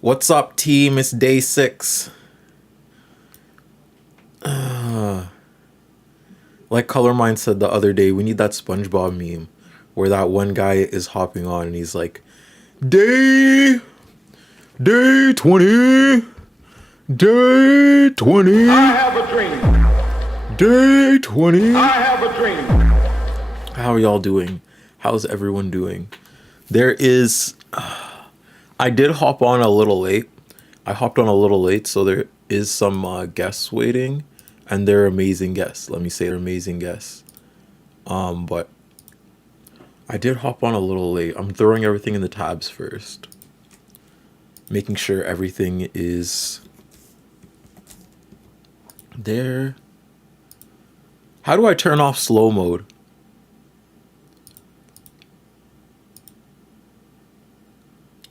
What's up, team? It's day 6. Like Colormind said the other day, we need that SpongeBob meme where that one guy is hopping on and he's like, Day 20, day 20, I have a dream. day 20. I have a dream. How are y'all doing? How's everyone doing? There is, I did hop on a little late. I hopped on a little late, so there is some guests waiting, and they're amazing guests. Let me say they're amazing guests. But I did hop on a little late. I'm throwing everything in the tabs first, making sure everything is there. How do I turn off slow mode?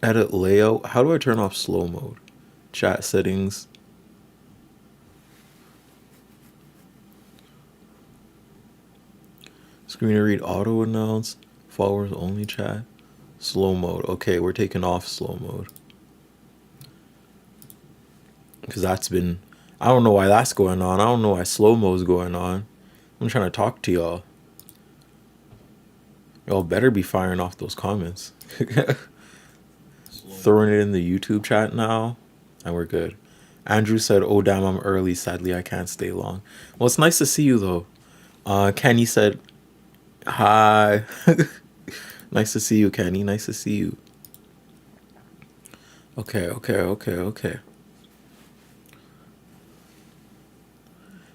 Edit layout. How do I turn off slow mode? Chat settings. Screen to read auto announce. Followers only chat. Slow mode. Okay, we're taking off slow mode. Because that's been... I don't know why that's going on. I don't know why slow mode's going on. I'm trying to talk to y'all. Y'all better be firing off those comments. Throwing it in the YouTube chat now, and we're good. Andrew said, oh damn, I'm early. Sadly, I can't stay long. Well, it's nice to see you, though. Kenny said, hi. Nice to see you, Kenny. Nice to see you. Okay.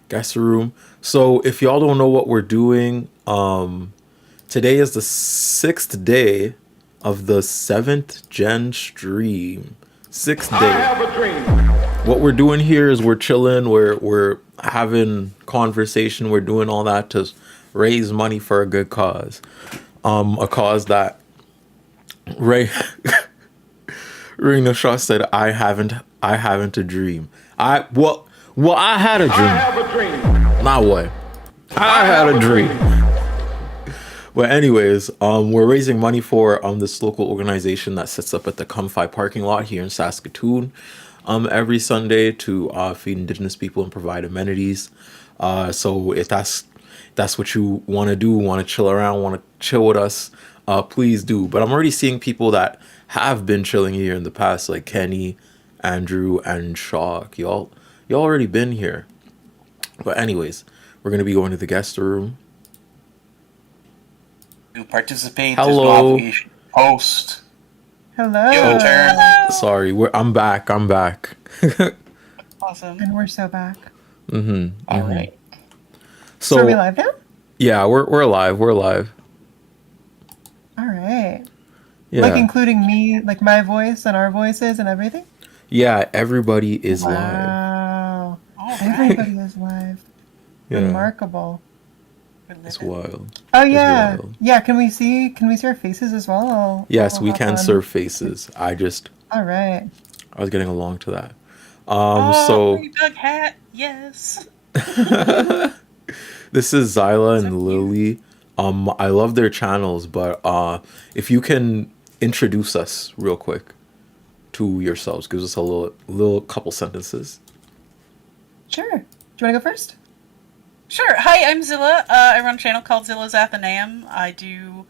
Guest room. So, if y'all don't know what we're doing, today is the 6th day of the 7th gen stream. 6th day. I have a dream. What we're doing here is we're chilling, we're having conversation, we're doing all that to raise money for a good cause. A cause that Rena Shaw said, I haven't a dream. I had a dream. I have a dream. Not what? I had a dream. But anyways, we're raising money for this local organization that sits up at the Comfi parking lot here in Saskatoon every Sunday to feed Indigenous people and provide amenities. So if that's what you want to do, want to chill around, want to chill with us, please do. But I'm already seeing people that have been chilling here in the past, like Kenny, Andrew, and Shock. Y'all already been here. But anyways, we're going to be going to the guest room. To participate Hello. is an obligation. Host. Hello. Your turn. Sorry, I'm back. Awesome. And we're so back. All right. So are we live now? Yeah, we're live. We're live. All right. Yeah. Like including me, like my voice and our voices and everything? Yeah, everybody is live. Wow. All right. Everybody is live. Yeah, Remarkable. it's wild. Oh It's yeah. wild. Yeah, can we see our faces as well? Yes, I'll we hop can on. serve faces. I All right. was getting along to that. Oh, Doug hat. Yes. This is Zyla So and cute. Lily. I love their channels, but if you can introduce us real quick to yourselves, give us a little couple sentences. Sure. Do you want to go first? Sure. Hi, I'm Zilla. I run a channel called Zilla's Athenaeum. I do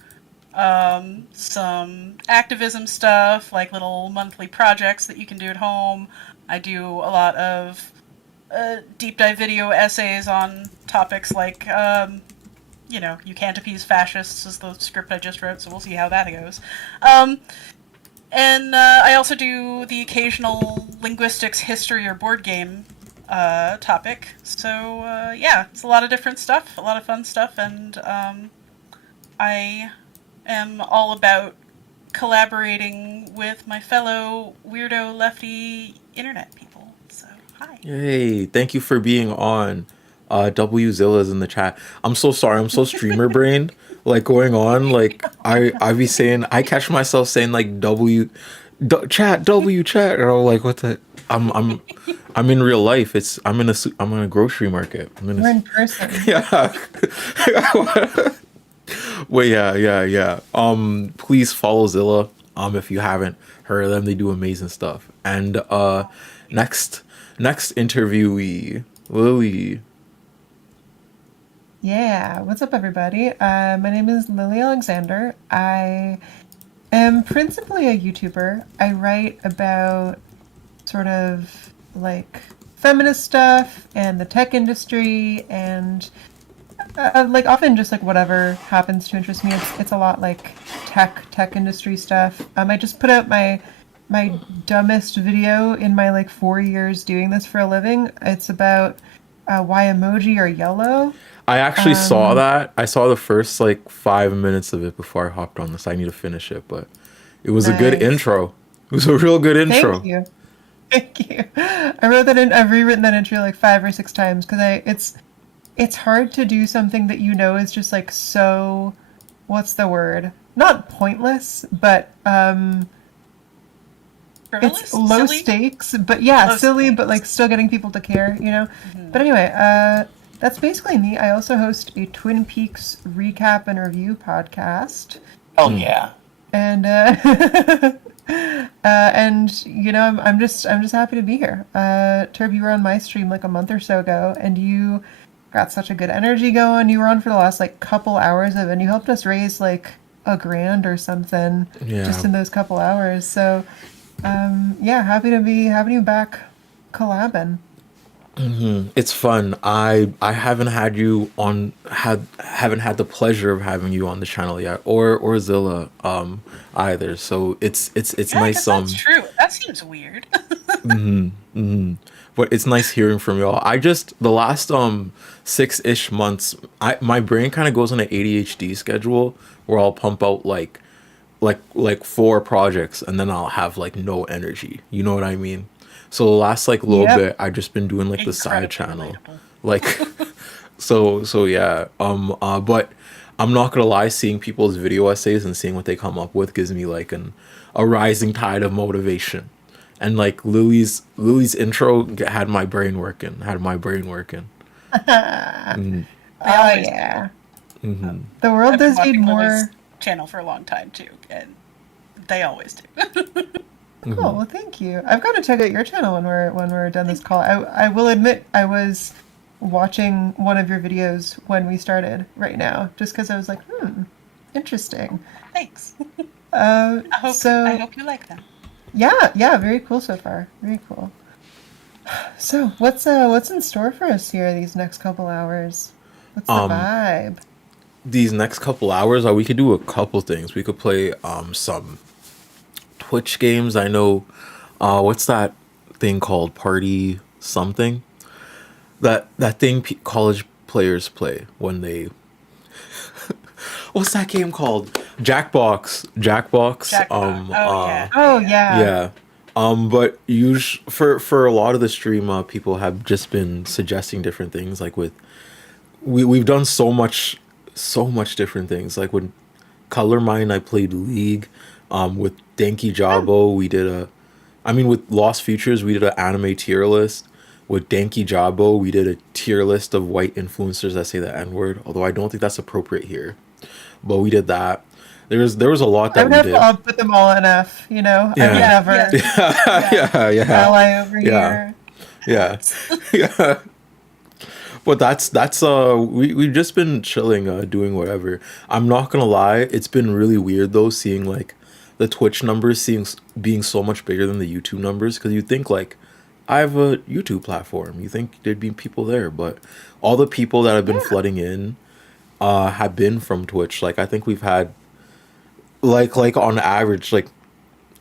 some activism stuff, like little monthly projects that you can do at home. I do a lot of deep dive video essays on topics like, you can't appease fascists is the script I just wrote, so we'll see how that goes. And I also do the occasional linguistics, history, or board game topic. So, yeah, it's a lot of different stuff, a lot of fun stuff, and I am all about collaborating with my fellow weirdo lefty internet people. So, hi. Yay! Thank you for being on. W Zilla's in the chat. I'm so sorry. I'm so streamer brained. Like going on. Like I be saying. I catch myself saying like chat, W chat, and I'm like, what the? I'm in real life. I'm in a grocery market. We're in person. Yeah. Wait, yeah. Please follow Zilla If you haven't heard of them, they do amazing stuff. And next next interviewee, Lily. Yeah, what's up, everybody? My name is Lily Alexander. I am principally a YouTuber. I write about sort of like feminist stuff and the tech industry and like often just like whatever happens to interest me. It's a lot like tech industry stuff. I just put out my dumbest video in my like 4 years doing this for a living. It's about why emoji are yellow. I actually saw that. I saw the first like 5 minutes of it before I hopped on this. I need to finish it, but it was a good Nice. intro. It was a real good intro. Thank you. Thank you. I wrote that in. I've rewritten that intro like 5 or 6 times because it's hard to do something that you know is just like so, what's the word? Not pointless, but it's Frivolous? low Silly? stakes, but yeah, Low silly, but stakes. like still getting people to care, you know? But anyway, that's basically me. I also host a Twin Peaks recap and review podcast. Oh yeah. And and you know, I'm just happy to be here. Turb, you were on my stream like a month or so ago, and you got such a good energy going. You were on for the last like couple hours of it, and you helped us raise like $1,000 or something Yeah. just in those couple hours. So yeah, happy to be back collabing. It's fun. I haven't had you on haven't had the pleasure of having you on the channel yet, or Zilla either. So it's Yeah, I nice. guess that's true. That seems weird. But it's nice hearing from y'all. I just the last 6-ish months, my brain kind of goes on an ADHD schedule where I'll pump out like 4 projects and then I'll have like no energy. You know what I mean? So the last like little Yep. bit, I've just been doing like the side Incredibly channel, relatable. like so yeah. But I'm not gonna lie, seeing people's video essays and seeing what they come up with gives me like a rising tide of motivation. And like Lily's intro had my brain working. Had my brain working. Oh always yeah. Hmm. The world I've been does need watching more. Lily's channel for a long time too, and they always do. Oh, well, thank you. I've got to check out your channel when we're done this call. I will admit I was watching one of your videos when we started right now, just because I was like, interesting. Thanks. Uh, I so hope you like them. yeah, very cool so far. Very cool. So what's in store for us here these next couple hours? What's the vibe? These next couple hours, we could do a couple things. We could play some Twitch games. I know what's that thing called? Party something? That thing college players play when they what's that game called? Jackbox. Jackbox. Jackpot. Oh yeah. Oh yeah. Yeah. But for a lot of the stream, people have just been suggesting different things. Like with we've done so much different things. Like with Color Mine, I played League. With Denki Jabo, with Lost Futures, we did an anime tier list. With Denki Jabo, we did a tier list of white influencers that say the N word. Although I don't think that's appropriate here, but we did that. There was a lot I that would we have did. to put them all in F, you know? Yeah. I would never Yeah. ally over Yeah. here. Yeah. Yeah. But that's we've just been chilling, doing whatever. I'm not gonna lie, it's been really weird though, seeing like the Twitch numbers being so much bigger than the YouTube numbers, because you think like I have a YouTube platform, you think there'd be people there, but all the people that have been flooding in have been from Twitch. Like I think we've had like on average like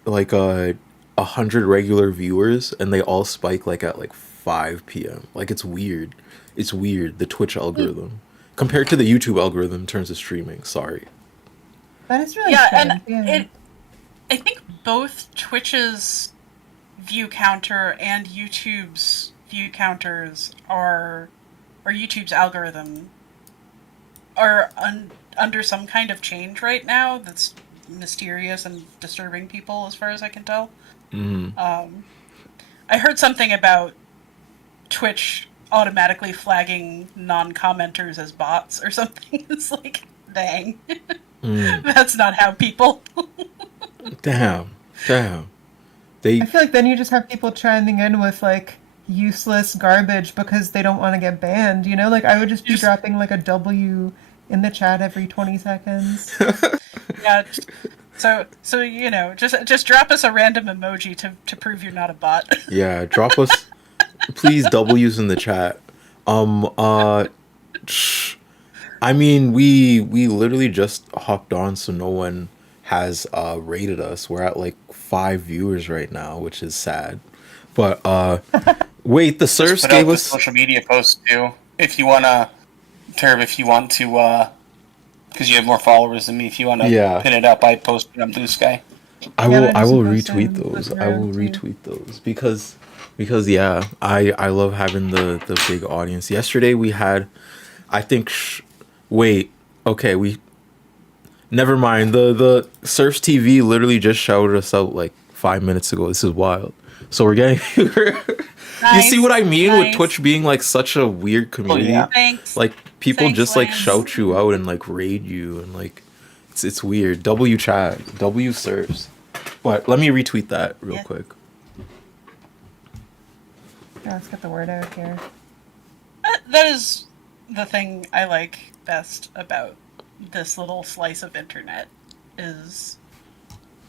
100 regular viewers, and they all spike like at like 5 p.m. Like it's weird. It's weird, the Twitch algorithm compared to the YouTube algorithm in terms of streaming. Sorry. That is really Yeah, strange. and I think both Twitch's view counter and YouTube's view counters or YouTube's algorithm are under some kind of change right now that's mysterious and disturbing people, as far as I can tell. I heard something about Twitch automatically flagging non-commenters as bots or something. It's like, dang. That's not how people Damn. Damn. I They feel like then you just have people chiming in with like useless garbage because they don't want to get banned, you know? Like I would just You be just dropping like a W in the chat every 20 seconds. yeah. So just drop us a random emoji to prove you're not a bot. yeah, drop us please W's in the chat. Um uh I mean, we literally just hopped on, so no one has rated us. We're at like 5 viewers right now, which is sad. But wait, the Just serfs put gave out the us. social media post too. If you wanna, Turb, if you want to, because you have more followers than me, if you want to Yeah, pin it up, I post it on Blue Sky. I Yeah, will. I I do some will retweet posting, those. posting I will around too. retweet those because yeah, I love having the big audience. Yesterday we had, I think. Wait, okay, we never mind. The Surfs TV literally just shouted us out like 5 minutes ago. This is wild. So we're getting. You see what Nice, I mean with nice. Twitch being like such a weird Oh community? yeah. Thanks, Like people thanks, just like Lance. shout you out and like raid you and like it's weird. W chat, W serves. But let me retweet that real Yeah. quick. Yeah, let's get the word out here. That is the thing I like best about this little slice of internet is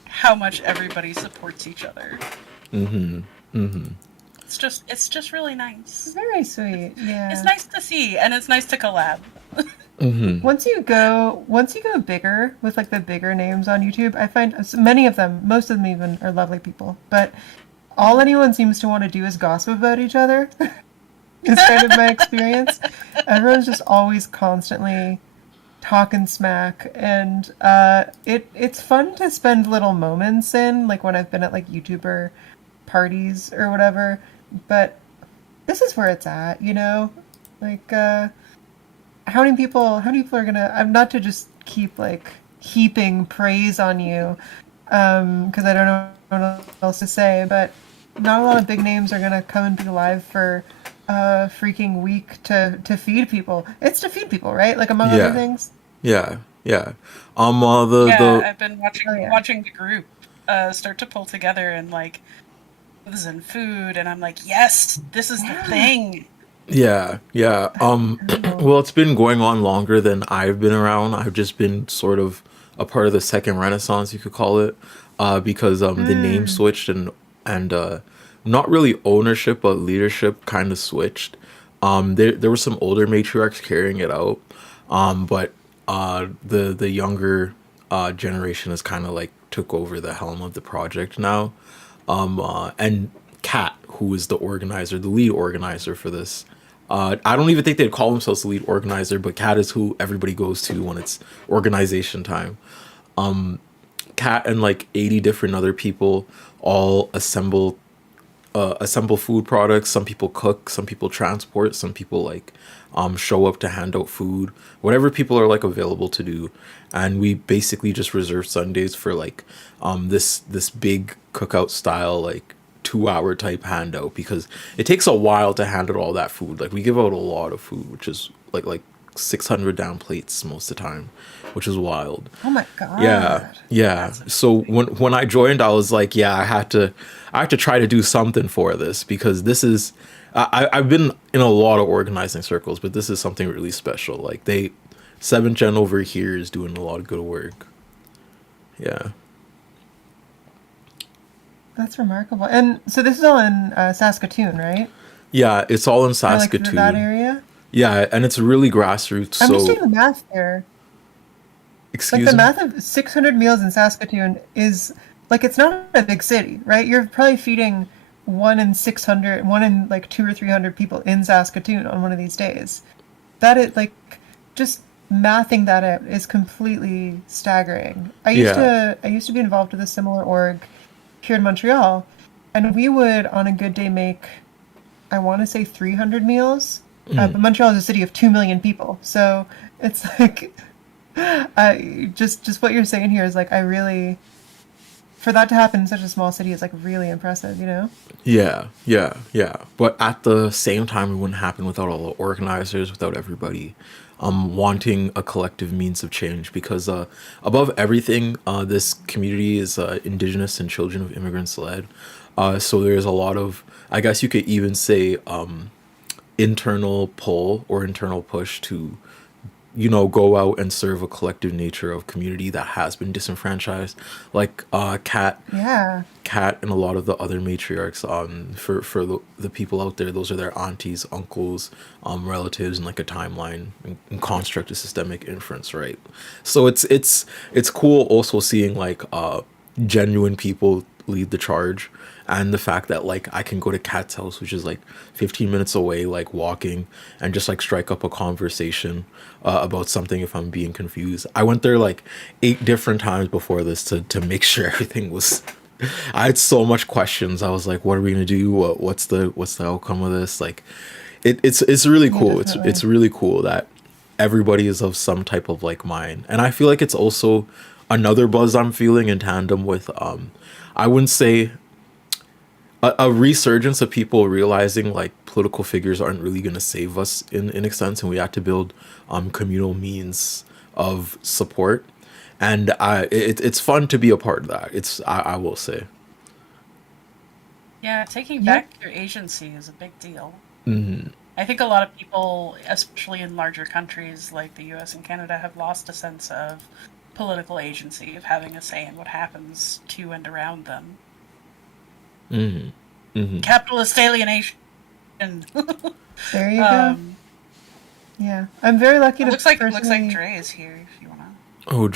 how much everybody supports each other. It's just really nice. Very sweet. Yeah. It's nice to see, and it's nice to collab. Once you go bigger with like the bigger names on YouTube, I find many of them, most of them even are lovely people, but all anyone seems to want to do is gossip about each other. Is kind of my experience. Everyone's just always constantly talking smack, and it's fun to spend little moments in, like when I've been at like YouTuber parties or whatever. But this is where it's at, you know? Like, how many people are gonna, I'm not to just keep like heaping praise on you, because I don't know what else to say, but not a lot of big names are gonna come and be live for a freaking week to feed people. It's to feed people, right? Like among other Yeah, things. yeah, yeah. Yeah, The I've been Oh yeah. watching the group start to pull together and like clothes and food, and I'm like, yes, this is the Yeah. thing. yeah, yeah. Incredible. Well, it's been going on longer than I've been around. I've just been sort of a part of the second renaissance, you could call it, because the name Mm. switched and not really ownership but leadership kind of switched. There were some older matriarchs carrying it out, but the younger generation has kind of like took over the helm of the project now. And Kat, who is the organizer, the lead organizer for this. I don't even think they'd call themselves the lead organizer, but Kat is who everybody goes to when it's organization time. Kat and like 80 different other people all assemble food products. Some people cook, some people transport, some people like show up to hand out food, whatever people are like available to do. And we basically just reserve Sundays for like this big cookout style like 2 hour type handout because it takes a while to hand out all that food. Like we give out a lot of food, which is like 600 down plates most of the time, which is wild. Oh my Yeah, god. yeah. That's So when I joined, I was like, yeah, I had to try to do something for this because this is, I've been in a lot of organizing circles, but this is something really special. Like Seventh Gen over here is doing a lot of good work. Yeah, That's remarkable. And so this is all in Saskatoon, right? yeah. It's all in Or like that Saskatoon. area? Yeah, and it's really grassroots. I'm just doing So the math there. Like the excuse me. math of 600 meals in Saskatoon is like it's not a big city, right? You're probably feeding one in like 200 or 300 people in Saskatoon on one of these days. That is like just mathing that out is completely staggering. Yeah. I used to be involved with a similar org here in Montreal, and we would on a good day make, I want to say 300 meals. But Montreal is a city of 2 million people, so it's like just what you're saying here is like I really, for that to happen in such a small city is like really impressive, you know? Yeah, yeah, yeah. But at the same time, it wouldn't happen without all the organizers, without everybody. wanting a collective means of change because above everything, this community is indigenous and children of immigrants led. So there's a lot of, I guess you could even say, internal pull or internal push to, go out and serve a collective nature of community that has been disenfranchised, like Yeah. Kat and a lot of the other matriarchs. For the people out there, those are their aunties, uncles, relatives, and like a timeline and construct of systemic inference, right? So it's cool also seeing like genuine people lead the charge, and the fact that like I can go to Kat's house, which is like 15 minutes away, like walking, and just like strike up a conversation about something if I'm being confused. I went there like 8 different times before this to make sure everything was. I had so much questions. I was like, "What are we gonna do? What's the outcome of this?" Like, it's really Yeah, cool. definitely. It's really cool that everybody is of some type of like mind, and I feel like it's also another buzz I'm feeling in tandem with I wouldn't say a resurgence of people realizing like political figures aren't really going to save us in a sense, and we have to build communal means of support. And it's fun to be a part of that. I will say. Yeah, taking Yeah. back your agency is a big deal. I think a lot of people, especially in larger countries like the US and Canada, have lost a sense of political agency, of having a say in what happens to and around them. Capitalist alienation. There you go. um, Yeah. I'm very lucky it to looks like personally... Dre is here if you wanna. Oh, Oh, yeah.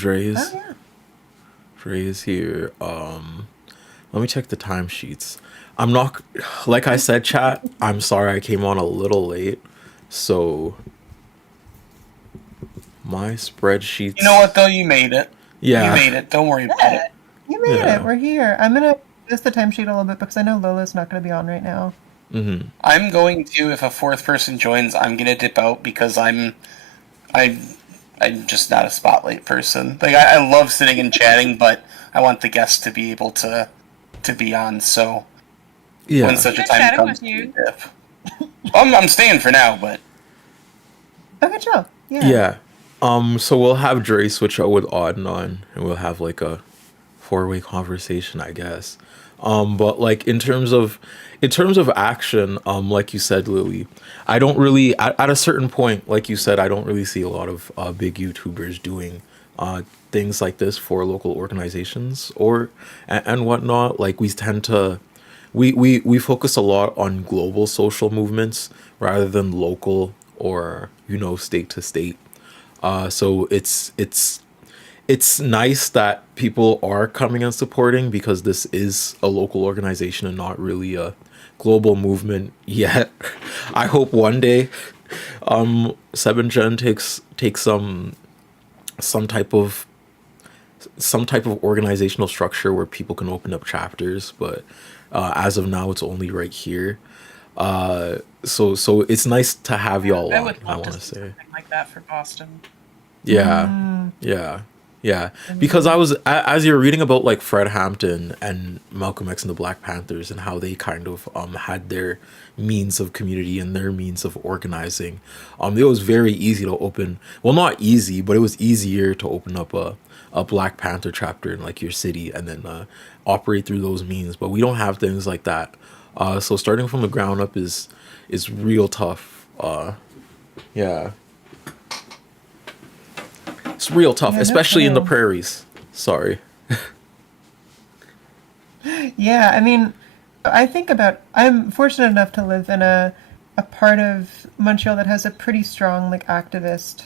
Dre is here. Let me check the timesheets. I'm not, like I said, chat. I'm sorry I came on a little late, so my spreadsheets. You know what though? You made it. Yeah. You made it. Don't worry about Yeah. it. You made Yeah. it. We're here. I'm going to adjust the timesheet a little bit because I know Lola's not going to be on right now. I'm going to, if a fourth person joins, I'm gonna dip out because I'm just not a spotlight person. Like I love sitting and chatting, but I want the guests to be able to be on. So Yeah. when such a Good time chatting comes, with you. dip. I'm staying for now, but Okay, chill. Yeah. Yeah. So we'll have Dre switch out with Audnon, and we'll have like a four-way conversation, I guess. But like in terms of action, like you said, Lily, I don't really at a certain point, like you said, I don't really see a lot of big YouTubers doing things like this for local organizations or and whatnot. Like we tend to we focus a lot on global social movements rather than local or state to state. So it's nice that people are coming and supporting because this is a local organization and not really a global movement yet. I hope one day 7gen takes some type of organizational structure where people can open up chapters, but as of now it's only right here. So it's nice to have y'all I on, would I love want to to see say. something like that for Boston. Yeah, yeah. Because I was as you're reading about like Fred Hampton and Malcolm X and the Black Panthers and how they kind of had their means of community and their means of organizing. It was very easy to open. Well, not easy, but it was easier to open up a Black Panther chapter in like your city and then operate through those means. But we don't have things like that. So starting from the ground up is real tough. Yeah. It's real tough, Yeah, no especially in the kidding. prairies. Sorry. Yeah, I mean, I'm fortunate enough to live in a part of Montreal that has a pretty strong like activist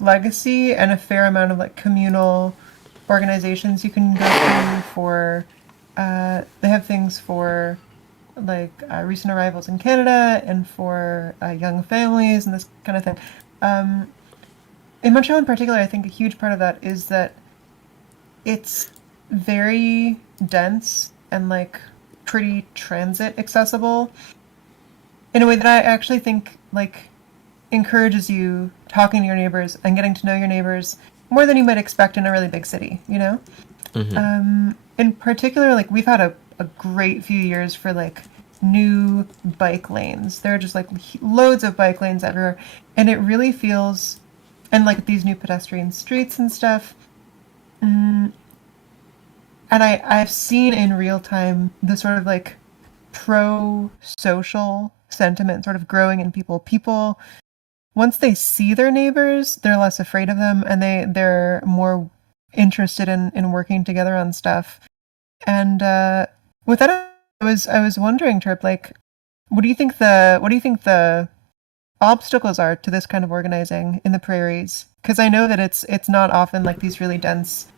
legacy and a fair amount of like communal organizations you can go to for they have things for like recent arrivals in Canada and for young families and this kind of thing. In Montreal in particular, I think a huge part of that is that it's very dense and like pretty transit accessible in a way that I actually think like encourages you talking to your neighbors and getting to know your neighbors more than you might expect in a really big city, you know? In particular, like we've had a great few years for like new bike lanes. There are just like loads of bike lanes everywhere. And it really feels and like these new pedestrian streets and stuff. Mm, and I've seen in real time the sort of like pro-social sentiment sort of growing in people. People, once they see their neighbors, they're less afraid of them, and they're more interested in working together on stuff. And with that, I was wondering, Trip, like, what do you think the obstacles are to this kind of organizing in the prairies? Because I know that it's not often like these really dense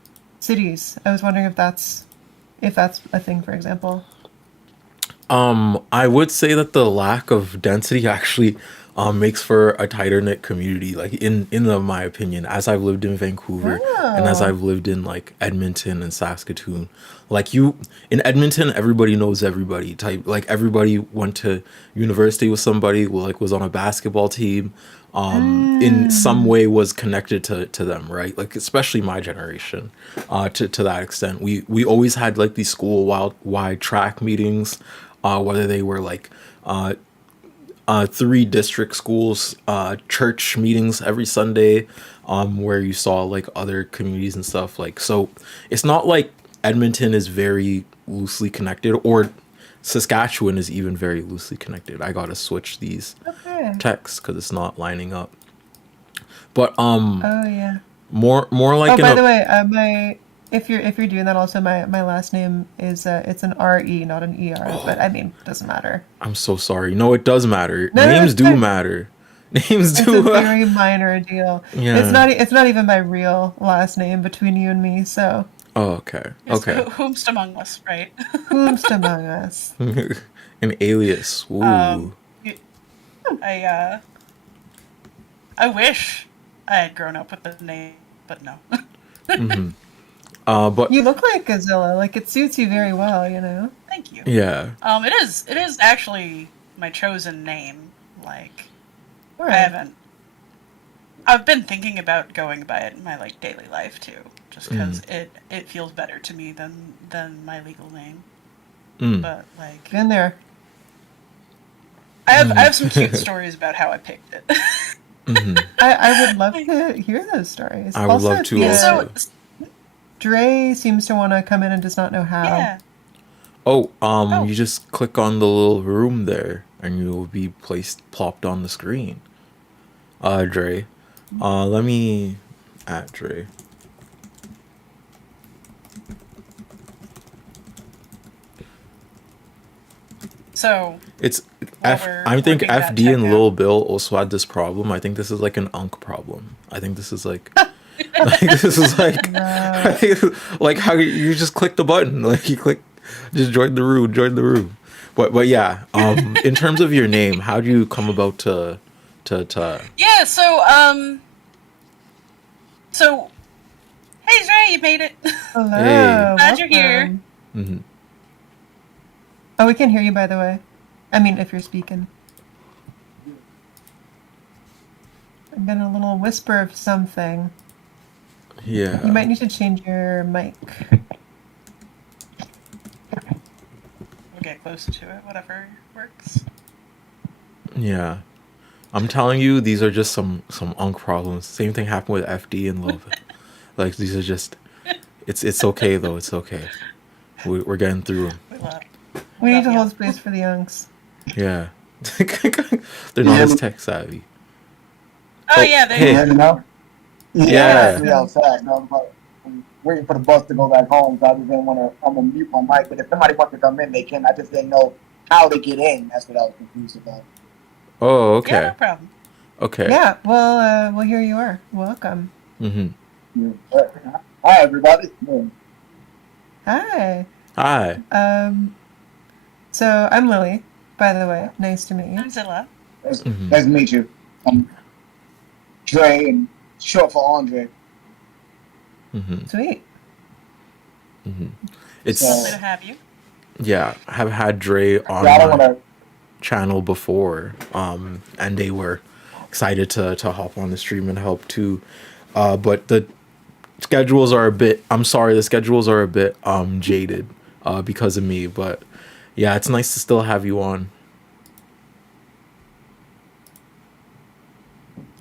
cities. I was wondering if that's a thing, for example. I would say that the lack of density actually makes for a tighter knit community. Like my opinion, as I've lived in Vancouver and as Oh. I've lived in like Edmonton and Saskatoon, like you in Edmonton, everybody knows everybody. Type like everybody went to university with somebody, like was on a basketball team. In some Mm. way was connected to them, right? Like especially my generation, to that extent. We always had like these school wide track meetings, whether they were like three district schools, church meetings every Sunday, where you saw like other communities and stuff. Like so, it's not like Edmonton is very loosely connected, or Saskatchewan is even very loosely connected. I gotta switch these Okay. texts because it's not lining up. But Oh yeah. more Oh, like in by the a. way, my if you're doing that, also my last name is it's an R-E, not an E-R. But I mean, doesn't matter. I'm so sorry. No, it does matter. No, no, Names it's do fine. matter. Names It's a do. very minor deal. Yeah. It's not even my real last name between you and me. So Oh, okay. Yes, Okay. whomst among us, right? whomst among us? An alias. Ooh. Y- I I wish I had grown up with the name, but no. But You look like Godzilla. Like it suits you very well, you know. Thank you. yeah. It is actually my chosen name. Like All I right. haven't. I've been thinking about going by it in my like daily life too, just because it feels better to me than my legal name. But like Been there. I have some cute stories about how I picked it. I would love to hear those stories. I would love to Yeah, also. so Dre seems to want to come in and does not know how. yeah. Oh, Oh, you just click on the little room there, and you'll be plopped on the screen. Dre. Let me at Dre. so It's while F. we're I think working that FD and check Lil out. Bill also had this problem. I think this is like an Unk problem. I think this is like, like this is like, like how you just click the button, like you click, just join the room. But yeah, in terms of your name, how do you come about to Yeah, so hey Dre, you made it. Hello. Hey. Glad you're here. Welcome. Oh, we can hear you, by the way. I mean, if you're speaking. I'm getting a little whisper of something. yeah. You might need to change your mic. We'll get close to it, whatever works. Yeah. I'm telling you, these are just some Unk problems. Same thing happened with FD and Love. Like these are just. It's okay though. It's okay. We're getting through 'em. We love. We need love to you. hold space for the youngs. Yeah. They're not as tech savvy. Oh yeah, hey. they. You hear me now? Yeah. I'm outside. No, I'm waiting for the bus to go back home, so I just didn't want to. I'm gonna mute my mic, but if somebody wants to come in, they can. I just didn't know how to get in. That's what I was confused about. Oh, Yeah, okay. no problem. Okay. Yeah, well, here you are. Welcome. Mm-hmm. Yeah. Hi, everybody. Yeah. Hi. Hi. So I'm Lily, by the way. Nice to meet you. I'm Zilla. Nice to meet you. I'm Dre, and short for Andre. Sweet. It's Lovely to have you. yeah. I have had Dre on Yeah, I don't my want to. channel before, and they were excited to hop on the stream and help too. But the schedules are a bit. I'm sorry, the schedules are a bit jaded because of me. But yeah, it's nice to still have you on.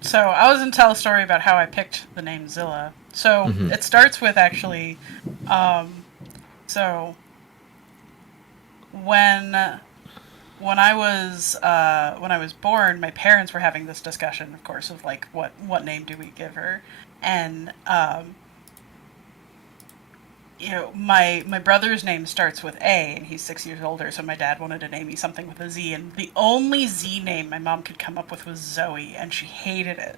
So I was going to tell a story about how I picked the name Zilla. So it starts with actually, so when I was born, my parents were having this discussion, of course, of like what name do we give her, and my brother's name starts with A, and he's 6 years older, so my dad wanted to name me something with a Z, and the only Z name my mom could come up with was Zoe, and she hated it.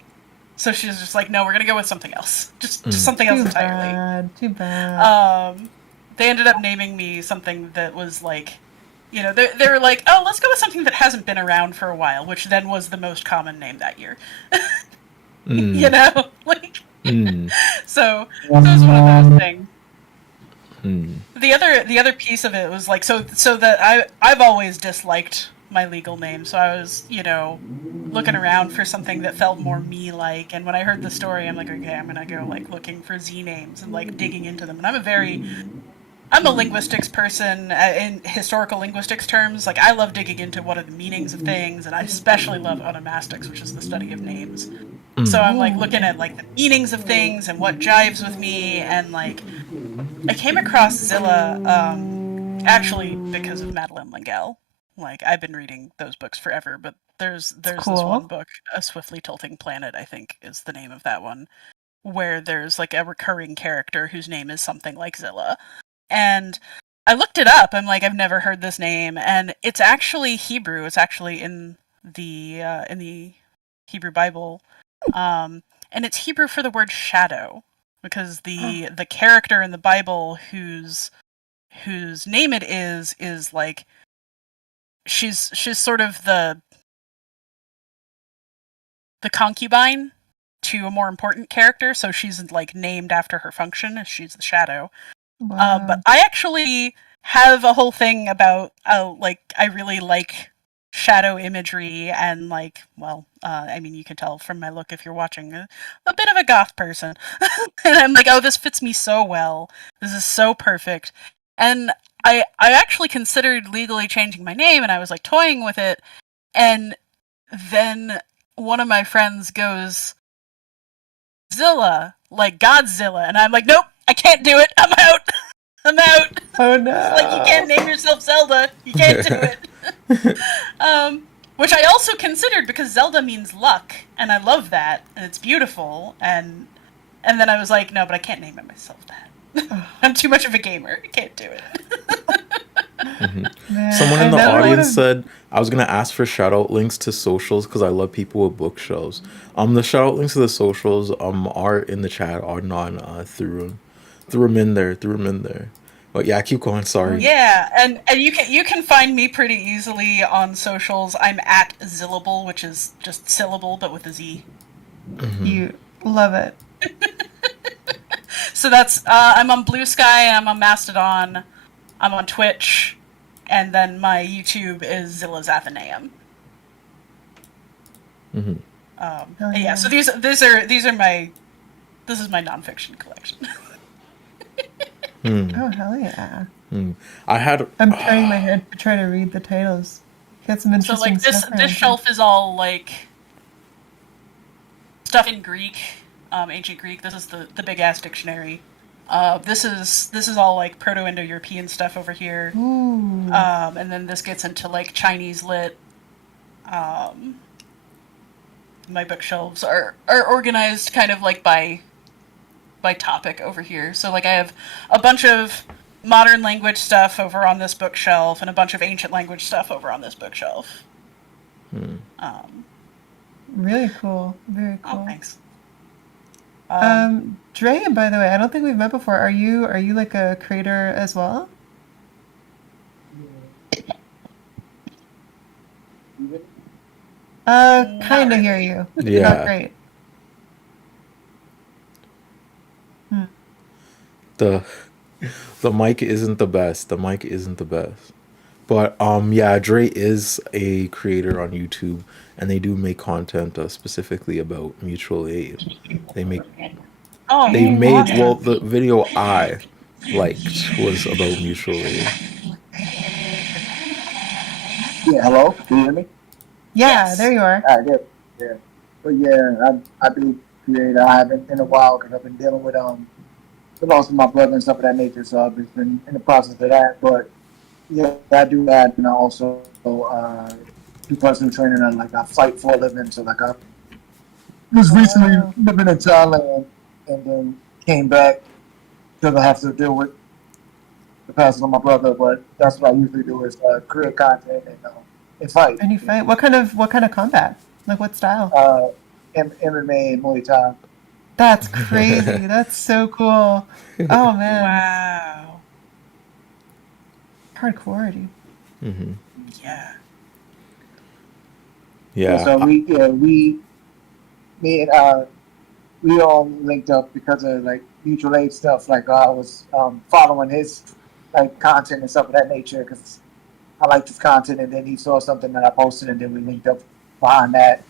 So she was just like, no, we're gonna go with something else, just something else entirely. Too bad. They ended up naming me something that was like, they were like, oh, let's go with something that hasn't been around for a while, which then was the most common name that year. Like, so it was one of those things. The other piece of it was like, so that I've always disliked my legal name, so I was, looking around for something that felt more me-like, and when I heard the story, I'm like, okay, I'm gonna go, like, looking for Z names and, like, digging into them, and I'm a linguistics person, in historical linguistics terms. Like, I love digging into what are the meanings of things, and I especially love onomastics, which is the study of names. So I'm, like, looking at, like, the meanings of things and what jives with me, and, like, I came across Zilla, actually because of Madeleine L'Engle. Like, I've been reading those books forever, but there's Cool. this one book, A Swiftly Tilting Planet, I think is the name of that one, where there's, like, a recurring character whose name is something like Zilla. And I looked it up. I'm like, I've never heard this name, and it's actually Hebrew. It's actually in the Hebrew Bible, and it's Hebrew for the word shadow, because the character in the Bible whose name it is like, she's sort of the concubine to a more important character, so she's like named after her function, as she's the shadow. Wow. But I actually have a whole thing about, like, I really like shadow imagery, and, like, well, I mean, you can tell from my look if you're watching, a bit of a goth person. And I'm like, oh, this fits me so well. This is so perfect. And I actually considered legally changing my name, and I was, like, toying with it. And then one of my friends goes, Zilla, like Godzilla. And I'm like, nope, I can't do it. I'm out. I'm out. Oh no. It's like, you can't name yourself Zelda. You can't do it. Which I also considered, because Zelda means luck, and I love that, and it's beautiful, and then I was like, no, but I can't name it myself that. I'm too much of a gamer. I can't do it. Man, Someone in the I never audience would've- said I was gonna ask for shout out links to socials because I love people with bookshelves. The shout out links to the socials are in the chat on threw them in there. But yeah, keep going. Sorry. Yeah, and you can find me pretty easily on socials. I'm at Zillable, which is just syllable but with a Z. You love it. So that's I'm on Blue Sky, I'm on Mastodon, I'm on Twitch, and then my YouTube is Zilla's Athenaeum. Yeah, so this is my nonfiction collection. Oh hell yeah. I had I'm turning my head to try to read the titles. Get some So interesting like stuff. this shelf is all like stuff in Greek, ancient Greek. This is the big ass dictionary. This is all like Proto-Indo-European stuff over here. Ooh. And then this gets into like Chinese lit. My bookshelves are organized kind of like by topic over here. So like I have a bunch of modern language stuff over on this bookshelf and a bunch of ancient language stuff over on this bookshelf. Really cool. Very cool. Oh, thanks. Dre, by the way, I don't think we've met before. Are you like a creator as well? Kinda hear you. Yeah. Not great. The mic isn't the best. But yeah, Dre is a creator on YouTube, and they do make content specifically about mutual aid. They made Awesome. well, the video I liked was about mutual aid. Yeah, hello? Can you hear me? Yeah, Yes. there you are. All right, good. Yeah. But yeah, I do create. I haven't in a while because I've been dealing with the loss of my brother and stuff of that nature. So I've just been in the process of that. But yeah, I do that, and I also do personal training and like I fight for a living. So like I was recently Wow. living in Thailand and then came back because I have to deal with the passing of my brother. But that's what I usually do is create content and fight. And you fight. What kind of combat? Like what style? Uh, MMA and Muay Thai. That's crazy. That's so cool. Oh man, Wow. hardcore. Yeah. Yeah, Yeah. so me and we all linked up because of like mutual aid stuff. Like I was following his like content and stuff of that nature because I liked his content, and then he saw something that I posted, and then we linked up behind that.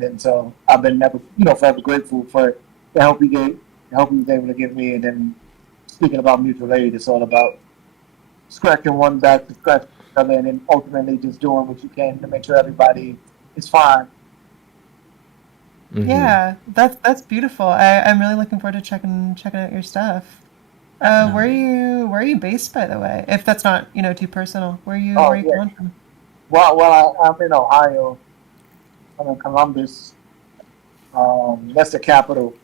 And so I've been never, forever grateful for the help he gave, the help he was able to give me. And then speaking about mutual aid, it's all about scratching one back to scratch the other, and then ultimately just doing what you can to make sure everybody is fine. Yeah, that's beautiful. I'm really looking forward to checking out your stuff. Where are you based, by the way? If that's not, too personal. Where are Oh you yeah. calling from? Well, I'm in Ohio. I'm in Columbus. That's the capital.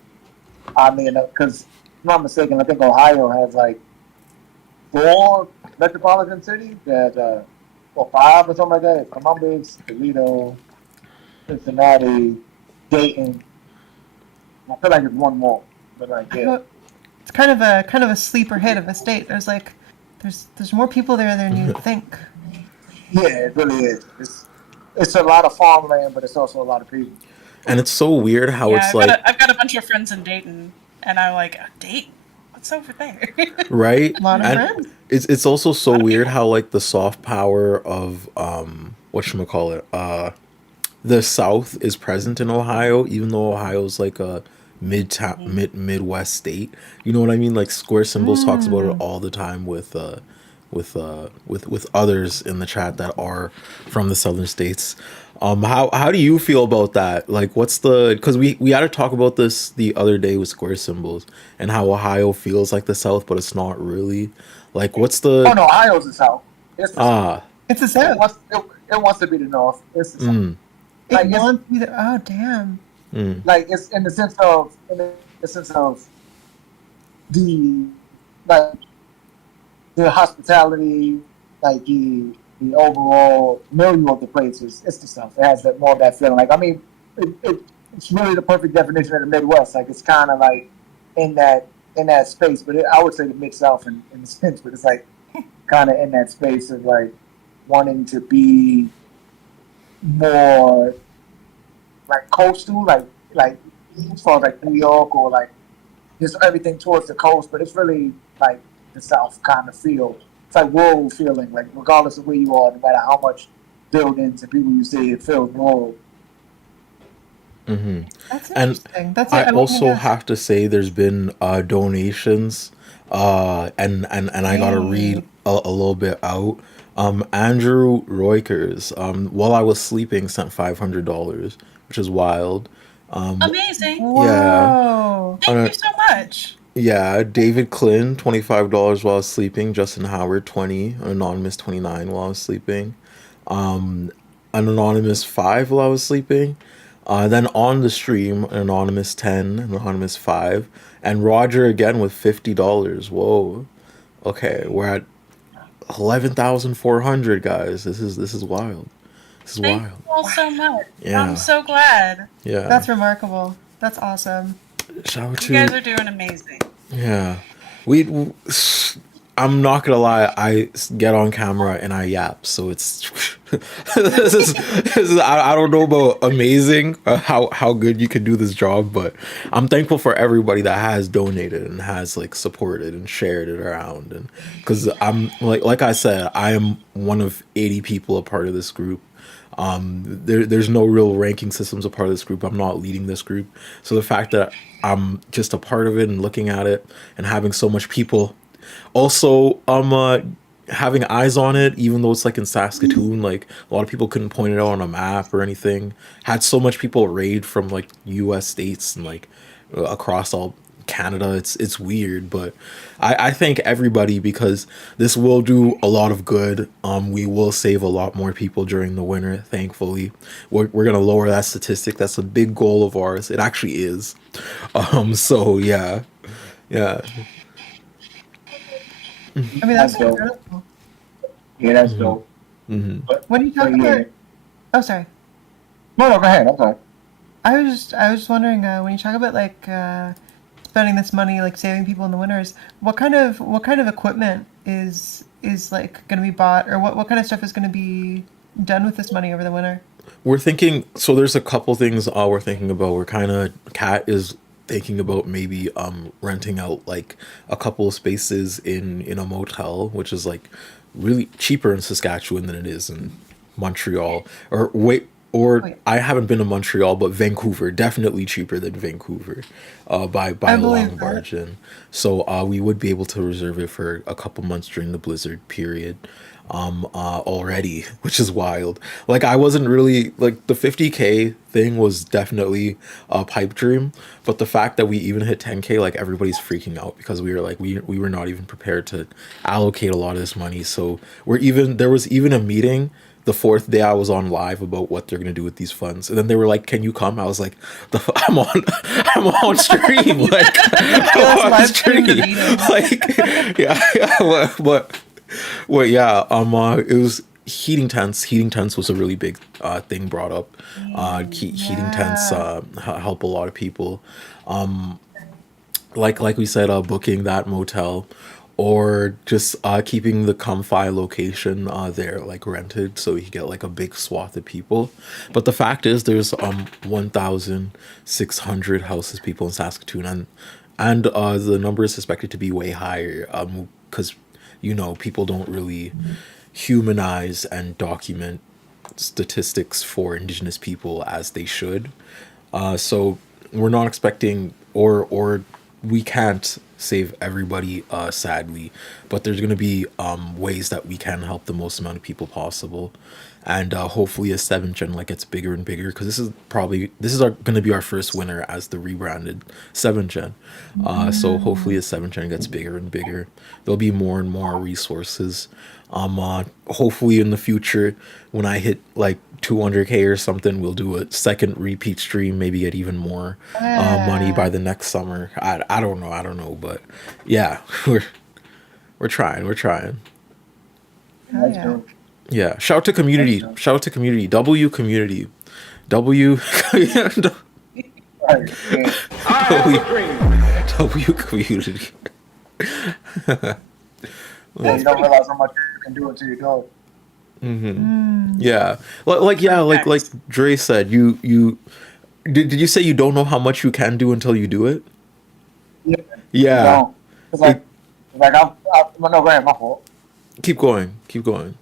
Oddly enough, because if I'm not mistaken, I think Ohio has like four metropolitan cities. There's or five or something like that. Columbus, Toledo, Cincinnati, Dayton. I feel like there's one more, but like yeah, It's kind of a sleeper hit of a state. There's more people there than you'd think. yeah, it really is. It's a lot of farmland, but it's also a lot of people. And it's so weird how Yeah, it's like, I've got a bunch of friends in Dayton, and I'm like, Dayton? What's over there? right? A lot of And friends. it's also A so lot of weird people. how like the soft power of whatchamacallit, the South is present in Ohio, even though Ohio's like a Midwest state. You know what I mean? Like Square Symbols talks about it all the time with others in the chat that are from the southern states. How do you feel about that? Like, what's the, because we had to talk about this the other day with Square Symbols and how Ohio feels like the South, but it's not really. Like, what's Oh the no, Ohio's the South. It's the South. ah It's a It South. wants it wants to be the North. It's the South. It Like it's wants you to. Oh damn. like it's in the sense of the like the hospitality, like the overall milieu of the place is it's the South. It has that more of that feeling. Like I mean, it's really the perfect definition of the Midwest. Like it's kind of like in that space, but I would say the Mid South in the sense, but it's like kind of in that space of like wanting to be more like coastal, like as far as like New York or like just everything towards the coast, but it's really like the South kind of feel. It's like rural feeling, like regardless of where you are, no matter how much buildings and people you see, it feels rural. That's and interesting. That's I it. I mean, also yeah. have to say there's been donations, and I gotta read Yay. a little bit out. Andrew Roykers, while I was sleeping, sent $500, which is wild. Amazing. Yeah, Whoa. Thank you so much. yeah. David Klin, $25 while I was sleeping. Justin Howard, 20. Anonymous 29 while I was sleeping. An anonymous 5 while I was sleeping. Then on the stream, an anonymous 10, an anonymous 5, and Roger again with $50. Whoa. Okay, we're at 11,400 guys. This is wild. This is Thank wild. you all so much. I'm Yeah. so glad. Yeah. That's remarkable. That's awesome. Shout out You guys to, are doing amazing. yeah. We I'm not gonna lie, I get on camera and I yap, so it's this is I don't know about amazing, how good you can do this job, but I'm thankful for everybody that has donated and has like supported and shared it around, and because I'm like I said, I am one of 80 people a part of this group. There's no real ranking systems a part of this group. I'm not leading this group, so the fact that I'm just a part of it and looking at it and having so much people also having eyes on it, even though it's like in Saskatoon, like a lot of people couldn't point it out on a map or anything. Had so much people raid from like U.S. states and like across all Canada. It's weird, but I thank everybody because this will do a lot of good. We will save a lot more people during the winter. Thankfully, we're gonna lower that statistic. That's a big goal of ours. It actually is. So yeah, yeah. I mean, That's that's dope. incredible. Yeah, that's dope. Hmm. When you talk But yeah. about, oh, sorry. No, go ahead. I'm sorry. I was just wondering, when you talk about like spending this money, like saving people in the winters, what kind of equipment is like going to be bought, or what kind of stuff is going to be done with this money over the winter? We're thinking. So there's a couple things we're thinking about. We're kind of Cat is thinking about maybe renting out like a couple of spaces in a motel, which is like really cheaper in Saskatchewan than it is in Montreal. Or wait, or Wait, I haven't been to Montreal, but Vancouver definitely cheaper than Vancouver, by I a long believe that. margin. So we would be able to reserve it for a couple months during the blizzard period already, which is wild. Like I wasn't really like the 50K thing was definitely a pipe dream, but the fact that we even hit 10K, like everybody's freaking out because we were like we were not even prepared to allocate a lot of this money. So there was even a meeting the fourth day I was on live about what they're gonna do with these funds, and then they were like, "Can you come?" I was like, "I'm on, I'm on stream, like Let's I'm on live stream the stream, meeting. like yeah." But well, yeah. It was heating tents. Heating tents was a really big thing brought up. Heating tents Yeah. help a lot of people. Like we said, booking that motel, or just keeping the Comfy location there, like rented, so you get like a big swath of people. But the fact is, there's 1,600 houses people in Saskatoon, and the number is suspected to be way higher. Because people don't really humanize and document statistics for Indigenous people as they should. So we're not expecting, or we can't save everybody, sadly, but there's going to be ways that we can help the most amount of people possible. And hopefully as 7th gen like gets bigger and bigger, because this is going to be our first winner as the rebranded 7th gen. So hopefully as 7th gen gets bigger and bigger, there'll be more and more resources. Hopefully in the future, when I hit like 200K or something, we'll do a second repeat stream, maybe get even more money by Yeah. the next summer. I don't know, but yeah, we're trying, we're trying. Oh That's yeah. dope. Yeah, shout out to That's community, dope. shout out to community, W community, W Right. Yeah. I have W, a dream. W community. Yeah, you That's don't pretty. realize how much you can do until you do it. Yeah, like yeah, like Perfect. Dre said, you did you say you don't know how much you can do until you do it? Yeah. You Yeah, don't. It's it, like well, no, go ahead, my fault. keep going, keep going.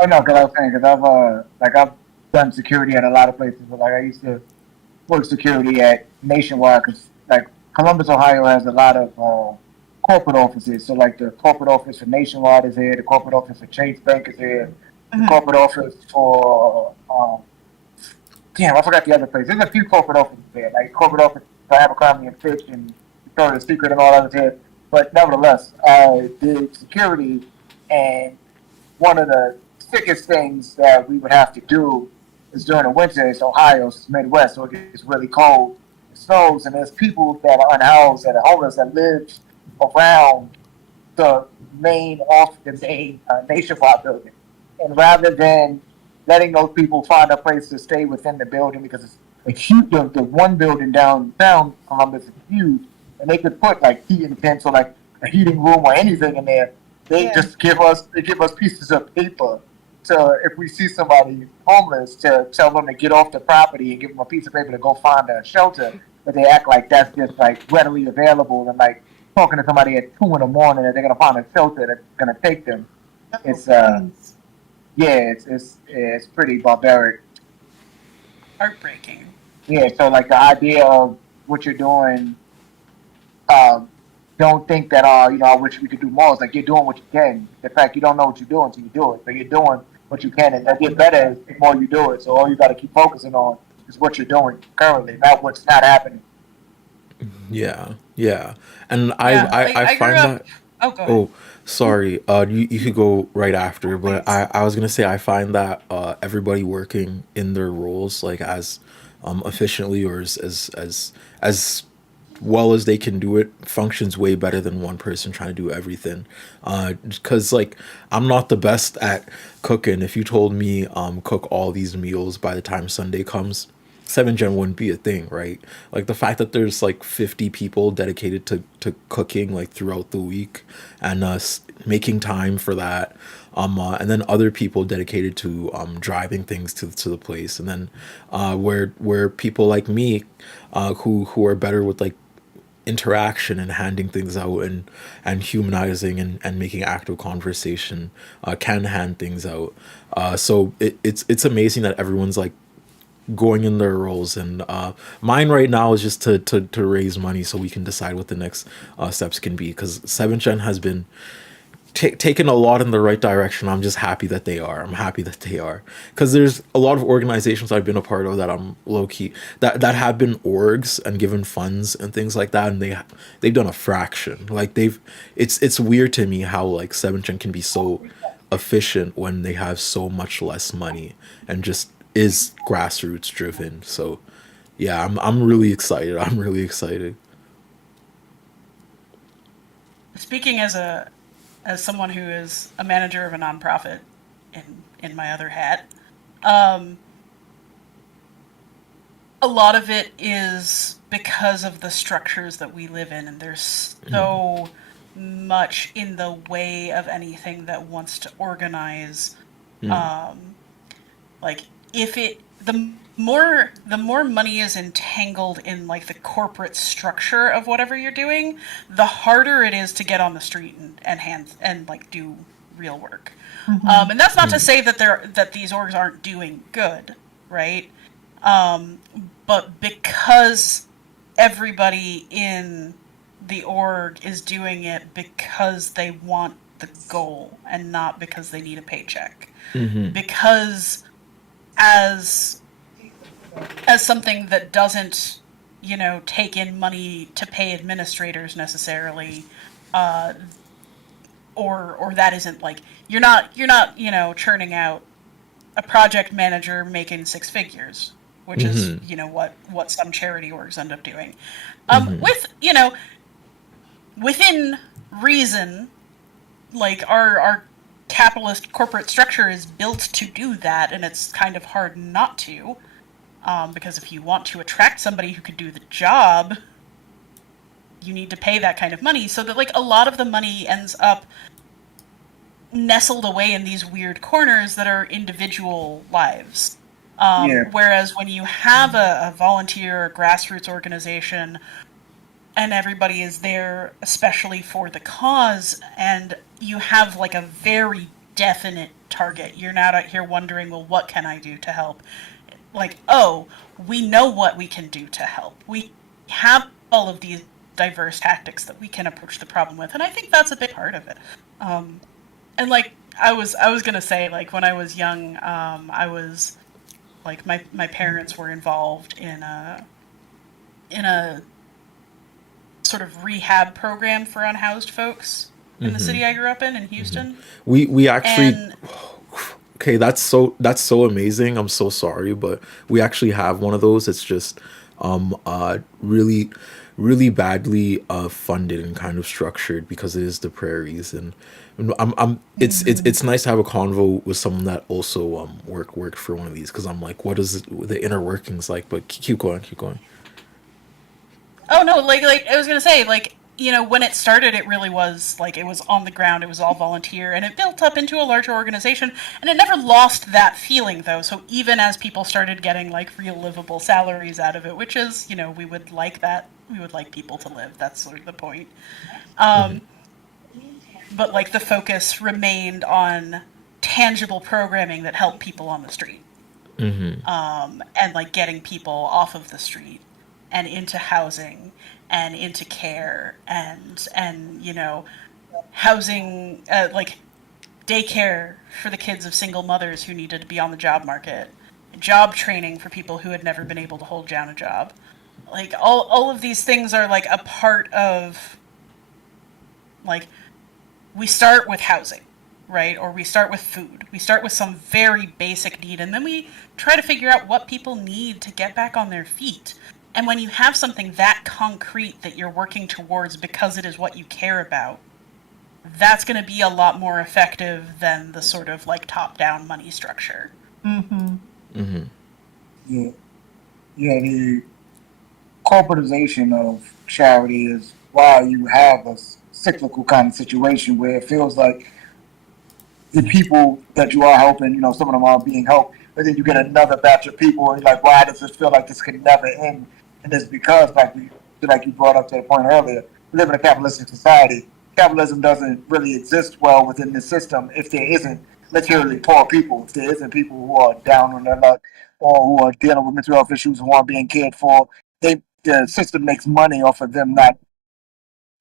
Oh no, because I was saying, because I've done security at a lot of places, but like I used to work security at Nationwide, because like Columbus, Ohio has a lot of corporate offices. So like the corporate office for Nationwide is here, the corporate office for Chase Bank is here, the Mhm. corporate office for damn, I forgot the other place. There's a few corporate offices there, like corporate office for Abercrombie and Fitch and Victoria's Secret and all others here. But nevertheless, I did security, and one of the sickest things that we would have to do is during the winter. It's Ohio, it's Midwest, so it gets really cold. It snows, and there's people that are unhoused, that are homeless, that live around the main nationwide building. And rather than letting those people find a place to stay within the building, because it's a huge, the one building downtown Columbus is huge, and they could put like heating tents or like a heating room or anything in there. They Yeah. just give us pieces of paper to, if we see somebody homeless, to tell them to get off the property and give them a piece of paper to go find a shelter. But they act like that's just like readily available, and like talking to somebody at 2 in the morning that they're gonna find a shelter that's gonna take them. Oh, It's please. yeah, it's pretty barbaric. Heartbreaking. Yeah, so like the idea of what you're doing, um, don't think that, I wish we could do more. It's like you're doing what you can. In fact, you don't know what you're doing until you do it. But you're doing what you can, and they'll get better the more you do it. So all you got to keep focusing on is what you're doing currently, not what's not happening. Yeah, yeah. And Yeah, like I I grew find up. that. Oh, go ahead, Oh, sorry. You could go right after, but please. I was gonna say I find that everybody working in their roles like as efficiently or as well as they can do it functions way better than one person trying to do everything. Because like I'm not the best at cooking. If you told me cook all these meals by the time Sunday comes, 7 Gen wouldn't be a thing, right? Like the fact that there's like 50 people dedicated to cooking like throughout the week and making time for that. And then other people dedicated to driving things to the place, and then where people like me, who are better with like interaction and handing things out and humanizing and making active conversation, can hand things out. So it's amazing that everyone's like going in their roles, and mine right now is just to raise money so we can decide what the next steps can be, because 7th Gen has been taken a lot in the right direction. I'm just happy that they are. I'm happy that they are, because there's a lot of organizations I've been a part of that I'm low key that have been orgs and given funds and things like that, and they've done a fraction. Like it's weird to me how like 7th Gen can be so efficient when they have so much less money and just is grassroots driven. So yeah, I'm really excited. I'm really excited. Speaking as someone who is a manager of a nonprofit in my other hat, um, a lot of it is because of the structures that we live in, and there's so much in the way of anything that wants to organize. Like if it the more money is entangled in like the corporate structure of whatever you're doing, the harder it is to get on the street and hand and like do real work. And that's not to say that these orgs aren't doing good, right? But because everybody in the org is doing it because they want the goal and not because they need a paycheck. Because as something that doesn't, take in money to pay administrators necessarily, or that isn't like you're not churning out a project manager making six figures, which is what some charity orgs end up doing, with within reason. Like our capitalist corporate structure is built to do that, and it's kind of hard not to, because if you want to attract somebody who could do the job, you need to pay that kind of money, so that like a lot of the money ends up nestled away in these weird corners that are individual lives. Whereas when you have a volunteer or grassroots organization and everybody is there especially for the cause, and you have like a very definite target, you're not out here wondering, well, what can I do to help? Like, oh, we know what we can do to help. We have all of these diverse tactics that we can approach the problem with, and I think that's a big part of it. And like I was gonna say, like when I was young, I was like my parents were involved in a sort of rehab program for unhoused folks in the city I grew up in Houston. We actually And okay, that's so amazing. I'm so sorry, but we actually have one of those. It's just really really badly funded and kind of structured because it is the prairies, and I'm it's nice to have a convo with someone that also worked for one of these, because I'm like, what is the inner workings like? But keep going, keep going. oh no, like I was gonna say, like, when it started, it really was like it was on the ground, it was all volunteer, and it built up into a larger organization, and it never lost that feeling though. So even as people started getting like real livable salaries out of it, which is, we would like that, we would like people to live. That's sort of the point. But like the focus remained on tangible programming that helped people on the street, and like getting people off of the street. and into housing and into care and you know, housing, like daycare for the kids of single mothers who needed to be on the job market, job training for people who had never been able to hold down a job. Like all of these things are like a part of, like, we start with housing, right? Or we start with food. We start with some very basic need, and then we try to figure out what people need to get back on their feet. And when you have something that concrete that you're working towards because it is what you care about, that's going to be a lot more effective than the sort of like top-down money structure. Mm-hmm. Mm-hmm. Yeah, yeah. The corporatization of charity is why you have a cyclical kind of situation where it feels like the people that you are helping, you know, some of them are being helped, but then you get another batch of people, and you're like, why does this feel like this could never end? And it's because, like you brought up to the point earlier, we live in a capitalistic society. Capitalism doesn't really exist well within the system if there isn't materially poor people, if there isn't people who are down on their luck or who are dealing with mental health issues who aren't being cared for. The system makes money off of them not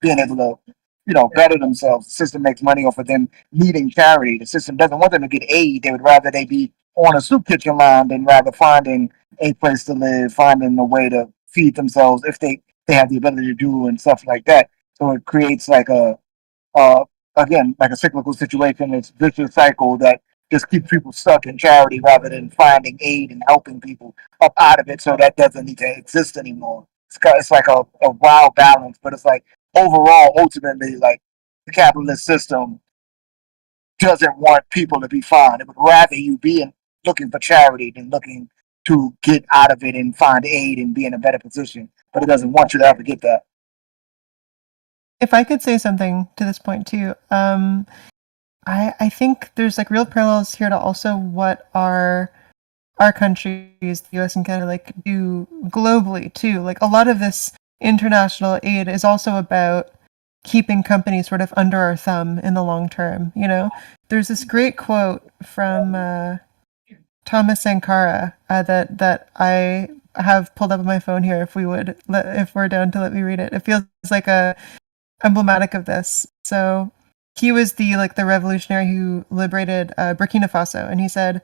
being able to, you know, better themselves. The system makes money off of them needing charity. The system doesn't want them to get aid. They would rather they be on a soup kitchen line than rather finding a place to live, finding a way to feed themselves if they have the ability to do and stuff like that. So it creates like uh, again, like a cyclical situation. It's a vicious cycle that just keeps people stuck in charity rather than finding aid and helping people up out of it so that doesn't need to exist anymore. It's like a wild balance, but it's like overall, ultimately, like the capitalist system doesn't want people to be fine. It would rather you be looking for charity than looking to get out of it and find aid and be in a better position. But it doesn't want you to ever get that. If I could say something to this point too, I think there's like real parallels here to also what our countries, the US and Canada, like do globally too. Like a lot of this international aid is also about keeping companies sort of under our thumb in the long term. You know, there's this great quote from Thomas Sankara that I have pulled up on my phone here. If we're down to let me read it, it feels like a emblematic of this. So he was the revolutionary who liberated Burkina Faso, and he said,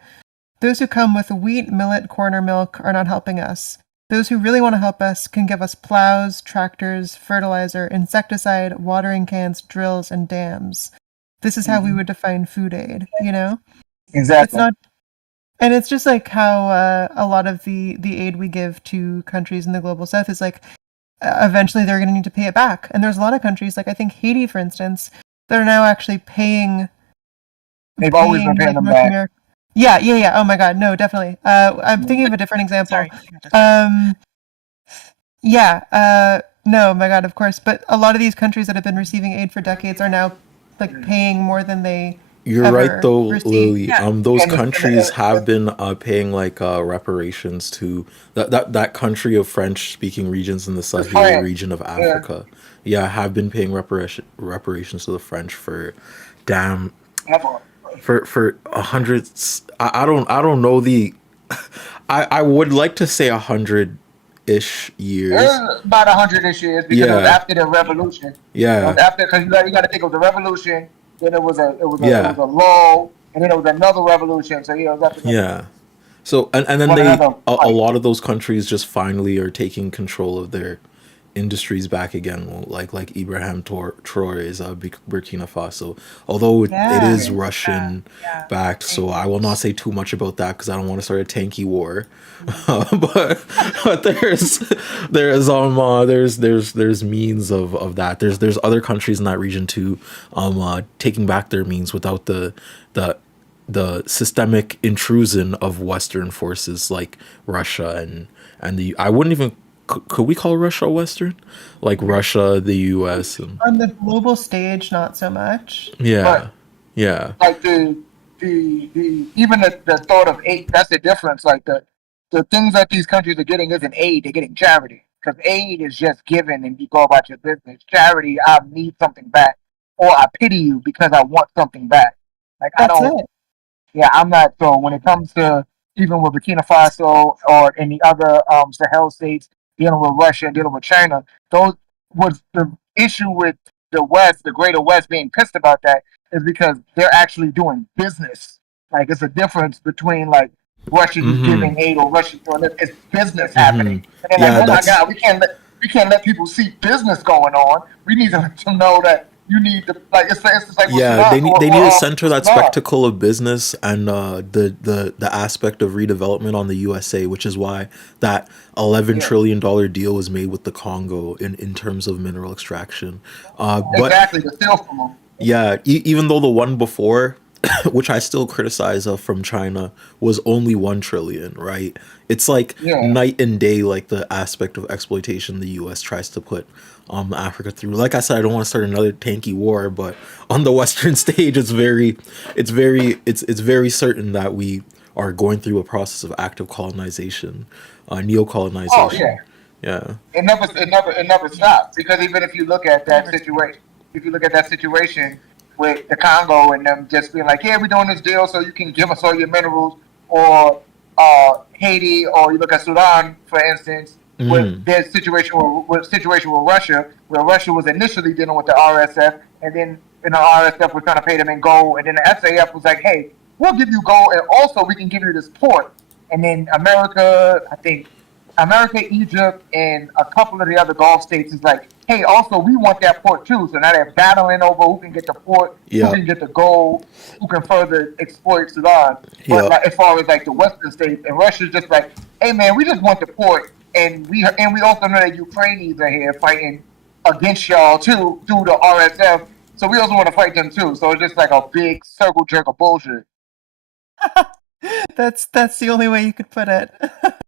"Those who come with wheat, millet, corn, or milk are not helping us. Those who really want to help us can give us plows, tractors, fertilizer, insecticide, watering cans, drills, and dams. This is how we would define food aid, you know? It's Exactly. not, and it's just like how a lot of the aid we give to countries in the global south is like, eventually they're going to need to pay it back. And there's a lot of countries, like I think Haiti, for instance, that are now actually They've always been paying like them North back. America. Yeah. Oh my God, no, definitely. I'm thinking of a different example. Sorry. Yeah. No, my God, of course. But a lot of these countries that have been receiving aid for decades are now like paying more than they You're right ever though, received. Lily. Yeah. Those And countries have been paying like reparations to that country of French-speaking regions in the it's Sahel France. region of Yeah. Africa. Yeah, have been paying reparations to the French for damn Ever. for hundreds. I don't know the. I would like to say 100-ish years. About 100 years because it was Yeah, after the revolution. It was yeah, after because you got to think of the revolution. Then it was yeah, a lull, and then it was another revolution. So yeah, it was after yeah. So and then was another a fight. lot of those countries just finally are taking control of their industries back again, like Ibrahim Traore's Burkina Faso. Although it Yeah. is Russian Yeah. backed, so I will not say too much about that because I don't want to start a tanky war. But there's means of that. There's other countries in that region too, taking back their means without the the systemic intrusion of Western forces like Russia and the I wouldn't even could we call Russia Western? Like Russia, the U.S. and On the global stage, not so much. yeah, But yeah, like the even the thought of aid, that's the difference. Like the things that these countries are getting isn't aid; they're getting charity. Because aid is just given and you go about your business. Charity, I need something back, or I pity you because I want something back. Like I That's don't. it. Yeah, I'm not. So when it comes to even with Burkina Faso or any other Sahel states, dealing with Russia and dealing with China. Those was the issue with the West, the Greater West, being pissed about that is because they're actually doing business. Like it's a difference between like Russia just Mm-hmm. giving aid or Russia doing this. It's business Mm-hmm. happening, and they're like, Yeah, oh my that's god, we can't let people see business going on. We need to let them know that you need to like it's just like with yeah. Sudan They need to center with that Sudan. spectacle of business and the aspect of redevelopment on the USA, which is why that Yeah, $11 trillion deal was made with the Congo in terms of mineral extraction. But exactly. The steal from them. yeah, even though the one before, which I still criticize of from China, was only 1 trillion, right? It's like Yeah, night and day, like the aspect of exploitation the U.S. tries to put Africa through. Like I said, I don't want to start another tanky war, but on the Western stage, it's very certain that we are going through a process of active colonization, oh yeah. neo-colonization. Yeah. It never stops because even if you look at that Never. situation, if you look at that situation with the Congo and them just being like, yeah, we're doing this deal so you can give us all your minerals, or Haiti, or you look at Sudan, for instance, with Mm-hmm. their situation with Russia, where Russia was initially dealing with the RSF, and then the RSF was trying to pay them in gold, and then the SAF was like, hey, we'll give you gold, and also we can give you this port, and then America, Egypt, and a couple of the other Gulf states is like, hey, also we want that port too. So now they're battling over who can get the port, who Yep. can get the gold, who can further exploit Sudan. But Yep. like as far as like the Western states, and Russia's just like, hey man, we just want the port, and we also know that Ukrainians are here fighting against y'all too through the RSF. So we also want to fight them too. So it's just like a big circle jerk of bullshit. That's the only way you could put it.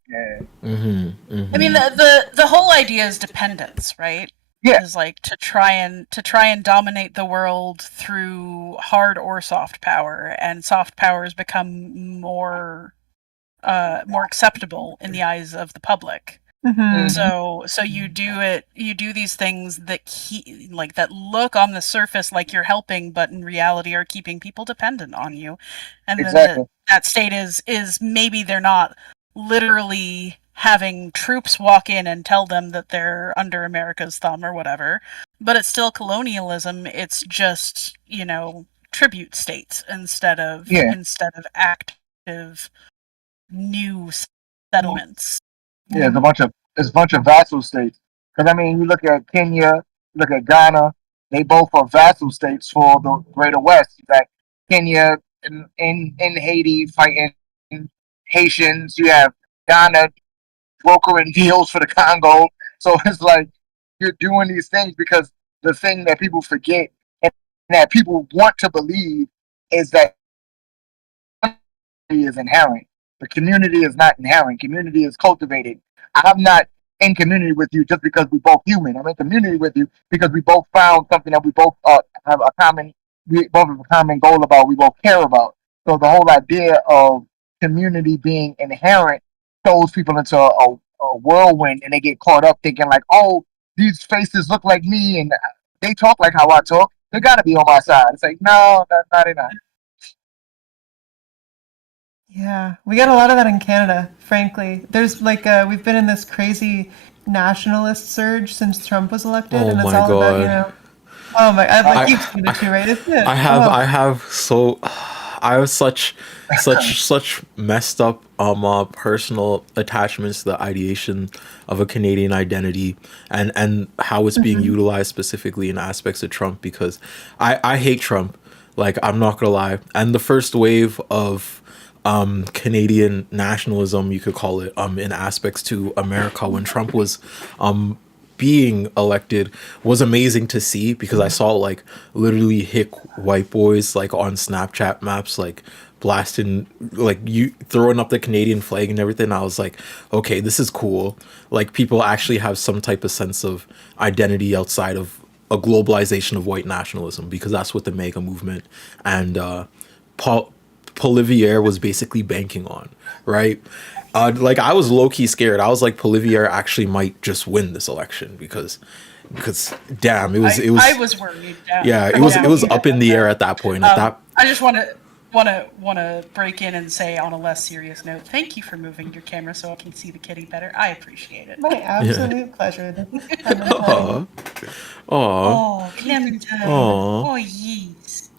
Yeah, Mm-hmm. I mean, Mm-hmm. the whole idea is dependence, right? yeah, Is like to try and dominate the world through hard or soft power, and soft powers become more acceptable in the eyes of the public. Hmm. hmm So you do these things that that look on the surface like you're helping, but in reality are keeping people dependent on you. And then exactly. that state is maybe they're not literally having troops walk in and tell them that they're under America's thumb or whatever, but it's still colonialism. It's just, tribute states Yeah, instead of active new settlements. yeah. It's a bunch of vassal states. Because I mean, you look at Kenya, you look at Ghana. They both are vassal states for the Greater West. You got Kenya in Haiti fighting Haitians. You have Ghana brokering deals for the Congo. So it's like you're doing these things because the thing that people forget and that people want to believe is that is inherent. The community is not inherent. Community is cultivated. I'm not in community with you just because we both human. I'm in community with you because we both found something that we both have a common, we both have a common goal about. We both care about. So the whole idea of community being inherent throws people into a whirlwind, and they get caught up thinking like, oh, these faces look like me, and they talk like how I talk. They got to be on my side. It's like, no, not enough. Yeah, we get a lot of that in Canada, frankly. There's like we've been in this crazy nationalist surge since Trump was elected, Oh and it's my all about, god. oh my, like Uh, you've seen it too, right? Isn't it? I Oh, have so I have such messed up personal attachments to the ideation of a Canadian identity and how it's being mhm. utilized specifically in aspects of Trump because I hate Trump, like I'm not gonna lie, and the first wave of Canadian nationalism, you could call it, in aspects to America when Trump was um being elected was amazing to see because I saw like literally hick white boys like on Snapchat maps like blasting like you throwing up the Canadian flag and everything. I was like, okay, this is cool. Like people actually have some type of sense of identity outside of a globalization of white nationalism because that's what the mega movement and Paul Polivier was basically banking on, right? Like I was low key scared. I was like, Polivier actually might just win this election because damn, I it I was was worried. yeah, Yeah, it was yeah. up in the air at that point. At that I just want to want to break in and say on a less serious note, thank you for moving your camera so I can see the kitty better. I appreciate it. My absolute pleasure. This is Clementine. Aw. Aw. Oh, Clementine. Aw. Oh, yes.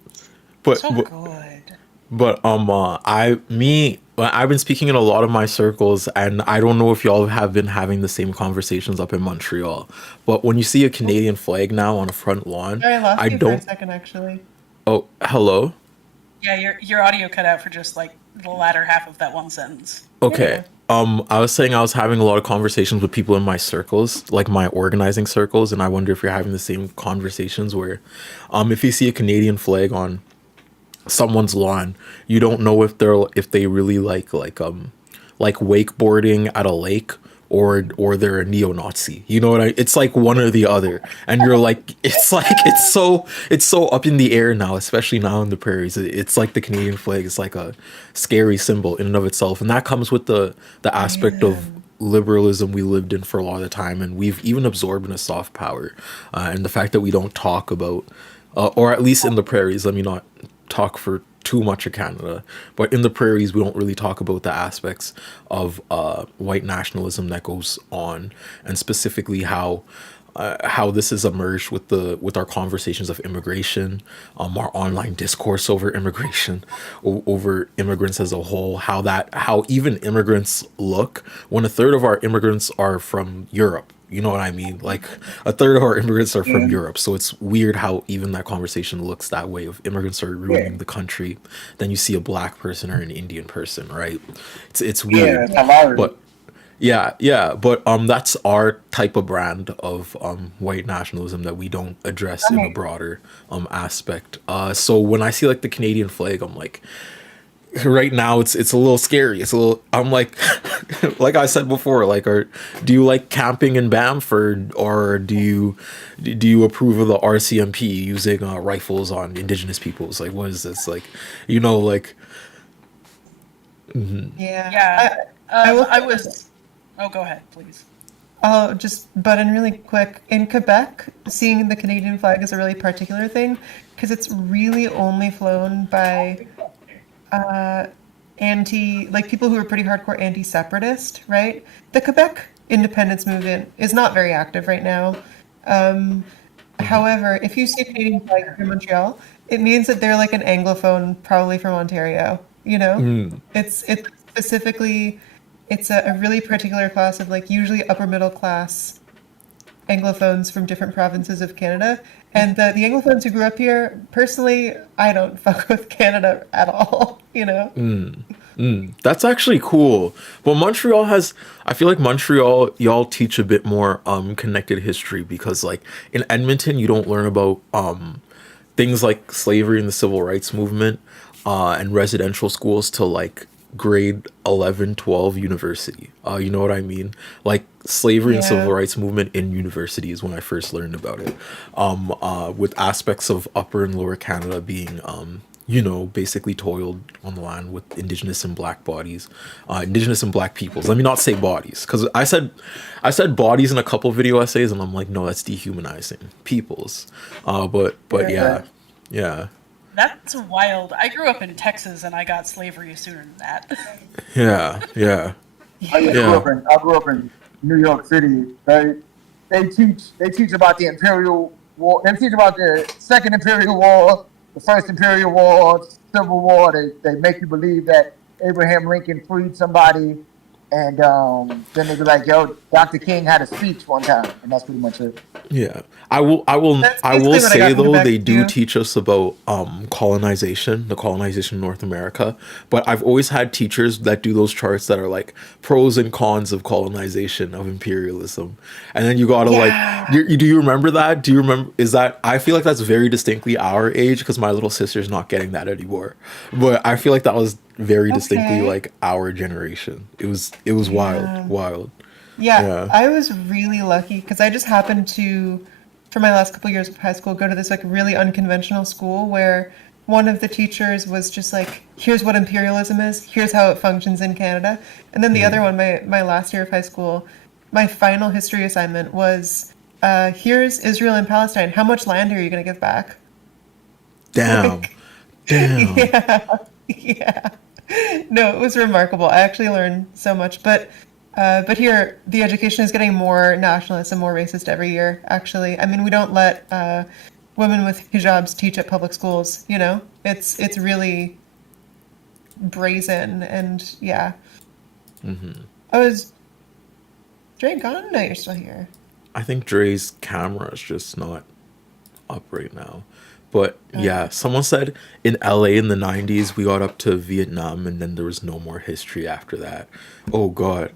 But, So but good. But I've been speaking in a lot of my circles, and I don't know if y'all have been having the same conversations up in Montreal. But when you see a Canadian flag now on a front lawn, I lost I you for a don't. second, actually. Oh, hello. Yeah, your audio cut out for just like the latter half of that one sentence. Okay. I was saying I was having a lot of conversations with people in my circles, like my organizing circles, and I wonder if you're having the same conversations where, if you see a Canadian flag on someone's lawn, you don't know if they really like wakeboarding at a lake, or they're a neo-Nazi. You know what it's like one or the other. And you're like, it's so up in the air now, especially now in the prairies. It's like the Canadian flag is like a scary symbol in and of itself. And that comes with the aspect of liberalism we lived in for a lot of the time, and we've even absorbed in a soft power, and the fact that we don't talk about, or at least in the prairies, let me not talk for too much of Canada, but in the prairies we don't really talk about the aspects of white nationalism that goes on, and specifically how this has emerged with our conversations of immigration, our online discourse over immigration, over immigrants as a whole, how even immigrants look when a third of our immigrants are from Europe. You know what I mean? Like a third of our immigrants are from Europe. So it's weird how even that conversation looks that way of immigrants are ruining the country. Then you see a black person or an Indian person, right? It's weird. it's hilarious. But but that's our type of brand of white nationalism that we don't address in a broader aspect. So when I see like the Canadian flag, I'm like, right now it's a little scary. I'm like like I said before, like, do you like camping in Banff, or do you approve of the RCMP using rifles on Indigenous peoples? Like, what is this? Like, like. Yeah. Yeah. I will I was. Oh, go ahead, please. I'll just butt in really quick. In Quebec, seeing the Canadian flag is a really particular thing because it's really only flown by people who are pretty hardcore anti-separatist, right? The Quebec independence movement is not very active right now. However, if you see a Canadian flag in Montreal, it means that they're like an Anglophone, probably from Ontario. It's specifically, it's a really particular class of like usually upper middle class Anglophones from different provinces of Canada. And the Anglophones who grew up here, personally, I don't fuck with Canada at all, That's actually cool. But I feel like Montreal, y'all teach a bit more connected history, because like in Edmonton, you don't learn about things like slavery and the civil rights movement and residential schools till like grade 11, 12 university. You know what I mean? Like slavery and civil rights movement in university is when I first learned about it. With aspects of upper and lower Canada being basically toiled on the land with Indigenous and Black bodies, Indigenous and Black peoples. Let me not say bodies, because I said bodies in a couple video essays, and I'm like, no, that's dehumanizing peoples. But yeah. That's wild. I grew up in Texas and I got slavery sooner than that. Yeah. I grew up in New York City. They teach about the Imperial War. They teach about the Second Imperial War, the First Imperial War, Civil War. They make you believe that Abraham Lincoln freed somebody, and then they be like, "Yo, Dr. King had a speech one time," and that's pretty much it. Yeah. I will That's I basically will what I got say from though, Quebec they do too. teach us about colonization, the colonization of North America. But I've always had teachers that do those charts that are like pros and cons of colonization, of imperialism. And then you gotta do you remember that? Do you remember, is that, I feel like that's very distinctly our age, because my little sister's not getting that anymore. But I feel like that was very distinctly Okay. like our generation. It was wild. Yeah, I was really lucky because I just happened to, for my last couple years of high school, go to this like really unconventional school where one of the teachers was just like, here's what imperialism is, here's how it functions in Canada. And then the other one, my last year of high school, my final history assignment was, here's Israel and Palestine. How much land are you going to give back? Damn. Like, yeah. Yeah. No, it was remarkable. I actually learned so much. But here, the education is getting more nationalist and more racist every year, actually. I mean, we don't let women with hijabs teach at public schools, you know? It's really brazen and yeah. I was Dre gone? No, you're still here. I think Dre's camera is just not up right now. But yeah, Okay. someone said in LA in the 90s we got up to Vietnam and then there was no more history after that. Oh god.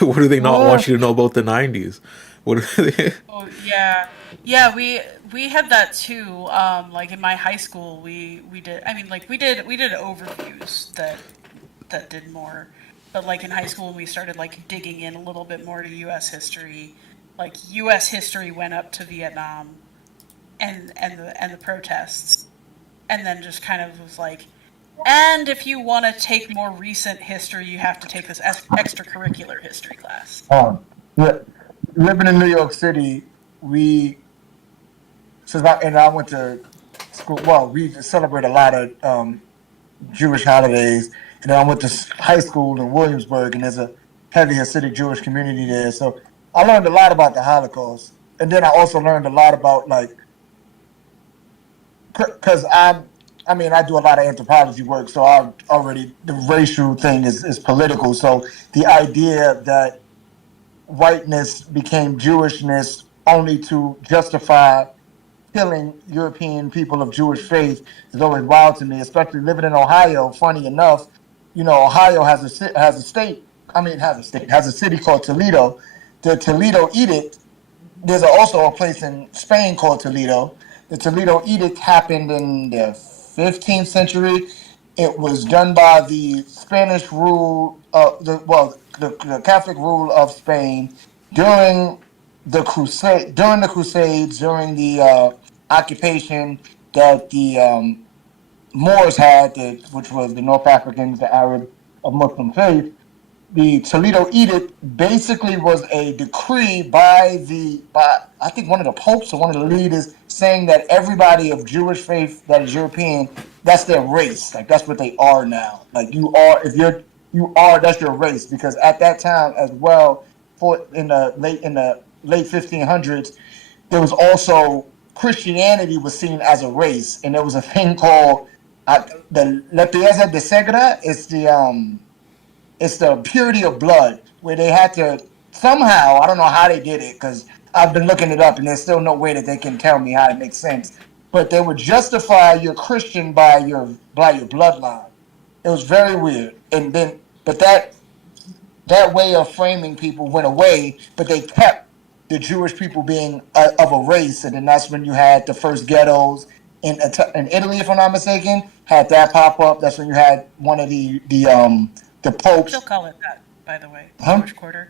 What do they not Whoa. want you to know about the 90s? What do they Oh yeah, yeah. We had that too. Like in my high school, we did. I mean, like we did overviews that did more. But like in high school, when we started like digging in a little bit more to U.S. history, like U.S. history went up to Vietnam and the protests, and then just kind of was like, and if you want to take more recent history, you have to take this extracurricular history class. Yeah, living in New York City, we and I went to school. Well, we celebrate a lot of Jewish holidays, and then I went to high school in Williamsburg, and there's a heavy Hasidic Jewish community there. So I learned a lot about the Holocaust, and then I also learned a lot about like because I mean, I do a lot of anthropology work, so I already the racial thing is political. So the idea that whiteness became Jewishness only to justify killing European people of Jewish faith is always wild to me, especially living in Ohio. Funny enough, Ohio has a state. I mean, has a city called Toledo. The Toledo Edict. There's also a place in Spain called Toledo. The Toledo Edict happened in the 15th century. It was done by the Spanish rule, the Catholic rule of Spain during the Crusades, during the occupation that the Moors had, which was the North Africans, the Arab of Muslim faith. The Toledo Edict basically was a decree by I think one of the popes or one of the leaders saying that everybody of Jewish faith that is European, that's their race. Like that's what they are now. Like you are that's your race, because at that time as well, for in the late 1500s, there was also Christianity was seen as a race, and there was a thing called the La Pieza de Segra. It's the purity of blood, where they had to somehow, I don't know how they did it, because I've been looking it up and there's still no way that they can tell me how it makes sense. But they would justify your Christian by your bloodline. It was very weird. And then but that way of framing people went away, but they kept the Jewish people being of a race, and then that's when you had the first ghettos in Italy, if I'm not mistaken, had that pop up. That's when you had one of the Still popes. call it that, by the way, the Huh? Jewish Quarter.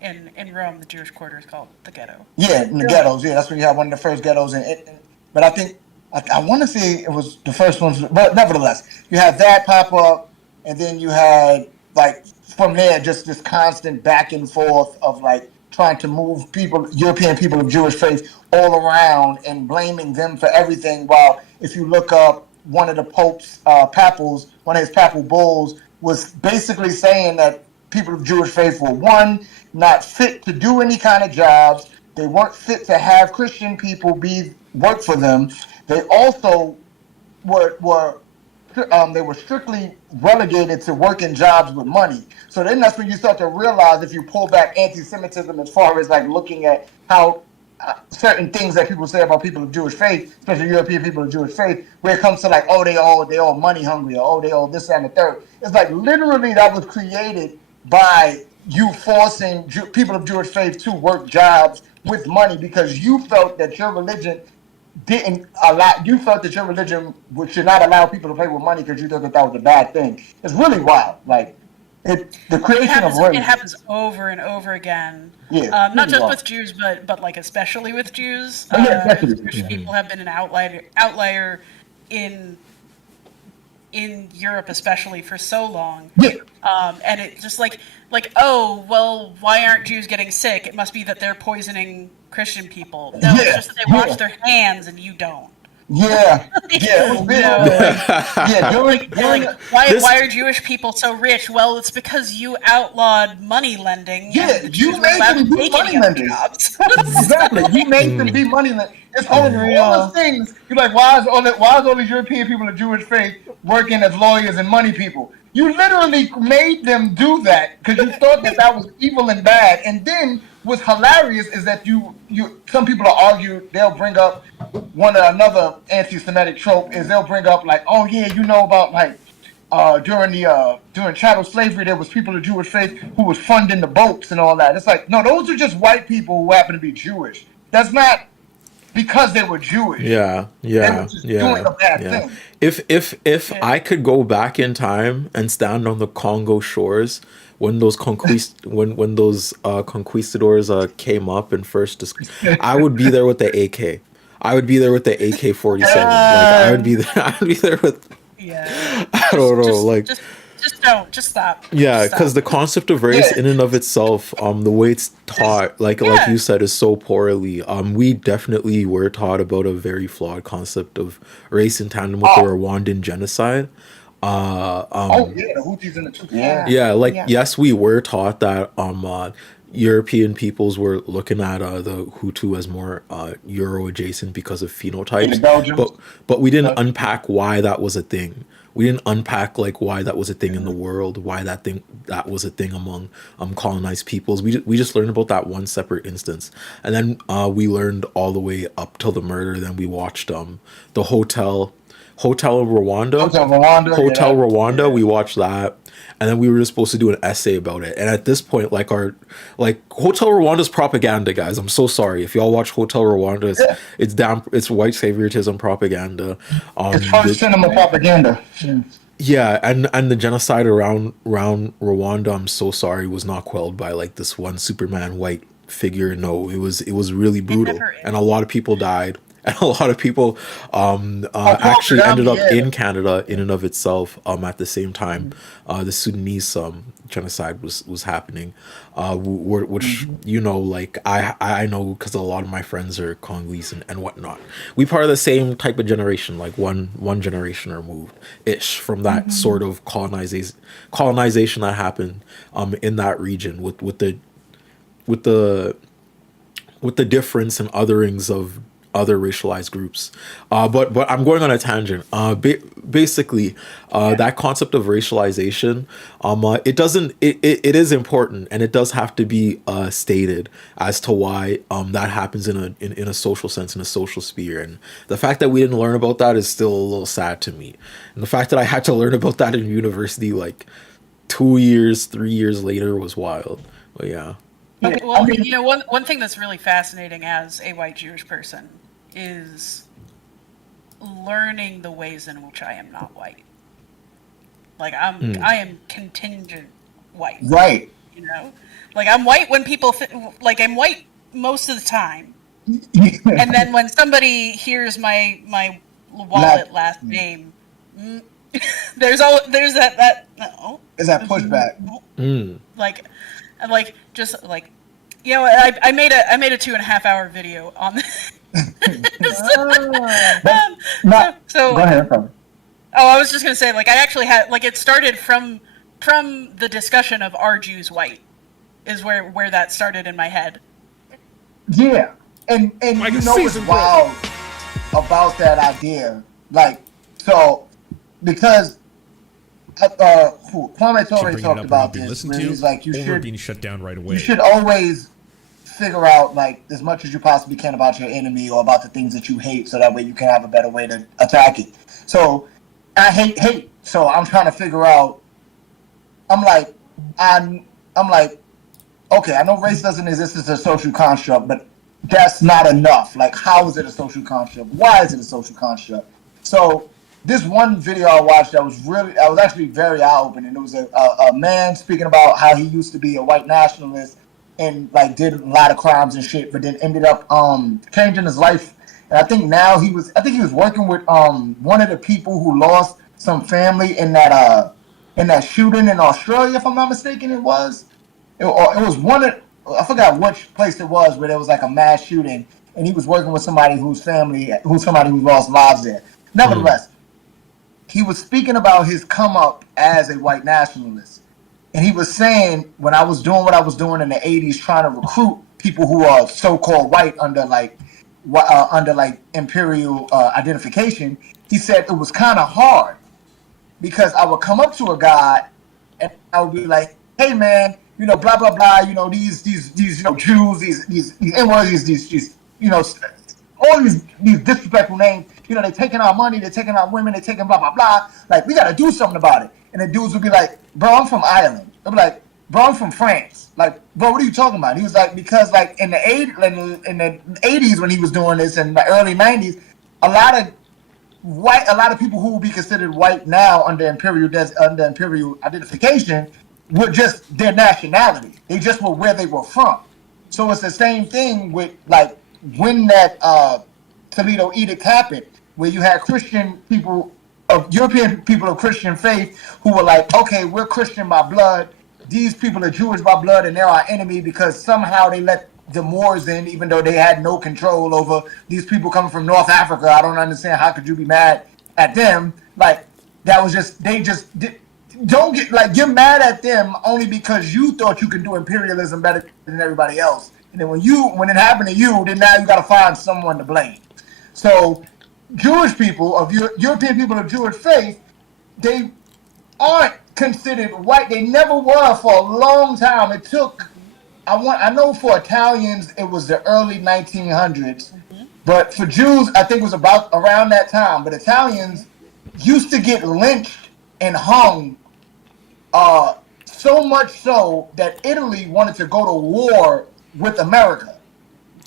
In Rome, the Jewish Quarter is called the ghetto. Yeah, in the ghettos. Yeah, that's when you had one of the first ghettos. But I think I want to say it was the first ones. But nevertheless, you had that pop up, and then you had like from there just this constant back and forth of like trying to move people, European people of Jewish faith, all around and blaming them for everything. While if you look up one of the Pope's one of his papal bulls was basically saying that people of Jewish faith were one, not fit to do any kind of jobs. They weren't fit to have Christian people work for them. They also were they were strictly relegated to working jobs with money. So then that's when you start to realize, if you pull back anti-Semitism as far as like looking at how certain things that people say about people of Jewish faith, especially European people of Jewish faith, where it comes to like, oh, they all money hungry, or oh, they all this and the third. It's like literally that was created by you forcing people of Jewish faith to work jobs with money, because you felt that your religion didn't allow. You felt that your religion should not allow people to play with money because you thought that was a bad thing. It's really wild. Like the creation of It race. happens over and over again. Yeah, Not really just wild. with Jews, but like especially with Jews. But yeah, definitely. Jewish people have been an outlier in Europe, especially for so long. Yeah, And it just like, oh, well, why aren't Jews getting sick? It must be that they're poisoning Christian people. No, it's yeah, just that they wash yeah. their hands and you don't. Yeah, yeah, it was big. No, Yeah, like, during This- why are Jewish people so rich? Well, it's because you outlawed money lending, yeah, and the Jews you weren't made allowed them to be take money any other lenders. jobs. Exactly, you made them be money lenders. It's all those things. You're like, why is all these European people of Jewish faith working as lawyers and money people? You literally made them do that because you thought that was evil and bad. And then what's hilarious is that some people will argue, they'll bring up another anti-Semitic trope is they'll bring up like, oh yeah, you know about like during chattel slavery, there was people of Jewish faith who was funding the boats and all that. It's like, no, those are just white people who happen to be Jewish. That's not because they were Jewish. Yeah, They yeah, were just yeah, doing a bad yeah. thing. If I could go back in time and stand on the Congo shores when those when those conquistadors came up and first, I would be there with the AK. I would be there with the AK-47. Like I would be there. I would be there with. Yeah, I don't know. Like just don't, just stop. yeah, Just because the stop. concept of race Yeah. in and of itself, the way it's taught, like Yeah. you said, is so poorly. We definitely were taught about a very flawed concept of race in tandem with the Rwandan genocide. Oh yeah, the Houthis and the Tutsis. Yeah, like Yeah. yes, we were taught that European peoples were looking at the Hutu as more Euro adjacent because of In the phenotypes, Belgians. but we didn't unpack why that was a thing. We didn't unpack like why that was a thing in the world, why that was a thing among colonized peoples. We just learned about that one separate instance, and then we learned all the way up till the murder. Then we watched the Hotel Rwanda. Hotel Rwanda. Yeah. We watched that, and then we were just supposed to do an essay about it. And at this point, like Hotel Rwanda's propaganda, guys. I'm so sorry if y'all watch Hotel Rwanda. It's white saviorism propaganda. It's first cinema propaganda. Yeah, and the genocide around Rwanda, I'm so sorry, was not quelled by like this one Superman white figure. No, it was really brutal, never is. and a lot of people died, and a lot of people actually ended up in Canada in and of itself. At the same time, the Sudanese genocide was happening, which like I know because a lot of my friends are Congolese and whatnot. We part of the same type of generation, like one generation removed ish from that sort of colonization that happened in that region with the difference and otherings of other racialized groups. But I'm going on a tangent. Basically, that concept of racialization, it is important, and it does have to be stated as to why that happens in a social sense, in a social sphere. And the fact that we didn't learn about that is still a little sad to me. And the fact that I had to learn about that in university like 3 years later was wild. But yeah. Well, one thing that's really fascinating as a white Jewish person is learning the ways in which I am not white. Like I am contingent white. Right. Like I'm white when people like I'm white most of the time, and then when somebody hears my wallet last name, there's that no. Is that pushback? Like just like I made a 2.5 hour video on this. So go ahead. oh, I was just gonna say, like, I actually had, like, it started from the discussion of are Jews white is where that started in my head. Yeah, and Like you a know what's season wild about that idea? Like, so because Kwame's already bringing it talked up or about not being this. listened Where to, he's like, or we're being shut down right away. you should always figure out like as much as you possibly can about your enemy or about the things that you hate, so that way you can have a better way to attack it. So I hate. So I'm trying to figure out. I'm like, okay, I know race doesn't exist as a social construct, but that's not enough. Like, how is it a social construct? Why is it a social construct? So this one video I watched that was actually very eye-opening. It was a man speaking about how he used to be a white nationalist and like did a lot of crimes and shit, but then ended up changing his life. And I think now he was working with one of the people who lost some family in that shooting in Australia, if I'm not mistaken. It was one of, I forgot which place it was, where there was like a mass shooting, and he was working with somebody whose somebody who lost lives there. Nevertheless, he was speaking about his come up as a white nationalist. And he was saying, when I was doing what I was doing in the 80s, trying to recruit people who are so-called white under imperial identification, he said it was kind of hard because I would come up to a guy and I would be like, "Hey man, blah blah blah, these Jews, these N-words, these all these disrespectful names, they're taking our money, they're taking our women, they're taking blah blah blah. Like we got to do something about it." And the dudes would be like, "Bro, I'm from Ireland." I'd be like, "Bro, I'm from France." Like, "Bro, what are you talking about?" He was like, "Because like in the 80s when he was doing this, and the early 90s, a lot of people who would be considered white now under imperial identification were just their nationality. They just were where they were from. So it's the same thing with like when that Toledo Edict happened, where you had Christian people European people of Christian faith who were like, okay, we're Christian by blood. These people are Jewish by blood, and they're our enemy because somehow they let the Moors in, even though they had no control over these people coming from North Africa. I don't understand how could you be mad at them? Like that was just don't get like you're mad at them only because you thought you could do imperialism better than everybody else. And then when it happened to you, then now you got to find someone to blame. So Jewish people European people of Jewish faith, they aren't considered white. They never were for a long time. It took I know for Italians it was the early 1900s, but for Jews I think it was about around that time. But Italians used to get lynched and hung, so much so that Italy wanted to go to war with America.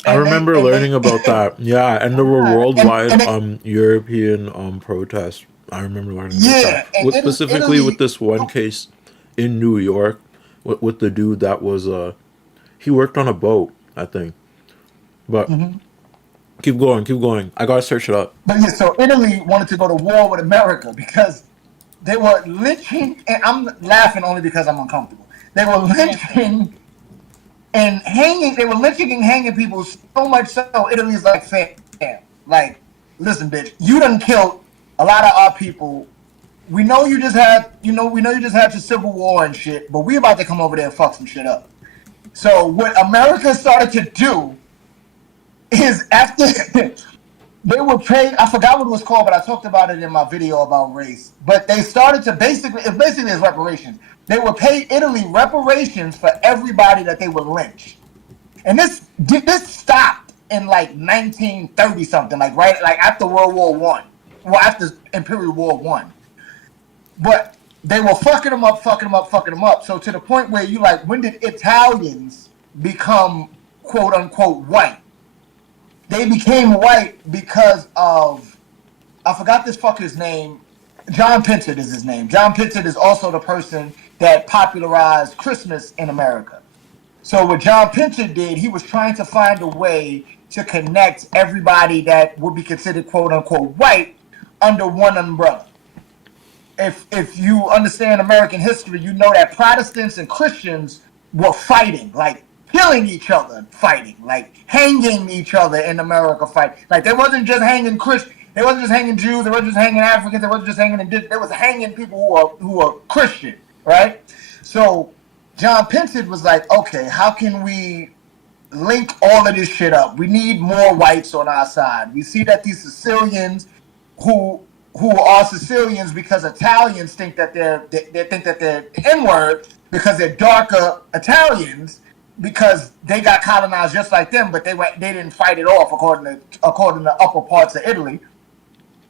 I remember learning about that. Yeah, and there were worldwide and European protests. I remember learning about that. and Specifically Italy, with this one case in New York with the dude that was he worked on a boat, I think. But keep going. I gotta search it up. But yeah, so Italy wanted to go to war with America because they were lynching, and I'm laughing only because I'm uncomfortable. They were lynching and hanging. They were lynching and hanging people so much so Italy's like, fam, like, listen, bitch, you done killed a lot of our people. We know you just had, your civil war and shit, but we about to come over there and fuck some shit up. So what America started to do is after they were paid, I forgot what it was called, but I talked about it in my video about race. But they started to basically it's reparations. They would pay Italy reparations for everybody that they would lynch. And this stopped in like 1930 something, like after World War One. Well, after Imperial War One. But they were fucking them up. So to the point where you like, when did Italians become quote unquote white? They became white because of, I forgot this fucker's name. John Pinchot is his name. John Pinchot is also the person that popularized Christmas in America. So what John Pinchot did, he was trying to find a way to connect everybody that would be considered quote unquote white under one umbrella. If you understand American history, you know that Protestants and Christians were fighting, like killing each other, fighting, like hanging each other in America, fight. Like they wasn't just hanging Christians, they wasn't just hanging Jews, they wasn't just hanging Africans, they wasn't just hanging they was hanging people who are Christian, right? So John Pinchot was like, okay, how can we link all of this shit up? We need more whites on our side. We see that these Sicilians who are Sicilians because Italians think that they think that they're N-word because they're darker Italians because they got colonized just like them, but they didn't fight it off according to upper parts of Italy.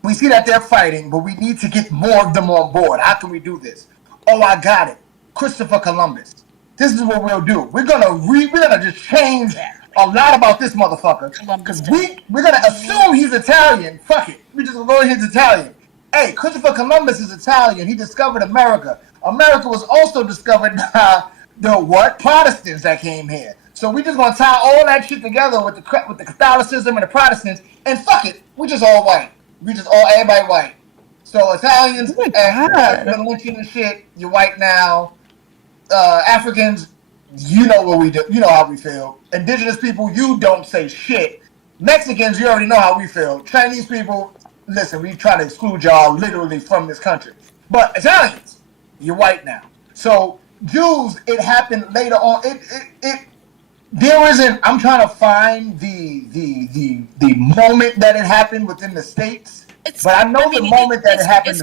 We see that they're fighting, but we need to get more of them on board. How can we do this? Oh, I got it. Christopher Columbus. This is what we'll do. We're gonna just change a lot about this motherfucker because we're gonna assume he's Italian. Fuck it. We just gonna go ahead, he's Italian. Hey, Christopher Columbus is Italian. He discovered America. America was also discovered by the Protestants that came here. So we just gonna tie all that shit together with the Catholicism and the Protestants, and fuck it, we just all white. We just all everybody white. So Italians and lynching and shit, you're white now. Africans, you know what we do. You know how we feel. Indigenous people, you don't say shit. Mexicans, you already know how we feel. Chinese people, listen, we try to exclude y'all literally from this country. But Italians, you're white now. So Jews, it happened later on. There isn't. I'm trying to find the moment that it happened within the states. But I know the moment that it happened.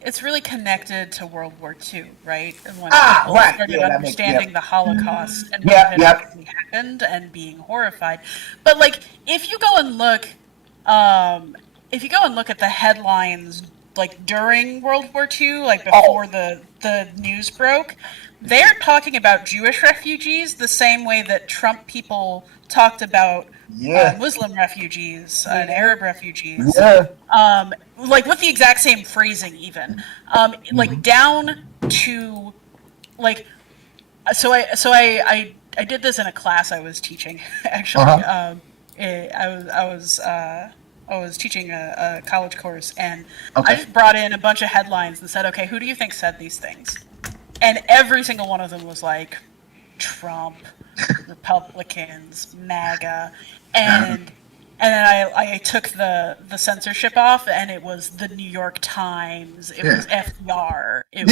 It's really connected to World War II, right? And when people right. started Yeah, understanding the Holocaust and what Yep, had yep. actually happened and being horrified. But like, if you go and look at the headlines like during World War II, like before the news broke, they're talking about Jewish refugees the same way that Trump people talked about Muslim refugees and Arab refugees. Yeah. Like with the exact same phrasing, even like down to like. I did this in a class I was teaching actually. I was teaching a college course, and I just brought in a bunch of headlines and said, okay, who do you think said these things? And every single one of them was like Trump, Republicans, MAGA, and then I took the censorship off, and it was the New York Times, it was FDR, it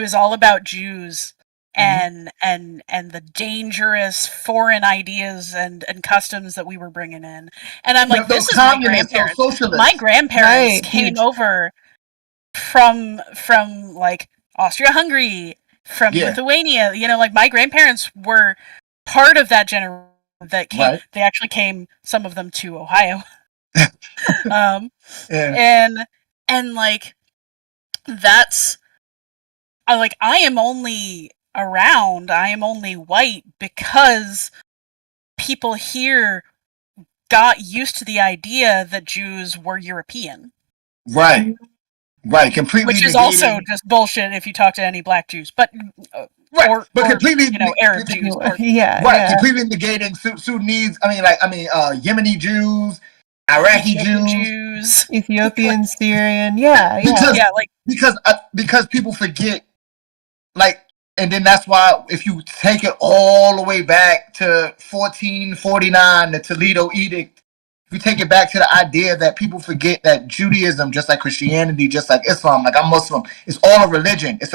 was all about Jews and the dangerous foreign ideas and customs that we were bringing in. And I'm like, this is my grandparents. My grandparents came over from like Austria-Hungary, from Lithuania. You know, like my grandparents were part of that generation that came. They actually came, some of them, to Ohio. And like that's I am only white because people here got used to the idea that Jews were European. Right, completely. Which is also just bullshit if you talk to any black Jews, but completely, Arab Jews, completely negating Sudanese. Yemeni Jews, Iraqi Jews, Ethiopian, Syrian, because people forget, and then that's why if you take it all the way back to 1449, the Toledo Edict. If you take it back to the idea that people forget that Judaism, just like Christianity, just like Islam, like I'm Muslim, it's all a religion. It's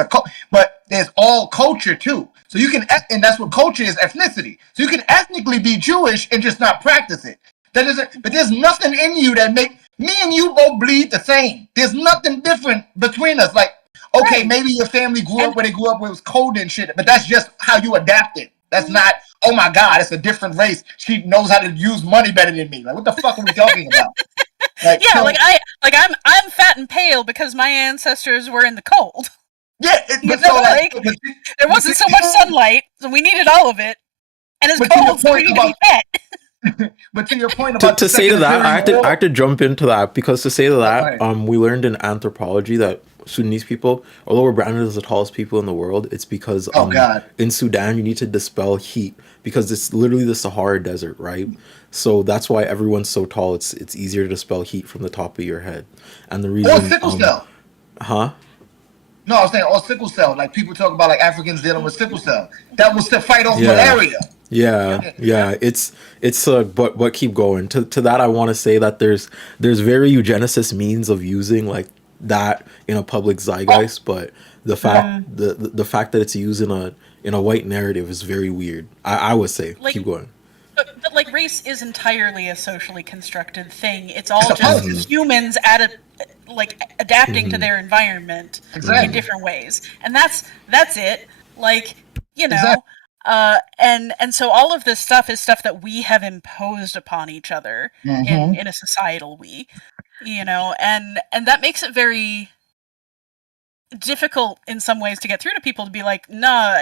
but there's all culture too. So you can, and that's what culture is, ethnicity. So you can ethnically be Jewish and just not practice it. But there's nothing in you that make me and you both bleed the same. There's nothing different between us. Like, okay, maybe your family grew up where they grew up where it was cold and shit, but that's just how you adapted. That's not, oh my God, it's a different race. She knows how to use money better than me. Like, what the fuck are we talking about? I'm fat and pale because my ancestors were in the cold. Yeah, there wasn't so much sunlight, so we needed all of it, and it's cold, so we need to be fat. But to your point about to say to that, I have to jump into that, because to say to that, we learned in anthropology that Sudanese people, although we're branded as the tallest people in the world, it's because in Sudan you need to dispel heat because it's literally the Sahara Desert, right? So that's why everyone's so tall. It's easier to dispel heat from the top of your head, and the reason. Or sickle cell. Huh? No, I was saying, or sickle cell. Like people talk about, like Africans dealing with sickle cell. That was to fight off malaria. Yeah. It's but keep going. To that, I want to say that there's very eugenicist means of using like that in a public zeitgeist, but the fact the fact that it's used in a white narrative is very weird. I would say, keep going. But like race is entirely a socially constructed thing. It's all just humans adapting to their environment in different ways, and that's it. Like, you know. And so all of this stuff is stuff that we have imposed upon each other in a societal and that makes it very difficult in some ways to get through to people, to be like, nah,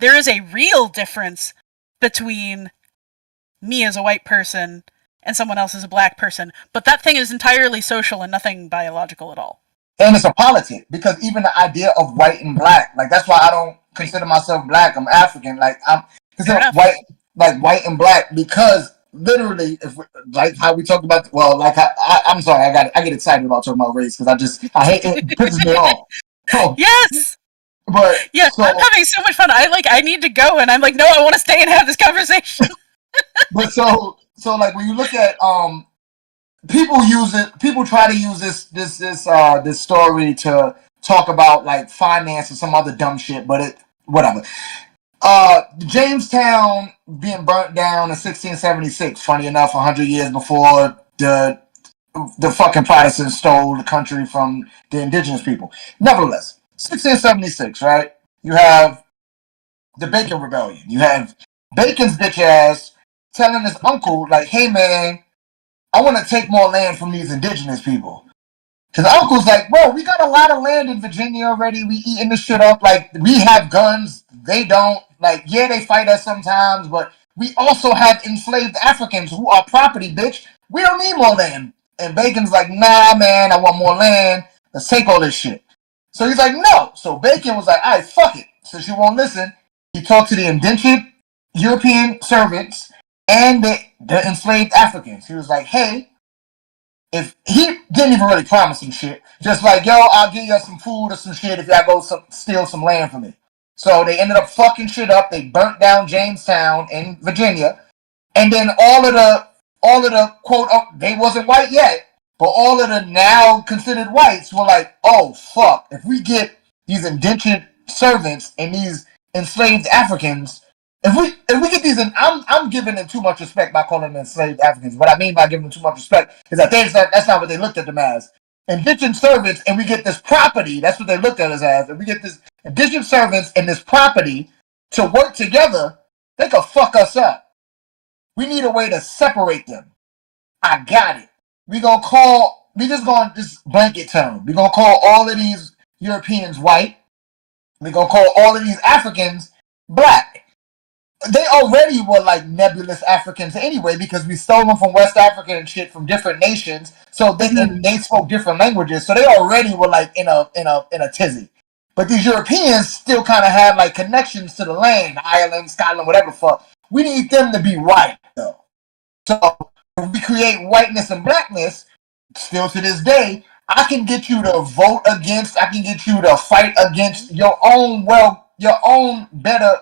there is a real difference between me as a white person and someone else as a black person, but that thing is entirely social and nothing biological at all. And it's a politic, because even the idea of white and black, like that's why I don't consider myself black. I'm African. Like I'm considered white and black, because literally, if like how we talked about, I'm sorry, I get excited about talking about race because I hate it. It pisses me off. So, yes. But Yeah, so I'm having so much fun. I need to go, and I'm like, no, I want to stay and have this conversation. but so like when you look at people try to use this story to talk about like finance or some other dumb shit, but it whatever. Jamestown being burnt down in 1676, funny enough, 100 years before the fucking Protestants stole the country from the indigenous people. Nevertheless, 1676, right? You have the Bacon Rebellion. You have Bacon's bitch ass telling his uncle, like, hey man, I want to take more land from these indigenous people. His uncle's like, bro, we got a lot of land in Virginia already. We eating this shit up. Like, we have guns. They don't. Like, yeah, they fight us sometimes, but we also have enslaved Africans who are property, bitch. We don't need more land. And Bacon's like, nah, man, I want more land. Let's take all this shit. So he's like, no. So Bacon was like, all right, fuck it. Since you won't listen, he talked to the indentured European servants and the enslaved Africans. He was like, hey, if he didn't even really promise some shit, just like, yo, I'll give you some food or some shit if y'all go steal some land from me. So they ended up fucking shit up. They burnt down Jamestown in Virginia, and then all of the quote, they wasn't white yet, but all of the now considered whites were like, oh fuck, if we get these indentured servants and these enslaved Africans, if we get these, and I'm giving them too much respect by calling them enslaved Africans. What I mean by giving them too much respect is that that's not what they looked at them as. Indentured servants, and we get this property. That's what they looked at us as. And we get this indentured servants and this property to work together. They could fuck us up. We need a way to separate them. I got it. We just gonna this blanket term. We gonna call all of these Europeans white. We gonna call all of these Africans black. They already were like nebulous Africans anyway because we stole them from West Africa and shit from different nations. So they spoke different languages. So they already were like in a tizzy. But these Europeans still kind of had like connections to the land, Ireland, Scotland, whatever fuck. We need them to be white though. So if we create whiteness and blackness, still to this day, I can get you to vote against. I can get you to fight against your own better.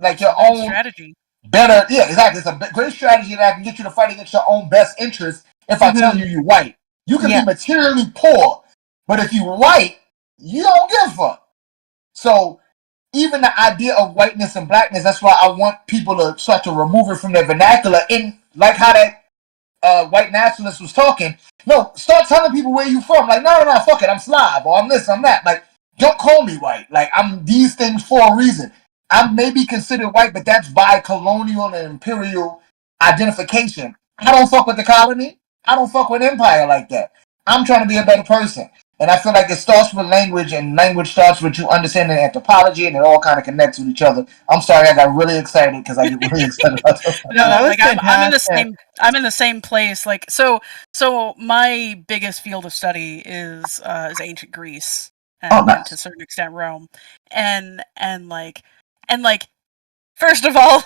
Like your own strategy. better, yeah, exactly. It's a great strategy that I can get you to fight against your own best interest if I tell you you're white. You can be materially poor, but if you're white, you don't give a fuck. So even the idea of whiteness and blackness, that's why I want people to start to remove it from their vernacular. In like how that white nationalist was talking. No, start telling people where you from. Like, no, fuck it, I'm Slav or I'm this, I'm that. Like, don't call me white. Like, I'm these things for a reason. I may be considered white, but that's by colonial and imperial identification. I don't fuck with the colony. I don't fuck with empire like that. I'm trying to be a better person. And I feel like it starts with language, and language starts with you understanding anthropology, and it all kind of connects with each other. I'm sorry, I got really excited because I get really excited about this. No, that was like I'm in the fantastic. same I'm in the same place. Like so my biggest field of study is ancient Greece and to a Nice. certain extent Rome. And first of all,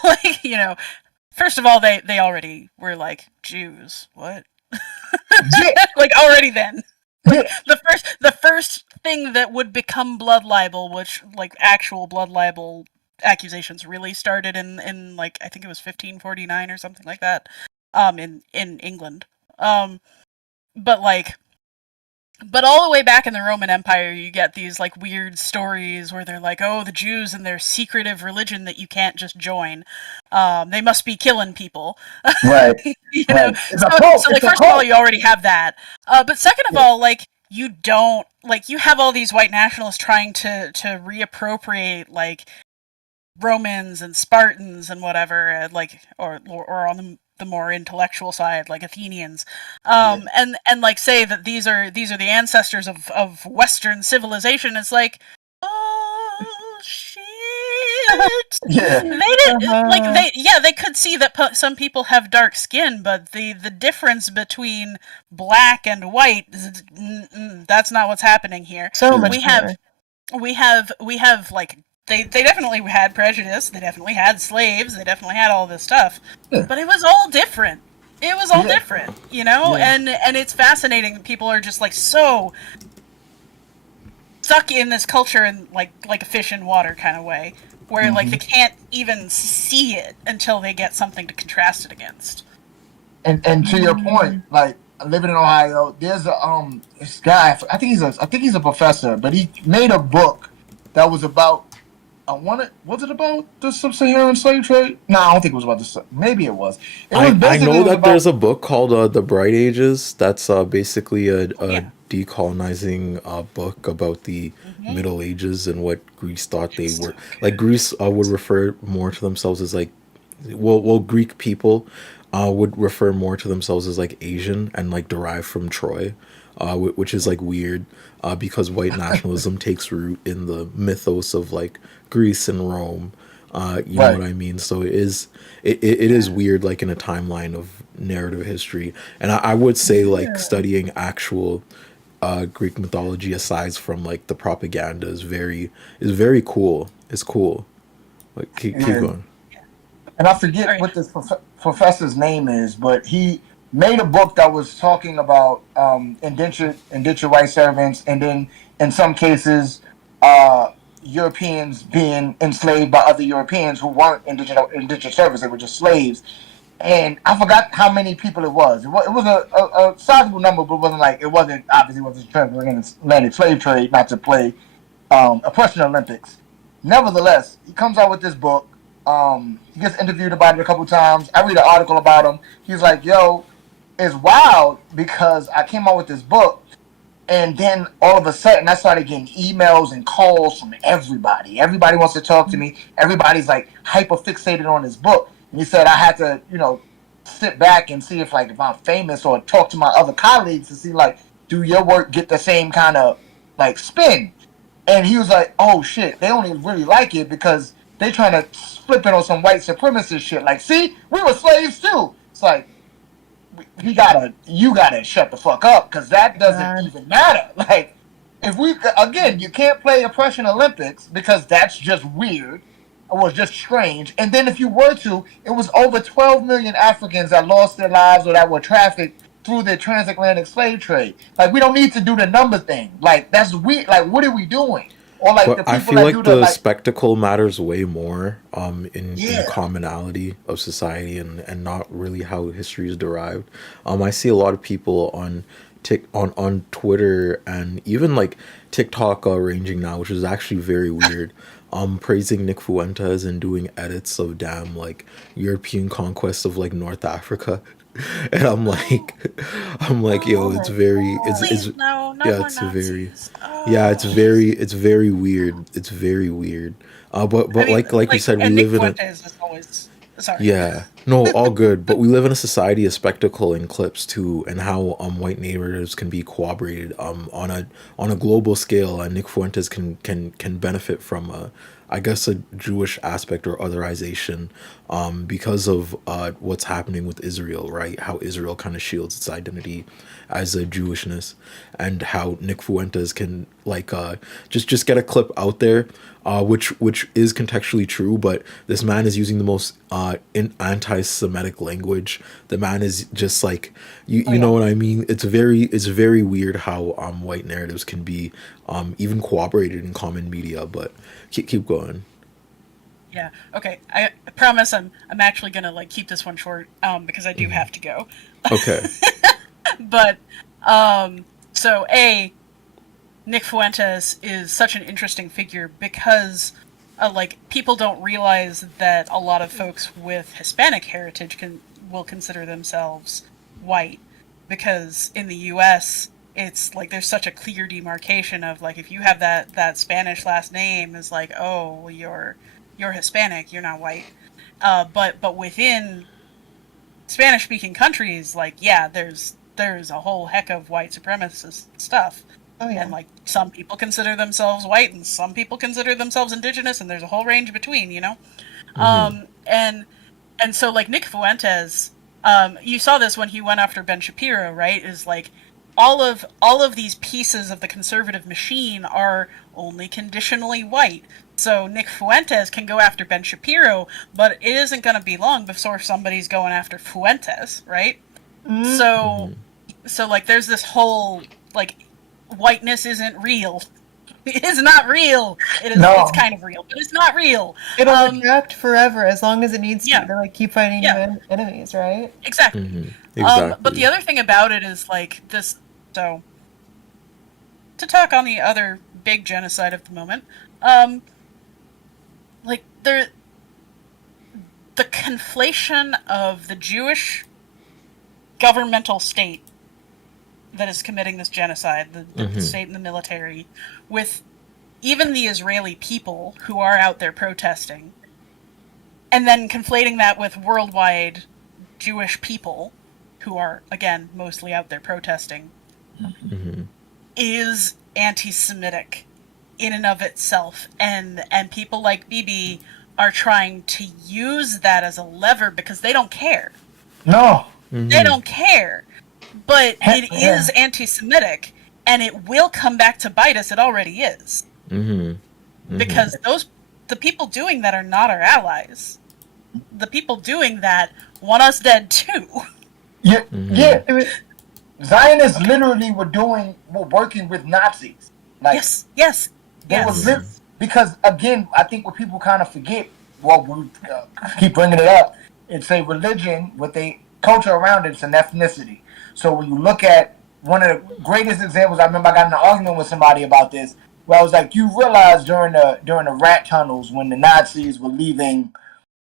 they already were like Jews. What? Yeah. Like already then. Yeah. The first thing that would become blood libel, which like actual blood libel accusations really started in like I think it was 1549 or something like that, in England. But all the way back in the Roman Empire, you get these like weird stories where they're like, oh, the Jews and their secretive religion that you can't just join. They must be killing people. Right. You Right. know? It's a cult. So It's like, a first of all, cult. you already have that. But second of all, like, you don't, like, you have all these white nationalists trying to reappropriate, like, Romans and Spartans and whatever, like, or on the more intellectual side, like Athenians, and like say that these are the ancestors of Western civilization. It's like, oh shit! Yeah. They didn't like they could see that some people have dark skin, but the difference between black and white, that's not what's happening here. So much we more. have like they definitely had prejudice, they definitely had slaves, they definitely had all this stuff, but it was all different. It was all different, you know. Yeah. And it's fascinating that people are just like so stuck in this culture in like a fish in water kind of way, where like they can't even see it until they get something to contrast it against. And to your point, like living in Ohio, there's a this guy. I think he's a professor, but he made a book that was about. Was it about the sub-Saharan slave trade? No, I don't think it was about the. Maybe it was. It was I basically know it was that about. there's a book called The Bright Ages. That's basically a Yeah. decolonizing book about the Middle Ages and what Greece thought they were. So Like Greece would refer more to themselves as like, Greek people would refer more to themselves as like Asian and like derived from Troy, which is like weird because white nationalism takes root in the mythos of like Greece and Rome. You know Right. what I mean? So it is weird, like in a timeline of narrative history. And I would say like studying actual Greek mythology aside from like the propaganda is very cool. It's cool. Like keep And going. and I forget Alright. what this professor's name is, but he made a book that was talking about indentured white servants, and then in some cases, uh, Europeans being enslaved by other Europeans who weren't indentured servants; they were just slaves. And I forgot how many people it was. It was a sizable number, but it wasn't transatlantic slave trade, not to play oppression Olympics. Nevertheless, he comes out with this book. He gets interviewed about it a couple times. I read an article about him. He's like, "Yo, it's wild because I came out with this book, and then all of a sudden I started getting emails and calls from everybody. Everybody wants to talk to me. Everybody's like hyper fixated on this book." And he said I had to, sit back and see if I'm famous or talk to my other colleagues to see do your work get the same kind of spin. And he was like, "Oh shit, they only really like it because they trying to flip it on some white supremacist shit. Like, see, we were slaves too." It's like you gotta shut the fuck up because that doesn't God. even matter. Like, if we again, you can't play oppression Olympics because that's just weird. Or just strange. And then if you were to, it was over 12 million Africans that lost their lives or that were trafficked through the transatlantic slave trade. Like, we don't need to do the number thing. Like, that's weird. Like, what are we doing? Or like the But I people feel that do like the the spectacle matters way more in yeah. commonality of society and not really how history is derived. I see a lot of people on on Twitter and even like TikTok ranging now, which is actually very weird. Praising Nick Fuentes and doing edits of damn like European conquest of like North Africa. And I'm like, yo, it's very, it's Please, no, no yeah, more it's very, Nazis. yeah, Oh. it's very weird. It's very weird. But I mean, like you said, we and Nick live in a Fuentes is always sorry. yeah. No, all good. But we live in a society of spectacle and clips too, and how white narratives can be corroborated on a global scale, and Nick Fuentes can benefit from I guess a Jewish aspect or otherization because of what's happening with Israel, right? How Israel kind of shields its identity as a Jewishness, and how Nick Fuentes can like just get a clip out there, which is contextually true, but this man is using the most anti-Semitic language. The man is just like you know what I mean. It's very weird how white narratives can be even corroborated in common media. But keep going. Yeah. Okay. I promise I'm actually gonna like keep this one short because I do have to go. Okay. But so Nick Fuentes is such an interesting figure because like people don't realize that a lot of folks with Hispanic heritage will consider themselves white because in the U.S. it's like there's such a clear demarcation of like if you have that Spanish last name is like, oh, well, you're Hispanic, you're not white. But within Spanish speaking countries, like yeah, there's a whole heck of white supremacist stuff. Oh yeah. And like some people consider themselves white and some people consider themselves indigenous and there's a whole range between, you know? And so like Nick Fuentes, you saw this when he went after Ben Shapiro, right? Is like all of these pieces of the conservative machine are only conditionally white. So Nick Fuentes can go after Ben Shapiro, but it isn't going to be long before somebody's going after Fuentes, right? So like there's this whole like whiteness isn't real It is not real. No. It's kind of real, but it's not real. It'll retract forever as long as it needs Yeah. to like keep finding Yeah. new enemies, right? Exactly. Exactly. But the other thing about it is like this. So to talk on the other big genocide of the moment, like the conflation of the Jewish governmental state that is committing this genocide, the state and the military, with even the Israeli people who are out there protesting, and then conflating that with worldwide Jewish people who are, again, mostly out there protesting, is anti-Semitic in and of itself. And people like Bibi are trying to use that as a lever because they don't care. No. They don't care. But it is anti-Semitic, and it will come back to bite us. It already is. Because the people doing that are not our allies. The people doing that want us dead too. Yeah, yeah. Zionists literally were working with Nazis. Like, yes. They were because again, I think what people kind of forget. Well, we keep bringing it up. It's a religion with a culture around it. It's an ethnicity. So when you look at one of the greatest examples, I remember I got in an argument with somebody about this, where I was like, you realize during the rat tunnels when the Nazis were leaving,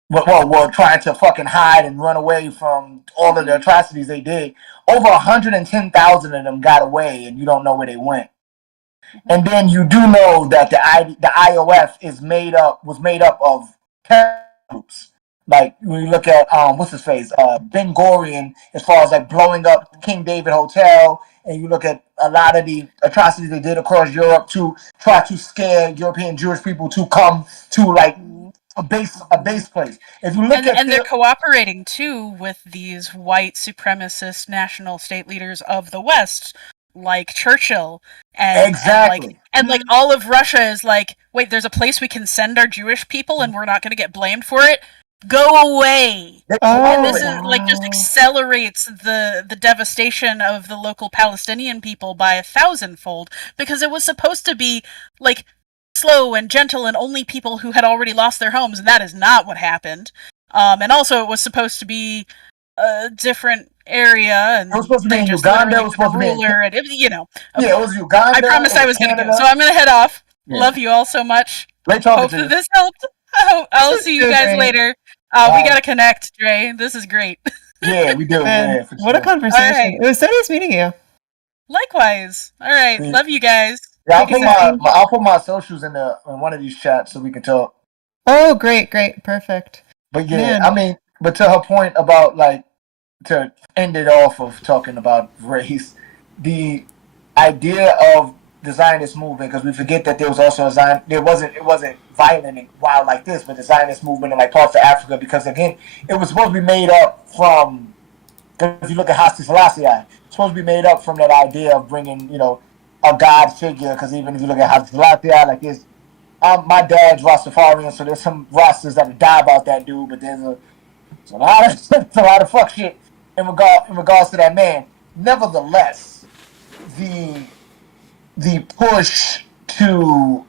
were trying to fucking hide and run away from all of the atrocities they did, over 110,000 of them got away, and you don't know where they went. And then you do know that the IOF was made up of terror groups. Like when you look at what's his face, Ben Gurion, as far as like blowing up King David Hotel, and you look at a lot of the atrocities they did across Europe to try to scare European Jewish people to come to like a base place. If you look and they're cooperating too with these white supremacist national state leaders of the West, like Churchill, and like all of Russia is like, wait, there's a place we can send our Jewish people, and we're not going to get blamed for it. Go away. And this is like just accelerates the devastation of the local Palestinian people by 1,000-fold, because it was supposed to be like slow and gentle and only people who had already lost their homes, and that is not what happened. And also it was supposed to be a different area, and it was supposed to be in Uganda. It was supposed to be ruler, and it, you know. Okay. Yeah, it was Uganda. I promised I was going to go, so I'm going to head off. Yeah. Love you all so much. Great talking Hope to you. that this helped. I'll see you guys later. We gotta connect, Dre. This is great. Yeah, we do. Yeah, what a conversation! Right. It was so nice meeting you. Likewise. All right, love you guys. Yeah, I'll put my socials in one of these chats so we can talk. Oh, great, perfect. But yeah, I mean, but to her point about like to end it off of talking about race, the idea of the Zionist movement, because we forget that there was also it wasn't violent and wild like this, but the Zionist movement in like parts of Africa, because again, it was supposed to be made up from, if you look at Haile Selassie, it's supposed to be made up from that idea of bringing, you know, a God figure, because even if you look at Haile Selassie, like this, my dad's Rastafarian, so there's some Rastas that would die about that dude, but there's a lot of fuck shit in regards to that man. Nevertheless, the push to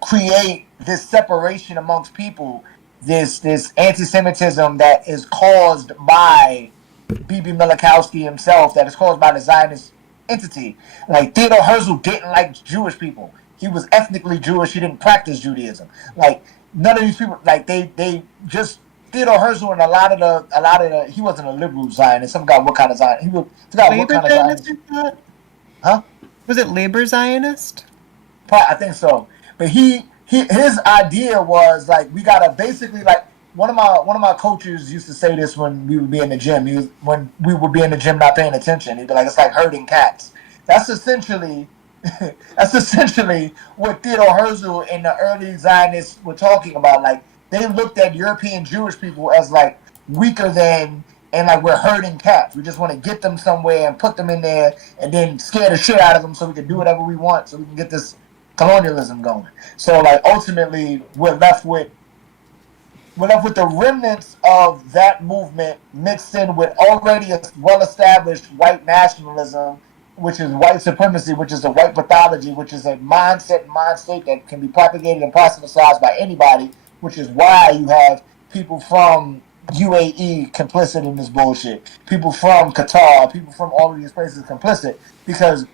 create this separation amongst people, this anti-Semitism that is caused by Bibi Milikowski himself, that is caused by the Zionist entity. Like Theodore Herzl didn't like Jewish people. He was ethnically Jewish. He didn't practice Judaism. Like none of these people, like they just Theodore Herzl and a lot of the he wasn't a liberal Zionist. I forgot what kind of Zionist. What kind of Zionist. Huh? Was it labor Zionist? I think so. But his idea was like, we gotta basically, like, one of my coaches used to say this when we would be in the gym. When we would be in the gym not paying attention, he'd be like, it's like herding cats. That's essentially what Theodore Herzl and the early Zionists were talking about. Like, they looked at European Jewish people as like weaker than, and like we're herding cats. We just want to get them somewhere and put them in there and then scare the shit out of them so we can do whatever we want, so we can get this colonialism going. So like ultimately we're left with the remnants of that movement mixed in with already a well-established white nationalism which is white supremacy, which is a white pathology, which is a mindset and mind state that can be propagated and proselytized by anybody, which is why you have people from UAE complicit in this bullshit. People from Qatar, people from all of these places complicit because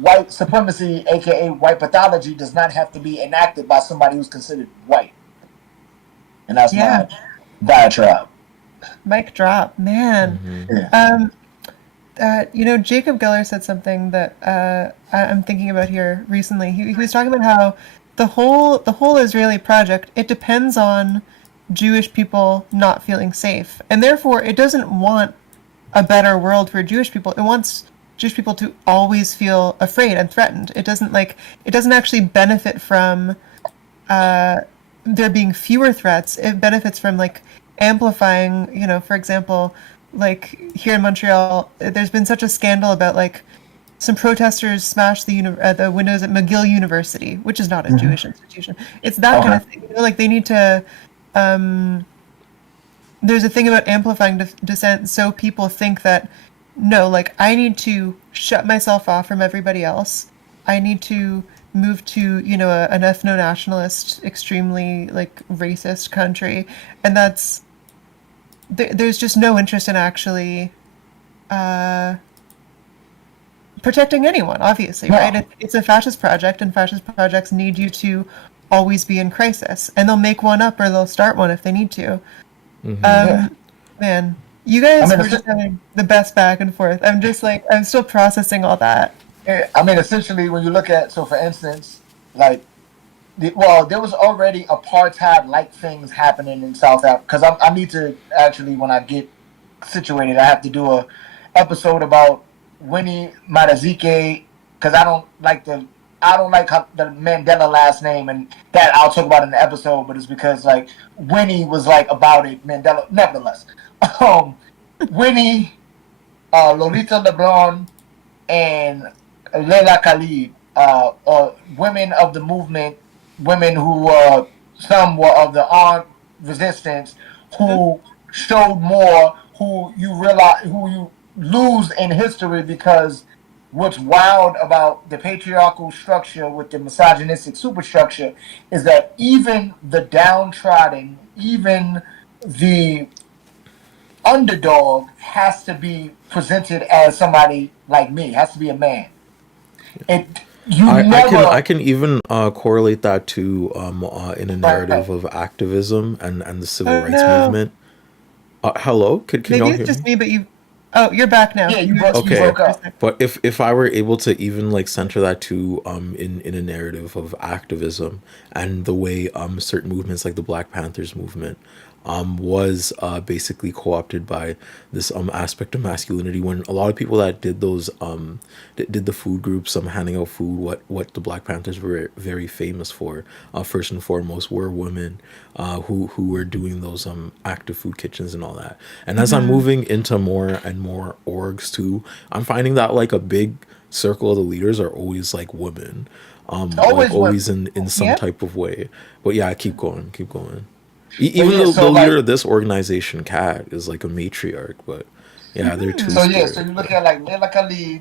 white supremacy, aka white pathology, does not have to be enacted by somebody who's considered white. And that's Yeah. my diatribe. Mic drop, man. Yeah. Jacob Geller said something that I'm thinking about here recently. He was talking about how the whole Israeli project, it depends on Jewish people not feeling safe, and therefore it doesn't want a better world for Jewish people. It wants Jewish people to always feel afraid and threatened. It doesn't actually benefit from there being fewer threats. It benefits from amplifying, for example, here in Montreal, there's been such a scandal about some protesters smashed the windows at McGill University, which is not a Jewish institution. It's that kind of thing. They need to. There's a thing about amplifying dissent, so people think that no, I need to shut myself off from everybody else. I need to move to an ethno-nationalist, extremely racist country, and that's. There's just no interest in actually protecting anyone, obviously, right? It's a fascist project, and fascist projects need you to always be in crisis, and they'll make one up or they'll start one if they need to. Man, you guys were just having the best back and forth. I'm just I'm still processing all that. Essentially, when you look at, so for instance, there was already apartheid-like things happening in South Africa. Because I need to actually, when I get situated, I have to do a episode about Winnie Madazike, because I don't like the Mandela last name, and that I'll talk about in the episode. But it's because Winnie was about it. Mandela, nevertheless, Winnie, Lolita LeBron, and Leila Khalid, women of the movement, women who some were of the armed resistance, who showed more, who you lose in history, because what's wild about the patriarchal structure with the misogynistic superstructure is that even the downtrodden, even the underdog has to be presented as somebody like me, has to be a man. I can even correlate that to in a narrative of activism and the civil rights movement. Hello, can Maybe y'all it's hear just me? me, but you're back now. Yeah, you Okay, broke up. but if I were able to even center that to in a narrative of activism and the way certain movements like the Black Panthers movement was basically co-opted by this aspect of masculinity, when a lot of people that did those did the food groups handing out food, what the Black Panthers were very famous for, first and foremost, were women who were doing those active food kitchens and all that. And as I'm moving into more and more orgs too, I'm finding that a big circle of the leaders are always women, always in some type of way. But yeah, keep going. Even though the leader of this organization, Kat, is a matriarch, but yeah, they're two. So you look at Leila Khalid,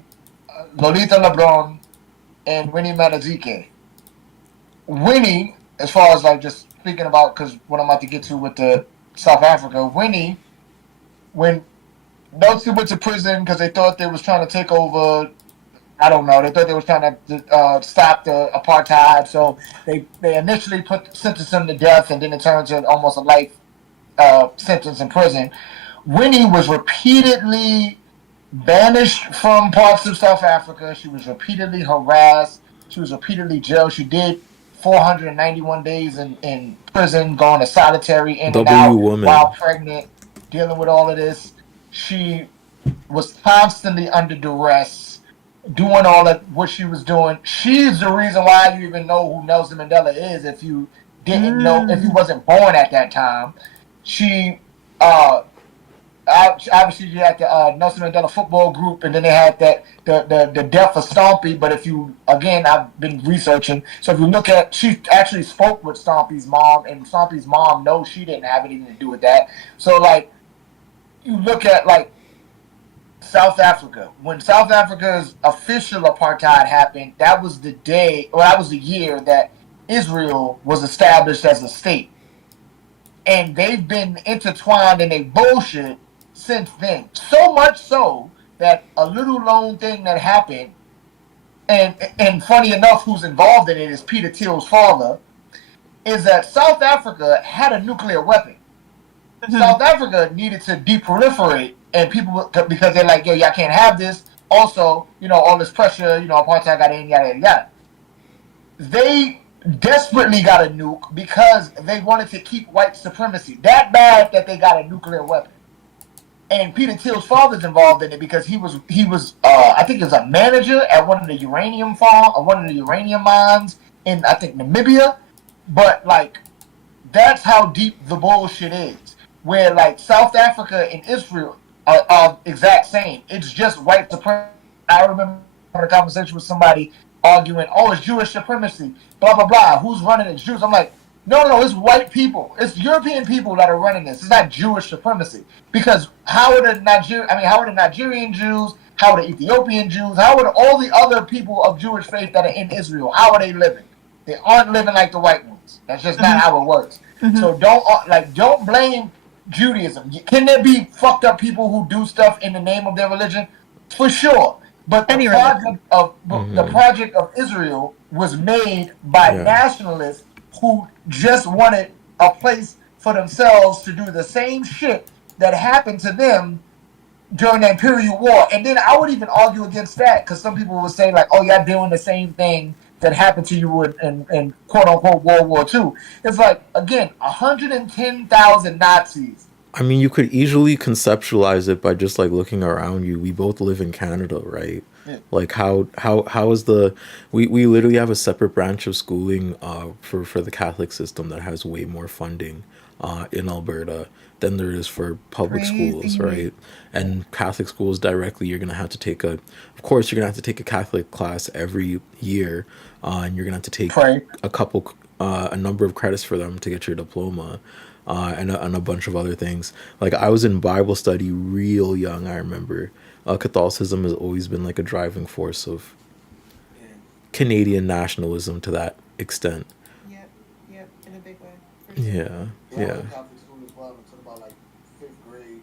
Lolita LeBron, and Winnie Madazike. Winnie, as far as just speaking about, because what I'm about to get to with the South Africa, Winnie, when those two went to prison because they thought they was trying to take over. I don't know. They thought they was trying to stop the apartheid, so they initially sentenced him to death, and then it turned to almost a life sentence in prison. Winnie was repeatedly banished from parts of South Africa. She was repeatedly harassed. She was repeatedly jailed. She did 491 days in prison, going to solitary in and out while pregnant, dealing with all of this. She was constantly under duress, doing all of what she was doing. She's the reason why you even know who Nelson Mandela is if you didn't know, if you wasn't born at that time. She obviously you had the Nelson Mandela football group, and then they had the death of Stompy. But if you, again, I've been researching, so if you look at, she actually spoke with Stompy's mom, and Stompy's mom knows she didn't have anything to do with that. So you look at South Africa. When South Africa's official apartheid happened, that was the day, or that was the year that Israel was established as a state. And they've been intertwined in a bullshit since then. So much so that a little lone thing that happened, and funny enough, who's involved in it is Peter Thiel's father, is that South Africa had a nuclear weapon. South Africa needed to deproliferate, and people, because they're like, yo, y'all can't have this. Also, all this pressure, apartheid got in, yada, yada, yada. They desperately got a nuke because they wanted to keep white supremacy. That bad that they got a nuclear weapon. And Peter Thiel's father's involved in it because he was I think he was a manager at one of the uranium mines in, I think, Namibia. But like, that's how deep the bullshit is. Where like South Africa and Israel are exact same. It's just white supremacy. I remember having a conversation with somebody arguing, "Oh, it's Jewish supremacy." Blah blah blah. Who's running it? Jews. I'm like, no, it's white people. It's European people that are running this. It's not Jewish supremacy. Because how are the Nigerian Jews? How are the Ethiopian Jews? How are all the other people of Jewish faith that are in Israel? How are they living? They aren't living like the white ones. That's just not how it works. So don't blame Judaism. Can there be fucked up people who do stuff in the name of their religion? For sure. But the project of Israel was made by nationalists who just wanted a place for themselves to do the same shit that happened to them during the Imperial War. And then I would even argue against that, because some people would say, like, oh, y'all doing the same thing that happened to you in quote-unquote World War II. It's like, again, 110,000 Nazis. I mean, you could easily conceptualize it by just like looking around you. We both live in Canada, right? Yeah. Like how is we literally have a separate branch of schooling for the Catholic system that has way more funding in Alberta than there is for public schools, right? And Catholic schools directly, you're gonna have to take a Catholic class every year, and you're gonna have to take a number of credits for them to get your diploma. And a bunch of other things. Like, I was in Bible study real young, I remember. Catholicism has always been like a driving force of Canadian nationalism to that extent. Yep, in a big way. Yeah. I went to Catholic school as well until about like 5th grade.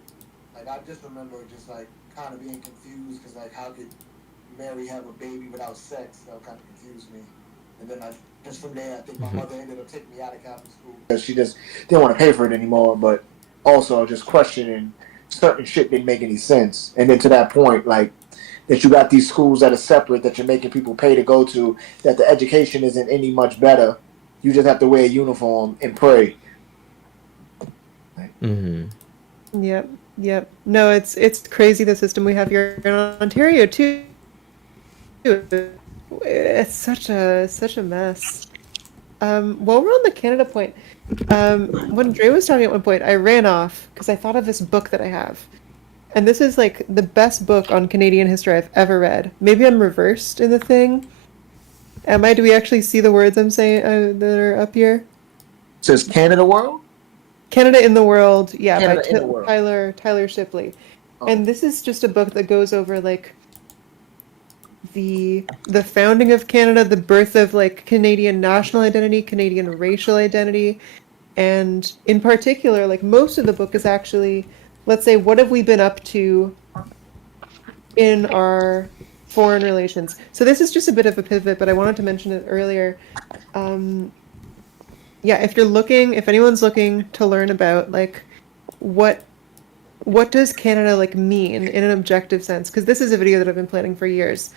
Like, I just remember just like kind of being confused because like, how could Mary have a baby without sex? That kind of confused me. And then just from there, I think my mother ended up taking me out of Catholic school because she just didn't want to pay for it anymore. But also just questioning certain shit didn't make any sense. And then to that point, like, that you got these schools that are separate that you're making people pay to go to, that the education isn't any much better. You just have to wear a uniform and pray. Yep. No, it's crazy the system we have here in Ontario too. It's such a mess. While we're on the Canada point, when Dre was talking at one point, I ran off because I thought of this book that I have. And this is like the best book on Canadian history I've ever read. Maybe I'm reversed in the thing. Am I? Do we actually see the words I'm saying that are up here? It says Canada World? Canada in the World, yeah, Canada by in the World. Tyler Shipley. Oh. And this is just a book that goes over like the founding of Canada, the birth of like Canadian national identity, Canadian racial identity, and in particular, like most of the book is actually, let's say, what have we been up to in our foreign relations. So this is just a bit of a pivot, but I wanted to mention it earlier. If anyone's looking to learn about like what does Canada like mean in an objective sense, because this is a video that I've been planning for years,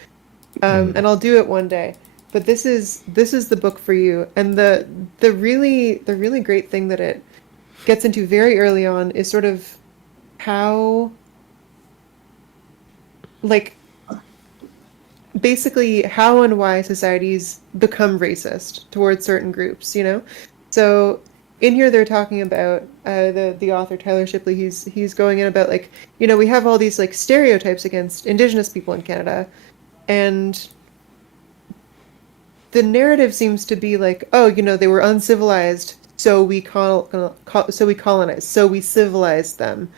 and I'll do it one day. But this is the book for you. And the really great thing that it gets into very early on is sort of how, like, basically how and why societies become racist towards certain groups, you know? So in here they're talking about the author Tyler Shipley. He's going in about, like, you know, we have all these like stereotypes against Indigenous people in Canada, and the narrative seems to be like, oh, you know, they were uncivilized, so we colonized, so we civilized them.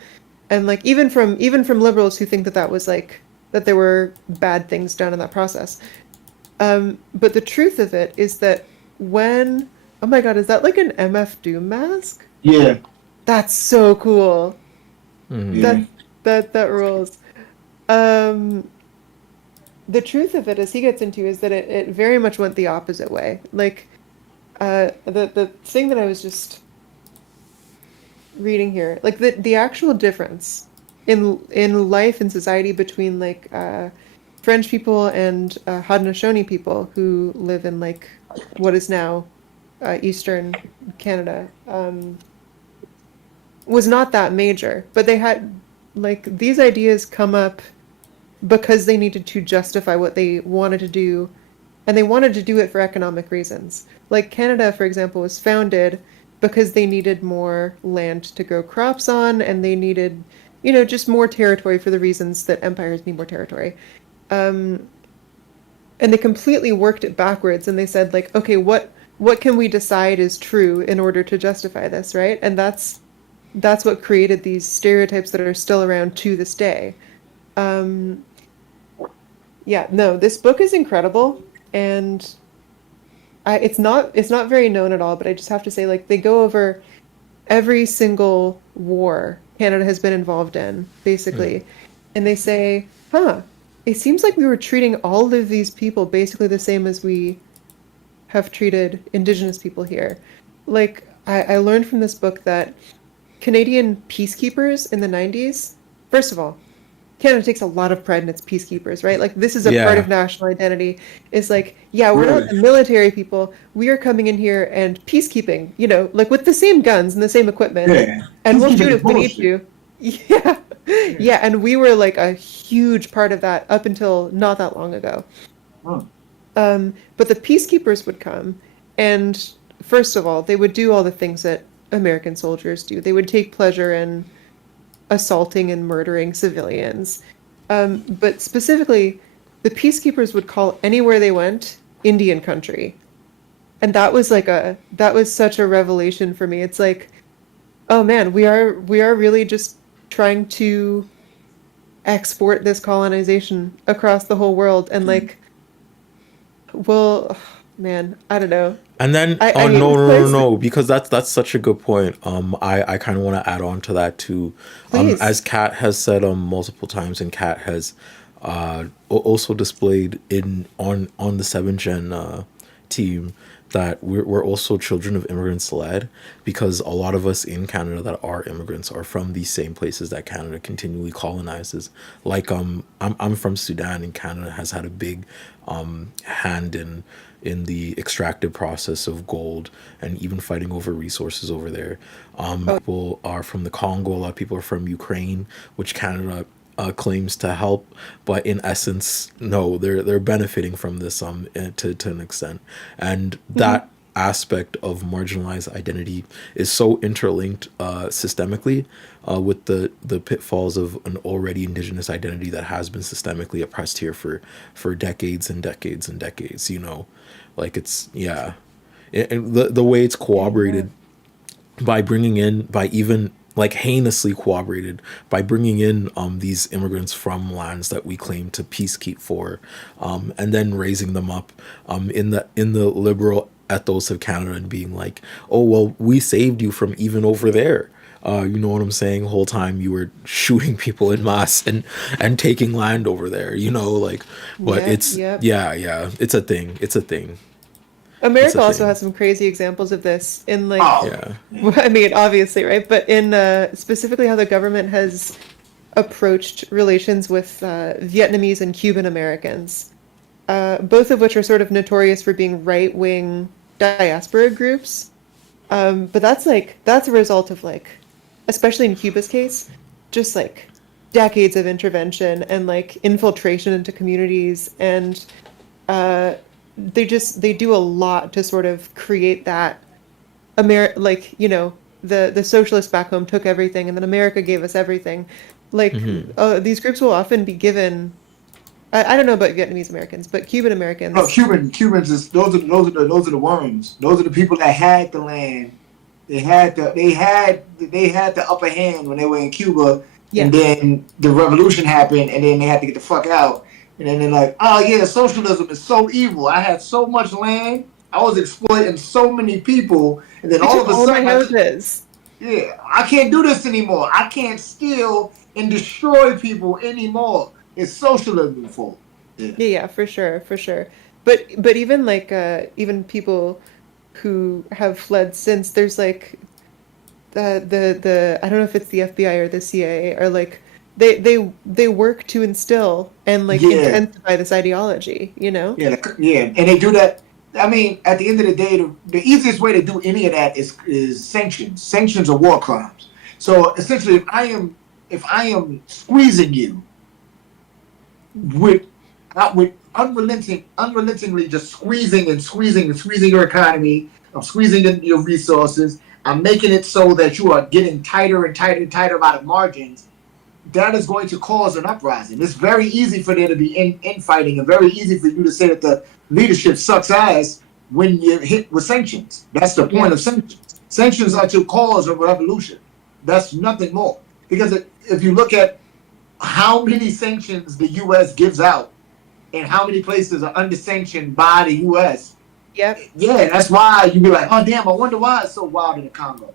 And like even from liberals who think that that was like that there were bad things done in that process. But the truth of it is that when oh my God, is that like an MF Doom mask? Yeah, That's so cool. yeah. That rules. Um, the truth of it, as he gets into, is that it very much went the opposite way. Like, the thing that I was just reading here, like the actual difference in life and society between like French people and Haudenosaunee people who live in like what is now Eastern Canada, was not that major. But they had like these ideas come up because they needed to justify what they wanted to do, and they wanted to do it for economic reasons. Like Canada, for example, was founded because they needed more land to grow crops on, and they needed, just more territory for the reasons that empires need more territory. Um, and they completely worked it backwards, and they said, like, okay, what can we decide is true in order to justify this, right? And that's what created these stereotypes that are still around to this day. Um, yeah, no, this book is incredible, and it's not very known at all, but I just have to say, like, they go over every single war Canada has been involved in, basically, and they say, huh, it seems like we were treating all of these people basically the same as we have treated Indigenous people here. Like, I learned from this book that Canadian peacekeepers in the 90s, first of all, Canada takes a lot of pride in its peacekeepers, right? Like this is a part Yeah. of national identity. It's like, yeah, we're not Really? the military people. We are coming in here and peacekeeping, like with the same guns and the same equipment, Yeah. and we'll Peacekeeping shoot is if we need bullshit. to. Yeah. Yeah, and we were like a huge part of that up until not that long ago. Huh. But the peacekeepers would come, and first of all, they would do all the things that American soldiers do. They would take pleasure in assaulting and murdering civilians. But specifically, the peacekeepers would call anywhere they went Indian country. And that was such a revelation for me. It's like, oh man, we are really just trying to export this colonization across the whole world and like, well, man, I don't know. And then, I oh mean, no, this no, no, place, no, because that's such a good point. I kind of want to add on to that too. As please. Kat has said multiple times, and Kat has also displayed on the 7th Gen team that we're also children of immigrants led, because a lot of us in Canada that are immigrants are from these same places that Canada continually colonizes. Like I'm from Sudan, and Canada has had a big hand in the extractive process of gold, and even fighting over resources over there. People are from the Congo, a lot of people are from Ukraine, which Canada claims to help, but in essence, no, they're benefiting from this to an extent, and Hmm. that aspect of marginalized identity is so interlinked systemically with the pitfalls of an already indigenous identity that has been systemically oppressed here for decades and decades and decades. Like it's yeah, and the way it's Yeah. corroborated by bringing in by even like heinously corroborated by bringing in these immigrants from lands that we claim to peacekeep for, and then raising them up in the liberal ethos of Canada, and being like, oh well, we saved you from even over there. You know what I'm saying? Whole time you were shooting people in mass and taking land over there. Like, but Yep, it's yep. yeah, it's a thing. It's a thing. It's a America also thing. has some crazy examples of this in like, Oh, Yeah. well, I mean, obviously, right? But in specifically how the government has approached relations with Vietnamese and Cuban Americans, both of which are sort of notorious for being right-wing diaspora groups. But that's a result of like, especially in Cuba's case, just like decades of intervention and like infiltration into communities, and uh, they do a lot to sort of create that like the socialists back home took everything, and then America gave us everything. Like these groups will often be given. I don't know about Vietnamese Americans, but Cuban no, Americans. Cubans is those are the worms. Those are the people that had the land. They had the upper hand when they were in Cuba. Yeah. And then the revolution happened, and then they had to get the fuck out. And then they're like, oh yeah, socialism is so evil. I had so much land. I was exploiting so many people. And then They all took of a all my sudden, houses. yeah, I can't do this anymore. I can't steal and destroy people anymore. It's socialism fault. Yeah. Yeah, for sure, for sure. But even like even people who have fled since, there's like the I don't know if it's the FBI or the CIA, are like they work to instill and like Yeah. intensify this ideology, you know? Yeah, yeah, and they do that. I mean, at the end of the day, the easiest way to do any of that is sanctions. Sanctions are war crimes. So essentially, if I am squeezing you with with unrelentingly just squeezing and squeezing and squeezing your economy, I'm squeezing your resources. I'm making it so that you are getting tighter and tighter and tighter out of margins. That is going to cause an uprising. It's very easy for there to be infighting, and very easy for you to say that the leadership sucks ass when you're hit with sanctions. That's the Yeah. point of sanctions. Sanctions are to cause a revolution. That's nothing more. Because if you look at how many sanctions the U.S. gives out and how many places are under sanction by the U.S., Yep. yeah, that's why you be like, oh damn, I wonder why it's so wild in the Congo.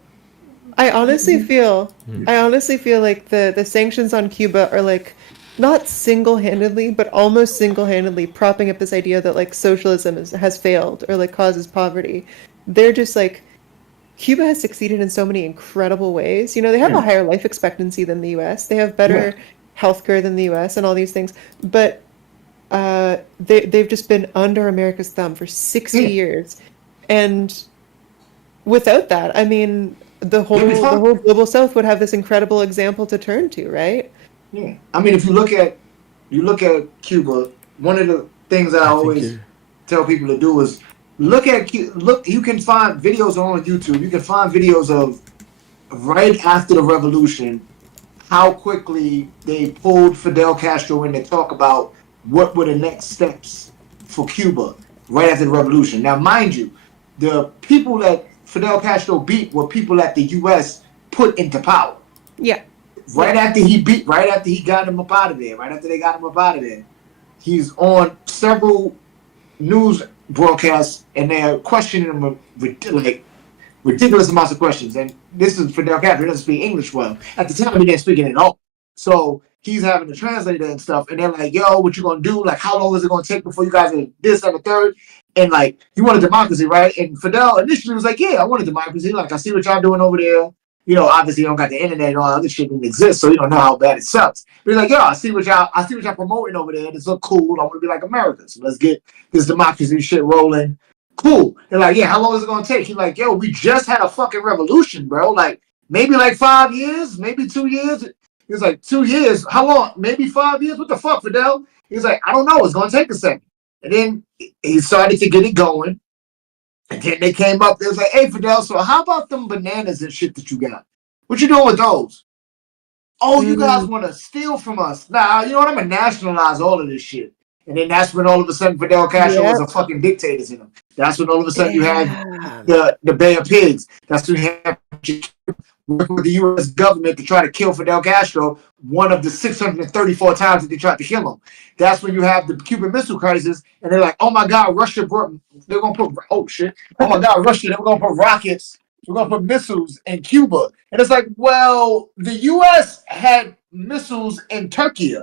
I honestly feel like the sanctions on Cuba are like not single-handedly, but almost single-handedly propping up this idea that like socialism has failed or like causes poverty. They're just like Cuba has succeeded in so many incredible ways. You know, they have a Yeah, higher life expectancy than the US. They have yeah, better healthcare than the US and all these things. But they've just been under America's thumb for 60 yeah. years. And without that, I mean, They'll be the fine. whole global south would have this incredible example to turn to, right? Yeah, I mean, if you look at Cuba, one of the things I I think always you're. tell people to do is look at look. You can find videos on YouTube. You can find videos of right after the revolution, how quickly they pulled Fidel Castro in to talk about what were the next steps for Cuba right after the revolution. Now, mind you, the people that Fidel Castro beat were people that the U.S. put into power Yeah. right Yeah. after right after he got him up out of there, right after they got him up out of there, he's on several news broadcasts and they're questioning him like ridiculous amounts of questions. And this is Fidel Castro, he doesn't speak English well. At the time, he didn't speak it at all. So he's having to translate it and stuff. And they're like, yo, what you gonna do? Like, how long is it gonna take before you guys are this and the third? And like, you want a democracy, right? And Fidel initially was like, yeah, I want a democracy. Like, I see what y'all doing over there. You know, obviously you don't got the internet and all that other shit didn't exist, so you don't know how bad it sucks. But he's like, yo, I see what y'all promoting over there. This look cool. I want to be like America. So let's get this democracy shit rolling. Cool. They're like, yeah, how long is it gonna take? He's like, yo, we just had a fucking revolution, bro. Like, maybe like 5 years, maybe 2 years. He's like, 2 years? How long? Maybe 5 years? What the fuck, Fidel? He's like, I don't know. It's gonna take a second. And then he started to get it going. And then they came up, they was like, hey, Fidel, so how about them bananas and shit that you got? What you doing with those? Oh, you guys Mm, want to steal from us. Nah, you know what? I'm going to nationalize all of this shit. And then that's when all of a sudden Fidel Castro was yep. a fucking dictator to them. That's when all of a sudden you had Damn. the Bay of Pigs. That's when you had working with the U.S. government to try to kill Fidel Castro, one of the 634 times that they tried to kill him. That's when you have the Cuban Missile Crisis, and they're like, oh my God, Russia brought, they're going to put, oh shit, oh my God, Russia, they're going to put rockets, we're going to put missiles in Cuba. And it's like, well, the U.S. had missiles in Turkey.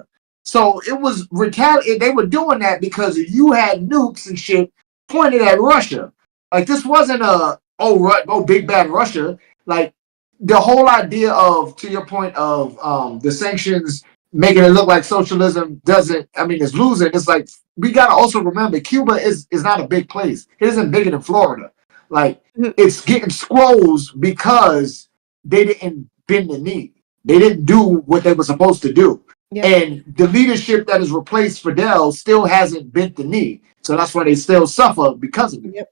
So it was retaliate. They were doing that because you had nukes and shit pointed at Russia. Like this wasn't a oh big bad Russia. Like the whole idea of, to your point of the sanctions making it look like socialism doesn't, I mean, it's losing. It's like we gotta also remember Cuba is not a big place. It isn't bigger than Florida. Like Mm, it's getting scrolls because they didn't bend the knee. They didn't do what they were supposed to do. yep. And the leadership that has replaced Fidel still hasn't bent the knee. So that's why they still suffer because of it. Yep.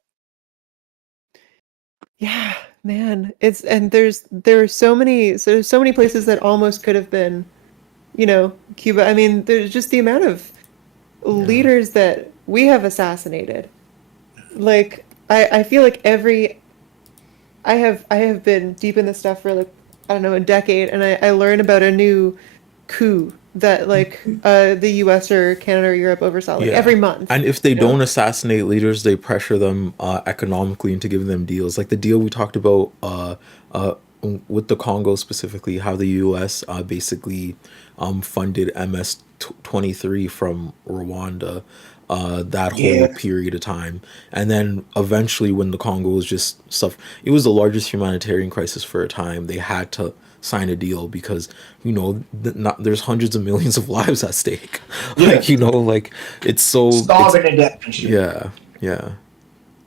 Yeah, man. It's and there are so many places that almost could have been, you know, Cuba. I mean, there's just the amount of Yeah. leaders that we have assassinated. Like I feel like I have been deep in this stuff for like I don't know a decade, and I learn about a new coup that like the US or Canada or Europe oversaw like Yeah. every month. And if they you know? don't assassinate leaders, they pressure them economically into giving them deals. Like the deal we talked about with the Congo specifically, how the U.S. Basically funded MS-23 from Rwanda that whole Yeah. period of time. And then eventually when the Congo was just stuff, it was the largest humanitarian crisis for a time. They had to sign a deal because not there's hundreds of millions of lives at stake. Yeah. Like like it's Starving to death and shit. yeah, yeah.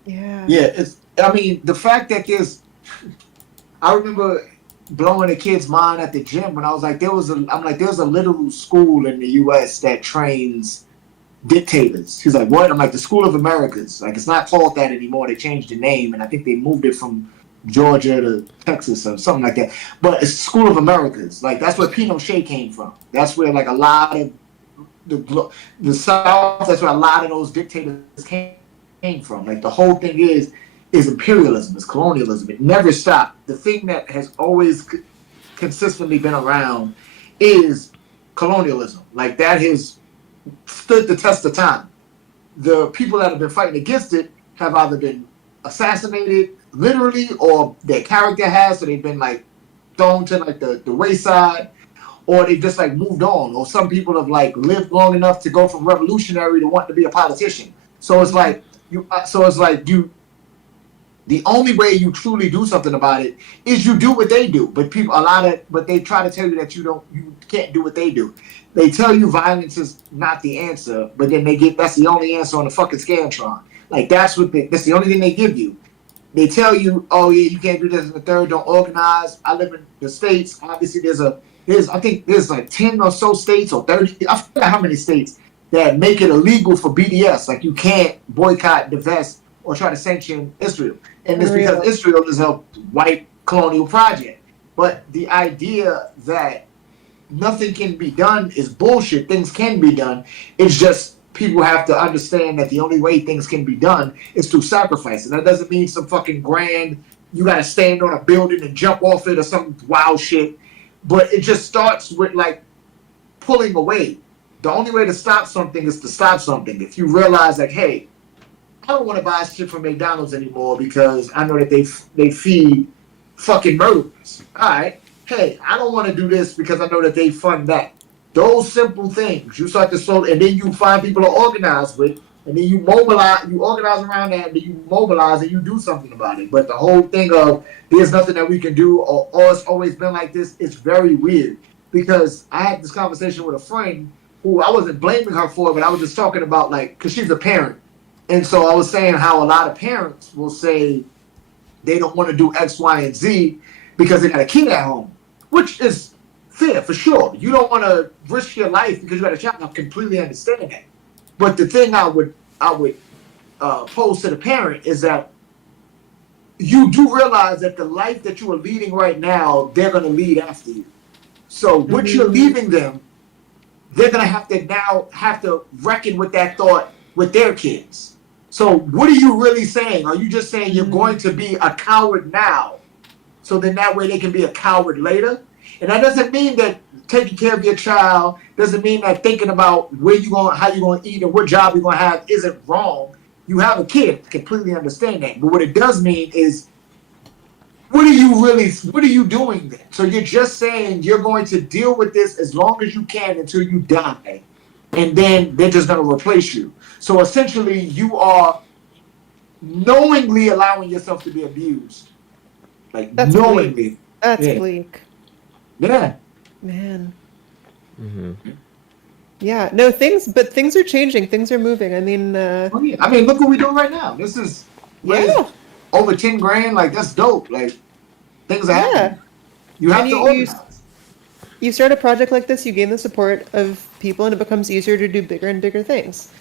Yeah. Yeah, I mean, the fact that I remember blowing a kid's mind at the gym when I was like, there's a literal school in the U.S. that trains dictators. He's like, what? I'm like, the School of Americas. Like, it's not called that anymore. They changed the name, and I think they moved it from Georgia to Texas or something like that. But it's School of Americas. Like, that's where Pinochet came from. That's where like a lot of the South. That's where a lot of those dictators came from. Like the whole thing is imperialism, is colonialism. It never stopped. The thing that has always consistently been around is colonialism. Like that has stood the test of time. The people that have been fighting against it have either been assassinated literally, or their character has, so they've been like thrown to like the wayside, or they've just like moved on, or some people have like lived long enough to go from revolutionary to want to be a politician. So it's like the only way you truly do something about it is you do what they do. But but they try to tell you that you can't do what they do. They tell you violence is not the answer, but then that's the only answer on the fucking Scantron. Like that's the only thing they give you. They tell you, oh yeah, you can't do this in the third, don't organize. I live in the States. Obviously I think there's like 10 or so states or 30, I forget how many states that make it illegal for BDS. Like you can't boycott, divest, or try to sanction Israel. And it's because Israel is a white colonial project. But the idea that nothing can be done is bullshit. Things can be done. It's just people have to understand that the only way things can be done is through sacrifice. And that doesn't mean some fucking grand, you got to stand on a building and jump off it or some wild shit. But it just starts with like pulling away. The only way to stop something is to stop something. If you realize like, hey, I don't want to buy shit from McDonald's anymore because I know that they feed fucking murderers. All right. Hey, I don't want to do this because I know that they fund that. Those simple things, you start to slow, and then you find people to organize with, and then you organize around that, and then you mobilize and you do something about it. But the whole thing of there's nothing that we can do, or it's always been like this, it's very weird. Because I had this conversation with a friend who I wasn't blaming her for, but I was just talking about like, because she's a parent. And so I was saying how a lot of parents will say they don't want to do X, Y, and Z because they got a kid at home, which is fair for sure. You don't want to risk your life because you got a child. I completely understand that. But the thing I would pose to the parent is that you do realize that the life that you are leading right now, they're going to lead after you. So what you're leaving them, they're going to have to reckon with that thought with their kids. So what are you really saying? Are you just saying you're going to be a coward now, so then that way they can be a coward later? And that doesn't mean that taking care of your child doesn't mean that thinking about how you're going to eat and what job you're going to have isn't wrong. You have a kid, I completely understand that. But what it does mean is, what are you doing then? So you're just saying you're going to deal with this as long as you can until you die, and then they're just going to replace you. So essentially, you are knowingly allowing yourself to be abused. Like, That's knowingly. bleak. That's Yeah. bleak. Yeah. Man. Mm-hmm. Yeah. No, things are changing. Things are moving. I mean, Oh, yeah. I mean, look what we're doing right now. This is yeah. over 10 grand. Like, that's dope. Like, things are happening. You have And to organize. You start a project like this, you gain the support of people, and it becomes easier to do bigger and bigger things.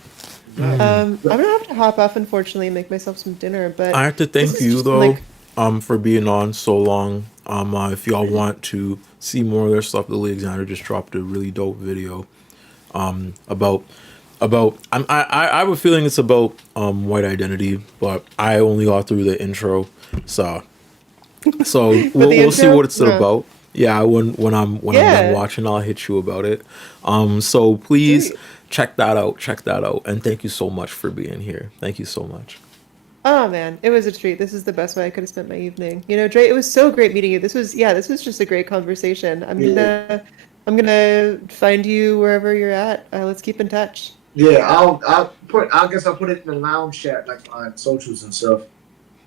I'm gonna have to hop off, unfortunately, and make myself some dinner. But I have to this thank is you just, though, like, for being on so long. If y'all want to see more of their stuff, Lily Alexander just dropped a really dope video, about I have a feeling it's about white identity, but I only got through the intro, so we'll see intro? what it's No. about. Yeah, when I'm done Yeah. watching, I'll hit you about it. So please Sweet. check that out. Check that out. And thank you so much for being here. Thank you so much. Oh man, it was a treat. This is the best way I could have spent my evening. You know, Dre, it was so great meeting you. This was just a great conversation. Yeah. I'm gonna find you wherever you're at. Let's keep in touch. Yeah, I guess I'll put it in the lounge chat, like on socials and stuff.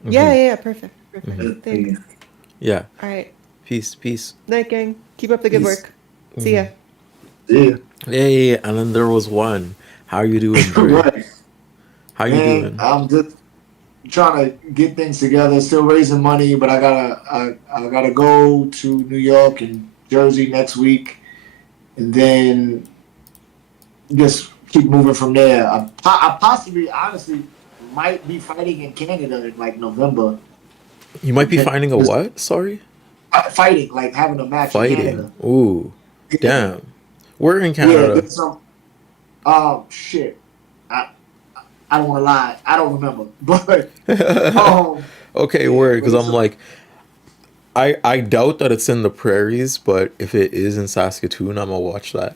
Yeah, perfect. Perfect. Yeah. Thanks. Yeah. All right. Peace. Peace. Night, gang. Keep up the good Peace. work. See ya. Yeah. Hey, and then there was one. How you doing, Dre? Right. How you Man, doing? I'm just trying to get things together, still raising money, but I gotta go to New York and Jersey next week, and then just keep moving from there. I possibly, honestly, might be fighting in Canada in like November. You might be finding a Just what? Sorry? fighting, like having a match in Fighting. Canada. Ooh. Yeah, Damn. We're in yeah. Canada. There's some. Oh shit. I I don't want to lie. I don't remember, but Okay, yeah, word, but because it's I'm a like, I doubt that it's in the prairies, but if it is in Saskatoon, I'm gonna watch that.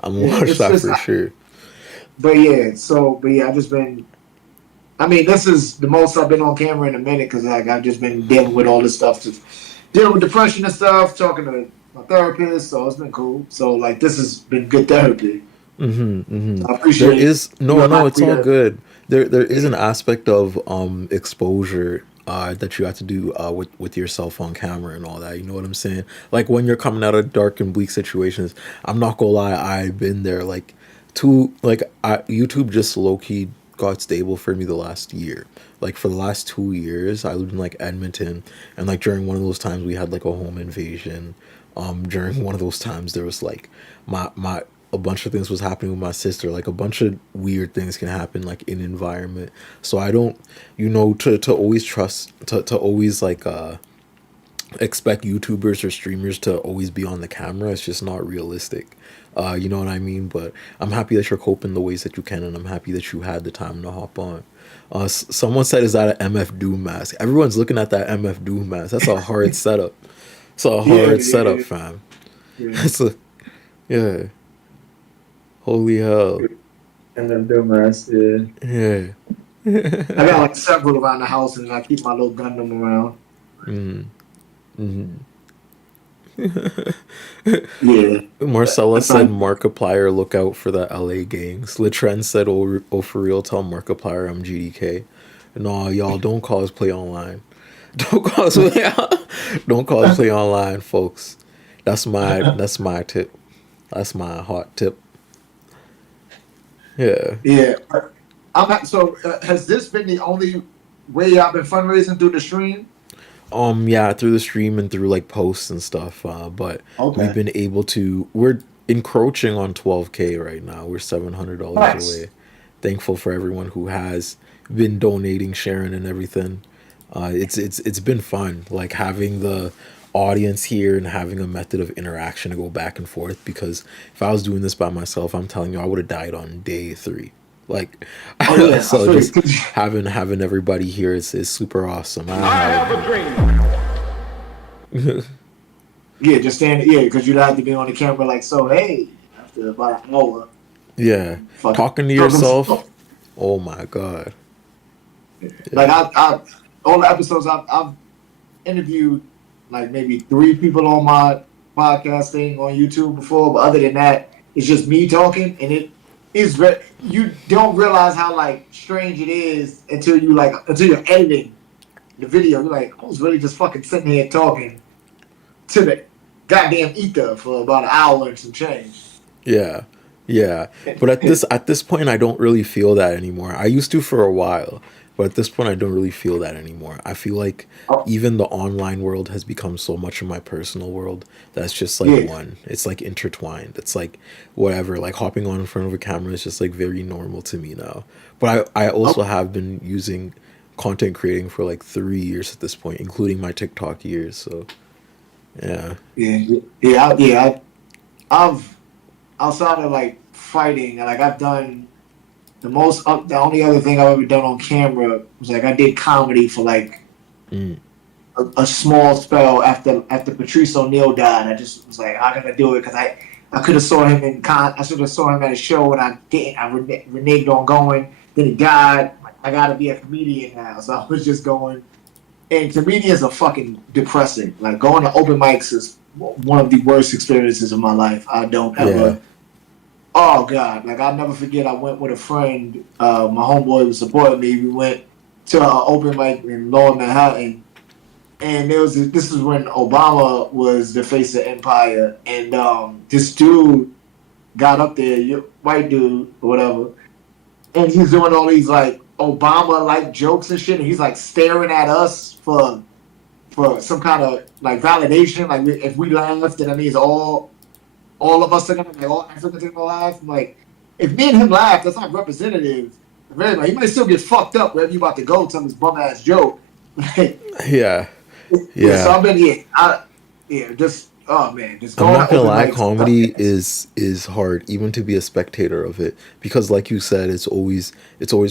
I'm gonna yeah. watch that It's for sure. but yeah. But yeah. I've just been. I mean, this is the most I've been on camera in a minute because like I've just been dealing with all this stuff, just dealing with depression and stuff, talking to my therapist. So it's been cool. So like this has been good therapy. So I There appreciate is you no, allowing it's me all to. good. There is Yeah, an aspect of exposure that you have to do with yourself on camera and all that. You know what I'm saying? Like when you're coming out of dark and bleak situations, I'm not gonna lie, I've been there. YouTube just low key got stable for me the last year. Like for the last 2 years, I lived in like Edmonton, and like during one of those times we had like a home invasion. During one of those times there was like my a bunch of things was happening with my sister. Like a bunch of weird things can happen like in environment. So I don't, to always trust, to always like expect YouTubers or streamers to always be on the camera. It's just not realistic. You know what I mean? But I'm happy that you're coping the ways that you can, and I'm happy that you had the time to hop on. Someone said, "Is that an MF Doom mask?" Everyone's looking at that MF Doom mask. That's a hard setup. It's a yeah, hard setup, yeah, fam. yeah. It's a yeah. Holy hell. And then dumbass. Yeah. Yeah. I got like several around the house, and I keep my little Gundam around. Yeah, Marcella that's said like, Markiplier, look out for the LA gangs. Latren said, oh for real, tell Markiplier I'm GDK. No, y'all don't cosplay online. Don't cosplay don't cosplay online, folks. That's my tip. That's my hot tip. Yeah. yeah. So has this been the only way I've been fundraising through the stream? Yeah, through the stream and through like posts and stuff. But we've Okay, been able to. We're encroaching on 12K right now. We're $700 nice. away. Thankful for everyone who has been donating, sharing, and everything. It's been fun, like having the audience here and having a method of interaction to go back and forth. Because if I was doing this by myself, I'm telling you, I would have died on day 3. Like, Oh yeah, I so feel just you. having everybody here is super awesome. I I have have a dream. Yeah, just stand. Yeah, because you'd have to be on the camera like, so hey, after about an hour, Yeah, fucking talking to talking yourself. stuff. Oh my god. Like Yeah. all the episodes I've interviewed like maybe 3 people on my podcast thing on YouTube before, but other than that, it's just me talking, and it is you don't realize how like strange it is until you're editing the video. You're like, I was really just fucking sitting here talking to the goddamn ether for about an hour and some change. Yeah. Yeah. But at this point I don't really feel that anymore. I used to for a while, but at this point I don't really feel that anymore. I feel like Oh, even the online world has become so much of my personal world that's just like yeah, one. It's like intertwined. It's like whatever, like hopping on in front of a camera is just like very normal to me now. But I also oh, have been using content creating for like 3 years at this point, including my TikTok years. So yeah. I've outside of like fighting, like I've done the only other thing I've ever done on camera was like I did comedy for like Mm. a small spell after Patrice O'Neal died. I just was like, I gotta do it because I could have saw him I should have saw him at a show and I didn't. I reneged on going. Then he died. Like, I gotta be a comedian now, so I was just going. And comedians are fucking depressing. Like going to open mics is one of the worst experiences of my life. I don't ever. Yeah. Oh God! Like I'll never forget. I went with a friend. My homeboy was supporting me. We went to an open mic in Lower Manhattan, and this is when Obama was the face of empire, and this dude got up there, white dude or whatever, and he's doing all these like Obama like jokes and shit, and he's like staring at us for some kind of like validation. Like if we laughed, then that means all of us are gonna like all Africans are gonna laugh. I'm like, if me and him laugh, that's not representative of everybody. He might still get fucked up wherever you about to go, tell this bum ass joke. Like, Yeah. so I've been just oh man, just I'm going not to gonna open lie, mics. comedy is hard, even to be a spectator of it, because like you said, it's always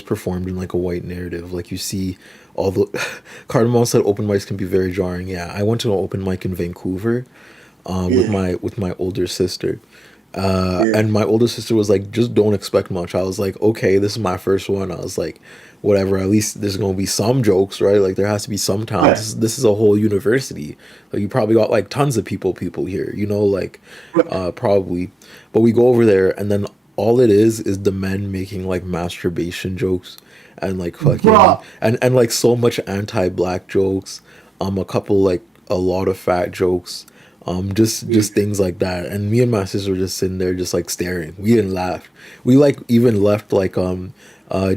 performed in like a white narrative. Like you see all the Cardamom said open mics can be very jarring. Yeah, I went to an open mic in Vancouver, with my older sister. And my older sister was like, just don't expect much. I was like, okay, this is my first one. I was like, whatever, at least there's gonna be some jokes, right? Like there has to be some time. Right. This is a whole university. Like you probably got like tons of people here, like probably. But we go over there and then all it is the men making like masturbation jokes and like fucking Bruh. and like so much anti-black jokes, a lot of fat jokes, just things like that. And me and my sister were just sitting there just like staring. We didn't laugh. We like even left like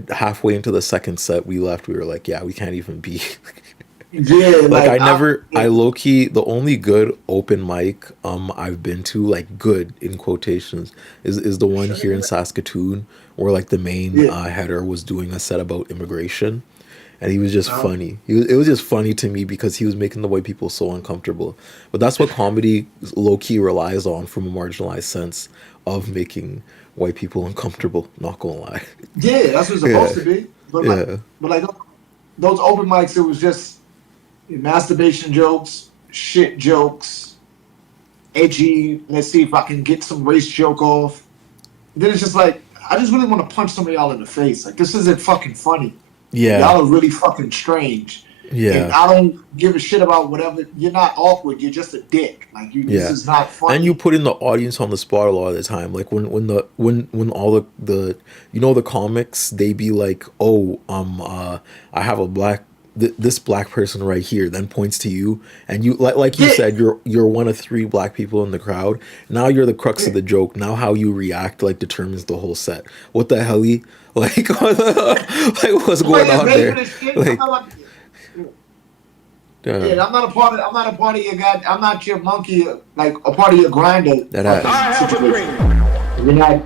halfway into the second set. We left. We were like, yeah, we can't even be. Yeah, Like I low key, the only good open mic I've been to, like good in quotations, is the one here in Saskatoon where like the main header was doing a set about immigration, and he was just funny. It was just funny to me because he was making the white people so uncomfortable. But that's what comedy low key relies on, from a marginalized sense of making white people uncomfortable. Not gonna lie. Yeah, that's what it's supposed to be. But like those open mics, it was just masturbation jokes, shit jokes, edgy. Let's see if I can get some race joke off. Then it's just like I just really want to punch some of y'all in the face. Like this isn't fucking funny. Yeah. Y'all are really fucking strange. Yeah. And I don't give a shit about whatever. You're not awkward. You're just a dick. Like this is not funny. And you put in the audience on the spot a lot of the time. Like when all the the comics, they be like, oh, I have a this black person right here, then points to you, and you like you said, you're one of 3 black people in the crowd. Now you're the crux of the joke. Now how you react like determines the whole set. What the hell? Like what's going on there? Like, I'm not a part of your god. I'm not your monkey. Like a part of your grinder. That ass. I have a dream.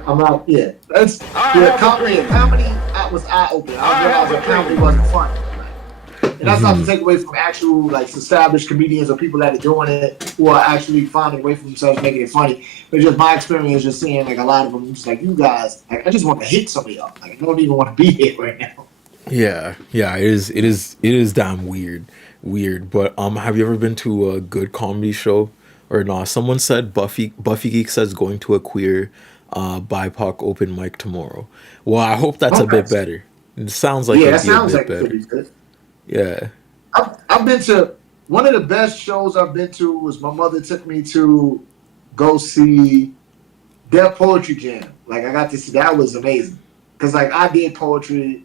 I'm not. Yeah, that's comedy. Comedy was eye opening. I realized that comedy wasn't fun. And that's not to take away from actual like established comedians or people that are doing it who are actually finding a way for themselves making it funny. But just my experience, just seeing like a lot of them, just like you guys, like I just want to hit some of y'all. Like I don't even want to be here right now. Yeah, it is damn weird. But have you ever been to a good comedy show or not? Someone said Buffy Geek says going to a queer BIPOC open mic tomorrow. Well, I hope that's a bit better. It sounds like it'd be a bit better. Yeah. I've been to one of the best shows I've been to was my mother took me to go see their poetry jam. Like I got to see that was amazing because like I did poetry.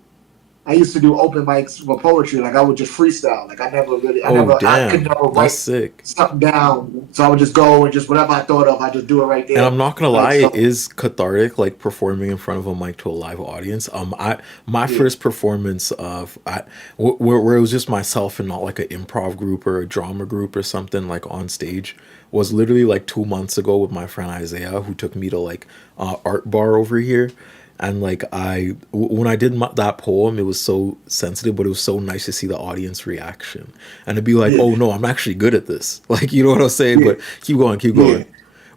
I used to do open mics for poetry. Like I would just freestyle. Like I could never write something down. So I would just go and just whatever I thought of, I just do it right there. And I'm not gonna lie, it is cathartic, like performing in front of a mic to a live audience. My first performance where it was just myself and not like an improv group or a drama group or something like on stage was literally like 2 months ago with my friend Isaiah, who took me to like art bar over here. And like when I did that poem, it was so sensitive, but it was so nice to see the audience reaction and to be like, oh no, I'm actually good at this. Like, you know what I'm saying? But keep going.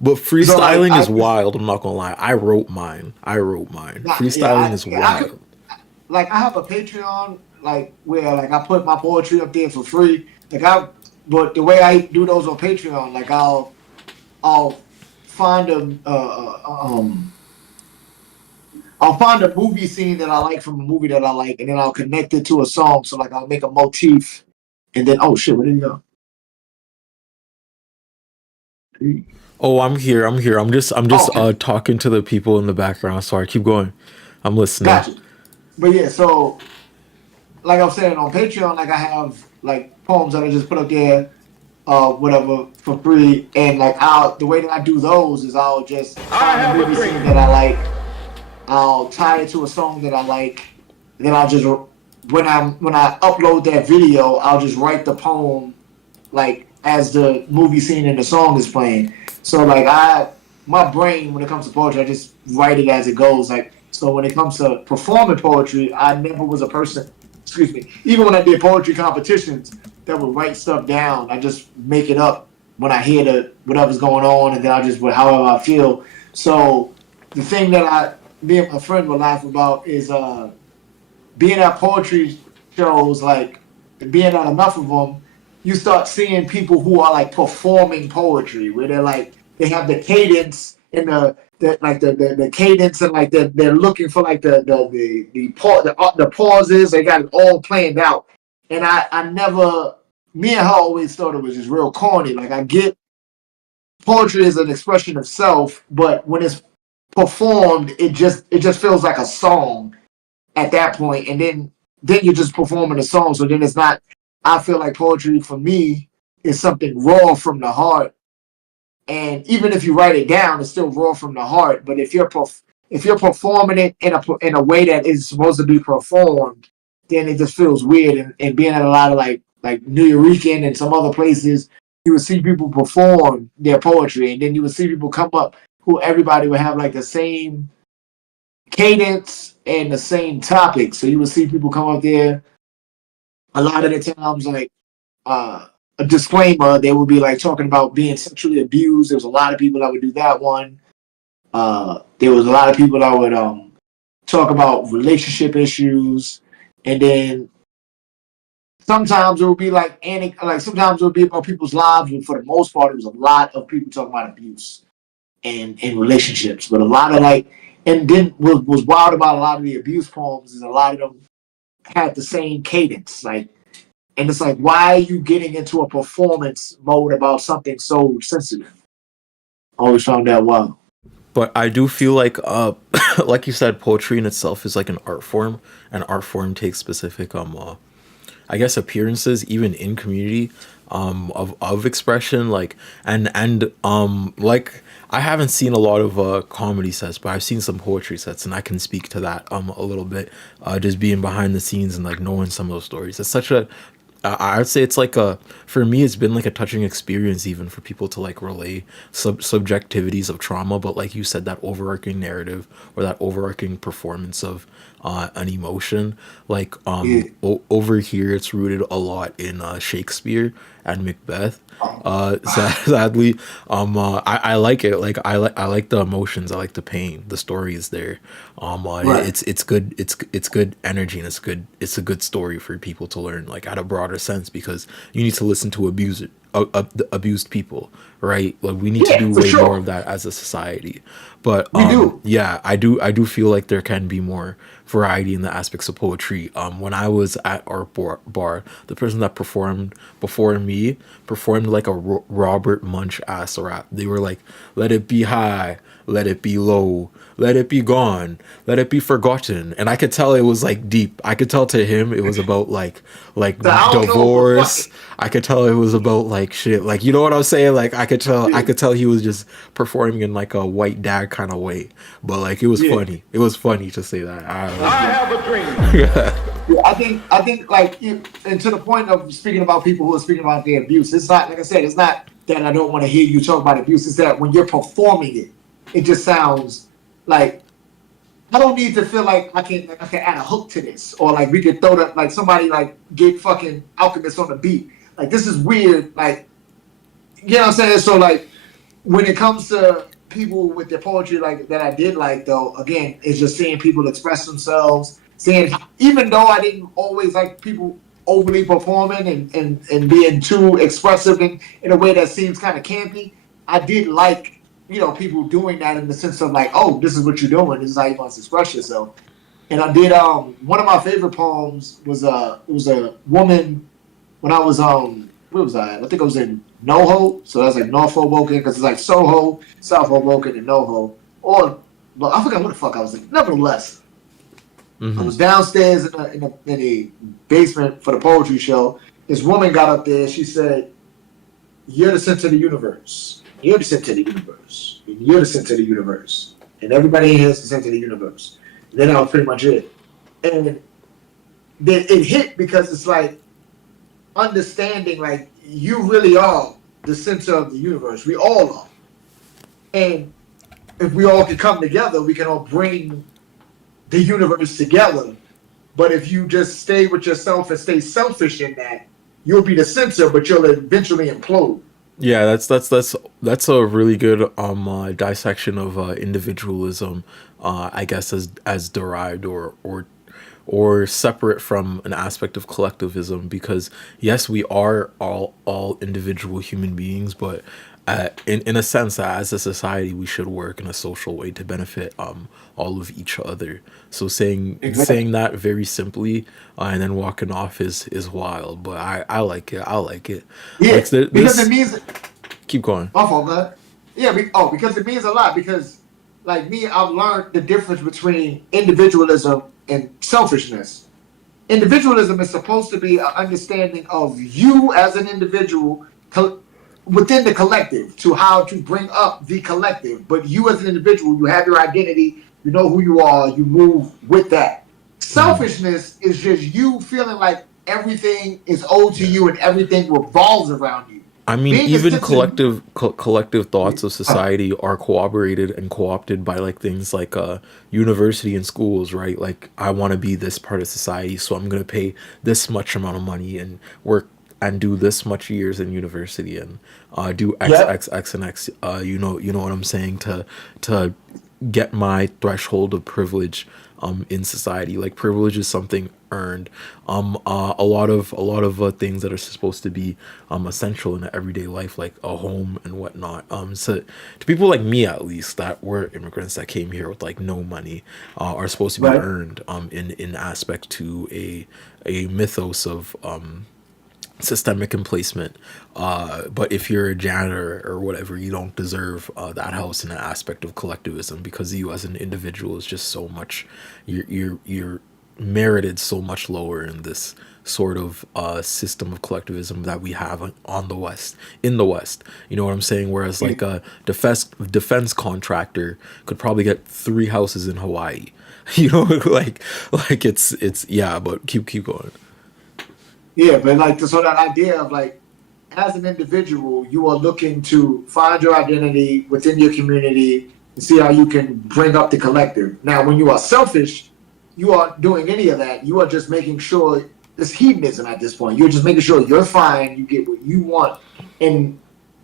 But freestyling is wild. I'm not gonna lie. I wrote mine. Freestyling is wild. I have a Patreon like where like I put my poetry up there for free. Like but the way I do those on Patreon, like I'll find I'll find a movie scene that I like from a movie that I like, and then I'll connect it to a song. So like I'll make a motif, and then oh shit, where did he go? Oh, I'm here. I'm just Okay, talking to the people in the background. Sorry, keep going. I'm listening. gotcha. But yeah, so like I was saying on Patreon, like I have like poems that I just put up there, whatever for free, and like the way that I do those is I'll just I find a have a movie scene dream. that I like. I'll tie it to a song that I like. Then I'll just when I upload that video, I'll just write the poem like as the movie scene and the song is playing. So like my brain when it comes to poetry, I just write it as it goes. Like so when it comes to performing poetry, I never was a person. Excuse me. Even when I did poetry competitions, that would write stuff down. I just make it up when I hear the whatever's going on, and then I just however I feel. So the thing that me and my friend will laugh about is being at poetry shows, like being at enough of them, you start seeing people who are like performing poetry, where they're like they have the cadence and the cadence and like they're looking for like the pauses. They got it all planned out, and I never me and her always thought it was just real corny. Like I get poetry is an expression of self, but when it's performed, it just feels like a song at that point, and then you're just performing a song. So then it's not. I feel like poetry for me is something raw from the heart, and even if you write it down, it's still raw from the heart. But if you're performing it in a way that is supposed to be performed, then it just feels weird. And being at a lot of like New Eurekan and some other places, you would see people perform their poetry, and then you would see people come up who everybody would have like the same cadence and the same topic. So you would see people come up there a lot of the times, like a disclaimer, they would be like talking about being sexually abused. There was a lot of people that would do that one. There was a lot of people that would talk about relationship issues, and then sometimes it would be like sometimes it would be about people's lives, but for the most part, it was a lot of people talking about abuse and relationships. But a lot of and then was wild about a lot of the abuse poems is a lot of them had the same cadence, like, and it's like, why are you getting into a performance mode about something so sensitive? I always found that wild. But I do feel like, like you said, poetry in itself is like an art form, and art form takes specific, I guess, appearances even in community, of expression, like, and like I haven't seen a lot of comedy sets, but I've seen some poetry sets, and I can speak to that a little bit, just being behind the scenes and like knowing some of those stories. It's such a I would say it's like for me it's been like a touching experience even for people to like relay subjectivities of trauma, but like you said, that overarching narrative or that overarching performance of an emotion, like Yeah. over here it's rooted a lot in Shakespeare and Macbeth. Sadly, I like it. Like I like the emotions. I like the pain. The story is there. Right. It's good. It's good energy, and it's a good story for people to learn, like at a broader sense, because you need to listen to abused people, right? Like we need to Yeah, do for way more of sure. that as a society. But We do. yeah, I do feel like there can be more variety in the aspects of poetry. When I was at our bar, the person that performed before me performed like a Robert Munch ass rap. They were like, "Let it be high, let it be low, let it be gone, let it be forgotten," and I could tell it was like deep. I could tell to him it was about like So I don't know, but fuck divorce. it. I could tell it was about like shit. Like, you know what I'm saying? Like I Yeah. could tell he was just performing in like a white dad kind of way. But like it was Yeah. funny. It was funny to say that. I That's I don't good. have a dream. know. Yeah, I think like and to the point of speaking about people who are speaking about their abuse, it's not like I said, it's not that I don't want to hear you talk about abuse. It's that when you're performing it, it just sounds like I don't need to feel like I can add a hook to this, or like we could throw that like somebody like get fucking Alchemist on the beat. Like this is weird. Like you know what I'm saying? So like when it comes to people with their poetry like that I did like though, again, it's just seeing people express themselves, seeing even though I didn't always like people overly performing and being too expressive in a way that seems kind of campy. I did like, people doing that in the sense of like, oh, this is what you're doing. This is how you want to express yourself. And I did one of my favorite poems was it was a woman when I was where was I at? I think I was in NoHo, so that's like North Hoboken because it's like Soho, South Hoboken, and NoHo. Or I forgot what the fuck I was in. Nevertheless, I was downstairs in the basement for the poetry show. This woman got up there. She said, "You're the center of the universe. You're the center of the universe. And you're the center of the universe. And everybody in here is the center of the universe." And then that was pretty much it. And then it hit because it's like understanding, like, you really are the center of the universe. We all are. And if we all can come together, we can all bring the universe together. But if you just stay with yourself and stay selfish in that, you'll be the center, but you'll eventually implode. Yeah, that's a really good dissection of individualism, I guess as derived or separate from an aspect of collectivism, because yes, we are all individual human beings, but in a sense, as a society, we should work in a social way to benefit all of each other. So saying that very simply and then walking off is wild, but I like it. I like it. Yeah, Like, because it means. keep going. My fault, man. Yeah, because it means a lot. Because, like me, I've learned the difference between individualism and selfishness. Individualism is supposed to be an understanding of you as an individual within the collective, to how to bring up the collective. But you as an individual, you have your identity, you know who you are, you move with that. Selfishness is just you feeling like everything is owed to you and everything revolves around you. I mean, Being even a citizen- collective thoughts of society are corroborated and co-opted by like things like university and schools, right? Like, I want to be this part of society, so I'm gonna pay this much amount of money and work and do this much years in university and do X, Yep. X, X, and X. You know what I'm saying, to get my threshold of privilege in society. Like, privilege is something earned. A lot of things that are supposed to be essential in everyday life, like a home and whatnot. So to people like me, at least, that were immigrants that came here with like no money, are supposed to be Right. earned in aspect to a mythos of systemic emplacement. But if you're a janitor or whatever, you don't deserve that house in an aspect of collectivism, because you as an individual is just so much, you're merited so much lower in this sort of system of collectivism that we have on the West, in the West. You know what I'm saying? Whereas like a defense contractor could probably get 3 houses in Hawaii. You know, like it's yeah. But keep going. Yeah, but like, so that idea of like, as an individual, you are looking to find your identity within your community and see how you can bring up the collective. Now, when you are selfish, you aren't doing any of that. You are just making sure it's hedonism at this point. You're just making sure you're fine, you get what you want, and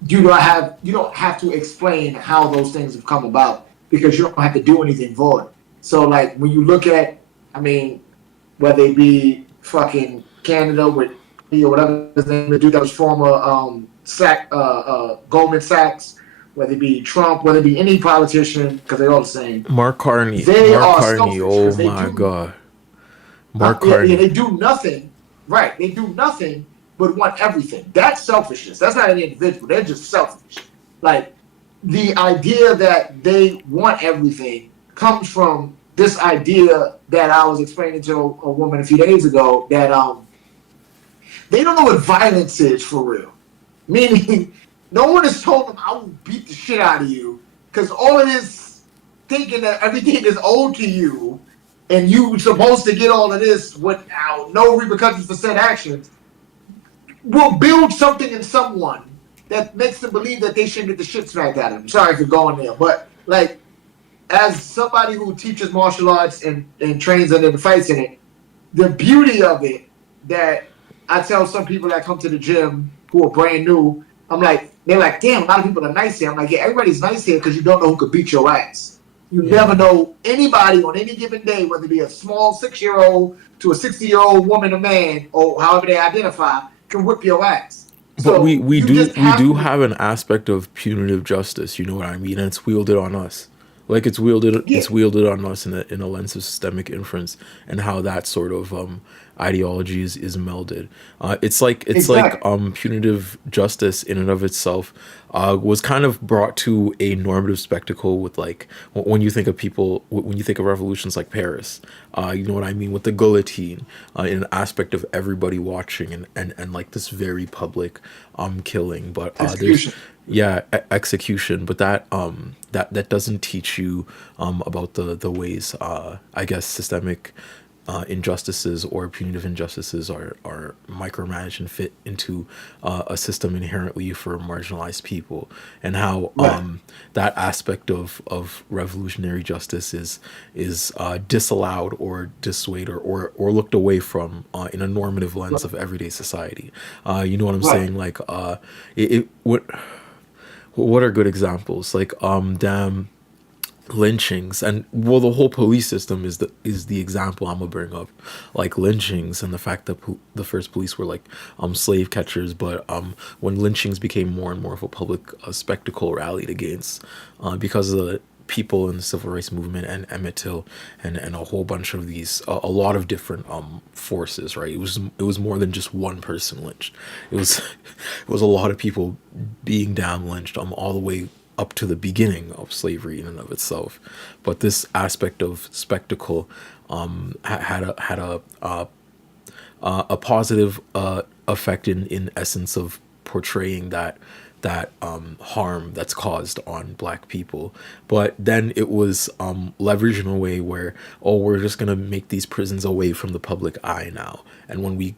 you don't have to explain how those things have come about, because you don't have to do anything for it. So like, when you look at, I mean, whether it be fucking Canada with, or whatever his name, the dude that was former Goldman Sachs, whether it be Trump, whether it be any politician, because they're all the same. Mark Carney. They Mark are Carney. selfish, Oh 'cause they my do- God. Mark Yeah, Carney. they do nothing. Right, they do nothing but want everything. That's selfishness. That's not an individual. They're just selfish. Like, the idea that they want everything comes from this idea that I was explaining to a woman a few days ago, that they don't know what violence is for real. Meaning, no one has told them, I will beat the shit out of you, because all it is thinking that everything is owed to you and you supposed to get all of this without no repercussions for said actions, will build something in someone that makes them believe that they shouldn't get the shit smacked out of them. Sorry for going there, but like, as somebody who teaches martial arts and trains and then fights in it, the beauty of it, that I tell some people that come to the gym who are brand new, I'm like, they're like, damn, a lot of people are nice here. I'm like, yeah, everybody's nice here because you don't know who could beat your ass. You Yeah. never know anybody on any given day, whether it be a small 6-year-old to a 60-year-old woman or man, or however they identify, can whip your ass. But So we you do just have to, have an aspect of punitive justice, you know what I mean? And it's wielded on us. Like yeah, it's wielded on us in a lens of systemic inference and how that sort of ideology is melded. It's like exactly. punitive justice in and of itself was kind of brought to a normative spectacle with like when you think of when you think of revolutions like Paris, you know what I mean, with the guillotine, in an aspect of everybody watching and like this very public killing. But there's Execution. yeah, execution, but that doesn't teach you about the ways I guess systemic injustices or punitive injustices are micromanaged and fit into a system inherently for marginalized people, and how Right. that aspect of revolutionary justice is disallowed or dissuaded or looked away from in a normative lens Right. of everyday society. You know what I'm Right. saying? Like it what are good examples? Like damn lynchings, and well the whole police system is the example I'm gonna bring up, like lynchings and the fact that the first police were like slave catchers, but when lynchings became more and more of a public spectacle rallied against because of the people in the civil rights movement and Emmett Till and a whole bunch of these a lot of different forces, right? It was more than just one person lynched. It was it was a lot of people being down lynched all the way up to the beginning of slavery in and of itself. But this aspect of spectacle had a positive effect in essence of portraying that harm that's caused on black people. But then it was leveraged in a way where, oh, we're just gonna make these prisons away from the public eye now, and when we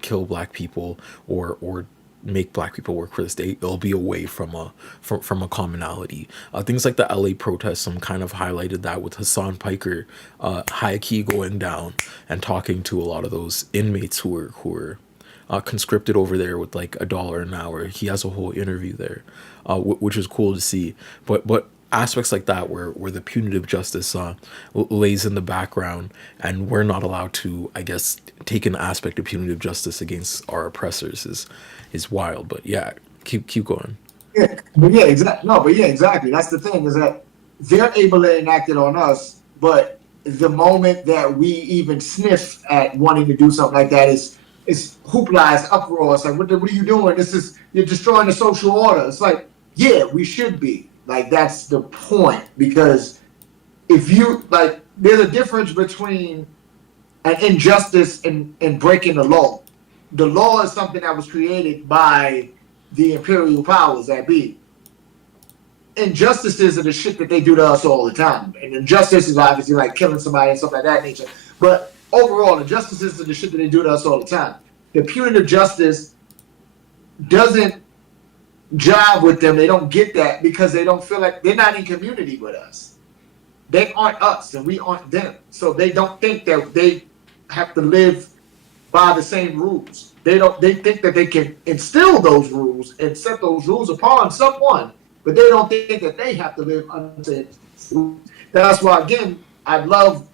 kill black people or make black people work for the state, it'll be away from a commonality. Things like the LA protests, some kind of highlighted that with Hassan Piker, high key going down and talking to a lot of those inmates who were conscripted over there with like $1 an hour. He has a whole interview there, which is cool to see. But aspects like that where the punitive justice lays in the background, and we're not allowed to, I guess, take an aspect of punitive justice against our oppressors is wild. But yeah, keep going. Yeah, but yeah, exactly. No, but yeah, exactly. That's the thing, is that they're able to enact it on us, but the moment that we even sniff at wanting to do something like that is hoopla, it's uproar. It's like, what are you doing? You're destroying the social order. It's like, yeah, we should be. Like, that's the point. Because if you, like, there's a difference between an injustice and breaking the law. The law is something that was created by the imperial powers that be. Injustices are the shit that they do to us all the time. And injustice is obviously like killing somebody and stuff like that nature. But overall, injustices are the shit that they do to us all the time. The punitive justice doesn't jive with them. They don't get that because they don't feel like they're not in community with us. They aren't us and we aren't them. So they don't think that they have to live by the same rules. They think that they can instill those rules and set those rules upon someone, but they don't think that they have to live under. That's why, again, I love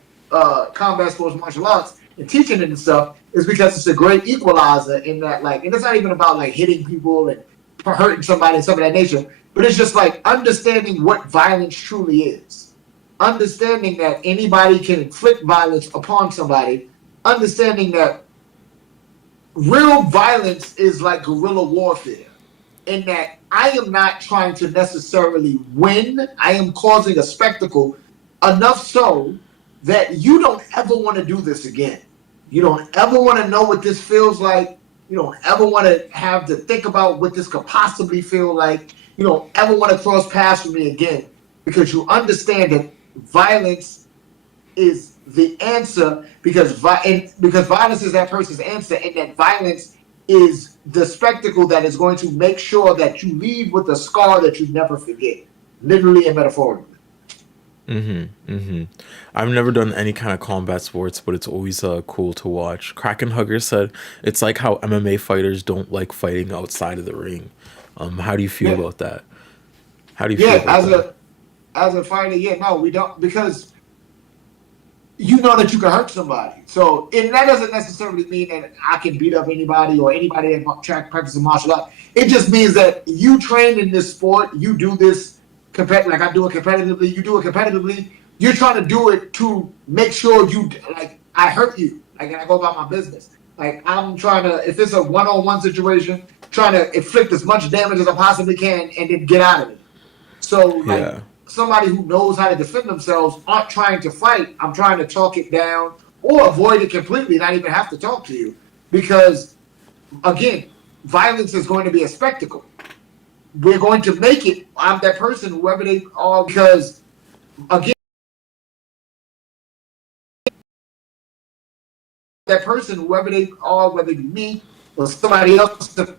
combat sports, martial arts, and teaching it and stuff, is because it's a great equalizer in that, like, and it's not even about like hitting people and hurting somebody and stuff of that nature, but it's just like understanding what violence truly is. Understanding that anybody can inflict violence upon somebody, understanding that real violence is like guerrilla warfare, in that I am not trying to necessarily win. I am causing a spectacle enough so that you don't ever want to do this again. You don't ever want to know what this feels like. You don't ever want to have to think about what this could possibly feel like. You don't ever want to cross paths with me again, because you understand that violence is the answer, because violence is that person's answer, and that violence is the spectacle that is going to make sure that you leave with a scar that you never forget, literally and metaphorically. I've never done any kind of combat sports, but it's always cool to watch. Kraken Hugger said it's like how MMA fighters don't like fighting outside of the ring. How do you feel Yeah, about that? How do you feel yeah. about that? as a fighter, yeah, no, we don't, because you know that you can hurt somebody. So, and that doesn't necessarily mean that I can beat up anybody or anybody that practices martial art. It just means that you train in this sport, you do this like I do it competitively, you do it competitively. You're trying to do it to make sure you, like, I hurt you, like, and I go about my business. Like, I'm trying to, if it's a one-on-one situation, trying to inflict as much damage as I possibly can and then get out of it. So, like, Yeah. somebody who knows how to defend themselves aren't trying to fight. I'm trying to talk it down or avoid it completely, not even have to talk to you. Because, again, violence is going to be a spectacle. We're going to make it. I'm that person, whoever they are, because, again, that person, whoever they are, whether it be me or somebody else, to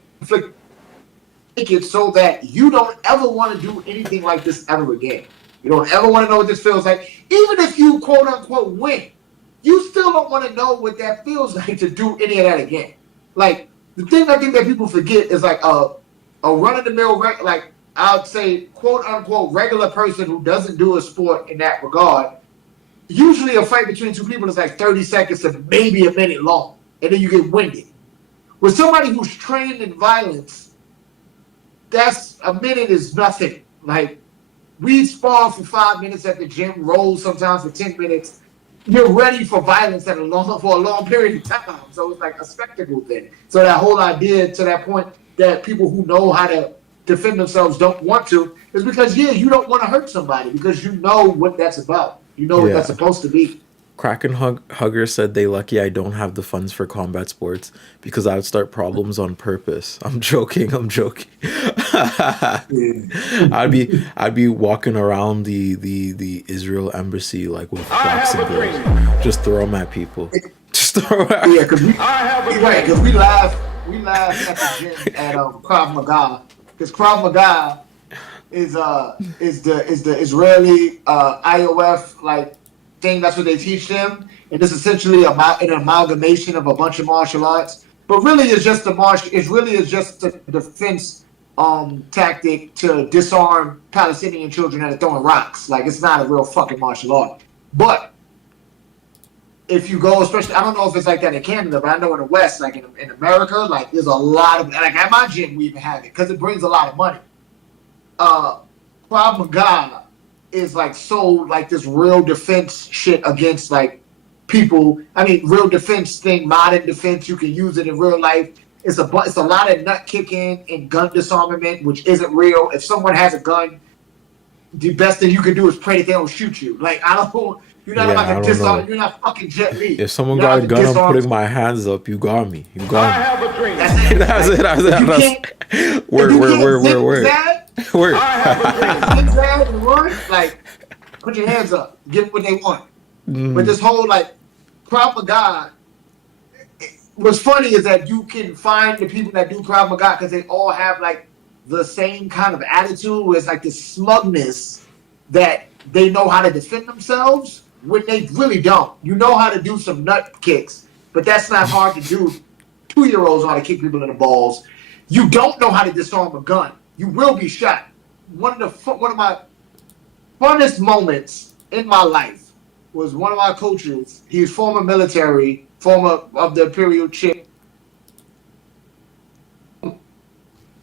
make it so that you don't ever want to do anything like this ever again. You don't ever want to know what this feels like. Even if you quote unquote win, you still don't want to know what that feels like to do any of that again. Like, the thing I think that people forget is like a run of the mill, like, I'd say quote unquote regular person who doesn't do a sport in that regard. Usually a fight between two people is like 30 seconds to maybe a minute long, and then you get winded. With somebody who's trained in violence, that's a minute is nothing. Like, we spar for 5 minutes at the gym, roll sometimes for 10 minutes. You're ready for violence for a long period of time. So it's like a spectacle thing. So that whole idea, to that point, that people who know how to defend themselves don't want to, is because, yeah, you don't want to hurt somebody because you know what that's about. You know what that's supposed to be. Kraken Hugger said they lucky I don't have the funds for combat sports because I would start problems on purpose. I'm joking. I'd be walking around the Israel embassy like with boxing gloves, just throw them at people. Just throw them at Yeah, because we laugh at the gym at Krav Maga, because Krav Maga is the Israeli IOF like thing. That's what they teach them, and it's essentially an amalgamation of a bunch of martial arts. But really, it's just a defense tactic to disarm Palestinian children that are throwing rocks. Like, it's not a real fucking martial art. But if you go, especially, I don't know if it's like that in Canada, but I know in the West, like in America, like, there's a lot of, like, at my gym we even have it because it brings a lot of money. Krav Maga is like like this real defense shit against like people. I mean, real defense thing, modern defense. You can use it in real life. It's a lot of nut kicking and gun disarmament, which isn't real. If someone has a gun, the best thing you can do is pray that they don't shoot you. Like, I don't. You're not about to disarm. You're not fucking Jet Li. If someone got a gun, I'm putting my hands up. You got me. You got me. I have a dream. That's it. That's it. Word. I have a dream. Zigzag and run, like, put your hands up. Give them what they want. But this whole, like, Krav Maga, what's funny is that you can find the people that do Krav Maga because they all have, like, the same kind of attitude where it's like this smugness that they know how to defend themselves when they really don't. You know how to do some nut kicks, but that's not hard to do. 2-year-olds know how to kick people in the balls. You don't know how to disarm a gun. You will be shot. One of my funnest moments in my life was one of my coaches. He's former military, former of the Imperial chick.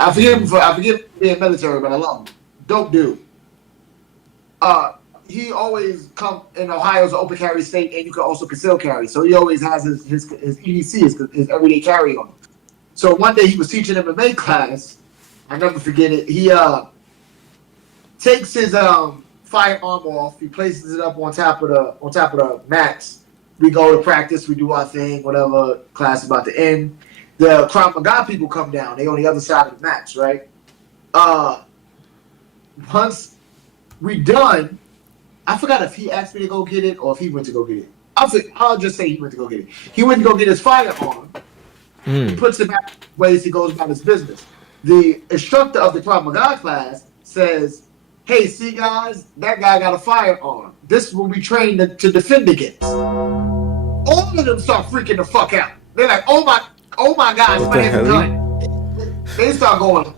I forgive him being military, but I love him. Dope dude. He always come in Ohio's an open carry state, and you can also conceal carry. So he always has his EDC, his everyday carry on. So one day he was teaching MMA class. I never forget it. He takes his firearm off. He places it up on top of the mats. We go to practice. We do our thing. Whatever, class about to end. The Krav Maga people come down. They on the other side of the mats, right? Once we done, I forgot if he asked me to go get it or if he went to go get it. I'll just say he went to go get it. He went to go get his firearm. He puts it back ways he goes about his business. The instructor of the Krav Maga class says, "Hey, see guys, that guy got a firearm. This is what we train to defend against." All of them start freaking the fuck out. They're like, "Oh my God, somebody has a gun." They start going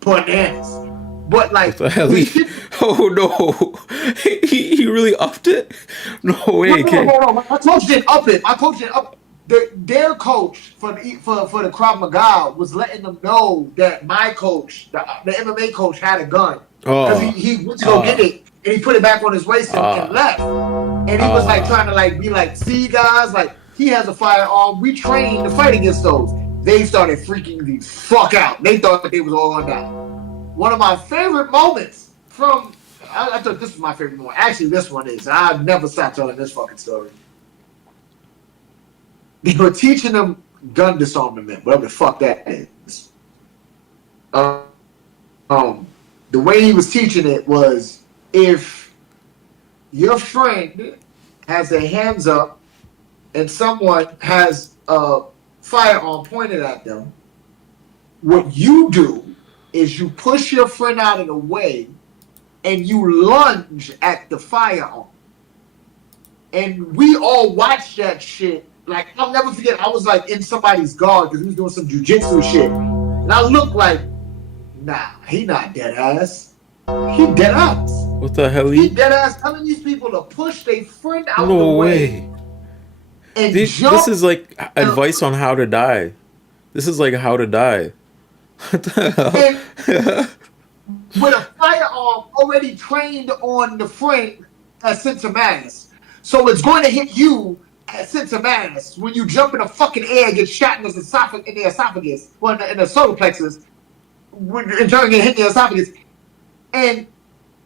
bananas. But like, What the hell? Oh no, he really upped it. No way, kid. no. My coach didn't up it. My coach didn't up. Their coach for the Krav Maga was letting them know that my coach, the MMA coach, had a gun because he went to go get it and he put it back on his waist and left. And he was like trying to like be like, see guys, like he has a firearm. We trained to fight against those. They started freaking the fuck out. They thought they was all gonna die. One of my favorite moments from I thought this was my favorite moment. Actually, this one is. I've never stopped telling this fucking story. They were teaching them gun disarmament, whatever the fuck that is. The way he was teaching it was if your friend has their hands up and someone has a firearm pointed at them, what you do is you push your friend out of the way and you lunge at the firearm. And we all watched that shit. Like, I'll never forget, I was like in somebody's guard because he was doing some jujitsu shit. And I looked like, nah, he not dead ass. He dead ass. What the hell? He dead ass telling these people to push their friend out the No way. way. And This is like advice on how to die. This is like how to die. What the hell? With a firearm already trained on the friend at sense of mass. So it's going to hit you at sense of mass when you jump in the fucking air and get shot in the esophagus, well, in the solar plexus, when you're trying to hit the esophagus. And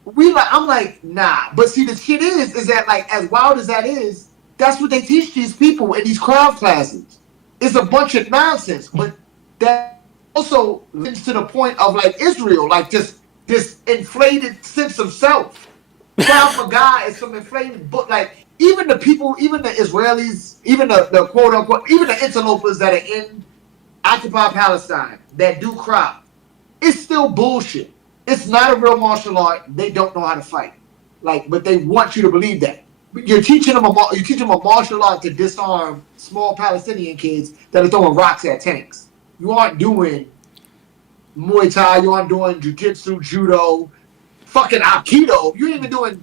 I'm like, nah. But see, the shit is that like, as wild as that is, that's what they teach these people in these crowd classes. It's a bunch of nonsense, but that also leads to the point of like Israel, like just this inflated sense of self. Krav Maga is some inflated, but like even the people, even the Israelis, even the quote unquote, even the interlopers that are in occupied Palestine that do Krav, it's still bullshit. It's not a real martial art. They don't know how to fight. Like, but they want you to believe that. You're teaching them a martial art to disarm small Palestinian kids that are throwing rocks at tanks. You aren't doing Muay Thai. You aren't doing Jiu-Jitsu, Judo, fucking Aikido. You ain't even doing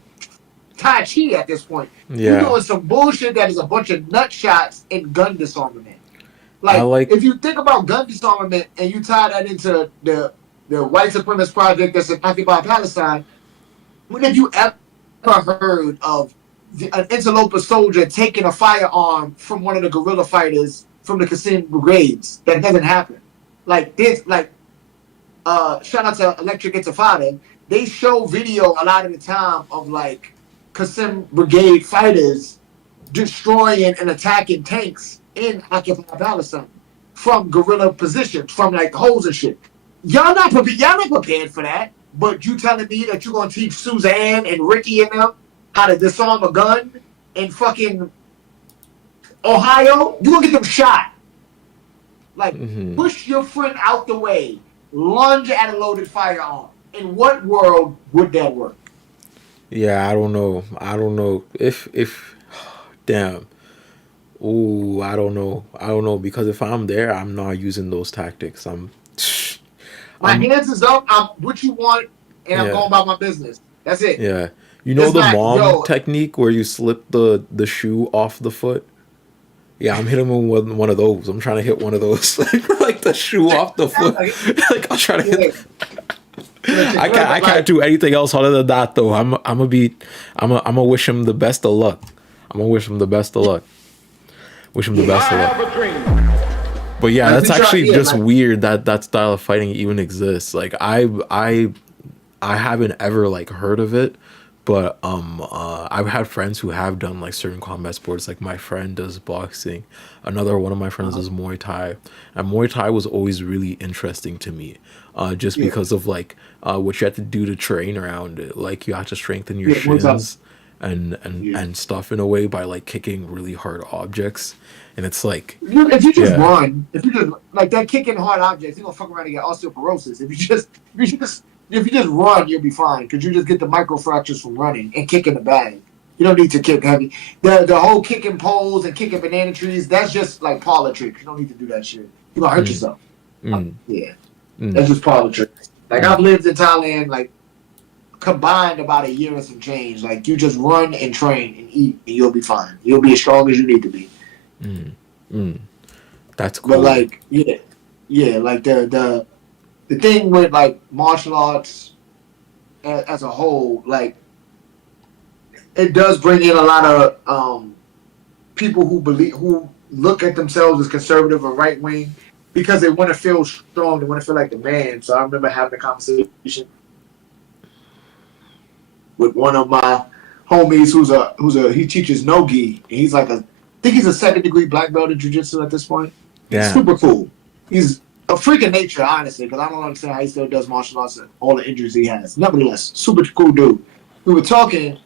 Tai Chi at this point. Yeah. You're doing some bullshit that is a bunch of nut shots in gun disarmament. Like if you think about gun disarmament and you tie that into the white supremacist project that's in occupied Palestine, when have you ever heard of an interloper soldier taking a firearm from one of the guerrilla fighters from the Qassim brigades? That doesn't happen. Like this, like shout out to Electric Intifada. They show video a lot of the time of like Qassim brigade fighters destroying and attacking tanks in occupied Palestine from guerrilla positions, from like holes and shit. Y'all not prepared for that. But you telling me that you're gonna teach Suzanne and Ricky and them how to disarm a gun in fucking Ohio? You gonna get them shot. Like, push your friend out the way, lunge at a loaded firearm. In what world would that work? Yeah, I don't know. If damn. Ooh, I don't know. Because if I'm there, I'm not using those tactics. My hands is up. I'm what you want, and I'm going about my business. That's it. Yeah. You know It's the like, mom technique where you slip the shoe off the foot? Yeah, I'm hitting him with one of those. I'm trying to hit one of those. Like the shoe off the foot. Like I'm trying to hit. I can't do anything else other than that though. I'm gonna wish him the best of luck. Wish him the best of luck. But yeah, that's actually just weird that style of fighting even exists. Like I haven't ever like heard of it, but I've had friends who have done like certain combat sports. Like my friend does boxing, another one of my friends does Muay Thai, and Muay Thai was always really interesting to me, just because of like what you have to do to train around it. Like you have to strengthen your shins and stuff in a way by like kicking really hard objects. And it's like if you just run, if you just like that kicking hard objects, you're gonna fuck around and get osteoporosis. If you just run, you'll be fine because you just get the microfractures from running and kicking the bag. You don't need to kick heavy. The whole kicking poles and kicking banana trees, that's just like parlor tricks. You don't need to do that shit. You're gonna hurt yourself. Yeah. That's just parlor tricks. Like I've lived in Thailand, like combined about a year and some change. Like you just run and train and eat, and you'll be fine. You'll be as strong as you need to be. That's But cool. like, yeah, like the thing with like martial arts as a whole, like it does bring in a lot of people who look at themselves as conservative or right wing because they want to feel strong, they want to feel like the man. So I remember having a conversation with one of my homies he teaches no-gi, and he's like I think he's a second-degree black belt in jiu-jitsu at this point. Yeah. Super cool. He's a freak of nature, honestly, because I don't understand how he still does martial arts and all the injuries he has. Nevertheless, super cool dude. We were talking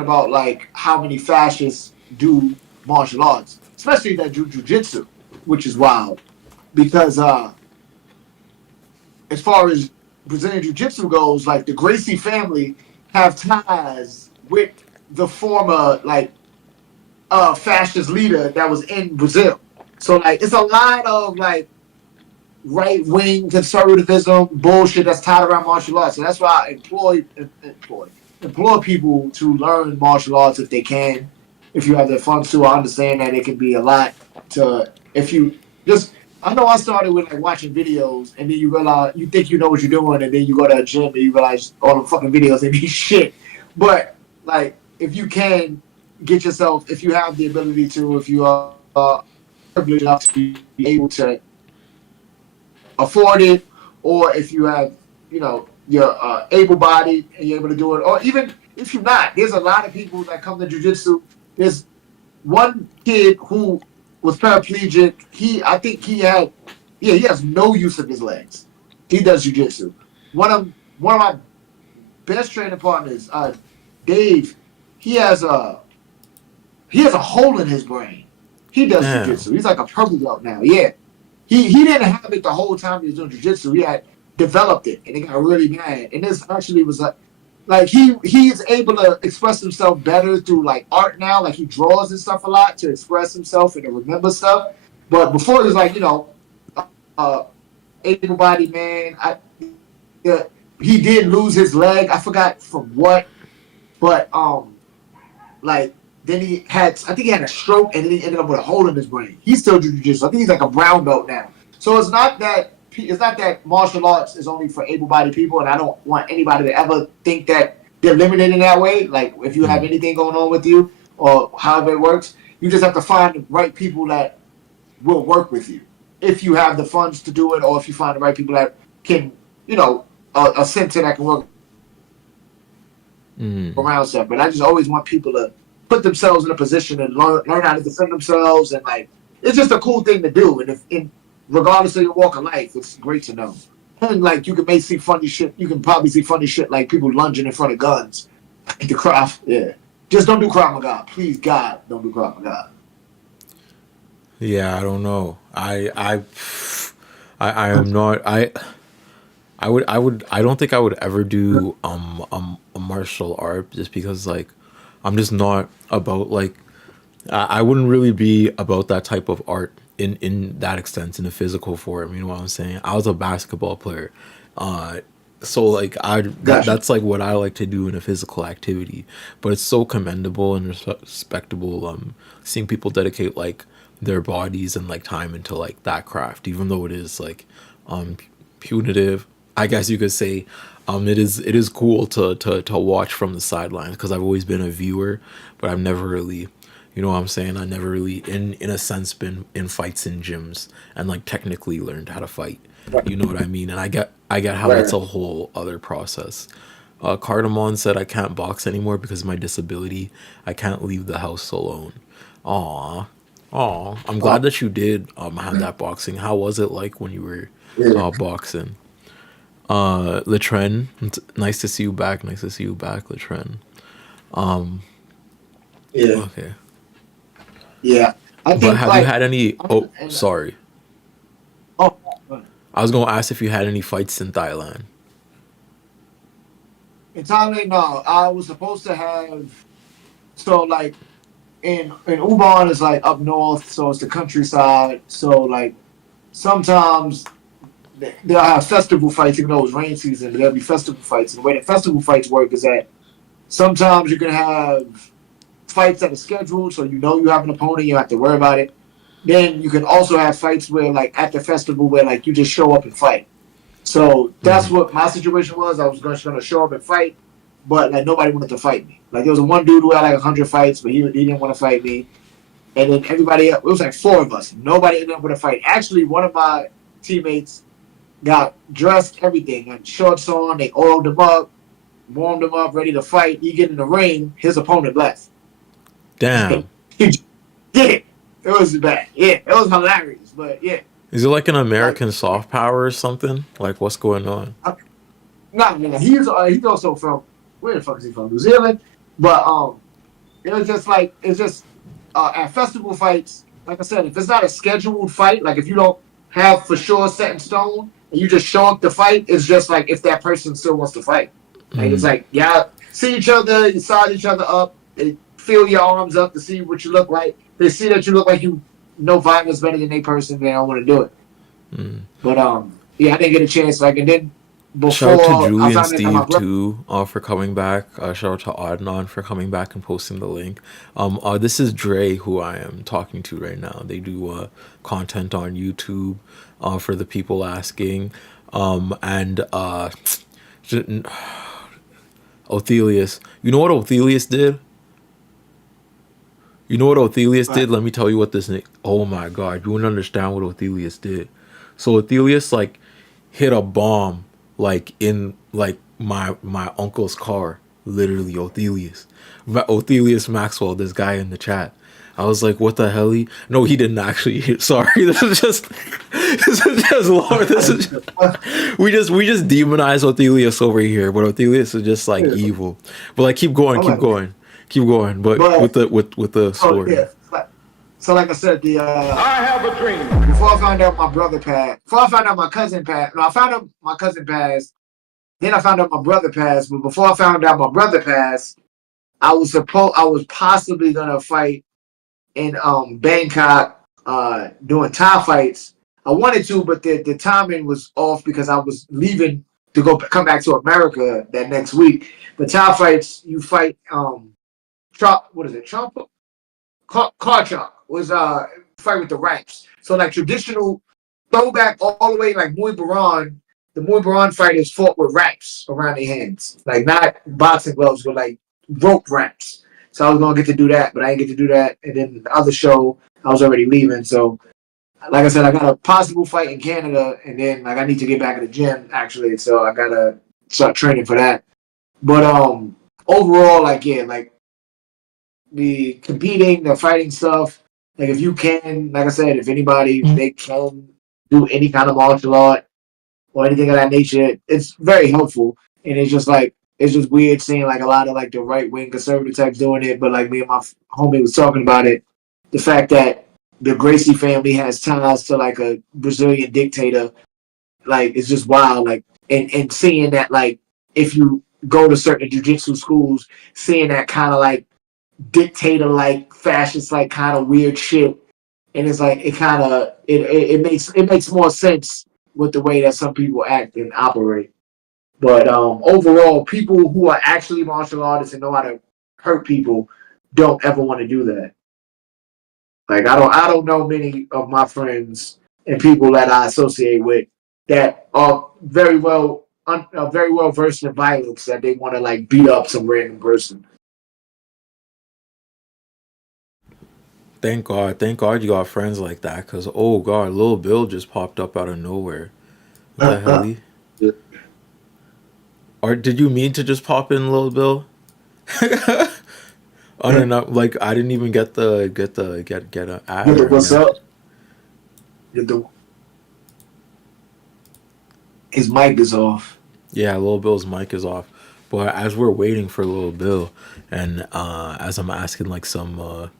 about like how many fascists do martial arts, especially that do jiu-jitsu, which is wild because as far as Brazilian jiu-jitsu goes, like the Gracie family have ties with the former like fascist leader that was in Brazil. So like it's a lot of like right wing conservatism bullshit that's tied around martial arts. So that's why I implore people to learn martial arts if they can. If you have the funds to, I understand that it can be a lot to if you just I know I started with like watching videos and then you realize you think you know what you're doing and then you go to a gym and you realize all the fucking videos they be shit. But like if you can get yourself if you have the ability to, if you are privileged enough to be able to afford it, or if you have, you're able-bodied and you're able to do it, or even if you're not, there's a lot of people that come to jiu-jitsu. There's one kid who was paraplegic. I think he has no use of his legs. He does jiu-jitsu. One of my best training partners, Dave, he has a hole in his brain. He does Damn. jiu-jitsu. He's like a purple belt now. Yeah. He didn't have it the whole time he was doing jiu-jitsu. He had developed it, and it got really bad. And this actually was like he's able to express himself better through like art now. Like he draws and stuff a lot to express himself and to remember stuff. But before he was like uh, able-bodied man. Yeah, he did lose his leg. I forgot from what, but like then I think he had a stroke, and then he ended up with a hole in his brain. He's still jiu-jitsu. I think he's like a brown belt now. So it's not that martial arts is only for able-bodied people, and I don't want anybody to ever think that they're limited in that way. Like if you have anything going on with you or however it works, you just have to find the right people that will work with you. If you have the funds to do it, or if you find the right people that can, a center that can work around stuff. But I just always want people to put themselves in a position and learn how to defend themselves, and like it's just a cool thing to do. And regardless of your walk of life, it's great to know. And like you can see funny shit. You can probably see funny shit like people lunging in front of guns. The craft, yeah. Just don't do Krav Maga, please God. Don't do Krav Maga. Yeah, I don't know. I am not. I don't think I would ever do a martial art just because like I'm just not about like I wouldn't really be about that type of art in that extent in the physical form. You know what I'm saying? I was a basketball player, so like Gotcha. that's like what I like to do in a physical activity. But it's so commendable and respectable seeing people dedicate like their bodies and like time into like that craft, even though it is like um punitive, I guess you could say. It is cool to watch from the sidelines because I've always been a viewer, but I've never really, you know what I'm saying? I never really, in a sense, been in fights in gyms and like technically learned how to fight. You know what I mean? And I get how that's Right. a whole other process. Cardamon said I can't box anymore because of my disability. I can't leave the house alone. Aw, aw. I'm glad that you did have that boxing. How was it like when you were Yeah. boxing? Latren, nice to see you back. Nice to see you back, Latren. Yeah. Okay. Yeah. I But think have you like had any? Oh, and sorry. oh, I was gonna ask if you had any fights in Thailand. in Thailand, no, I was supposed to have so like in Ubon is like up north, so it's the countryside. So like sometimes they'll have festival fights, even though it's rain season. But there'll be festival fights. And the way that festival fights work is that sometimes you can have fights that are scheduled, so you know you have an opponent, you don't have to worry about it. Then you can also have fights where, like, at the festival, where like you just show up and fight. So that's what my situation was. I was just gonna show up and fight, but like nobody wanted to fight me. Like there was one dude who had like 100 fights, but he didn't want to fight me. And then everybody else, it was like 4 of us. Nobody ended up with a fight. Actually, one of my teammates got dressed, everything, got shorts on. They oiled him up, warmed him up, ready to fight. He get in the ring. His opponent left. Damn. Yeah, it was bad. Yeah, it was hilarious, but yeah. Is it like an American soft power or something? Like, what's going on? No, he's also from, where the fuck is he from? New Zealand. But it was just like, it's just at festival fights. Like I said, if it's not a scheduled fight, like if you don't have for sure set in stone and you just show up to fight, it's just like if that person still wants to fight. Like it's like y'all see each other, you size each other up, they feel your arms up to see what you look like. They see that you look like you know violence better than they person, they don't want to do it. But yeah, I didn't get a chance. Like, and then before, shout out to Julie and Steve my too for coming back. Shout out to Adnan for coming back and posting the link. This is Dre, who I am talking to right now. They do content on YouTube for the people asking. And Othelius, you know what Othelius did? You know what Othelius did? Let me tell you what this. Oh my God, you wouldn't understand what Othelius did. So Othelius like hit a bomb like in like my uncle's car. Literally, Othelius Maxwell, this guy in the chat. I was like, what the hell? No, he didn't actually. Sorry, this is just Lord. We just demonize Othelius over here, but Othelius is just like evil. But like, keep going. But with the story. Yeah. So like I said, I have a dream. Before I found out my brother passed, before I found out my cousin passed, no, I found out my cousin passed, then I found out my brother passed, but before I found out my brother passed, I was possibly gonna fight in Bangkok doing Thai fights. I wanted to, but the timing was off because I was leaving to come back to America that next week. But Thai fights, you fight what is it? Car chop was fight with the raps. So like traditional throwback all the way like Muay Baran. The Muay Baran fighters fought with wraps around their hands, like not boxing gloves, but like rope wraps. So I was gonna get to do that, but I didn't get to do that. And then the other show, I was already leaving. So like I said, I got a possible fight in Canada, and then like I need to get back in the gym actually. So I gotta start training for that. But overall, like yeah, like the competing, the fighting stuff. Like if you can, like I said, if anybody they can do any kind of martial art or anything of that nature, it's very helpful. And it's just like it's just weird seeing like a lot of like the right wing conservative types doing it. But like me and my homie was talking about it, the fact that the Gracie family has ties to like a Brazilian dictator, like it's just wild. Like and seeing that like if you go to certain jiu-jitsu schools, seeing that kind of like dictator like fascist like kind of weird shit, and it's like it makes more sense with the way that some people act and operate. But overall, people who are actually martial artists and know how to hurt people don't ever want to do that. Like I don't know many of my friends and people that I associate with that are very well versed in violence that they want to like beat up some random person. Thank God you got friends like that. Cause oh God, Lil Bill just popped up out of nowhere. What the hell? Yeah. Or did you mean to just pop in Lil Bill? I don't know. Like I didn't even get a ad. What's up? His mic is off. Yeah, Lil Bill's mic is off. But as we're waiting for Lil Bill, and as I'm asking like some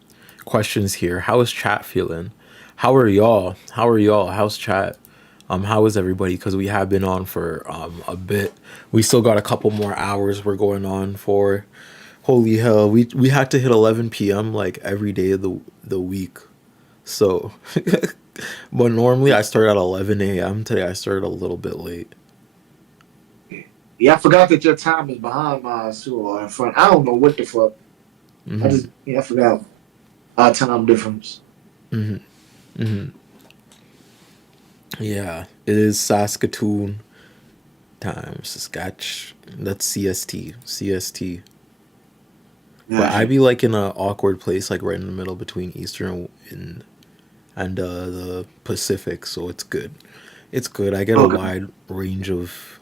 questions here, how is chat feeling? How are y'all? How's chat? How is everybody? Because we have been on for a bit. We still got a couple more hours we're going on for. Holy hell, we had to hit 11 p.m. like every day of the week. So But normally I start at 11 a.m. Today I started a little bit late. Yeah, I forgot that your time is behind mine too, or in front. I don't know what the fuck. Hmm. I forgot our time difference. Hmm. Hmm. Yeah, it is Saskatoon time. Saskatch. That's CST. CST. But I Gotcha. be like in a awkward place, like right in the middle between Eastern and the Pacific, so it's good. It's good. I get a Okay. wide range of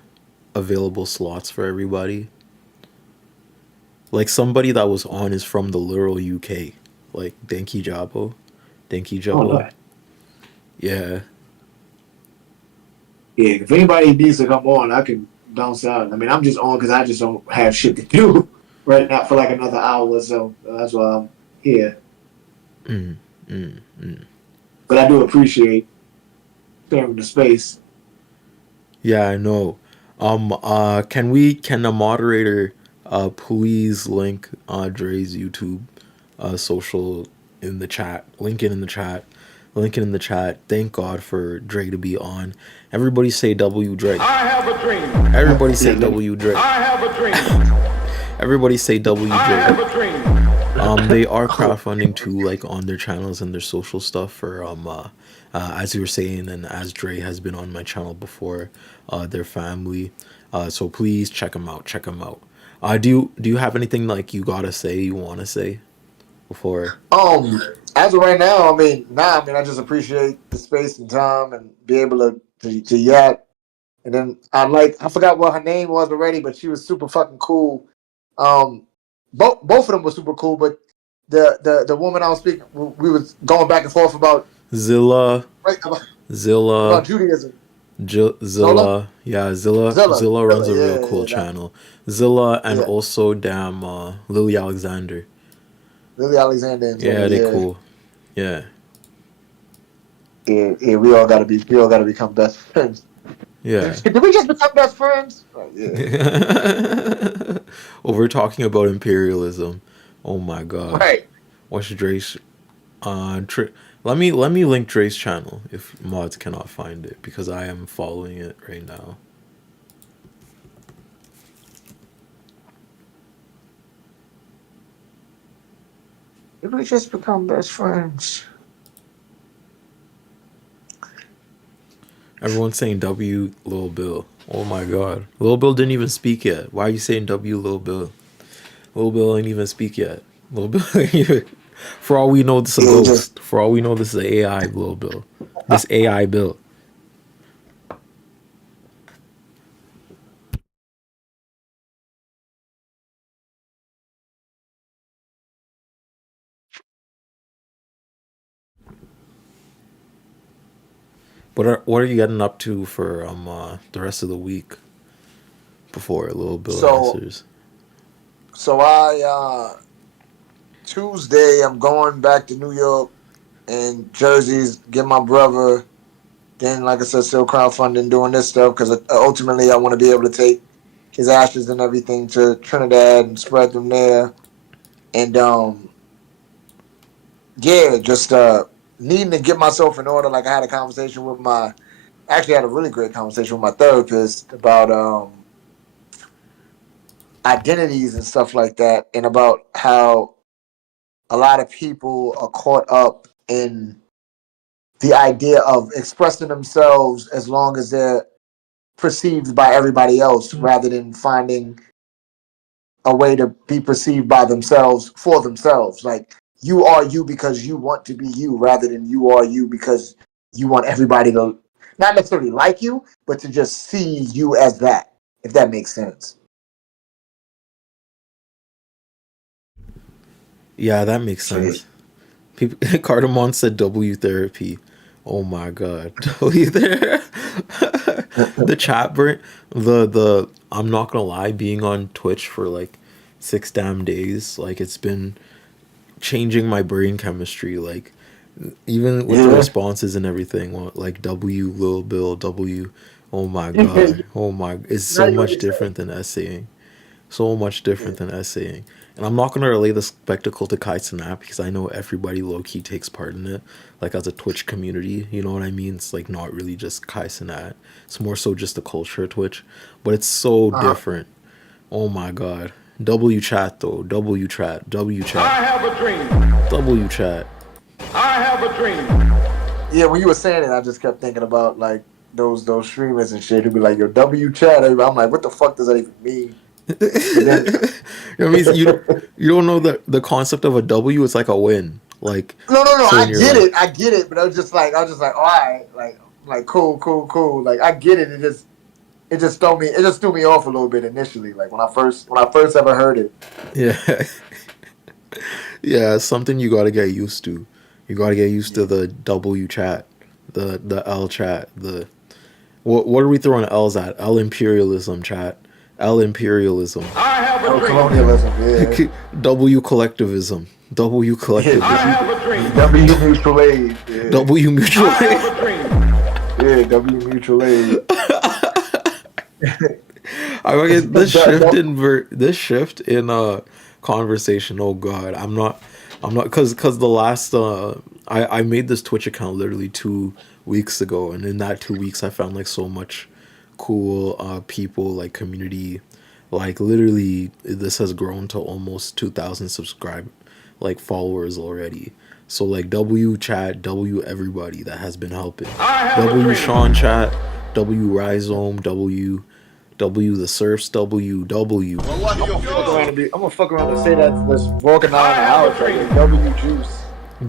available slots for everybody. Like somebody that was on is from the literal UK, like Denki Jabo, Denki Oh, Jabo. no. Yeah. Yeah, if anybody needs to come on, I can bounce out. I mean, I'm just on because I just don't have shit to do right now for like another hour or so. That's why I'm here. Mm, mm, mm. But I do appreciate sharing the space. Yeah, I know. Can the moderator please link Dre's YouTube social in the chat? Link it in the chat. Link it in the chat. Thank God for Dre to be on. Everybody say W Dre. I have a dream. Everybody say Yeah, let me, W Dre. I have a dream. Everybody say W I have Dre. a dream. They are crowdfunding too, like on their channels and their social stuff for as you were saying, and as Dre has been on my channel before, their family. So please check them out. Check them out. Do you have anything like you gotta say, you want to say before? as of right now, I mean, I just appreciate the space and time and be able to yak. And then I forgot what her name was already, but she was super fucking cool. Um, both of them were super cool, but the woman I was speaking, we was going back and forth about Zilla, right about Zilla, Judaism. Zola, Zilla, yeah, Zilla, Zilla, Zilla runs Zilla, a real yeah, cool yeah, that, channel. Zilla and yeah. also damn Lily Alexander. Lily Alexander and Zilla, Yeah, they yeah, cool. Yeah, yeah. We all gotta become best friends. yeah. Did we just become best friends? Right, yeah. Oh, we're talking about imperialism. Oh my god. Right. What's Dre's let me link Dre's channel if mods cannot find it because I am following it right now. Did we just become best friends? Everyone's saying W Lil Bill. Oh my god. Lil Bill didn't even speak yet. Why are you saying W Lil Bill? Lil Bill ain't even speak yet. Lil Bill ain't even, for all we know this is a Yeah, just ghost. For all we know this is an AI Lil Bill. This AI Bill. What are you getting up to for the rest of the week before Lil Bill so answers? so I Tuesday I'm going back to New York and Jersey's get my brother. Then, like I said, still crowdfunding, doing this stuff because ultimately I want to be able to take his ashes and everything to Trinidad and spread them there. And yeah, just needing to get myself in order. Like I had a conversation with actually had a really great conversation with my therapist about identities and stuff like that, and about how a lot of people are caught up in the idea of expressing themselves as long as they're perceived by everybody else rather than finding a way to be perceived by themselves for themselves. Like you are you because you want to be you rather than you are you because you want everybody to not necessarily like you, but to just see you as that, if that makes sense. Yeah, that makes So yeah. sense. People, Cardamon said W therapy. Oh my god, W there. The chat burn. The I'm not gonna lie, being on Twitch for like 6 damn days, like it's been changing my brain chemistry. Like even with the Yeah. responses and everything, like W Lil Bill W. Oh my god. Oh my, it's Now so you much understand. different than essaying. So much different than essaying. And I'm not gonna relate the spectacle to Kai Cenat because I know everybody low key takes part in it. Like as a Twitch community, you know what I mean? It's like not really just Kai Cenat. It's more so just the culture of Twitch. But it's so different. Oh my god. W chat though. W chat. W I chat. have a dream. W chat. I have a dream. Yeah, when you were saying it, I just kept thinking about like those streamers and shit who'd be like, "Yo, W chat." I'm like, what the fuck does that even mean? But then, You know what I mean? You don't know the concept of a W. It's like a win. Like no, so I when you're get like, it, but I was just like, all right, like cool. Like I get it. It just threw me off a little bit initially. Like when I first ever heard it. yeah, yeah, it's something you gotta get used to. You gotta get used to the W chat, the L chat, the what are we throwing L's at? L imperialism chat, L imperialism, I have a Oh, dream. colonialism, yeah. W collectivism, W I collectivism, have a dream. W mutual aid. Yeah. W mutual I aid. have a dream. Yeah, W mutual aid. I get this shift in conversation. Oh god, I'm not because the last I made this Twitch account literally 2 weeks ago, and in that 2 weeks I found like so much cool people, like community, like literally this has grown to almost 2,000 subscribe like followers already. So like W chat, W everybody that has been helping. I have a W dream. Sean chat, W Rhizome, W the Surfs, W. I'm gonna fuck around and say that's walking around the I have a house like dream. W juice.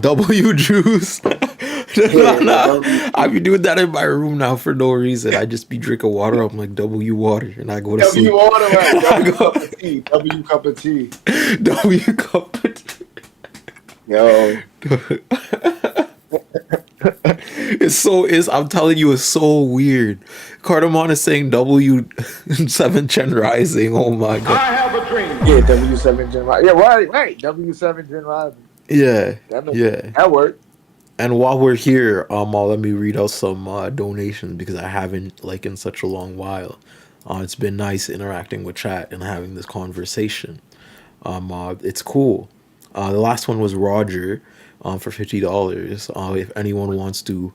W Juice. Yeah, Nah. W. I be doing that in my room now for no reason. I just be drinking water. I'm like W water, and I go to W sleep. order, right? W I go- cup of tea. W cup of tea. W cup of tea. Yo, I'm telling you, it's so weird. Cardamon is saying W 7 Gen Rising. Oh my I god. have a dream. yeah, W7 Gen Rising. Yeah, right. W7 Gen Rising. Yeah. That that worked. And while we're here, let me read out some donations because I haven't like in such a long while. It's been nice interacting with chat and having this conversation. It's cool. The last one was Roger, for $50. If anyone wants to,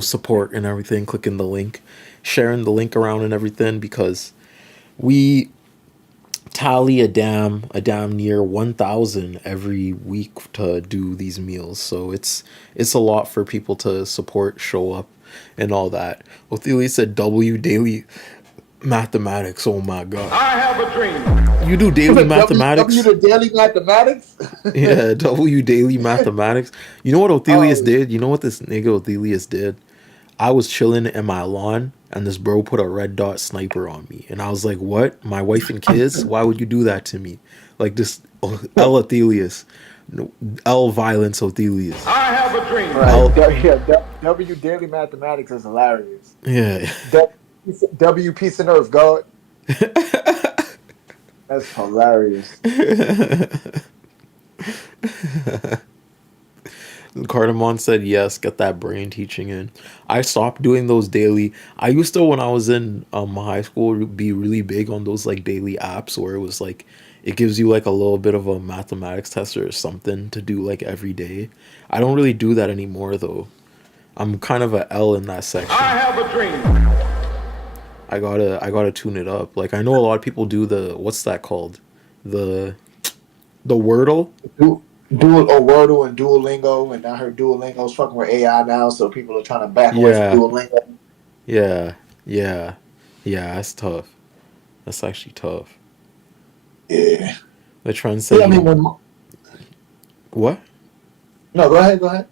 support and everything, clicking the link, sharing the link around and everything, because we tally a damn near 1,000 every week to do these meals. So it's a lot for people to support, show up, and all that. Ophelia said W daily mathematics. Oh my god. I have a dream. You do daily mathematics? W the daily mathematics. Yeah, W daily mathematics. You know what Othelius did? You know what this nigga Othelius did? I was chilling in my lawn and this bro put a red dot sniper on me. And I was like, what? My wife and kids? Why would you do that to me? Like this L Othelius. No, L violence Othelius. I have a dream. Right. W daily mathematics is hilarious. Yeah. W peace and earth, God. That's hilarious. Cardamon said yes, get that brain teaching in. I stopped doing those daily. I used to, when I was in high school, be really big on those like daily apps where it was like it gives you like a little bit of a mathematics test or something to do like every day. I don't really do that anymore though. I'm kind of a L in that section. I have a dream. I gotta tune it up. Like I know a lot of people do the what's that called? The Wordle? Wordle and Duolingo, and I heard Duolingo's fucking with AI now, so people are trying to back away from Duolingo. Yeah, that's tough. That's actually tough. Yeah. The trend said what? No, go ahead.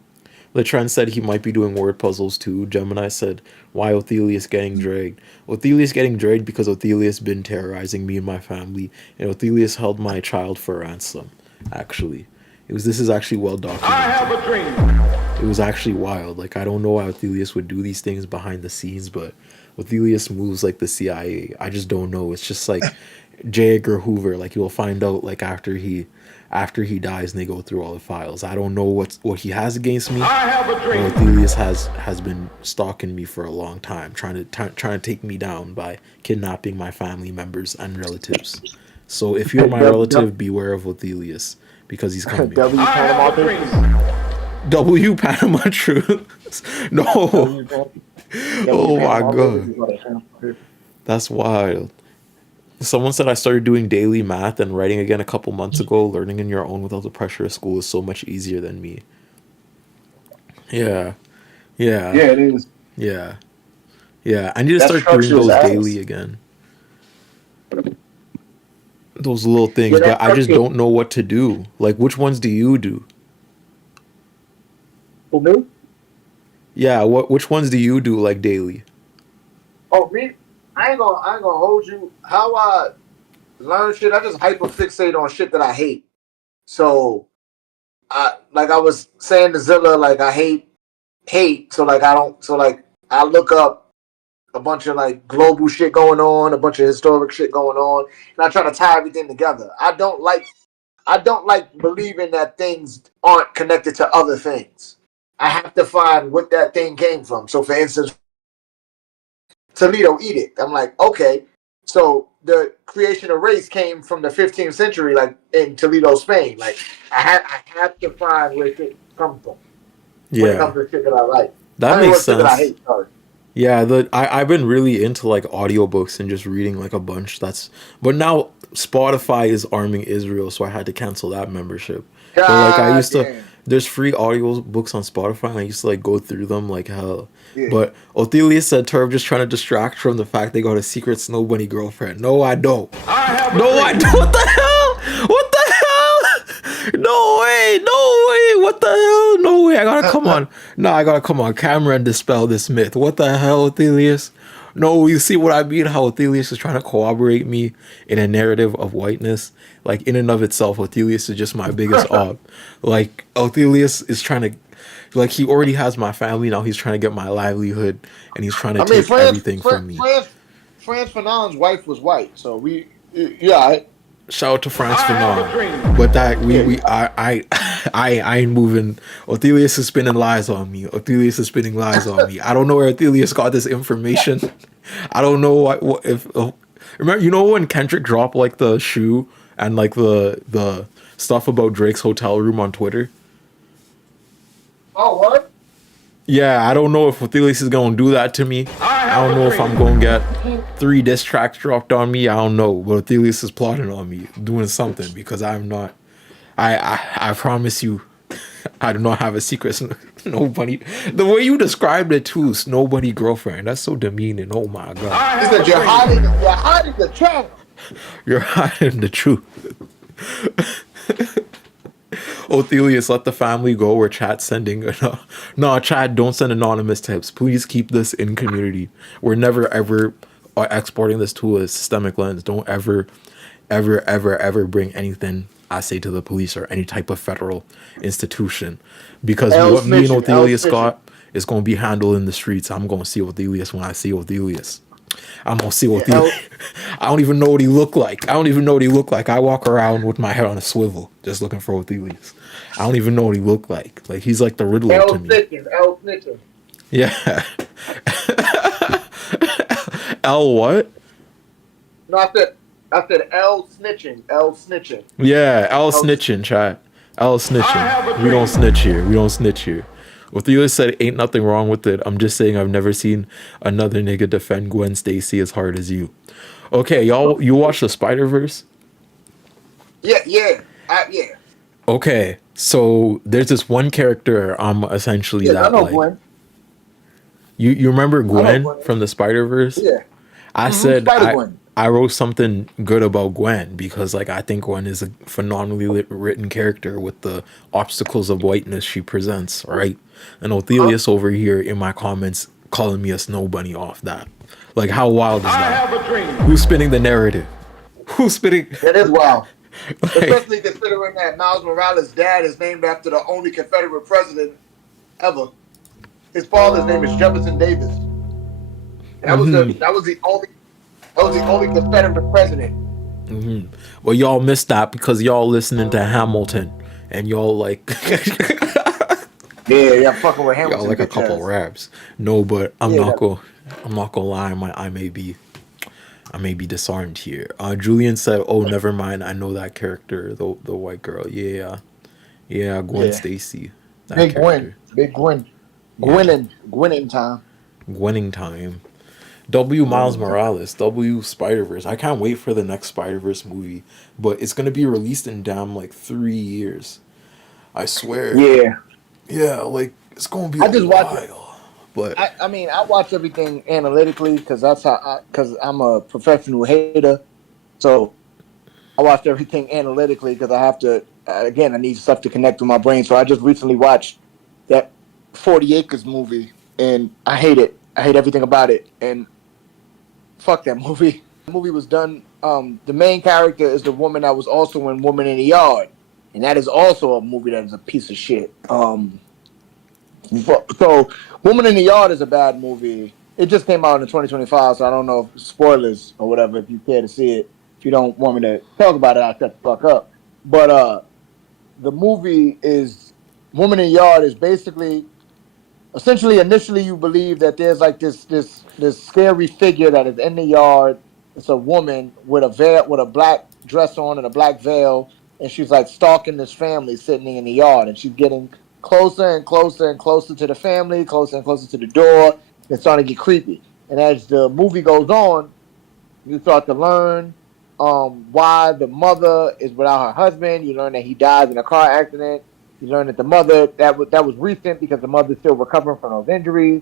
The trend said he might be doing word puzzles too. Gemini said, why Othelius getting dragged? Othelius getting dragged because Othelius been terrorizing me and my family, and Othelius held my child for ransom, actually. This is actually well documented. I have a dream. It was actually wild. Like, I don't know why Othelius would do these things behind the scenes, but Othelius moves like the CIA. I just don't know. It's just like, J. Edgar Hoover. Like you'll find out like after he dies and they go through all the files. I don't know what he has against me. I have a But dream. Othelius has been stalking me for a long time, trying to take me down by kidnapping my family members and relatives. So if you're my relative, beware of Othelius because he's coming. W I Panama have a Papers. dream. W Panama Truth. No. Oh my god. That's wild. Someone said I started doing daily math and writing again a couple months ago. Learning in your own without the pressure of school is so much easier than me. Yeah. Yeah, Yeah. it is. Yeah. Yeah. I need to That start doing structure is those ass. daily again. Those little things, Yeah, that but I just structure. don't know what to do. Like which ones do you do? For me? Yeah, which ones do you do like daily? Oh, me? I ain't gonna hold you. How I learn shit, I just hyper fixate on shit that I hate. So I was saying to Zilla, like I hate. So like I don't. So like I look up a bunch of like global shit going on, a bunch of historic shit going on, and I try to tie everything together. I don't like believing that things aren't connected to other things. I have to find what that thing came from. So for instance, Toledo edict. I'm like, okay, so the creation of race came from the 15th century, like in Toledo, Spain. Like I have to find where shit comes from when it Yeah. comes to shit that I like. That I mean, makes what shit that I sense. hate. Sorry. Yeah, I've been really into like audiobooks and just reading like a bunch. But now Spotify is arming Israel, so I had to cancel that membership. But like I God used to damn. there's free audio books on Spotify and I used to like go through them like hell. Yeah. But Othelia said Turb just trying to distract from the fact they got a secret snow bunny girlfriend. No, I don't. I have a No, dream. I don't. What the hell? What the hell? No way. No way. What the hell? No way. I gotta come on. No, I gotta come on camera and dispel this myth. What the hell, Othelius? No, you see what I mean? How Othelius is trying to corroborate me in a narrative of whiteness. Like, in and of itself, Othelius is just my biggest op. Like, Othelius is trying to, like, he already has my family. Now he's trying to get my livelihood. And he's trying to I mean, take everything from me. France Fanon's wife was white, so yeah. Shout out to France I have a Fanon. dream. But that I ain't moving. Othelius is spinning lies on me. Othelius is spinning lies on me. I don't know where Othelius got this information. I don't know what if remember, you know when Kendrick dropped like the shoe and like the stuff about Drake's hotel room on Twitter? Oh, what? Yeah, I don't know if Othelius is gonna do that to me. I don't know if I'm gonna get 3 diss tracks dropped on me. I don't know, but Othelius is plotting on me, doing something because I'm not. I promise you, I do not have a secret. Nobody. The way you described it too, nobody girlfriend. That's so demeaning. Oh my god, I He have said a you're dream. hiding the truth. you're hiding the truth. Othelius, let the family go. We're chat sending. No, chat, don't send anonymous tips. Please keep this in community. We're never ever exporting this to a systemic lens. Don't ever bring anything I say to the police or any type of federal institution. Because L what me and snitching, L Othelius snitching. got is going to be handled in the streets. I'm going to see Othelius when I see Othelius. I'm gonna see what Yeah, I don't even know what he looked like. I don't even know what he looked like. I walk around with my head on a swivel, just looking for Othelius. I don't even know what he looked like. Like he's like the Riddler to me. L snitching. Yeah. L what? No, I said L snitching. Yeah, L L- snitching, chat. L I have a snitching. We don't dream. snitch here. We don't snitch here. Othelius said ain't nothing wrong with it. I'm just saying I've never seen another nigga defend Gwen Stacy as hard as you. Okay, y'all, you watch the Spider-Verse? Yeah. Okay, so there's this one character essentially Yeah, I that know like Gwen. you remember Gwen Gwen. from the Spider-Verse? Yeah. I said Spider-Gwen. I wrote something good about Gwen because like I think Gwen is a phenomenally written character with the obstacles of whiteness she presents, right? And Othelius over here in my comments calling me a snow bunny off that. Like how wild is I that? have a dream. Who's spinning the narrative? Who's spinning That is wild. like, Especially considering that Miles Morales' dad is named after the only Confederate president ever. His father's name is Jefferson Davis. And that was the only Confederate president Well, y'all missed that because y'all listening to Hamilton, and y'all like Yeah, fucking with y'all Hamilton, like a bitch couple ass. raps. No, but Yeah, I'm not gonna lie. I may be disarmed here. Julian said, "Oh, never mind. I know that character, the white girl. Yeah, yeah, Gwen yeah. Stacy, that Big Gwen, character. Big Gwen, Yeah, Gwenning time. winning time. W Miles Gwenning time. Morales, W Spider Verse. I can't wait for the next Spider Verse movie, but it's gonna be released in damn like 3 years. I swear. Yeah, Yeah, like it's gonna be a I just watch it. while. But I mean, I watch everything analytically because because I'm a professional hater. So I watched everything analytically because I have to. Again, I need stuff to connect with my brain. So I just recently watched that 40 Acres movie, and I hate it. I hate everything about it, and fuck that movie. The movie was done. The main character is the woman that was also in Woman in the Yard, and that is also a movie that is a piece of shit. So Woman in the Yard is a bad movie. It just came out in 2025, so I don't know if spoilers or whatever. If you care to see it, if you don't want me to talk about it, I'll shut the fuck up. But the movie is Woman in the Yard is basically essentially initially you believe that there's like this scary figure that is in the yard. It's a woman with a veil, with a black dress on and a black veil, and she's like stalking this family sitting in the yard, and she's getting closer and closer and closer to the family, closer and closer to the door. It's starting to get creepy. And as the movie goes on, you start to learn why the mother is without her husband. You learn that he dies in a car accident. You learn that the mother that was recent because the mother's still recovering from those injuries.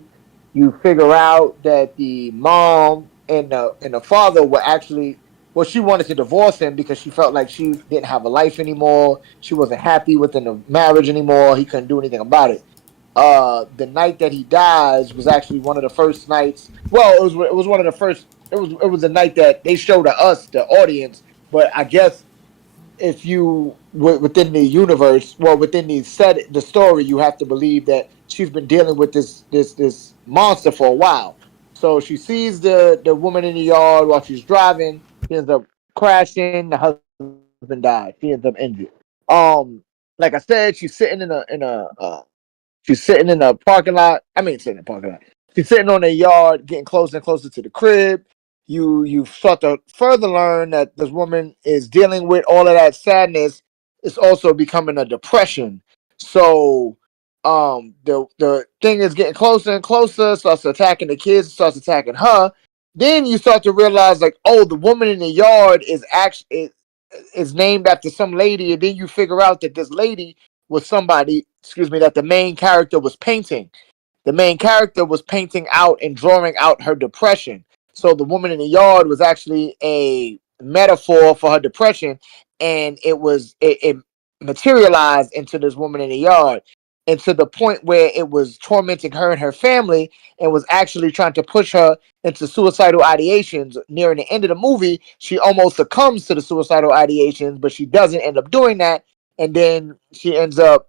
You figure out that the mom and the father were actually well, she wanted to divorce him because she felt like she didn't have a life anymore. She wasn't happy within the marriage anymore. He couldn't do anything about it. The night that he dies was actually one of the first nights. Well, it was one of the first. It was a night that they showed to us, the audience. But I guess if you within the universe, well, within the story, you have to believe that she's been dealing with this monster for a while. So she sees the woman in the yard while she's driving. She ends up crashing. The husband died. She ends up injured. Like I said, she's sitting in a parking lot. I mean, sitting in a parking lot. She's sitting on the yard, getting closer and closer to the crib. You start to further learn that this woman is dealing with all of that sadness. It's also becoming a depression. So, the thing is getting closer and closer. Starts attacking the kids. Starts attacking her. Then you start to realize, like, oh, the woman in the yard is actually is named after some lady, and then you figure out that this lady was somebody, excuse me, that the main character was painting. The main character was painting out and drawing out her depression. So the woman in the yard was actually a metaphor for her depression, and it materialized into this woman in the yard, and to the point where it was tormenting her and her family, and was actually trying to push her into suicidal ideations. Nearing the end of the movie, she almost succumbs to the suicidal ideations, but she doesn't end up doing that, and then she ends up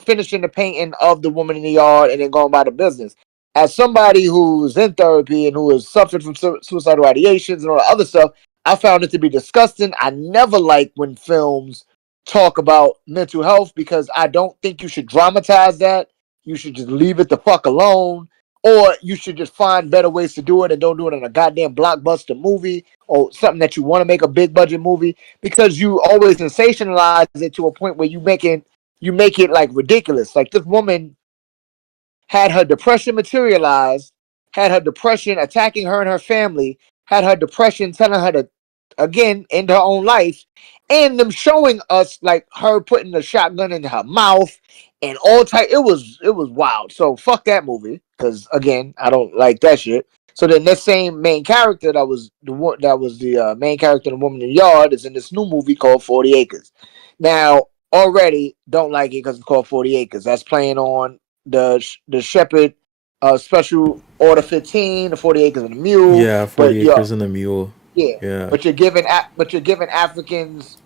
finishing the painting of the woman in the yard and then going about the business. As somebody who's in therapy and who has suffered from suicidal ideations and all the other stuff, I found it to be disgusting. I never like when films talk about mental health because I don't think you should dramatize that. You should just leave it the fuck alone. Or you should just find better ways to do it and don't do it in a goddamn blockbuster movie or something that you want to make a big budget movie because you always sensationalize it to a point where you make it like ridiculous. Like this woman had her depression materialize, had her depression attacking her and her family, had her depression telling her to again end her own life, and them showing us like her putting the shotgun in her mouth and all type. It was wild. So fuck that movie because again I don't like that shit. So then that same main character that was the main character in the Woman in the Yard is in this new movie called 40 Acres. Now already don't like it because it's called 40 Acres. That's playing on the Shepherd Special Order 15, the 40 Acres and the Mule. yeah, But 40 Acres and a Mule. yeah, Yeah. but you're giving Africans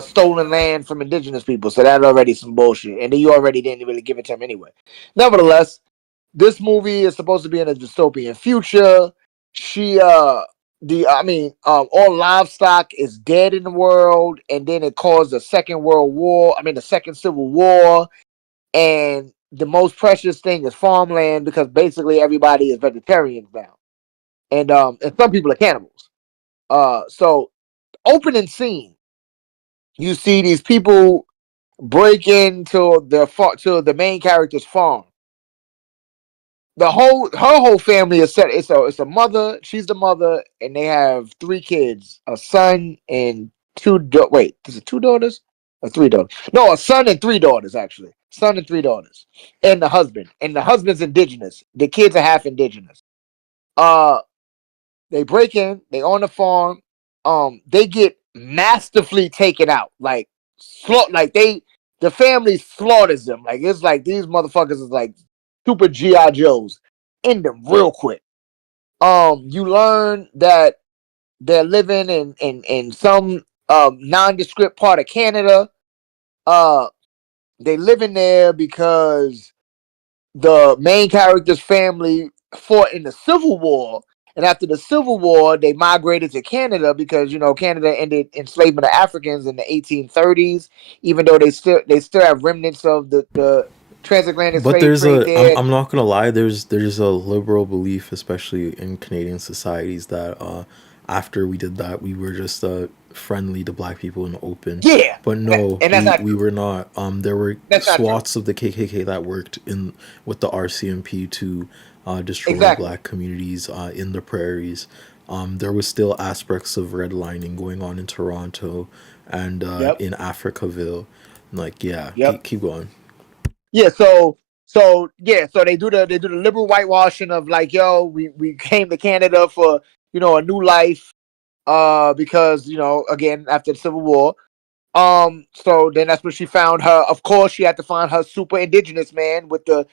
stolen land from indigenous people, so that's already some bullshit. And then you already didn't really give it to them anyway. Nevertheless, this movie is supposed to be in a dystopian future. She all livestock is dead in the world, and then it caused the Second World War. I mean, the Second Civil War, and the most precious thing is farmland because basically everybody is vegetarians now, and some people are cannibals. So opening scene, you see these people break into the main character's farm. Her whole family is set. It's a mother. She's the mother, and they have 3 kids: a son and wait, is it 2 daughters or 3 daughters? No, a son and 3 daughters actually. Son and 3 daughters, and the husband. And the husband's indigenous. The kids are half indigenous. Uh, they break in. They on the farm. They get masterfully taken out. The family slaughters them. Like it's like these motherfuckers is like super GI Joes in them real quick. You learn that they're living in some nondescript part of Canada. They live in there because the main character's family fought in the Civil War, and after the Civil War, they migrated to Canada because Canada ended enslavement of Africans in the 1830s. Even though they still have remnants of the transatlantic But slave there's trade a there. I'm not gonna lie, there's a liberal belief, especially in Canadian societies, that after we did that, we were just friendly to black people and open. Yeah, But no, and that's we not we true. were not. There were That's not true. swaths of the KKK that worked in with the RCMP to destroy Exactly. black communities in the prairies. There was still aspects of redlining going on in Toronto and Yep. in Africaville. Like, yeah, Yep. keep going. Yeah. So they do the liberal whitewashing of like, yo, we came to Canada for a new life. Because again, after the Civil War. So then that's when she found her. Of course, she had to find her super indigenous man with the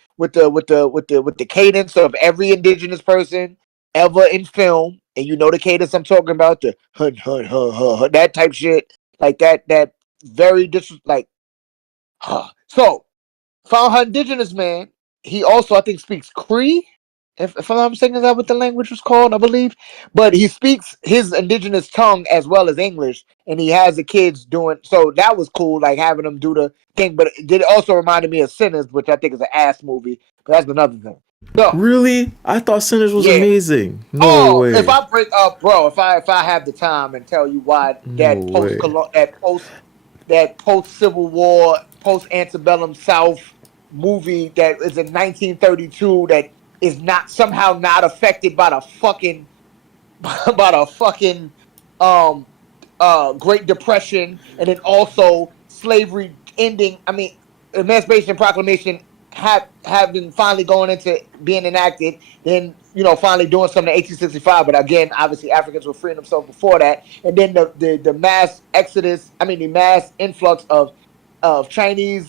cadence of every indigenous person ever in film, and the cadence I'm talking about, the hun hun hun hun, hun that type shit, like that very like. So found her indigenous man. He also, I think, speaks Cree. If I'm not mistaken, is that what the language was called? I believe. But he speaks his indigenous tongue as well as English, and he has the kids doing. So that was cool, like having them do the thing. But it also reminded me of Sinners, which I think is an ass movie. But that's another thing. So Really? I thought Sinners was yeah. amazing. No Oh, if way. I break up, bro, if I have the time and tell you why No way. that post Civil War, post antebellum South movie that is in 1932 that is not somehow not affected by the fucking by the fucking um Great Depression, and then also slavery ending. I mean, Emancipation Proclamation having finally going into being enacted, then finally doing something in 1865. But again, obviously Africans were freeing themselves before that, and then the mass exodus. I mean, the mass influx of Chinese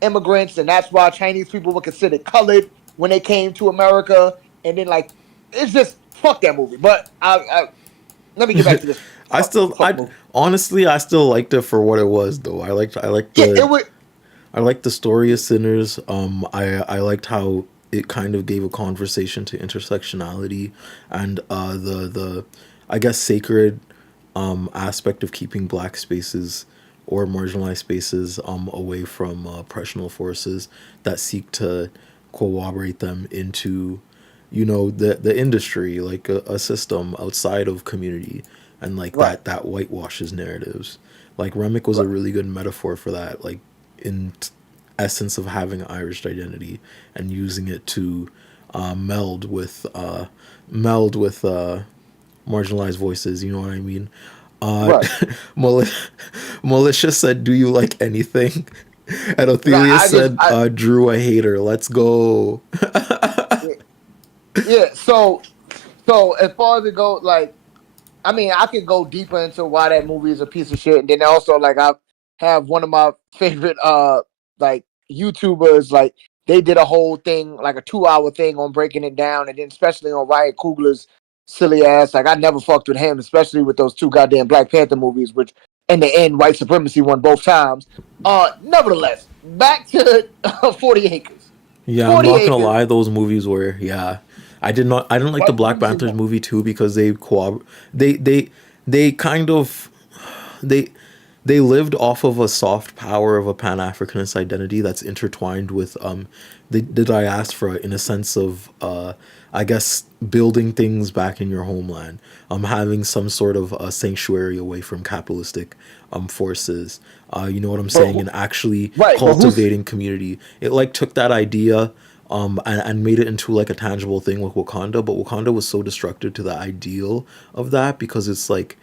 immigrants, and that's why Chinese people were considered colored when they came to America. And then like it's just fuck that movie. But let me get back to this I still, fuck movie. honestly, I still liked it for what it was, though. Yeah, it would. I liked the story of Sinners. I liked how it kind of gave a conversation to intersectionality and the I guess sacred aspect of keeping black spaces or marginalized spaces away from oppressional forces that seek to corroborate them into the industry, like a system outside of community, and like Right. that whitewashes narratives. Like Remick was a Right. really good metaphor for that, like in essence of having Irish identity and using it to meld with marginalized voices. You know what I mean? Uh, Right. Mali- Militia said, "Do you like anything?" And Like Ophelia I just said, "Drew, a hater. Let's go." yeah. So as far as it goes, like I mean, I could go deeper into why that movie is a piece of shit, and then also like I have one of my favorite like YouTubers, like they did a whole thing, like a 2 hour thing on breaking it down, and then especially on Ryan Coogler's silly ass. Like I never fucked with him, especially with those two goddamn Black Panther movies, which in the end white supremacy won both times. Nevertheless, back to 40 Acres. Yeah, I'm 40 not gonna Acres. lie. Those movies were, yeah. I didn't like the What Black moves you Panthers more? movie too because they kind of they they lived off of a soft power of a Pan Africanist identity that's intertwined with the diaspora in a sense of I guess building things back in your homeland, having some sort of sanctuary away from capitalistic forces. You know what I'm But saying, and actually right, but who's cultivating community. It like took that idea and made it into like a tangible thing with Wakanda, but Wakanda was so destructive to the ideal of that because it's like,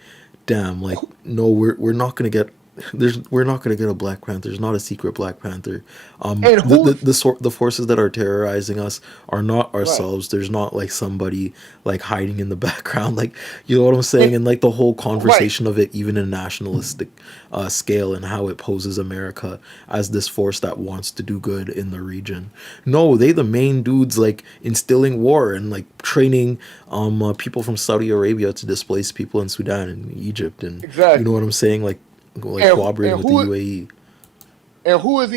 damn, like no, we're not gonna get we're not gonna get a Black Panther. There's not a secret Black Panther. and who's The forces that are terrorizing us are not right? ourselves. There's not like somebody like hiding in the background, like you know what I'm And saying, and like the whole right, conversation of it, even in nationalistic scale, and how it poses America as this force that wants to do good in the region. No, they the main dudes like instilling war and like training people from Saudi Arabia to displace people in Sudan and Egypt, and you know what exactly. I'm saying, like cooperating And with the UAE. and who is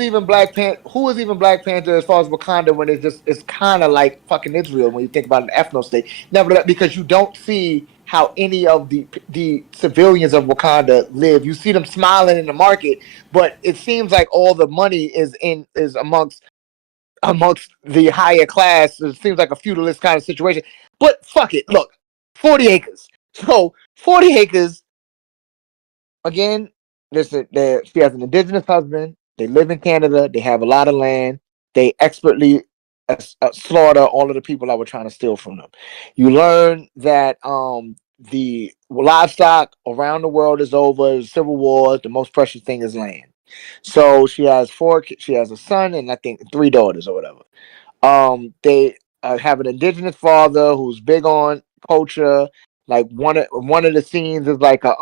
even Black Panther as far as Wakanda when it's kind of like fucking Israel when you think about an ethno state. Nevertheless, because you don't see how any of the civilians of Wakanda live. You see them smiling in the market, but it seems like all the money is amongst the higher class. It seems like a feudalist kind of situation. But fuck it, look, 40 acres. So 40 acres again, listen, she has an indigenous husband. They live in Canada. They have a lot of land. They expertly slaughter all of the people that were trying to steal from them. You learn that the livestock around the world is over. The civil war. The most precious thing is land. So she has four. She has a son and I think three daughters or whatever. They have an indigenous father who's big on culture. Like one of the scenes is like a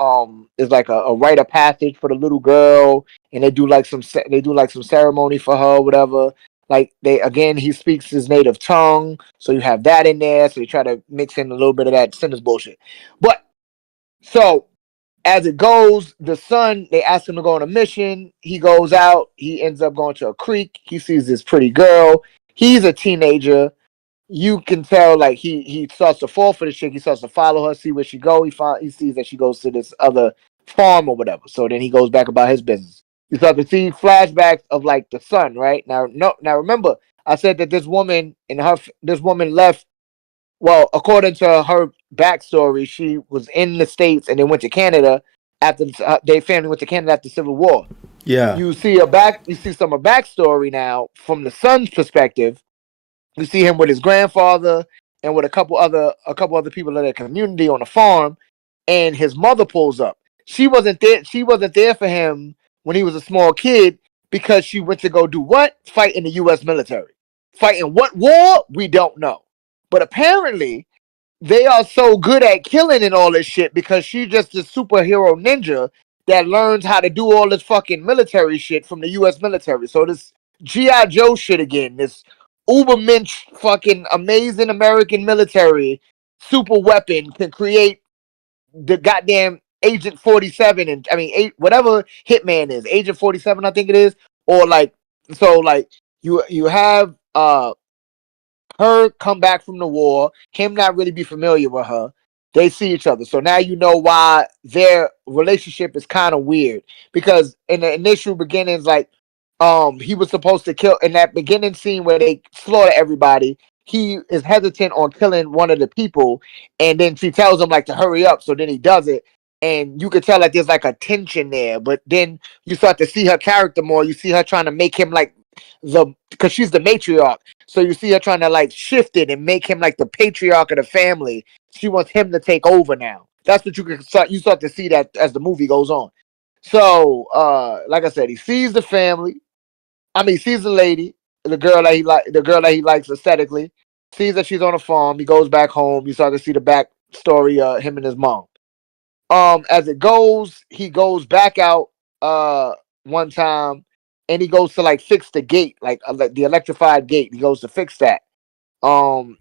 rite of passage for the little girl, and they do like some ceremony for her, whatever. Like they again, he speaks his native tongue, so you have that in there. So you try to mix in a little bit of that sentence bullshit. But so as it goes, the son, they ask him to go on a mission. He goes out. He ends up going to a creek. He sees this pretty girl. He's a teenager. You can tell, like he starts to fall for the chick. He starts to follow her, see where she go. He sees that she goes to this other farm or whatever. So then he goes back about his business. You start to see flashbacks of like the son, right? Now, no, now remember, I said that this woman left, well, according to her backstory, she was in the States and then went to Canada after their family went to Canada after the Civil War. Yeah, You see some of backstory now from the son's perspective. You see him with his grandfather and with a couple other people in their community on the farm, and his mother pulls up. She wasn't there. She wasn't there for him when he was a small kid because she went to go do what? Fight in the U.S. military. Fight in what war? We don't know. But apparently, they are so good at killing and all this shit because she's just a superhero ninja that learns how to do all this fucking military shit from the U.S. military. So this GI Joe shit again, this ubermensch fucking amazing American military super weapon can create the goddamn Agent 47 and I mean whatever Hitman is, Agent 47 I think it is, or like so like you have her come back from the war, him not really be familiar with her. They see each other. So now you know why their relationship is kind of weird. Because in the initial beginnings, like he was supposed to kill in that beginning scene where they slaughter everybody, he is hesitant on killing one of the people, and then she tells him like to hurry up, so then he does it. And you could tell like there's like a tension there, but then you start to see her character more. You see her trying to make him like because she's the matriarch. So you see her trying to like shift it and make him like the patriarch of the family. She wants him to take over now. That's what you start to see that as the movie goes on. So like I said, he sees the family. I mean, he sees the lady, the girl that he likes aesthetically. Sees that she's on a farm. He goes back home. You start to see the back story of him and his mom. As it goes, he goes back out one time and he goes to like fix the gate, like the electrified gate. He goes to fix that.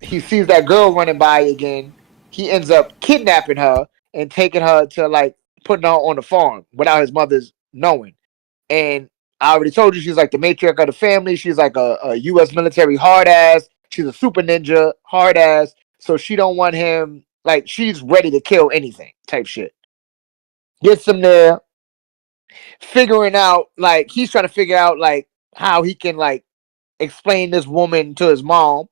He sees that girl running by again. He ends up kidnapping her and taking her to like putting her on the farm without his mother's knowing. And I already told you she's like the matriarch of the family. She's like a U.S. military hard ass. She's a super ninja, hard ass. So she don't want him. Like she's ready to kill anything type shit. Gets him there, figuring out like he's trying to figure out like how he can like explain this woman to his mom.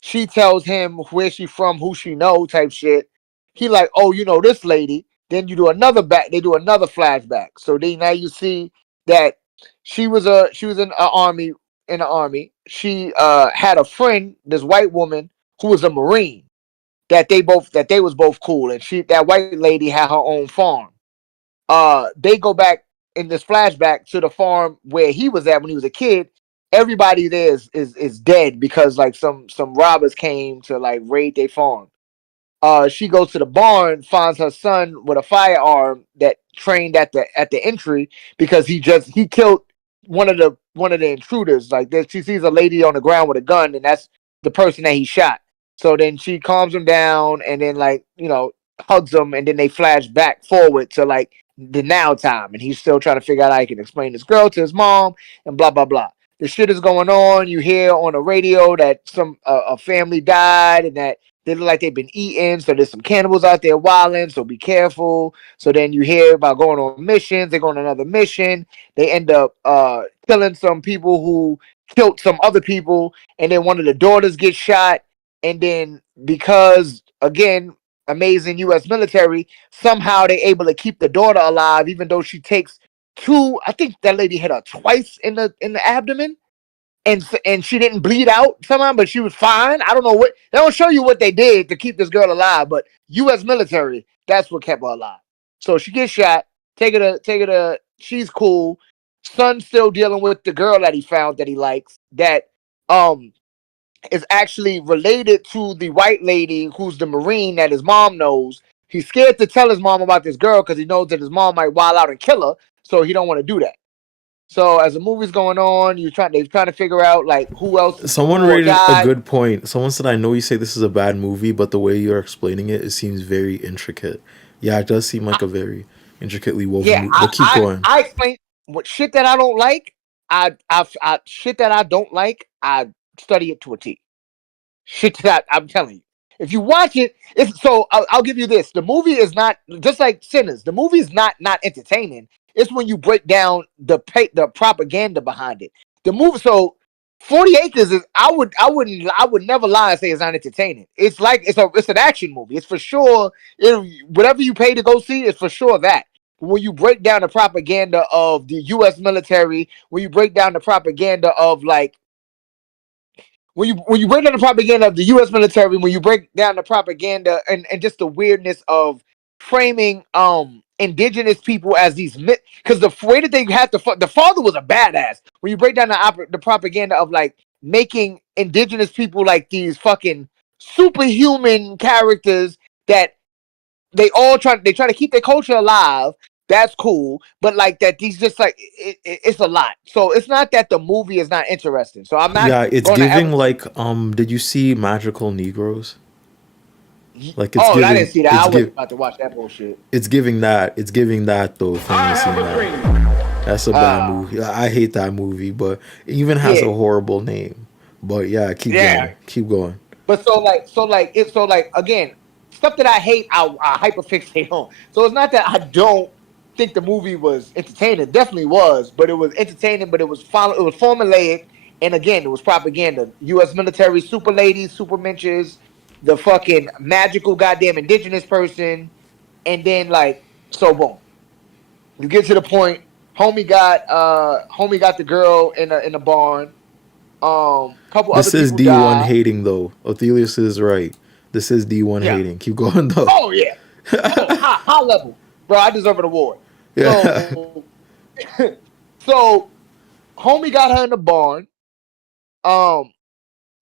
She tells him where she from, who she know, type shit. He like, oh, you know this lady. Then you do another back. They do another flashback. So then now you see that she was in an army in the army. She had a friend, this white woman who was a marine. That they was both cool, and that white lady had her own farm. They go back in this flashback to the farm where he was at when he was a kid. Everybody there is dead because like some robbers came to like raid their farm. She goes to the barn, finds her son with a firearm that trained at the entry because he killed one of the intruders. Like this, she sees a lady on the ground with a gun, and that's the person that he shot. So then she calms him down, and then like hugs him, and then they flash back forward to like the now time, and he's still trying to figure out how he can explain this girl to his mom, and blah blah blah. The shit is going on. You hear on the radio that some a family died, and that they look like they've been eaten. So there's some cannibals out there wilding. So be careful. So then you hear about going on missions. They go on another mission. They end up killing some people who killed some other people, and then one of the daughters gets shot. And then because again, amazing U.S. military, somehow they're able to keep the daughter alive, even though she takes two. I think that lady hit her twice in the abdomen, and she didn't bleed out somehow, but she was fine. I don't know what they don't show you what they did to keep this girl alive, but U.S. military, that's what kept her alive. So she gets shot. Take her to. She's cool. Son's still dealing with the girl that he found that he likes. That is actually related to the white lady who's the Marine that his mom knows. He's scared to tell his mom about this girl because he knows that his mom might wild out and kill her, so he don't want to do that. So as the movie's going on, they're trying to figure out like who else is Someone cool or rated a died. good point. Someone said, "I know you say this is a bad movie, but the way you're explaining it, it seems very intricate." Yeah, it does seem like a very intricately woven Yeah, movie. But keep going. I explain what shit that I don't like. I shit that I don't like. I study it to a T. Shit that I'm telling you. If you watch it, it's so I'll give you this. The movie is not just like Sinners. The movie is not entertaining. It's when you break down the propaganda behind it. The movie, so 40 Acres is I would never lie and say it's not entertaining. It's like it's an action movie. It's for sure. Whatever you pay to go see, it's for sure that. When you break down the propaganda of the U.S. military, when you break down the propaganda of like when you break down the propaganda of the U.S. military, when you break down the propaganda and just the weirdness of framing indigenous people as these myths, because the way that they had the father was a badass. When you break down the propaganda of like making indigenous people like these fucking superhuman characters that they try to keep their culture alive. That's cool, but like that, these just like it's a lot. So it's not that the movie is not interesting. So I'm not Yeah, it's going to ever. giving like did you see Magical Negroes? Like Oh, I didn't see that. I wasn't about to watch that bullshit. it's giving that. It's giving that though if I anyone's have seen a that. dream. That's a bad movie. I hate that movie, but it even has a Yeah, horrible name. But yeah, keep yeah. going. Keep going. But so like again, stuff that I hate, I hyperfixate on. So it's not that I don't think the movie was entertaining. It definitely was, but it was entertaining. But it was formulaic, and again, it was propaganda. U.S. military, super ladies, super menches, the fucking magical goddamn indigenous person, and then like so boom, you get to the point. Homie got the girl in the barn. Couple other This is people D1 died. hating though. Othelius is right. This is D1 Yeah. hating. Keep going though. Oh yeah. Oh, high level, bro. I deserve an award. Yeah. So, so homie got her in the barn. Um,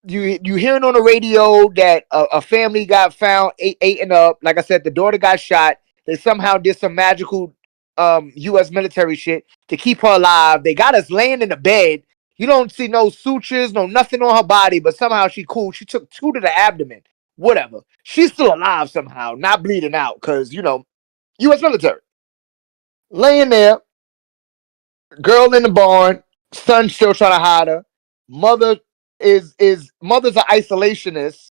you hearing on the radio that a family got found ate and up. Like I said, the daughter got shot. They somehow did some magical U.S. military shit to keep her alive. They got us laying in the bed. You don't see no sutures, no nothing on her body, but somehow she cool. She took two to the abdomen. Whatever. She's still alive somehow, not bleeding out, because U.S. military. Laying there, girl in the barn, son still trying to hide her. Mother mother's an isolationist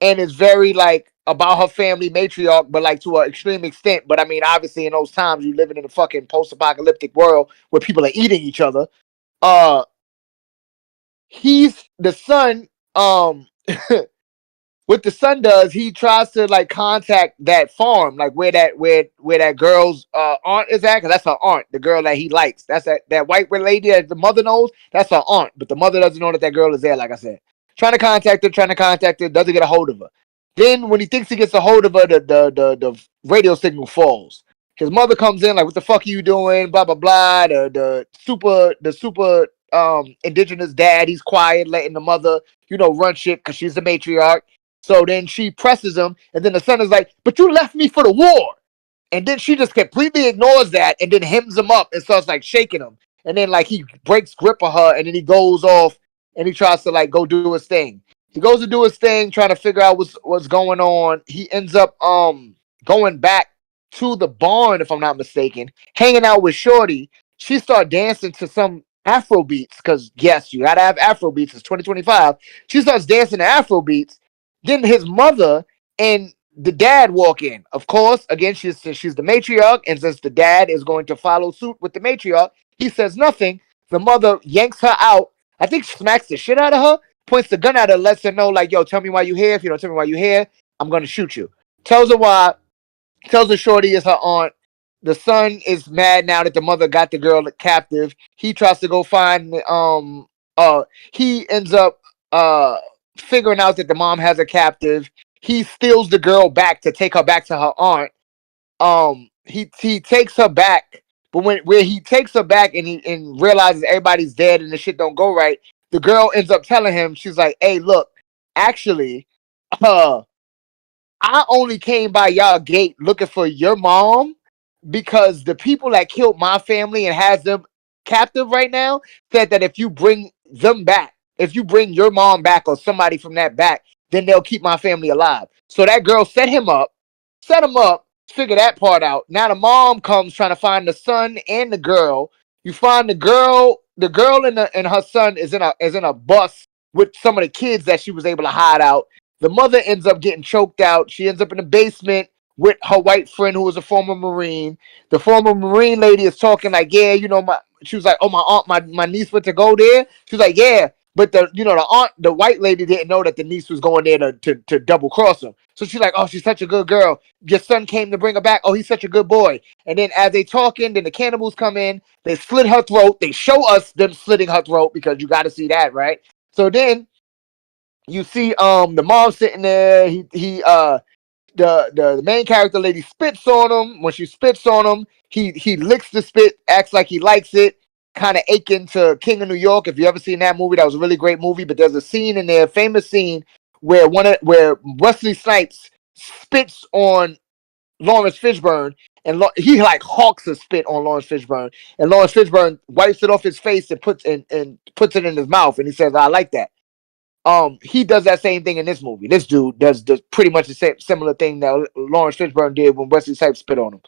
and is very like about her family matriarch, but like to an extreme extent. But I mean, obviously in those times you living in a fucking post-apocalyptic world where people are eating each other. Uh he's the son, what the son does, he tries to like contact that farm, like where that girl's aunt is at, because that's her aunt, the girl that he likes. That's that white lady that the mother knows. That's her aunt, but the mother doesn't know that girl is there. Like I said, trying to contact her, doesn't get a hold of her. Then when he thinks he gets a hold of her, the radio signal falls. His mother comes in like, "What the fuck are you doing?" Blah blah blah. The super indigenous dad, he's quiet, letting the mother run shit because she's the matriarch. So then she presses him, and then the son is like, "But you left me for the war." And then she just completely ignores that and then hems him up and starts like shaking him. And then like he breaks grip of her and then he goes off and he tries to like go do his thing. He goes to do his thing, trying to figure out what's going on. He ends up going back to the barn, if I'm not mistaken, hanging out with Shorty. She started dancing to some Afro beats, because yes, you gotta have Afro beats. It's 2025. She starts dancing to Afro beats. Then his mother and the dad walk in. Of course, again, she's the matriarch, and since the dad is going to follow suit with the matriarch, he says nothing. The mother yanks her out. I think smacks the shit out of her, points the gun at her, lets her know, like, "Yo, tell me why you here. If you don't tell me why you here, I'm gonna shoot you." Tells her why. Tells her Shorty is her aunt. The son is mad now that the mother got the girl captive. He tries to go find he ends up figuring out that the mom has a captive. He steals the girl back to take her back to her aunt. He takes her back, but where he takes her back and realizes everybody's dead and the shit don't go right, the girl ends up telling him, she's like, "Hey, look, actually, uh I only came by y'all gate looking for your mom because the people that killed my family and has them captive right now said that if you bring them back, if you bring your mom back or somebody from that back, then they'll keep my family alive." So that girl set him up, figure that part out. Now the mom comes trying to find the son and the girl. You find the girl and her son is in a bus with some of the kids that she was able to hide out. The mother ends up getting choked out. She ends up in the basement with her white friend who was a former Marine. The former Marine lady is talking like, "Yeah, she was like, oh, my aunt, my niece went to go there." She was like, "Yeah." But the white lady didn't know that the niece was going there to double cross him. So she's like, "Oh, she's such a good girl. Your son came to bring her back. Oh, he's such a good boy." And then as they talking, then the cannibals come in. They slit her throat. They show us them slitting her throat because you got to see that, right? So then you see the mom sitting there. The main character lady spits on him. When she spits on him, he licks the spit, acts like he likes it, kind of aching to King of New York. If you ever seen that movie, that was a really great movie. But there's a scene in there, famous scene, where where Wesley Snipes spits on Lawrence Fishburne, and he like hawks a spit on Lawrence Fishburne, and Lawrence Fishburne wipes it off his face and puts it in his mouth, and he says, "I like that." He does that same thing in this movie. This dude does pretty much the same similar thing that Lawrence Fishburne did when Wesley Snipes spit on him.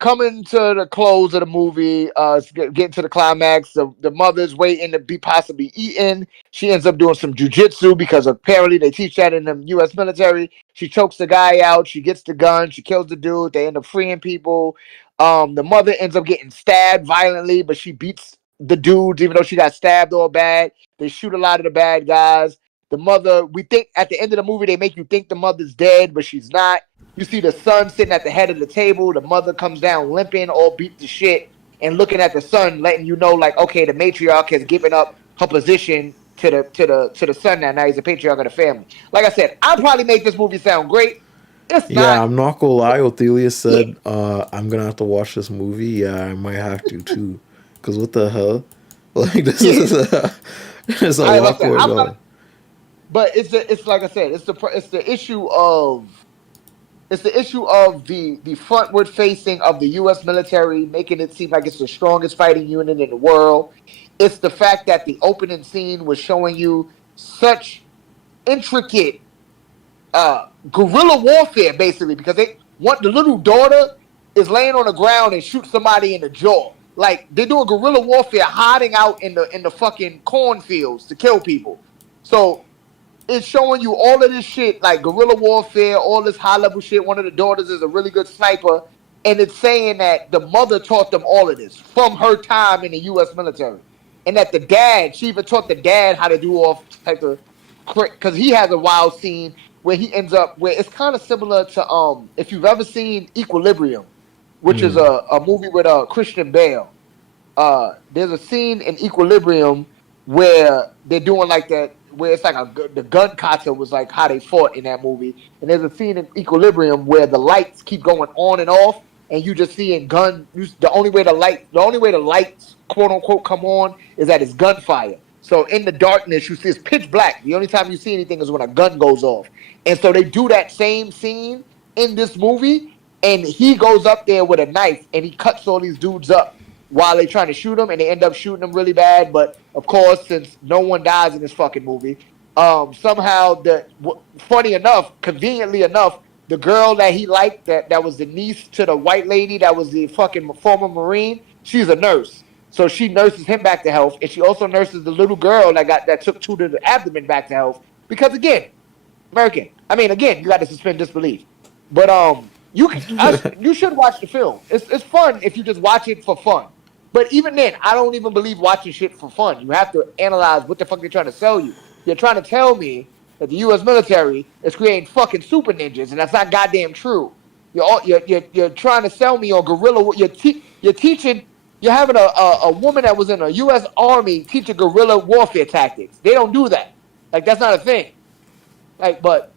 Coming to the close of the movie, getting to the climax, the mother's waiting to be possibly eaten. She ends up doing some jujitsu because apparently they teach that in the U.S. military. She chokes the guy out. She gets the gun. She kills the dude. They end up freeing people. The mother ends up getting stabbed violently, but she beats the dudes even though she got stabbed all bad. They shoot a lot of the bad guys. The mother, we think at the end of the movie, they make you think the mother's dead, but she's not. You see the son sitting at the head of the table. The mother comes down limping, all beat to shit, and looking at the son, letting you know, like, okay, the matriarch has given up her position to the son now. Now he's a patriarch of the family. Like I said, I'll probably make this movie sound great. It's Yeah, not. I'm not gonna lie. Othelia said, I'm gonna have to watch this movie. Yeah, I might have to too. Cause what the hell? Like this Yeah. is there's a Like lot I said, going I'm not. on. But it's like I said, it's the issue of the frontward facing of the U.S. military, making it seem like it's the strongest fighting unit in the world. It's the fact that the opening scene was showing you such intricate guerrilla warfare, basically, because they want the little daughter is laying on the ground and shoots somebody in the jaw. like they're doing guerrilla warfare, hiding out in the fucking cornfields to kill people. So it's showing you all of this shit, like guerrilla warfare, all this high level shit. One of the daughters is a really good sniper, and it's saying that the mother taught them all of this from her time in the U.S. military, and that the dad, she even taught the dad how to do all type of, because he has a wild scene where he ends up where it's kind of similar to if you've ever seen Equilibrium, which is a movie with Christian Bale. There's a scene in Equilibrium where they're doing like that, where it's like the gun kata was like how they fought in that movie. And there's a scene in Equilibrium where the lights keep going on and off, and you just seeing the only way the lights quote unquote come on is that it's gunfire. So in the darkness, you see it's pitch black. The only time you see anything is when a gun goes off. And so they do that same scene in this movie, and he goes up there with a knife and he cuts all these dudes up while they're trying to shoot him, and they end up shooting him really bad. But of course, since no one dies in this fucking movie, somehow funny enough, conveniently enough, the girl that he liked, that was the niece to the white lady that was the fucking former Marine, she's a nurse. So she nurses him back to health, and she also nurses the little girl that took two to the abdomen back to health. Because again, American. I mean, again, you got to suspend disbelief. But you should watch the film. It's fun if you just watch it for fun. But even then, I don't even believe watching shit for fun. You have to analyze what the fuck they're trying to sell you. You're trying to tell me that the U.S. military is creating fucking super ninjas, and that's not goddamn true. You're trying to sell me on guerrilla. You're teaching. You're having a woman that was in a U.S. Army teaching guerrilla warfare tactics. They don't do that. Like, that's not a thing. Like, but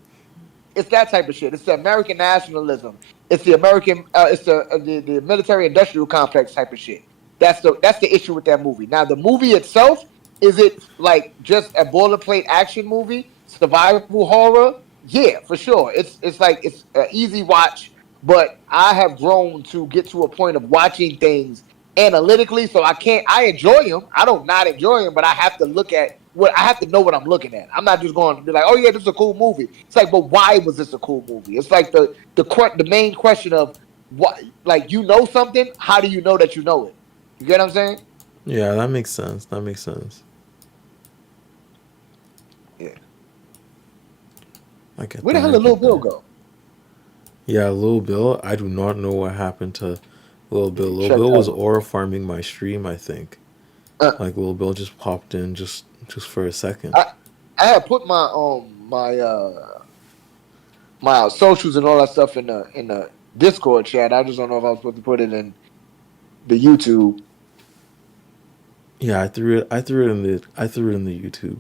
it's that type of shit. It's the American nationalism. It's the American. It's the military industrial complex type of shit. That's the issue with that movie. Now, the movie itself, is it like just a boilerplate action movie, survival horror? Yeah, for sure. It's like it's an easy watch, but I have grown to get to a point of watching things analytically, so I enjoy them. I don't not enjoy them, but I have to look at I have to know what I'm looking at. I'm not just going to be like, oh yeah, this is a cool movie. It's like, but why was this a cool movie? It's like the main question of what, like, you know something, how do you know that you know it? You get what I'm saying? Yeah, that makes sense. That makes sense. Yeah. I get Where the that, hell I did Lil get Bill that. go? Yeah, Lil Bill. I do not know what happened to Lil Bill. Lil Check Bill that was out. aura farming my stream, I think. Uh, Like Lil Bill just popped in just for a second. I had put my my socials and all that stuff in the Discord chat. I just don't know if I was supposed to put it in the YouTube. Yeah, I threw it in the YouTube.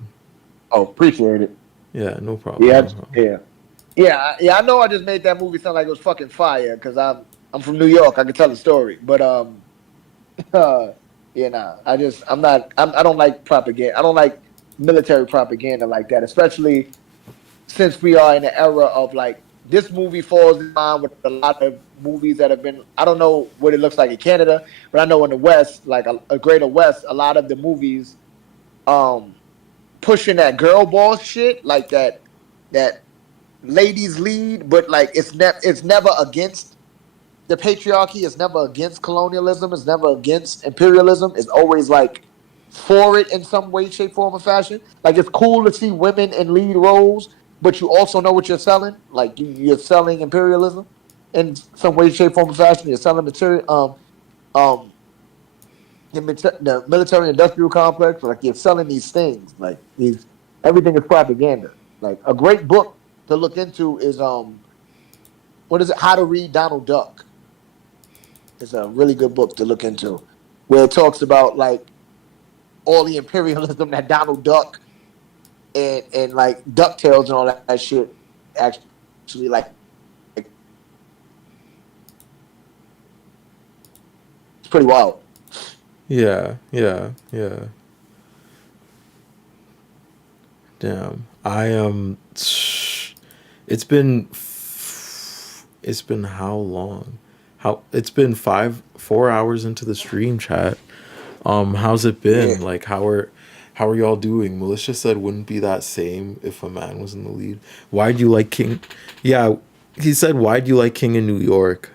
Oh, appreciate it. Yeah, no problem. Yeah, No problem. yeah. I know I just made that movie sound like it was fucking fire because I'm from New York. I can tell the story, but yeah, nah. I don't like propaganda. I don't like military propaganda like that, especially since we are in the era of like this movie falls in line with a lot of movies that have been. I don't know what it looks like in Canada, but I know in the West, like a greater West, a lot of the movies um pushing that girl boss shit, like that ladies lead, but like it's never against the patriarchy. It's never against colonialism. It's never against imperialism. It's always like for it in some way, shape, form, or fashion. Like it's cool to see women in lead roles, but you also know what you're selling. Like you're selling imperialism in some way, shape, form, or fashion. You're selling material, um, the military industrial complex. Like you're selling these things. Like everything is propaganda. Like a great book to look into is what is it? How to Read Donald Duck. It's a really good book to look into, where it talks about like all the imperialism that Donald Duck and like DuckTales and all that shit actually like it's pretty wild. Yeah. Damn. I It's been how long? It's been 4 hours into the stream, chat. How's it been? Yeah. Like how are y'all doing? Militia said wouldn't be that same if a man was in the lead. Why do you like King? Yeah, he said why do you like King in New York?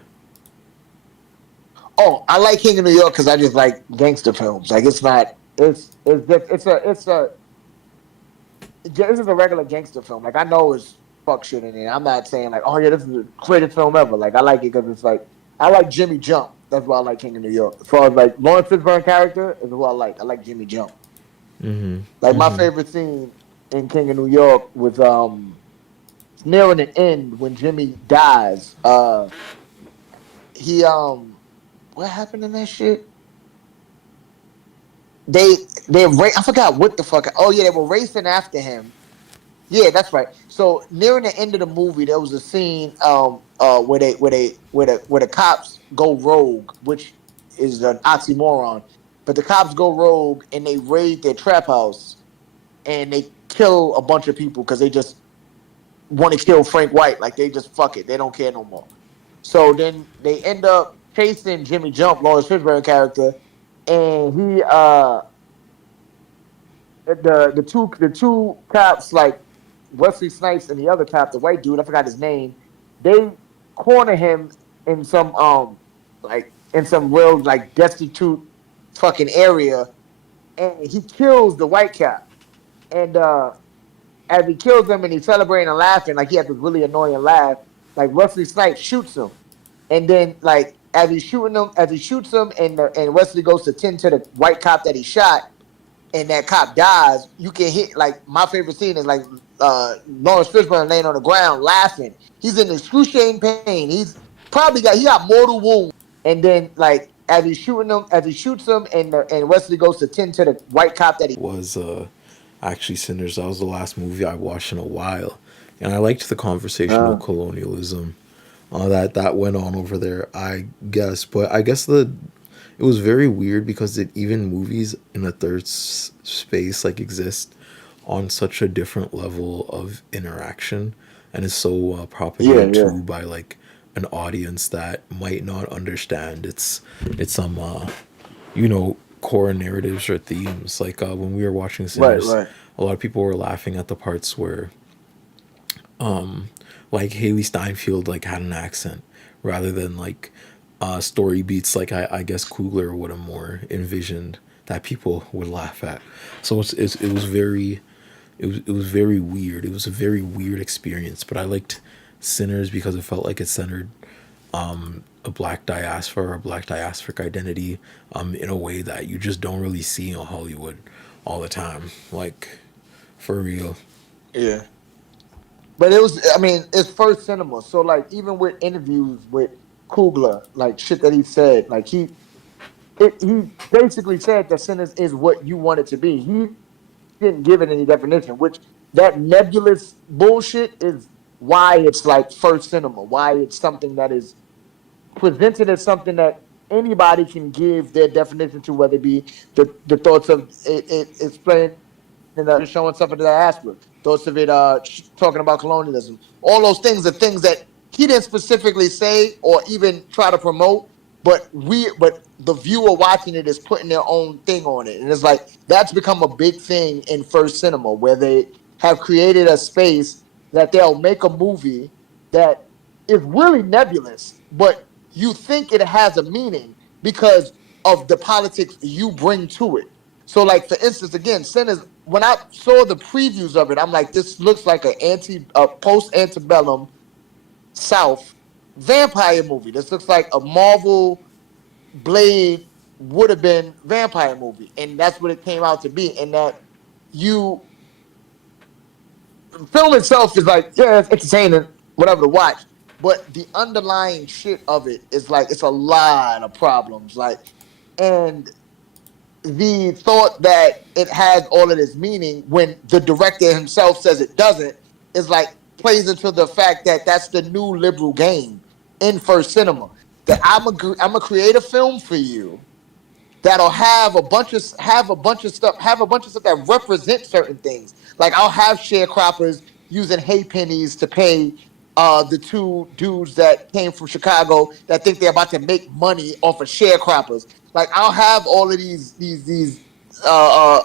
Oh, I like King of New York because I just like gangster films. Like it's not. It's just this is a regular gangster film. Like I know it's fuck shit in it. I'm not saying like, oh yeah, this is the greatest film ever. Like I like it because it's like I like Jimmy Jump. That's why I like King of New York. As far as like Lawrence Fishburne character is what I like. I like Jimmy Jump. Like my favorite scene in King of New York was nearing the end when Jimmy dies. He what happened in that shit? They I forgot what the fuck. Oh yeah, they were racing after him. Yeah, that's right. So nearing the end of the movie, there was a scene where the cops go rogue, which is an oxymoron. But the cops go rogue and they raid their trap house and they kill a bunch of people because they just want to kill Frank White. Like they just fuck it, they don't care no more. So then they end up chasing Jimmy Jump, Lawrence Fishburne character, and he the two cops like Wesley Snipes and the other cop, the white dude, I forgot his name. They corner him in some like in some real like destitute fucking area, and he kills the white cop. And as he kills him and he's celebrating and laughing, like he has this really annoying laugh, like Wesley Snipes shoots him. And then like as he shoots him and Wesley goes to tend to the white cop that he shot, and that cop dies, you can hit like my favorite scene is like Lawrence Fishburne laying on the ground laughing. He's in excruciating pain. He got mortal wounds. And then like as he shoots him, and Wesley goes to tend to the white cop that he Was actually Sinners. That was the last movie I watched in a while, and I liked the conversational colonialism that went on over there. I guess, but I guess it was very weird because even movies in a third space like exist on such a different level of interaction, and is so propagated yeah. to by like an audience that might not understand its core narratives or themes. Like when we were watching Sinners, right. a lot of people were laughing at the parts where like Haley Steinfeld like had an accent rather than like story beats like I guess Coogler would have more envisioned that people would laugh at. So it was very it was very weird. It was a very weird experience, but I liked Sinners because it felt like it centered a black diaspora or a black diasporic identity in a way that you just don't really see in Hollywood all the time. Like for real. Yeah. But I mean, it's first cinema. So like even with interviews with Coogler, like shit that he said, like he basically said that Sinners is what you want it to be. He didn't give it any definition, which that nebulous bullshit is why it's like first cinema, why it's something that is presented as something that anybody can give their definition to, whether it be the thoughts of it explaining just showing stuff into the diaspora, thoughts of it talking about colonialism, all those things are things that he didn't specifically say or even try to promote, but the viewer watching it is putting their own thing on it, and it's like that's become a big thing in first cinema where they have created a space that they'll make a movie that is really nebulous, but you think it has a meaning because of the politics you bring to it. So, like for instance, again, Sinners. When I saw the previews of it, I'm like, this looks like a post antebellum South vampire movie. This looks like a Marvel Blade would have been vampire movie, and that's what it came out to be. And that you the film itself is like, yeah, it's entertaining, whatever to watch. But the underlying shit of it is like it's a lot of problems. Like, and the thought that it has all of this meaning when the director himself says it doesn't is like plays into the fact that that's the new liberal game in first cinema. That I'm a create a film for you that'll have a bunch of stuff that represent certain things. Like I'll have sharecroppers using hay pennies to pay the two dudes that came from Chicago that think they're about to make money off of sharecroppers. Like I'll have all of these a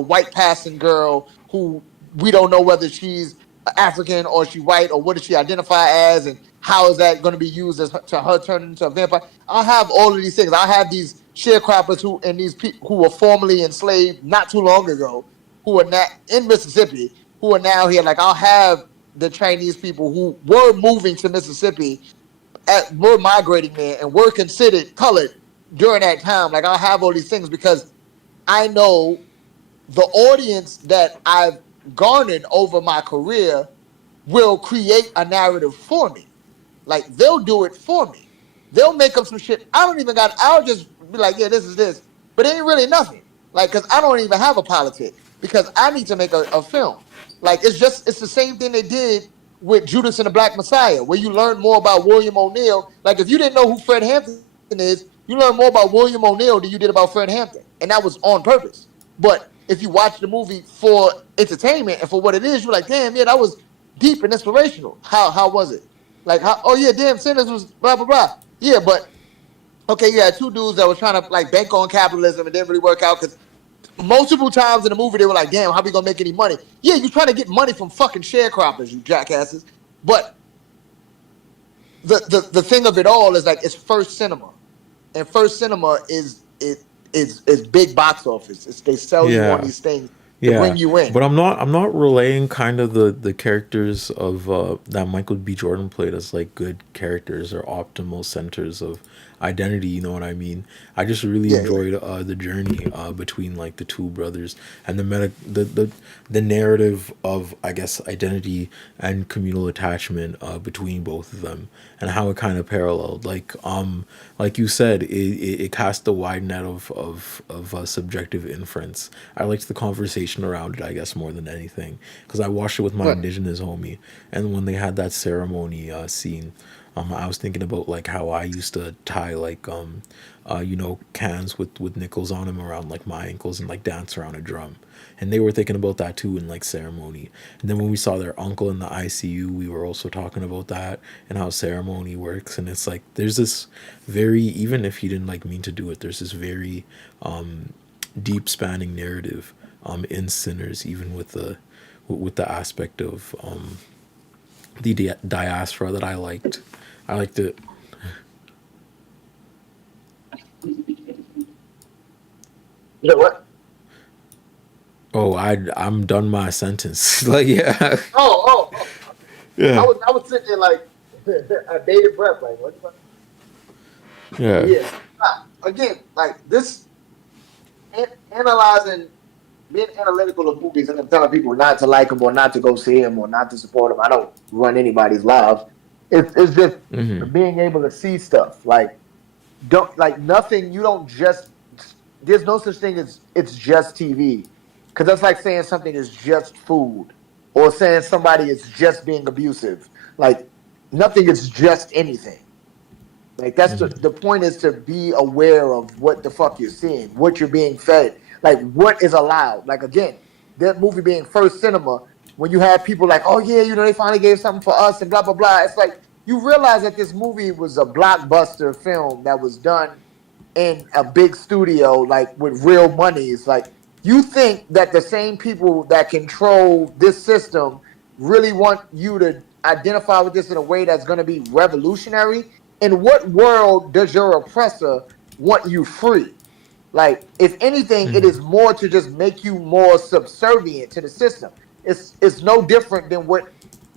white passing girl who we don't know whether she's African or she white or what does she identify as, and how is that going to be used as to her turning into a vampire? I'll have all of these things. I'll have these sharecroppers who and these people who were formerly enslaved not too long ago, who are now in Mississippi, who are now here. Like I'll have the Chinese people who were moving to Mississippi, were migrating there, and were considered colored during that time. Like I'll have all these things because I know the audience that I've garnered over my career will create a narrative for me. Like they'll do it for me. They'll make up some shit. I'll just be like, yeah, this is this. But it ain't really nothing. Like, cause I don't even have a politic because I need to make a film. Like it's the same thing they did with Judas and the Black Messiah, where you learn more about William O'Neill. Like if you didn't know who Fred Hampton is, you learn more about William O'Neill than you did about Fred Hampton. And that was on purpose. But if you watch the movie for entertainment and for what it is, you're like, damn, yeah, that was deep and inspirational. How was it? Like, how, oh yeah, damn, Sinners was blah blah blah. Yeah, but okay, you had two dudes that were trying to like bank on capitalism and didn't really work out because multiple times in the movie they were like, damn, how we gonna make any money? Yeah, you trying to get money from fucking sharecroppers, you jackasses. But the thing of it all is like it's first cinema, and first cinema is big box office. They sell you on these things to bring you in. But I'm not relaying kind of the characters of that Michael B. Jordan played as like good characters or optimal centers of identity, you know what I mean? I just really enjoyed the journey between like the two brothers and the narrative of, I guess, identity and communal attachment between both of them, and how it kind of paralleled, like you said, it cast a wide net of subjective inference. I liked the conversation around it, I guess, more than anything, because I watched it with my indigenous homie, and when they had that ceremony scene, I was thinking about like how I used to tie like cans with nickels on them around like my ankles and like dance around a drum, and they were thinking about that too in like ceremony. And then when we saw their uncle in the ICU, we were also talking about that and how ceremony works. And it's like there's this very, even if he didn't like mean to do it, there's this very deep spanning narrative in Sinners, even with the aspect of the diaspora that I liked. I liked it. You know what? Oh, I'm done my sentence. Like, yeah. Oh. Yeah. I was sitting there like a bated breath, like what? Yeah. Yeah. Again, like this, analyzing, being analytical of movies and telling people not to like them or not to go see them or not to support them. I don't run anybody's lives. It's just being able to see stuff. Like don't like nothing. You don't just. There's no such thing as it's just TV, because that's like saying something is just food, or saying somebody is just being abusive. Like nothing is just anything. Like that's the point is to be aware of what the fuck you're seeing, what you're being fed, like what is allowed. Like again, that movie being first cinema, when you have people like, oh yeah, they finally gave something for us and blah blah blah. It's like you realize that this movie was a blockbuster film that was done in a big studio, like with real money. It's like you think that the same people that control this system really want you to identify with this in a way that's going to be revolutionary. In what world does your oppressor want you free? Like, if anything, it is more to just make you more subservient to the system. It's no different than what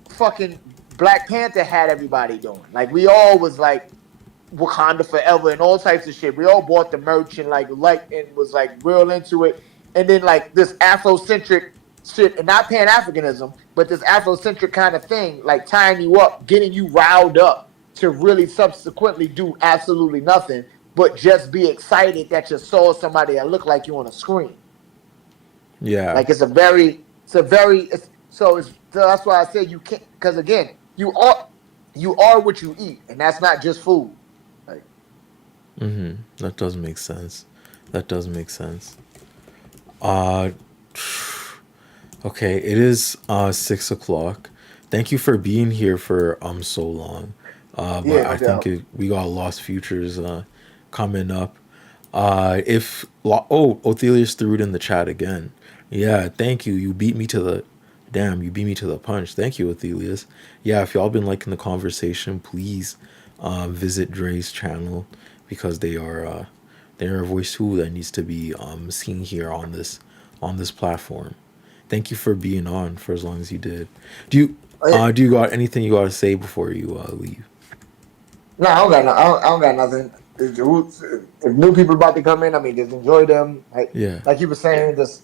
fucking Black Panther had everybody doing. Like, we all was like Wakanda forever and all types of shit. We all bought the merch and like and was like real into it. And then like this Afrocentric shit, and not Pan-Africanism, but this Afrocentric kind of thing, like tying you up, getting you riled up to really subsequently do absolutely nothing but just be excited that you saw somebody that looked like you on a screen. Yeah. Like so that's why I say you can't, because again, you are what you eat, and that's not just food. Like, that does make sense. Okay, it is 6:00. Thank you for being here for so long. But I think we got Lost Futures coming up. Othelius threw it in the chat again. Yeah, thank you. You beat me to Damn, you beat me to the punch. Thank you, Athelius. Yeah, if y'all been liking the conversation, please visit Dre's channel because they're a voice too that needs to be seen here on this platform. Thank you for being on for as long as you did. Do you got anything you gotta say before you leave? No, I don't got I don't got nothing. If new people about to come in, I mean, just enjoy them. Yeah. Like you were saying, just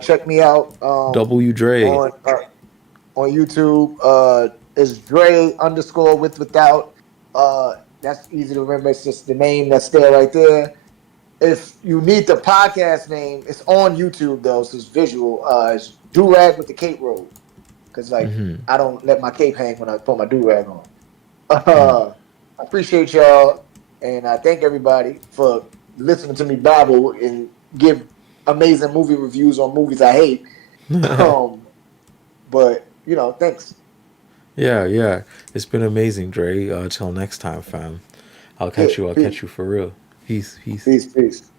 check me out W Dre. On YouTube. Is Dre _ without. That's easy to remember. It's just the name that's there right there. If you need the podcast name, it's on YouTube though, so it's visual. It's Do-Rag with the Cape Roll. Because like I don't let my cape hang when I put my do-rag on. I appreciate y'all, and I thank everybody for listening to me babble and give amazing movie reviews on movies I hate. But thanks. Yeah. It's been amazing, Dre. Till next time, fam. I'll catch you for real. Peace. Peace.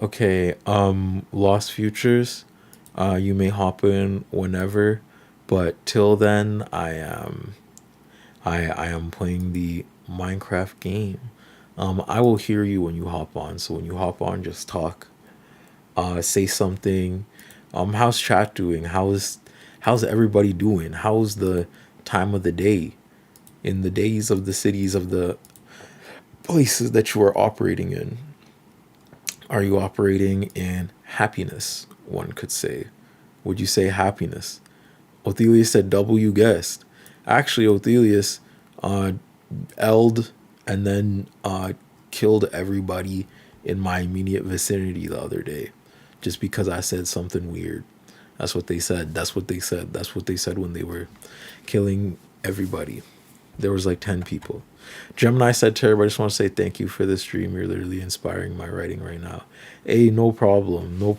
Okay, Lost Futures. You may hop in whenever, but till then I am playing the Minecraft game. I will hear you when you hop on. So when you hop on, just talk. Say something. How's chat doing? How's everybody doing? How's the time of the day? In the days of the cities of the places that you are operating in. Are you operating in happiness? One could say. Would you say happiness? Othelius said W guessed. Actually, Othelius eld and then killed everybody in my immediate vicinity the other day just because I said something weird. That's what they said. That's what they said when they were killing everybody. There was like 10 people. Gemini said, Terrible, I just want to say thank you for this stream. You're literally inspiring my writing right now. Hey, no problem. We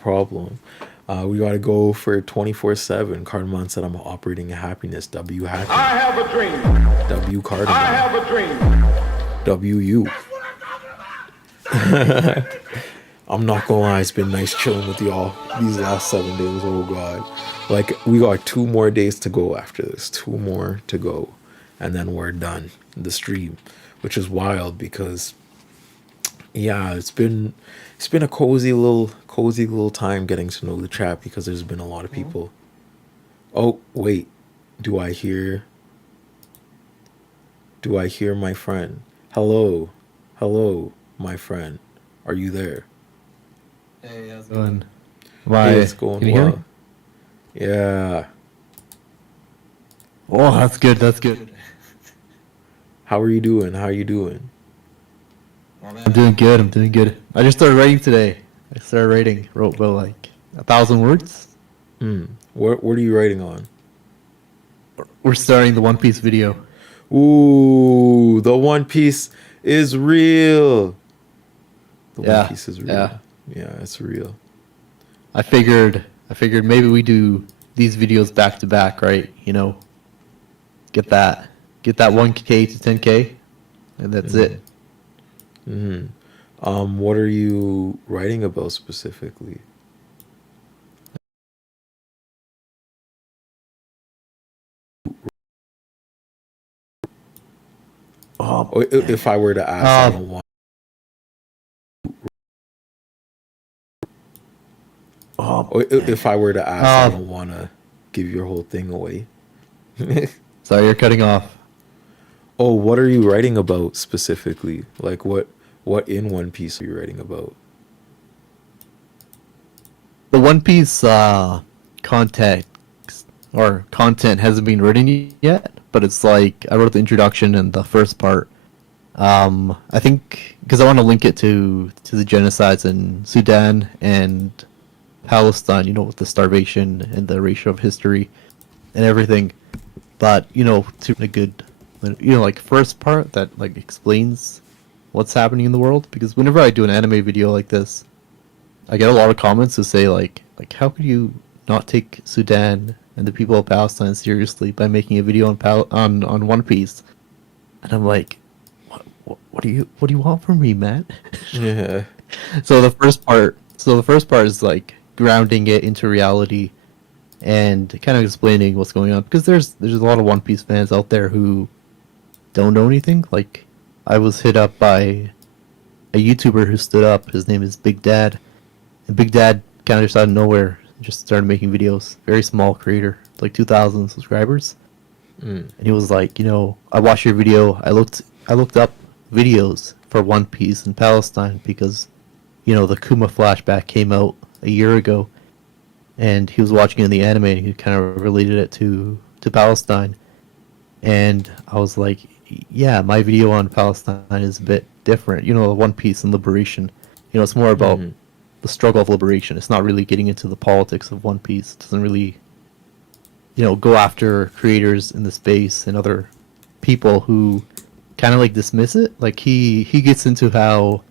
got to go for 24/7. Cardamon said, I'm operating in happiness. W happy. I have a dream. W Cardamon. I have a dream. W you. I'm not gonna lie, it's been nice chilling with y'all these last 7 days. Oh God. Like, we got 2 more days to go after this. 2 more to go. And then we're done. The stream. Which is wild because yeah, it's been a cozy little time getting to know the chat because there's been a lot of people. Oh, wait. Do I hear my friend? Hello, my friend. Are you there? Hey, how's it going? Hey, it's going well. Yeah. Oh, that's good. How are you doing? I'm doing good. I just started writing today. Wrote about like 1,000 words. What are you writing on? We're starting the One Piece video. Ooh, the One Piece is real. One Piece is real. Yeah, it's real. I figured maybe we do these videos back to back, right? Get that 1K to 10K, and that's it. What are you writing about specifically? If I were to ask, I don't want. If I were to ask, I don't want to give your whole thing away. Sorry, you're cutting off. Oh, what are you writing about specifically? Like what in One Piece are you writing about? The One Piece content hasn't been written yet, but it's like I wrote the introduction and the first part. I think because I want to link it to the genocides in Sudan and Palestine, with the starvation and the erasure of history and everything. But to a good, like first part that like explains what's happening in the world. Because whenever I do an anime video like this, I get a lot of comments to say like how could you not take Sudan and the people of Palestine seriously by making a video on One Piece? And I'm like, what do you want from me, man? Yeah. So the first part is like grounding it into reality and kind of explaining what's going on, because there's a lot of One Piece fans out there who don't know anything. Like, I was hit up by a YouTuber who stood up. His name is Big Dad, and Big Dad kind of just out of nowhere just started making videos. Very small creator, like 2,000 subscribers. And he was like, I watched your video. I looked up videos for One Piece in Palestine because, the Kuma flashback came out a year ago, and he was watching it in the anime, and he kind of related it to Palestine. And I was like, yeah, my video on Palestine is a bit different. One Piece and liberation. It's more about the struggle of liberation. It's not really getting into the politics of One Piece. It doesn't really, go after creators in the space and other people who kind of like dismiss it. Like, he gets into how,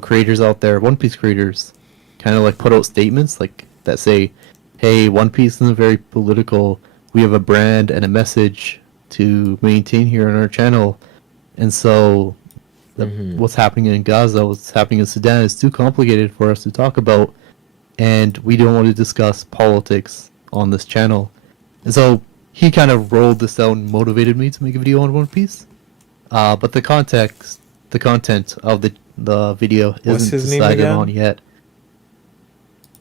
creators out there, One Piece creators, kind of like put out statements like that say, hey, One Piece isn't very political. We have a brand and a message to maintain here on our channel. And so what's happening in Gaza, what's happening in Sudan is too complicated for us to talk about, and we don't want to discuss politics on this channel. And so he kind of rolled this out and motivated me to make a video on One Piece. But the content of the video What's isn't his name decided again? on yet.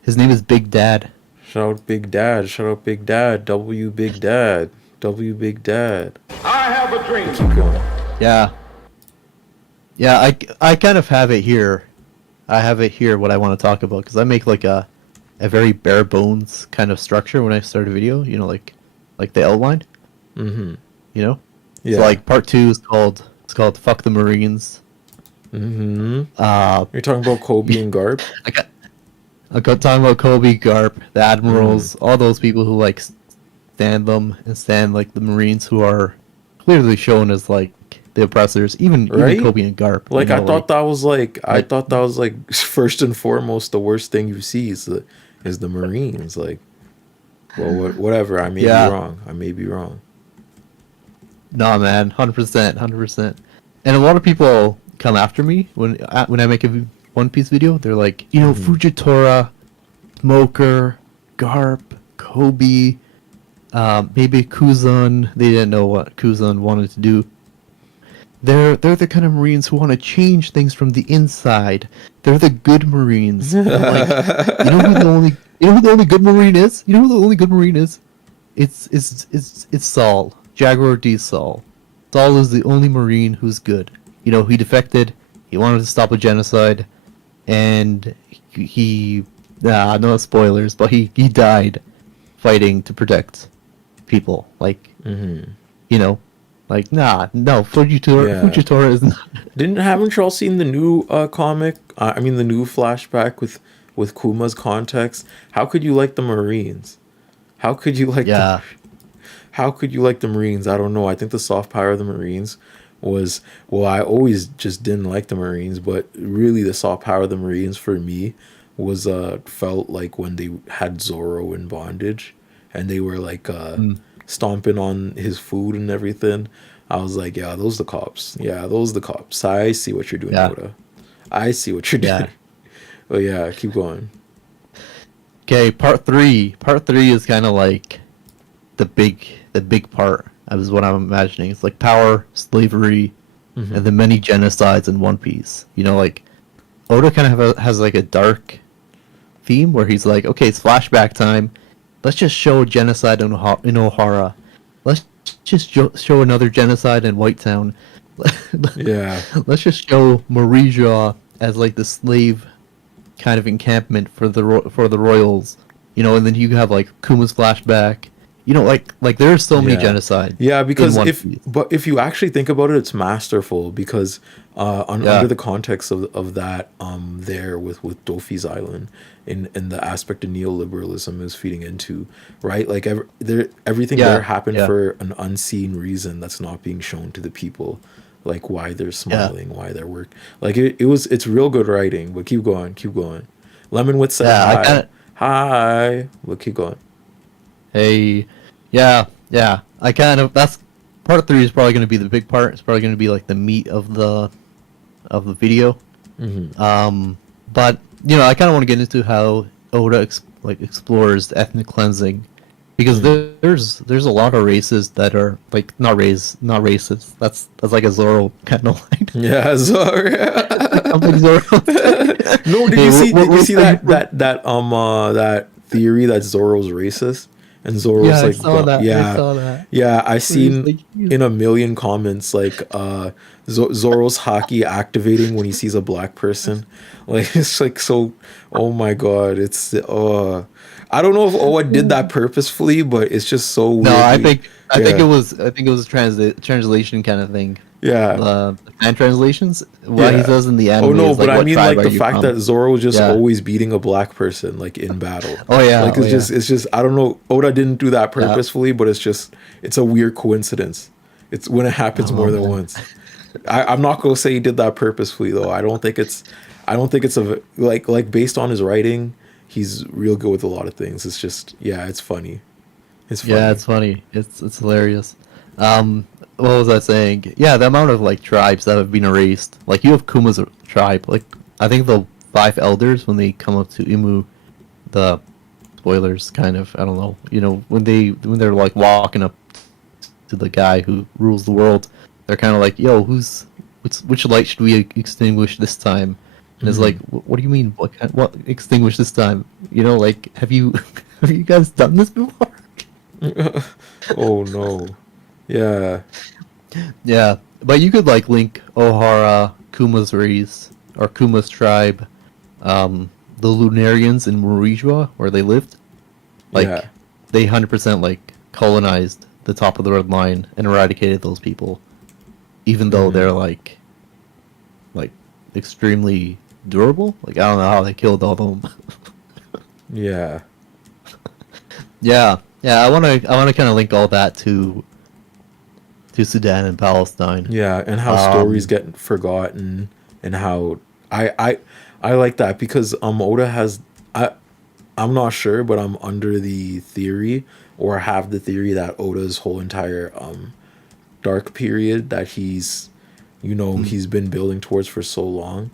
His name is Big Dad. Shout out Big Dad. Shout out Big Dad. W Big Dad. W Big Dad. I have a dream. Keep going. Yeah. Yeah, I kind of have it here. I have it here what I want to talk about, because I make like a very bare bones kind of structure when I start a video, like the outline. Yeah. So like part 2 is called Fuck the Marines. You're talking about Kobe and Garp? I'm talking about Kobe, Garp, the admirals, all those people who like stand them and stand like the Marines, who are clearly shown as like the oppressors. Even Kobe and Garp. Like, I thought that was like first and foremost the worst thing you see is the Marines. Like, well, whatever. I may be wrong. Nah, man, 100%, 100%. And a lot of people come after me when I make a One Piece video. They're like, Fujitora, Smoker, Garp, Kobe, maybe Kuzan. They didn't know what Kuzan wanted to do. They're the kind of Marines who want to change things from the inside. They're the good Marines. Like, who the only good Marine is? You know who the only good Marine is? It's Saul. Jaguar D. Saul. Saul is the only Marine who's good. He defected. He wanted to stop a genocide, and he no spoilers, but he died fighting to protect people. Like, like, no, Fujitora is not. Haven't y'all seen the new comic? I mean, the new flashback with Kuma's context. How could you like the Marines? How could you like? How could you like the Marines? I don't know. I think the soft power of the Marines was, well, I always just didn't like the Marines, but really the soft power of the Marines for me was felt like when they had Zorro in bondage and they were like stomping on his food and everything. I was like, yeah, those the cops. Yeah, those the cops. I see what you're doing, Oda. I see what you're doing. But yeah, keep going. Okay, part 3. Part 3 is kind of like the big part. That is what I'm imagining. It's like power, slavery, and the many genocides in One Piece. Like, Oda kind of has like a dark theme where he's like, okay, it's flashback time. Let's just show genocide in Ohara. Let's just show another genocide in Whitetown. Yeah. Let's just show Marija as like the slave kind of encampment for the royals. And then you have like Kuma's flashback. Like there are so many genocides. Yeah, because if you actually think about it, it's masterful because under the context of that there with Dofi's Island in the aspect of neoliberalism is feeding into, right? Like everything there happened for an unseen reason that's not being shown to the people, like why they're smiling, why they're work. Like it's real good writing. But keep going. Lemonwood said hi. Hi. But keep going. Hey, yeah. That's part 3 is probably going to be the big part. It's probably going to be like the meat of the video. But I kind of want to get into how Oda explores ethnic cleansing, because there's a lot of races that are like not racist. That's like a Zoro kind of line. Yeah, Zoro. Something Zoro. No, did Hey, you see? Did you where's see that theory that Zoro's racist and Yeah, Zoro's I like, saw that. I yeah, saw that. yeah. I Where he's seen like, in a million comments like Zoro's hockey activating when he sees a black person. Like it's like so. Oh my god, it's I don't know if Oda did that purposefully, but it's just so no, I weirdly. think Yeah, it was a translation kind of thing. yeah. The fan translations. What he Yeah. says in the Oh anime no, is but like, I "What mean tribe like are the you fact from?" that Zoro was just Yeah. always beating a black person like in battle. Oh yeah. Like Oh yeah. it's just I don't know. Oda didn't do that Yeah. purposefully, but it's a weird coincidence. It's when it happens Oh more than man. once. I'm not gonna say he did that purposefully though. I don't think it's a like based on his writing, he's real good with a lot of things. It's just yeah, it's funny. It's Yeah, funny. it's funny. It's hilarious. What was I saying? Yeah, the amount of like tribes that have been erased. Like you have Kuma's tribe. Like I think the five elders when they come up to Imu, the spoilers kind of. I don't know. You know when they're like walking up to the guy who rules the world, they're kind of like, "Yo, which light should we extinguish this time?" And it's like, "What do you mean? What extinguish this time? You know, like have you have you guys done this before?" Oh no. Yeah. Yeah, but you could like link Ohara, Kuma's race, or Kuma's tribe, the Lunarians in Mauritius where they lived. Like Yeah. they 100% like colonized the top of the red line and eradicated those people, even though they're like extremely durable. Like I don't know how they killed all of them. Yeah. Yeah, yeah. I wanna kind of link all that to Sudan and Palestine. Yeah, and how stories get forgotten and how I like that because Oda has I'm not sure, but I'm under the theory or have the theory that Oda's whole entire dark period that he's been building towards for so long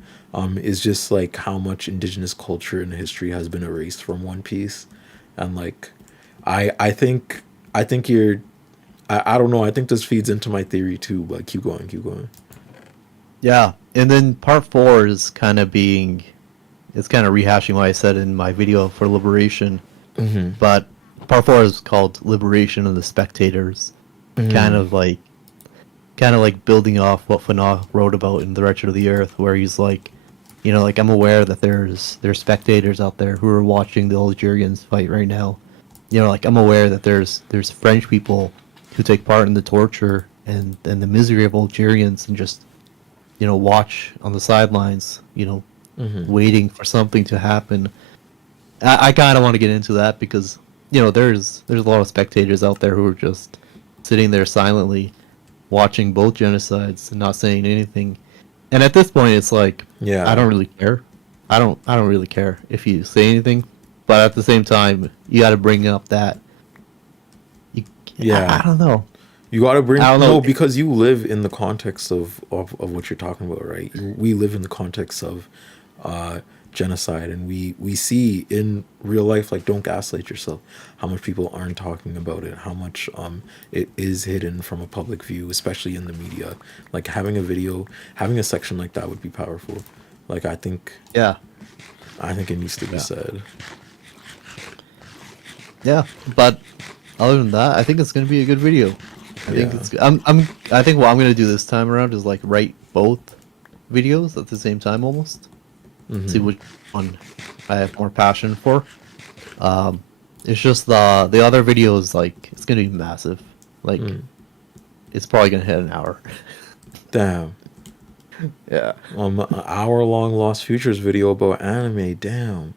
is just like how much indigenous culture and history has been erased from One Piece. And like I think you're I don't know. I think this feeds into my theory too, but keep going, keep going. Yeah, and then part four is kind of it's kind of rehashing what I said in my video for Liberation. But part four is called Liberation of the Spectators. Kind of like building off what Fana wrote about in The Wretched of the Earth, where he's like, you know, like I'm aware that there's spectators out there who are watching the Algerians fight right now. You know, like I'm aware that there's French people who take part in the torture and the misery of Algerians and just, you know, watch on the sidelines, you know, waiting for something to happen. I kind of want to get into that because, you know, there's a lot of spectators out there who are just sitting there silently watching both genocides and not saying anything. And at this point, it's like, Yeah. I don't really care. I don't really care if you say anything, but at the same time, you got to bring up that. Yeah. I don't know. You got to bring I don't know. no because you live in the context of what you're talking about, right? We live in the context of genocide, and we see in real life, like, don't gaslight yourself, how much people aren't talking about it, how much it is hidden from a public view, especially in the media. Like having a section like that would be powerful. Like I think Yeah. it needs to be said. Yeah, but other than that, I think it's gonna be a good video. I think Yeah. it's. I think what I'm gonna do this time around is like write both videos at the same time almost. See which one I have more passion for. It's just the other video is like it's gonna be massive. Like it's probably gonna hit an hour. Damn. Yeah. An hour-long Lost Futures video about anime. Damn.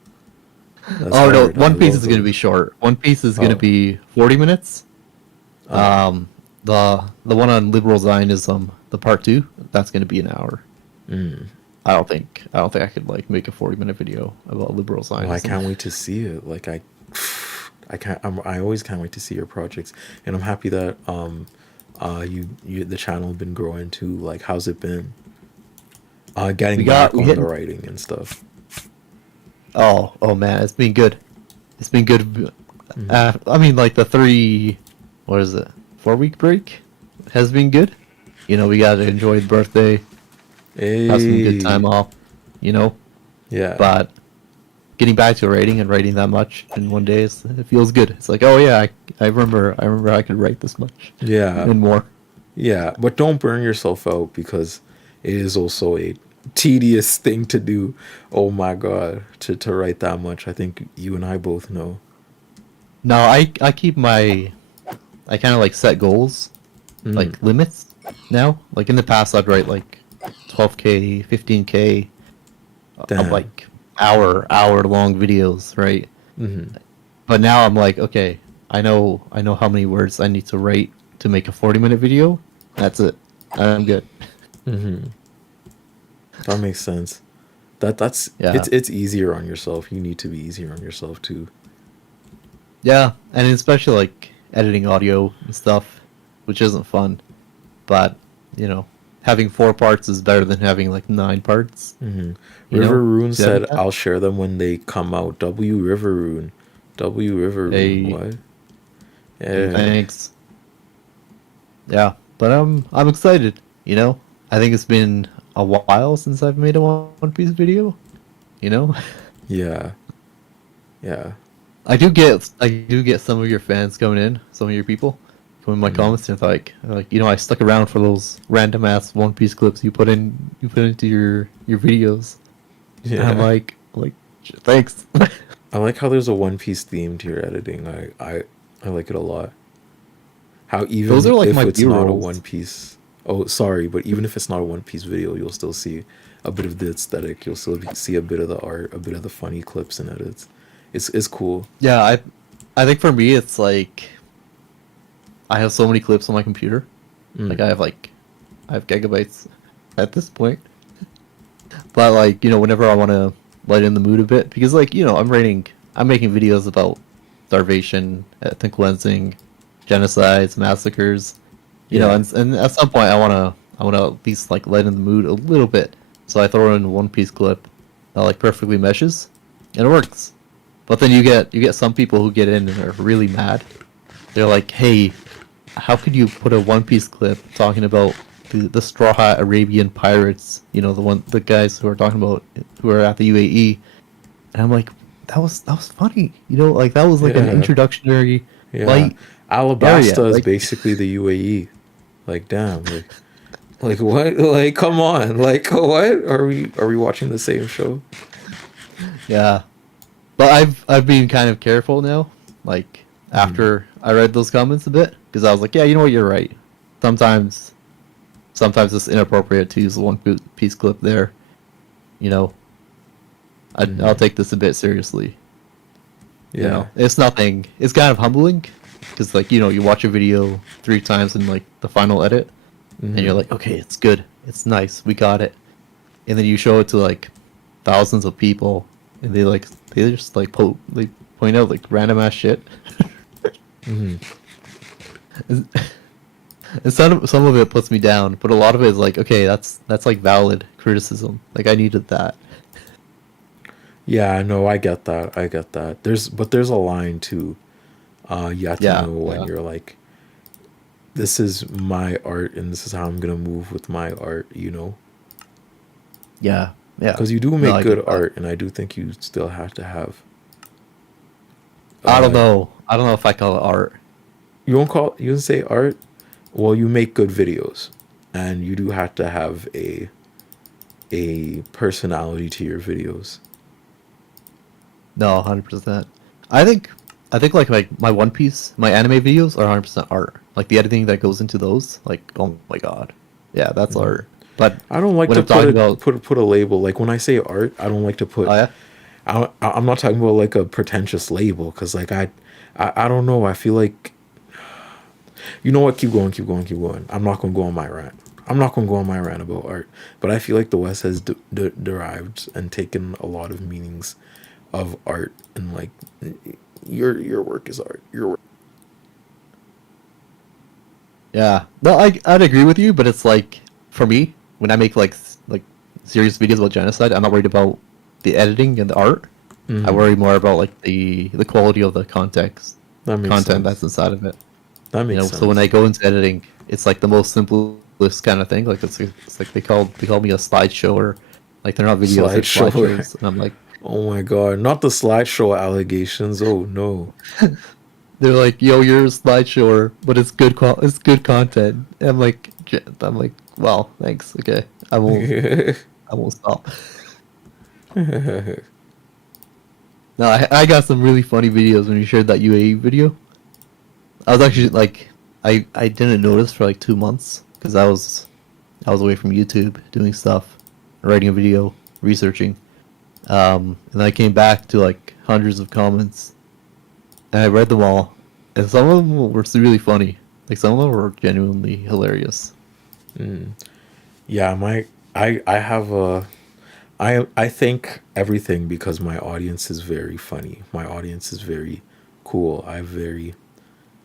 That's Oh no, hard. I One Piece love is gonna those. be short. One Piece is gonna Oh. be 40 minutes. The one on liberal Zionism, the part 2, that's gonna be an hour. I don't think I could like make a 40-minute video about liberal Zionism. Oh, I can't wait to see it. Like I always can't wait to see your projects, and I'm happy that you the channel been growing too. Like, how's it been? Getting back on the writing and stuff. Oh man, it's been good. It's been good. I mean, like the what is it, 4 week break has been good. You know, we got to enjoy the birthday, have some good time Hey, off. You know, yeah, but getting back to writing and writing that much in one day, it feels good. It's like, oh yeah, I remember I could write this much yeah, and more. yeah. But don't burn yourself out because it is also a tedious thing to do. Oh my God, to write that much. I think you and I both know. No, I keep I kind of like set goals, like limits now. Like in the past, I'd write like 12K, 15K of Damn. like hour long videos, right? But now I'm like, okay, I know how many words I need to write to make a 40-minute video. That's it. I'm good. That makes sense. That's Yeah. it's easier on yourself. You need to be easier on yourself too. Yeah, and especially like editing audio and stuff, which isn't fun. But, you know, having 4 parts is better than having like 9 parts. You know? River Rune See what I said, mean? "I'll share them when they come out." W River Rune, W River Rune. Hey. What? Yeah, Thanks. Yeah, but I'm excited, you know? I think it's been a while since I've made a One Piece video, you know? yeah, yeah. I do get some of your fans coming in, some of your people coming in my comments and they're like, you know, I stuck around for those random ass One Piece clips you put into your videos. And I'm Yeah. like thanks. I like how there's a One Piece theme to your editing. I like it a lot. How even Those are like if my it's not a B-rolls. One Piece, oh sorry, but even if it's not a One Piece video, you'll still see a bit of the aesthetic. You'll still see a bit of the art, a bit of the funny clips and edits. It's cool. Yeah, I think for me it's like I have so many clips on my computer. Like I have gigabytes at this point. But like, you know, whenever I want to lighten the mood a bit, because like, you know, I'm making videos about starvation, ethnic cleansing, genocides, massacres, you know, Yeah. and at some point I wanna at least like lighten the mood a little bit. So I throw in a One Piece clip that like perfectly meshes, and it works. But then you get some people who get in and are really mad. They're like, hey, how could you put a One Piece clip talking about the Straw Hat Arabian pirates? You know, the guys who are talking about who are at the UAE. And I'm like, that was funny. You know, like that was like an Yeah. introductory Yeah. light Alabasta area. is Like, basically the UAE. Like damn, like what? Like come on. Like what? Are we watching the same show? yeah. But I've been kind of careful now. Like after I read those comments a bit, because I was like, yeah, you know what, you're right. Sometimes it's inappropriate to use the One Piece clip there. You know, I'll take this a bit seriously. Yeah. You know, it's nothing. It's kind of humbling because, like, you know, you watch a video 3 times in like the final edit, and you're like, okay, it's good, it's nice, we got it, and then you show it to like thousands of people, and they just like point out like random ass shit. And some of it puts me down, but a lot of it is like, okay, that's like valid criticism. Like I needed that. Yeah, no, I get that. I get that. There's a line too. You have to Yeah, know when yeah. you're like, this is my art and this is how I'm gonna move with my art, you know? Yeah, yeah. Because you do No, make I good get that. art, and I do think you still have to have. I don't Uh, know. I don't know if I call it art. you don't say art. Well, you make good videos, and you do have to have a personality to your videos. No, 100%. I think like my One Piece, my anime videos are 100% art. Like the editing that goes into those, like oh my god, yeah, that's art. But I don't like when to I'm talking put about, put a label. Like when I say art, I don't like to put. oh yeah, I'm not talking about like a pretentious label because like I don't know. I feel like, you know what? Keep going, keep going, keep going. I'm not gonna go on my rant. I'm not gonna go on my rant about art. But I feel like the West has derived and taken a lot of meanings of art, and like your work is art. Your work. yeah. No, I'd agree with you, but it's like for me when I make like serious videos about genocide, I'm not worried about the editing and the art. I worry more about like the quality of the That makes content sense. that's inside of it. That You makes know, sense. so when I go into editing, it's like the most simplest kind of thing. Like it's like they call me a slideshow, or like they're not videos, they're Slideshow. slideshows, and I'm like, Oh my god, not the slideshow allegations. Oh no. they're like, yo, you're a slideshower, but it's it's good content. And I'm like, well, thanks. Okay, I won't stop. No, I got some really funny videos when you shared that UAE video. I was actually like, I didn't notice for like 2 months because I was away from YouTube doing stuff, writing a video, researching. And then I came back to like hundreds of comments, and I read them all, and some of them were really funny. Like some of them were genuinely hilarious. Yeah, I have a I think everything because my audience is very funny. My audience is very cool. I have very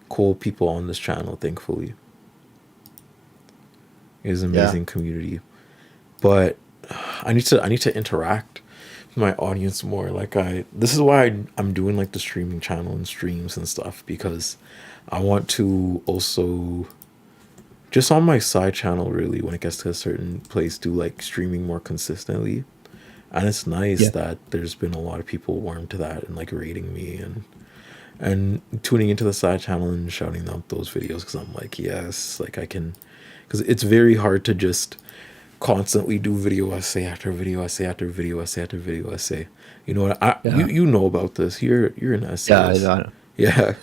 cool people on this channel, thankfully. It is an Yeah. amazing community. But I need to interact with my audience more. This is why I'm doing like the streaming channel and streams and stuff, because I want to also just on my side channel, really, when it gets to a certain place, do like streaming more consistently. And it's nice Yeah. that there's been a lot of people warm to that and like rating me and tuning into the side channel and shouting out those videos, because I'm like, yes, like I can, because it's very hard to just constantly do video essay after video essay after video essay after video essay. You know what? Yeah. You know about this. You're an essayist. Yeah, I know. Yeah.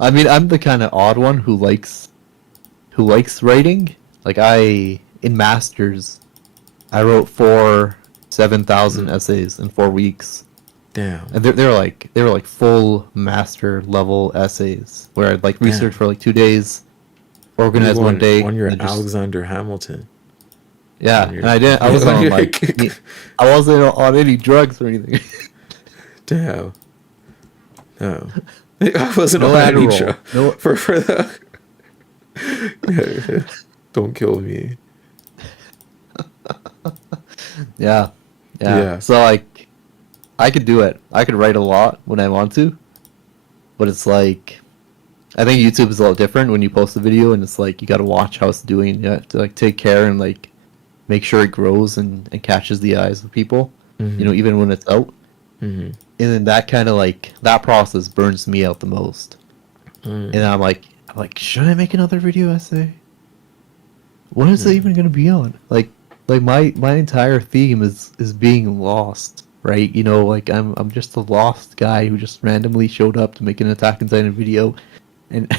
I mean, I'm the kind of odd one who likes writing. Like in masters, I wrote 7,000 essays in 4 weeks, Damn. and they were like full master level essays where I'd like research for like 2 days, organize You're one day, on your and then just- Alexander Hamilton. yeah, on your- and I wasn't on like I wasn't on any drugs or anything. Damn. No. I wasn't No on any Adderall. drug. No- For that. Don't kill me. Yeah. Yeah. So like, I could do it. I could write a lot when I want to, but it's like, I think YouTube is a lot different when you post a video, and it's like you got to watch how it's doing. You have to like take care and like make sure it grows and catches the eyes of people. You know, even when it's out. Mm-hmm. And then that kind of like that process burns me out the most. And I'm like, should I make another video essay? What is it even gonna be on? Like my entire theme is being lost, right? You know, like I'm just a lost guy who just randomly showed up to make an Attack on Titan video, and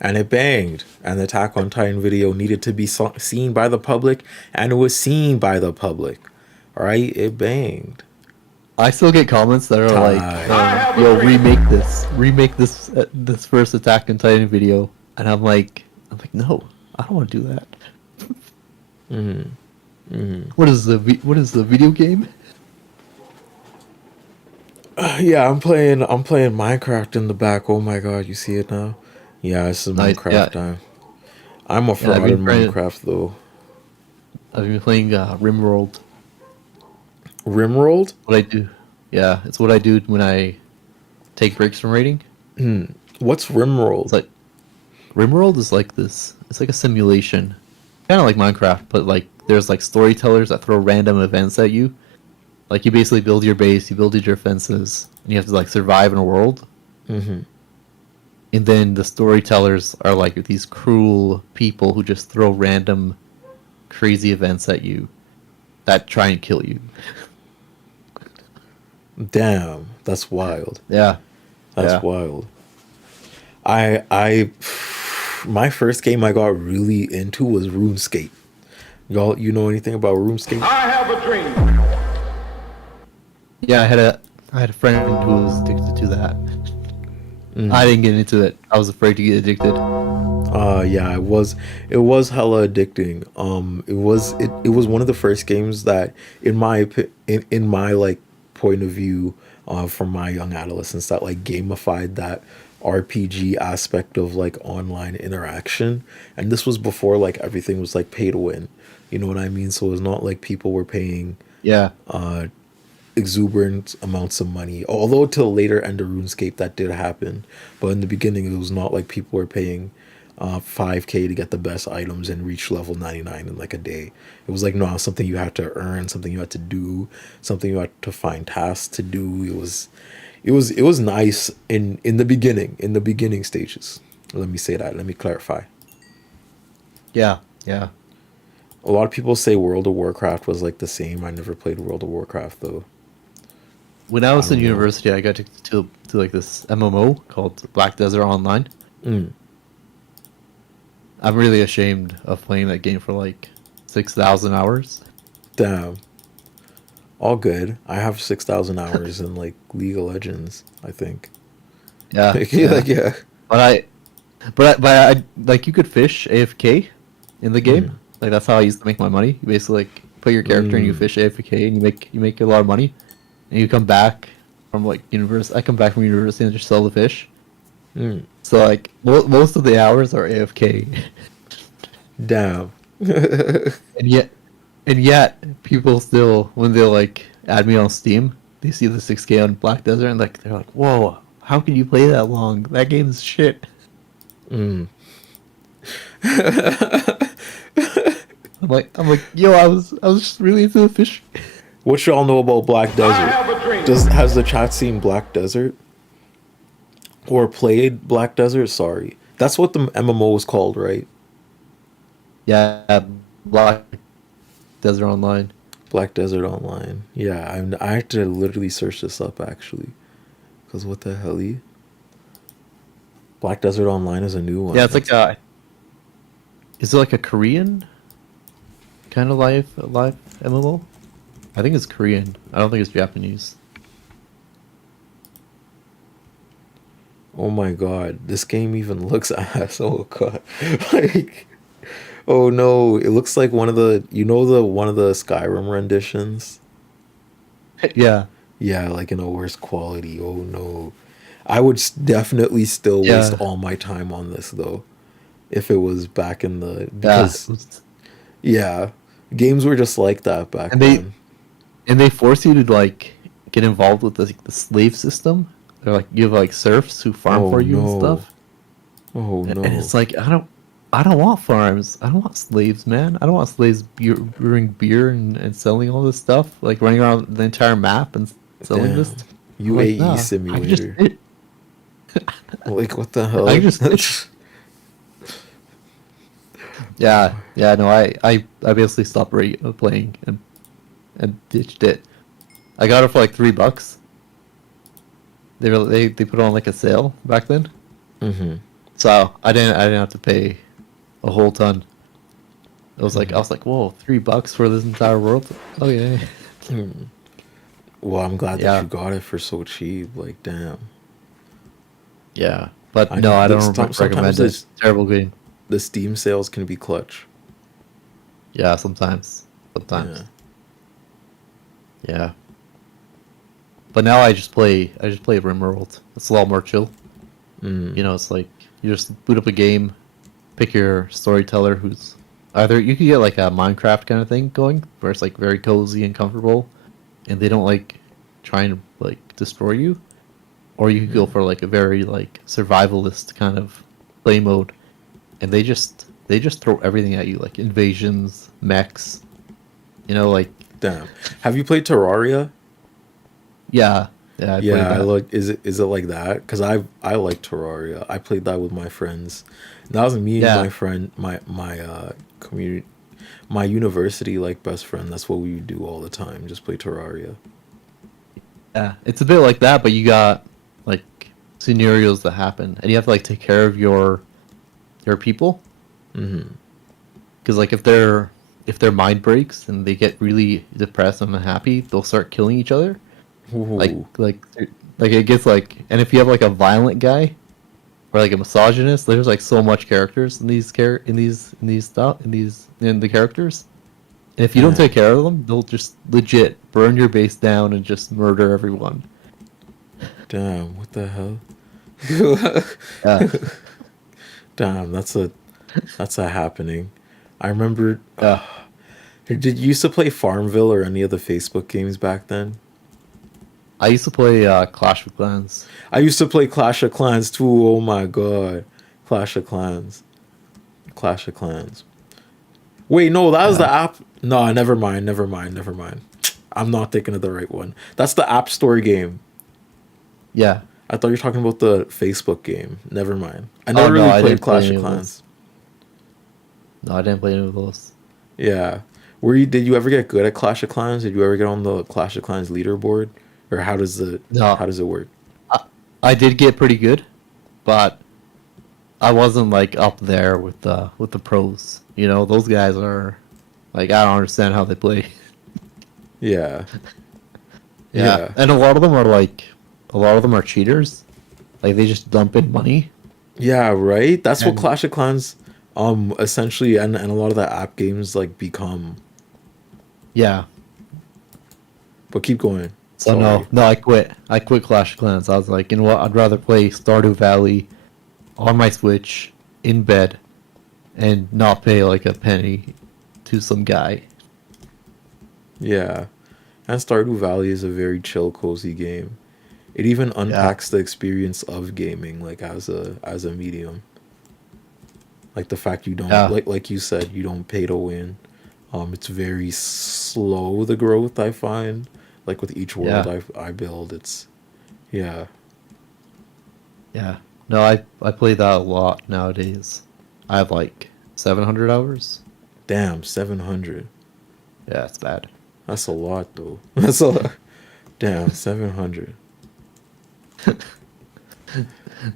And it banged. And the Attack on Titan video needed to be seen by the public, and it was seen by the public. All right, it banged. I still get comments that are like, "Yo, remake this first Attack on Titan video," and I'm like, no, I don't want to do that. What is the video game? Yeah, I'm playing Minecraft in the back. Oh my god, you see it now? Yeah, this is Nice, Minecraft yeah. time. I'm a fraud I've been in playing- Minecraft though. I've been playing RimWorld. Rimworld? What I do, yeah, it's what I do when I take breaks from raiding. What's Rimworld? It's like RimWorld is like this. It's like a simulation, kind of like Minecraft, but like there's like storytellers that throw random events at you. Like you basically build your base, you build your fences, and you have to like survive in a world. Mm-hmm. And then the storytellers are like these cruel people who just throw random, crazy events at you that try and kill you. Damn, that's wild. Yeah, That's yeah. wild. My first game I got really into was RuneScape. Y'all, you know anything about RuneScape? I have a dream. Yeah, I had a friend who was addicted to that. I didn't get into it. I was afraid to get addicted. Yeah, it was hella addicting. It was one of the first games that in my like point of view, from my young adolescence, that like gamified that RPG aspect of like online interaction. And this was before like everything was like pay to win. You know what I mean? So it's not like people were paying Yeah. exuberant amounts of money. Although till later end of RuneScape that did happen, but in the beginning it was not like people were paying 5K to get the best items and reach level 99 in like a day. It was like no, something you had to earn, something you had to do, something you had to find tasks to do. It was nice in the beginning stages. Let me say that. Let me clarify. Yeah, yeah. A lot of people say World of Warcraft was like the same. I never played World of Warcraft though. When I was I in don't know. university, I got to like this MMO called Black Desert Online. Mm. I'm really ashamed of playing that game for like 6,000 hours. Damn. All good. I have 6,000 hours in like League of Legends, I think. Yeah, Like, yeah. like yeah. But I like you could fish AFK in the game. Mm. Like that's how I used to make my money. You basically like put your character and you Mm. fish AFK and you make a lot of money. And you come back from like university. I come back from university and just sell the fish. Mm. So like most of the hours are AFK. Damn. And yet people still when they like add me on Steam, they see the 6K on Black Desert and like they're like, "Whoa, how can you play that long? That game's shit." Mm. I'm like, yo, I was just really into the fish. What y'all know about Black I Desert? have a dream. Has the chat seen Black Desert? Or played Black Desert? Sorry. That's what the MMO is called, right? Yeah, Black Desert Online. Black Desert Online. Yeah, I had to literally search this up actually. Because what the hell? Black Desert Online is a new one. Yeah, it's like is it like a Korean kind of live MMO? I think it's Korean. I don't think it's Japanese. Oh my god, this game even looks ass. Oh god. Like, oh no, it looks like one of the one of the Skyrim renditions. Yeah, Yeah, like in a worse quality. Oh no. I would definitely still waste yeah, all my time on this though if it was back in the yeah. because yeah, games were just like that back And they then. and they force you to like get involved with the slave system. They're like you have like serfs who farm Oh for you and no. stuff. Oh And no. it's like I don't want farms. I don't want slaves, man. I don't want slaves brewing beer and selling all this stuff, like running around the entire map and selling this. Damn. I'm like, UAE nah, I can just simulator. Like what the I hell? can just fish. Yeah, yeah, no, I basically stopped playing and ditched it. I got it for like $3. They put on like a sale back then, Mm-hmm. so I didn't have to pay a whole ton. I was like, whoa, $3 for this entire world? Oh yeah, Well, I'm glad that yeah, you got it for so cheap. Like, damn. yeah. But I no, I don't sometimes recommend it. this Terrible game. the Steam sales can be clutch. Yeah, sometimes, Yeah. yeah. But now I just play RimWorld. It's a lot more chill. Mm. You know, it's like you just boot up a game, pick your storyteller who's either you could get like a Minecraft kind of thing going where it's like very cozy and comfortable and they don't like try and like destroy you, or you could go for like a very like survivalist kind of play mode and they just throw everything at you like invasions, mechs, like Damn. Have you played Terraria? yeah, yeah, I played Yeah, I that. like. Is it like that? Because I like Terraria. I played that with my friends. That was me and Yeah. my friend, my community, my university like best friend. That's what we would do all the time. Just play Terraria. Yeah, it's a bit like that, but you got like scenarios that happen, and you have to like take care of your people. Mm-hmm. Because like if their mind breaks and they get really depressed and unhappy, they'll start killing each other. Like Ooh. like it gets like, and if you have like a violent guy or like a misogynist, there's like so much characters in these in the characters. And if you don't take care of them, they'll just legit burn your base down and just murder everyone. Damn. What the hell? Yeah. Damn. That's a happening. I remember. Yeah. Did you used to play Farmville or any of the Facebook games back then? I used to play Clash of Clans. I used to play Clash of Clans too. Oh my god, Clash of Clans, Clash of Clans. Wait, no, that was the app. No, never mind, never mind, never mind. I'm not thinking of the right one. That's the App Store game. Yeah. I thought you were talking about the Facebook game. Never mind. I Oh, never no, really I played didn't play Clash any of of those. Clans. No, I didn't play any of those. Yeah. Did you ever get good at Clash of Clans? Did you ever get on the Clash of Clans leaderboard? Or how does it No. work? I did get pretty good, but I wasn't like up there with the pros. You know, those guys are like, I don't understand how they play. Yeah. Yeah. And a lot of them are cheaters. Like they just dump in money. Yeah, right? That's what And- Clash of Clans essentially and a lot of the app games like become. Yeah. But keep going. So Sorry. no, I quit. I quit Clash of Clans. I was like, you know what? I'd rather play Stardew Valley on my Switch in bed and not pay like a penny to some guy. Yeah. And Stardew Valley is a very chill, cozy game. It even unpacks the experience of gaming like as a medium. Like the fact you don't like you said, you don't pay to win. It's very slow, the growth, I find. Like with each world I build, it's yeah. Yeah. No, I play that a lot nowadays. I have like 700 hours. Damn, 700. Yeah, it's bad. That's a lot though. That's a lot. Damn, 700.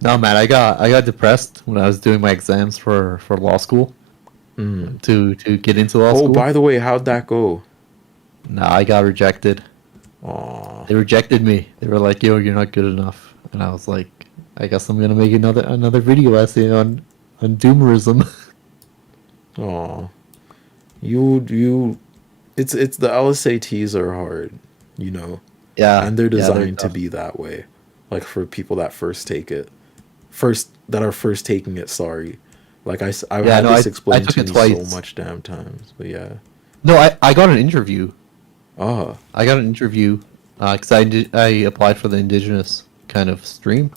No, man, I got depressed when I was doing my exams for law school. To get into law school. Oh, by the way, how'd that go? Nah, I got rejected. Aw. They rejected me. They were like, "Yo, you're not good enough." And I was like, "I guess I'm gonna make another video essay on doomerism." Aw. You it's the LSATs are hard, you know. Yeah. And they're yeah, designed to tough. be that way. Like for people that first taking it, sorry. Like I've Yeah, had no, this I explained took to it me twice. so much damn times. But yeah. No, I got an interview. Ah. I got an interview because I applied for the indigenous kind of stream.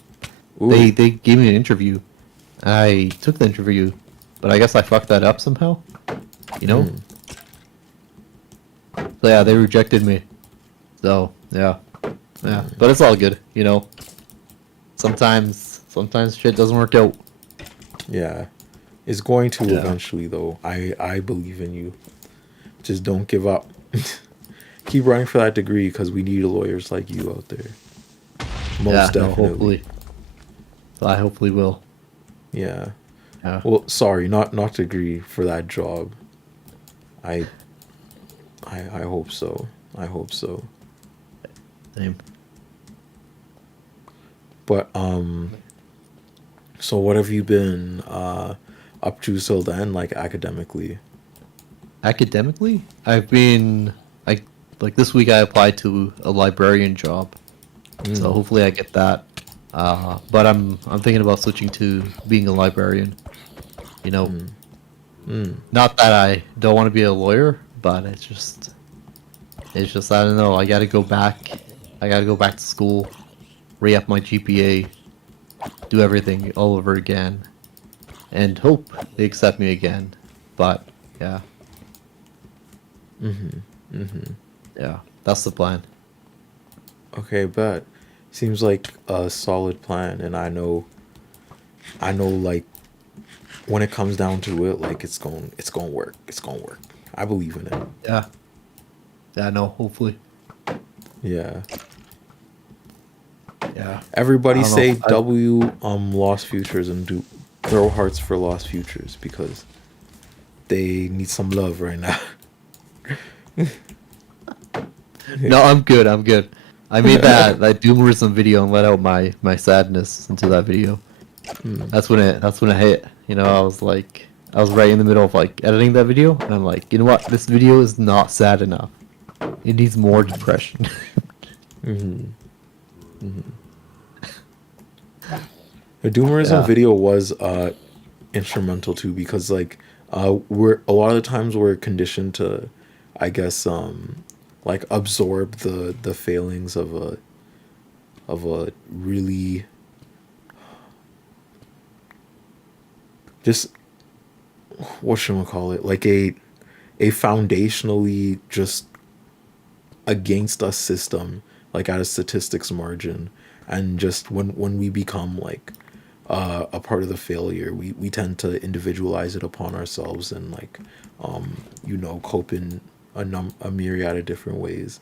Ooh. They gave me an interview. I took the interview, but I guess I fucked that up somehow. You know. So yeah, they rejected me. So yeah. But it's all good. You know. Sometimes shit doesn't work out. Yeah. It's going to Yeah. eventually though. I believe in you. Just don't give up. Keep running for that degree because we need lawyers like you out there. Most No, definitely. hopefully. I hopefully will. Yeah. Yeah. Well, sorry, not degree for that job. I hope so. I hope so. Same. But so what have you been up to till then, like academically? Academically, I've been like this week I applied to a librarian job, so hopefully I get that. But I'm thinking about switching to being a librarian. You know, not that I don't want to be a lawyer, but it's just I don't know. I got to go back. I got to go back to school, re-up my GPA, do everything all over again, and hope they accept me again. But yeah. Yeah, that's the plan. Okay, but seems like a solid plan, and I know like when it comes down to it, like it's gonna work. It's gonna work. I believe in it. Yeah. Yeah, no, hopefully. Yeah. Yeah. Everybody I don't say know. W Lost Futures and do throw hearts for Lost Futures because they need some love right now. No, I'm good. I made that doomerism video and let out my sadness into that video. That's when it hit. You know, I was right in the middle of like editing that video, and I'm like, you know what? This video is not sad enough. It needs more depression. The doomerism Yeah. video was instrumental too because like we're a lot of the times we're conditioned to, I guess, like absorb the failings of of a really just what should we call it, like a foundationally just against us system, like at a statistics margin. And just when we become like a part of the failure, we tend to individualize it upon ourselves and like cope in a myriad of different ways.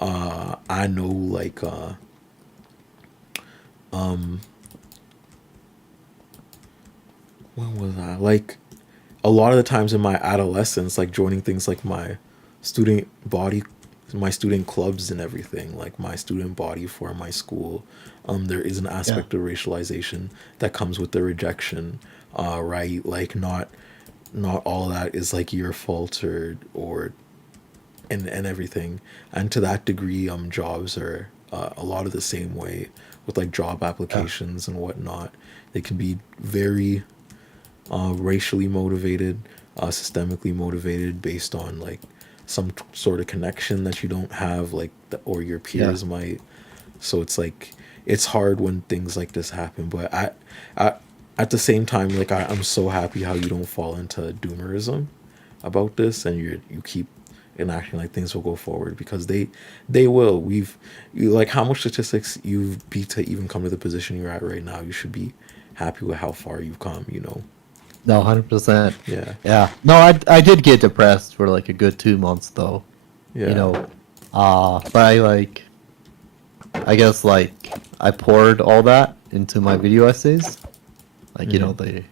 I know like when was I like a lot of the times in my adolescence, like joining things like student body my student clubs and everything, like my student body for my school, there is an aspect of racialization that comes with the rejection, right? Like not all that is like your fault or and everything. And to that degree, jobs are a lot of the same way with like job applications and whatnot. They can be very racially motivated, systemically motivated, based on like some sort of connection that you don't have, like or your peers might. So it's like it's hard when things like this happen. But at the same time, like I'm so happy how you don't fall into doomerism about this, and you keep enacting like things will go forward, because they will. Like how much statistics you've beat to even come to the position you're at right now. You should be happy with how far you've come. No, 100%. Yeah. Yeah. No, I did get depressed for like a good 2 months though. Yeah. But I guess like I poured all that into my video essays, like the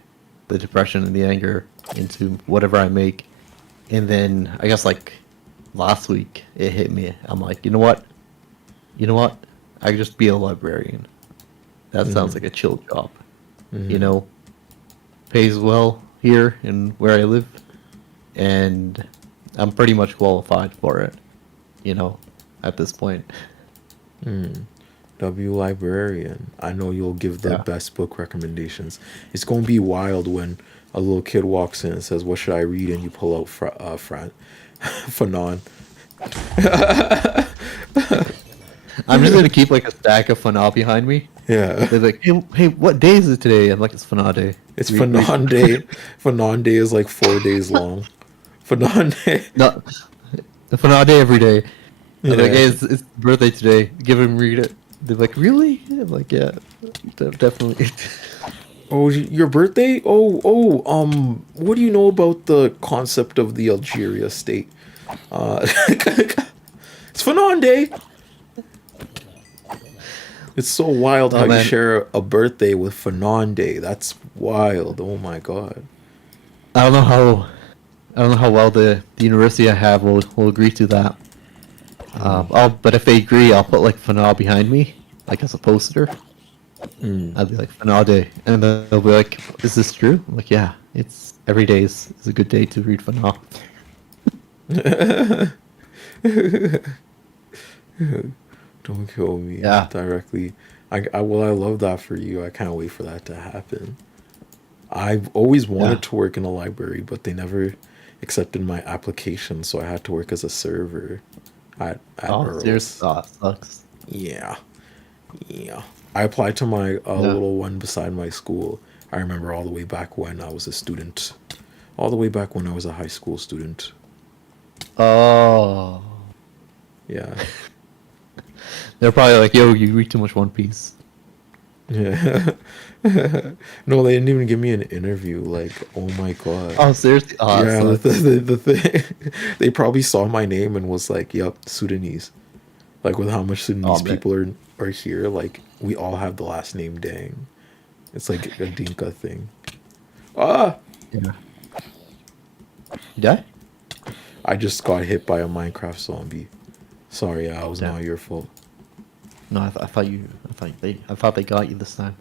depression and the anger into whatever I make, and then I guess like last week it hit me. I'm like, you know what, I could just be a librarian. That sounds like a chill job, pays well here and where I live, and I'm pretty much qualified for it, at this point. W librarian. I know you'll give the best book recommendations. It's gonna be wild when a little kid walks in and says, "What should I read?" and you pull out Fanon. I'm just gonna keep like a stack of Fanon behind me. Yeah. They're like, hey, what day is it today? I'm like, it's Fanon day. It's Fanon day. Fanon day is like 4 days long. Fanon day. No, the Fanon day every day. Yeah. I'm like, hey, it's birthday today. Give him read it. They're like, really? I'm like, yeah, definitely. Oh, your birthday? What do you know about the concept of the Algeria state? It's Fanon day. It's so wild how you share a birthday with Fanon day. That's wild. Oh my god. I don't know how well the university I have will agree to that. But if they agree, I'll put like Fanon behind me, like as a poster. I'll be like Fanon day, and then they'll be like, "Is this true?" I'm like, "Yeah, it's every day is a good day to read Fanon." Don't kill me Yeah. directly. I love that for you. I can't wait for that to happen. I've always wanted to work in a library, but they never accepted my application, so I had to work as a server at Earl's. Seriously? Oh, it sucks. Yeah. I applied to my little one beside my school. I remember all the way back when I was a student. All the way back when I was a high school student. Oh. Yeah. They're probably like, yo, you read too much One Piece. Yeah. No, they didn't even give me an interview. Like, oh my god. Oh, seriously? Oh, yeah, the thing. They probably saw my name and was like, "Yep, Sudanese." Like with how much Sudanese people are here, like we all have the last name Dang. It's like a Dinka thing. Ah. Yeah. Yeah. I just got hit by a Minecraft zombie. Sorry, it was not your fault. No, I thought they got you this time.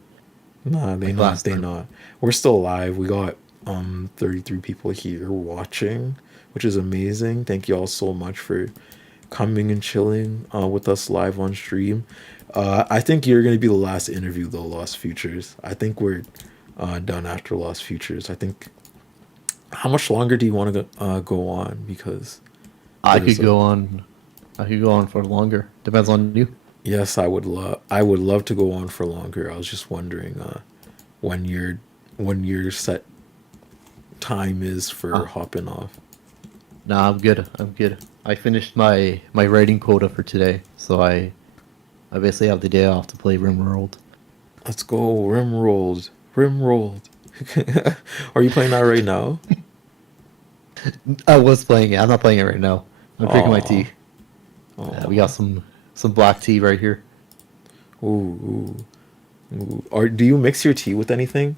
Nah, they not. We're still alive. We got 33 people here watching, which is amazing. Thank you all so much for coming and chilling with us live on stream. I think you're gonna be the last interview though, Lost Futures. I think we're done after Lost Futures. I think. How much longer do you want to go on? Because I could go on for longer. Depends on you. Yes, I would love to go on for longer. I was just wondering when your set time is for Ah. hopping off. Nah, I'm good. I'm good. I finished my writing quota for today, so I basically have the day off to play RimWorld. Let's go, Rimrolled. Rimrolled. Are you playing that right now? I was playing it. I'm not playing it right now. I'm drinking my tea. We got some black tea right here. Ooh, ooh, ooh. Or do you mix your tea with anything?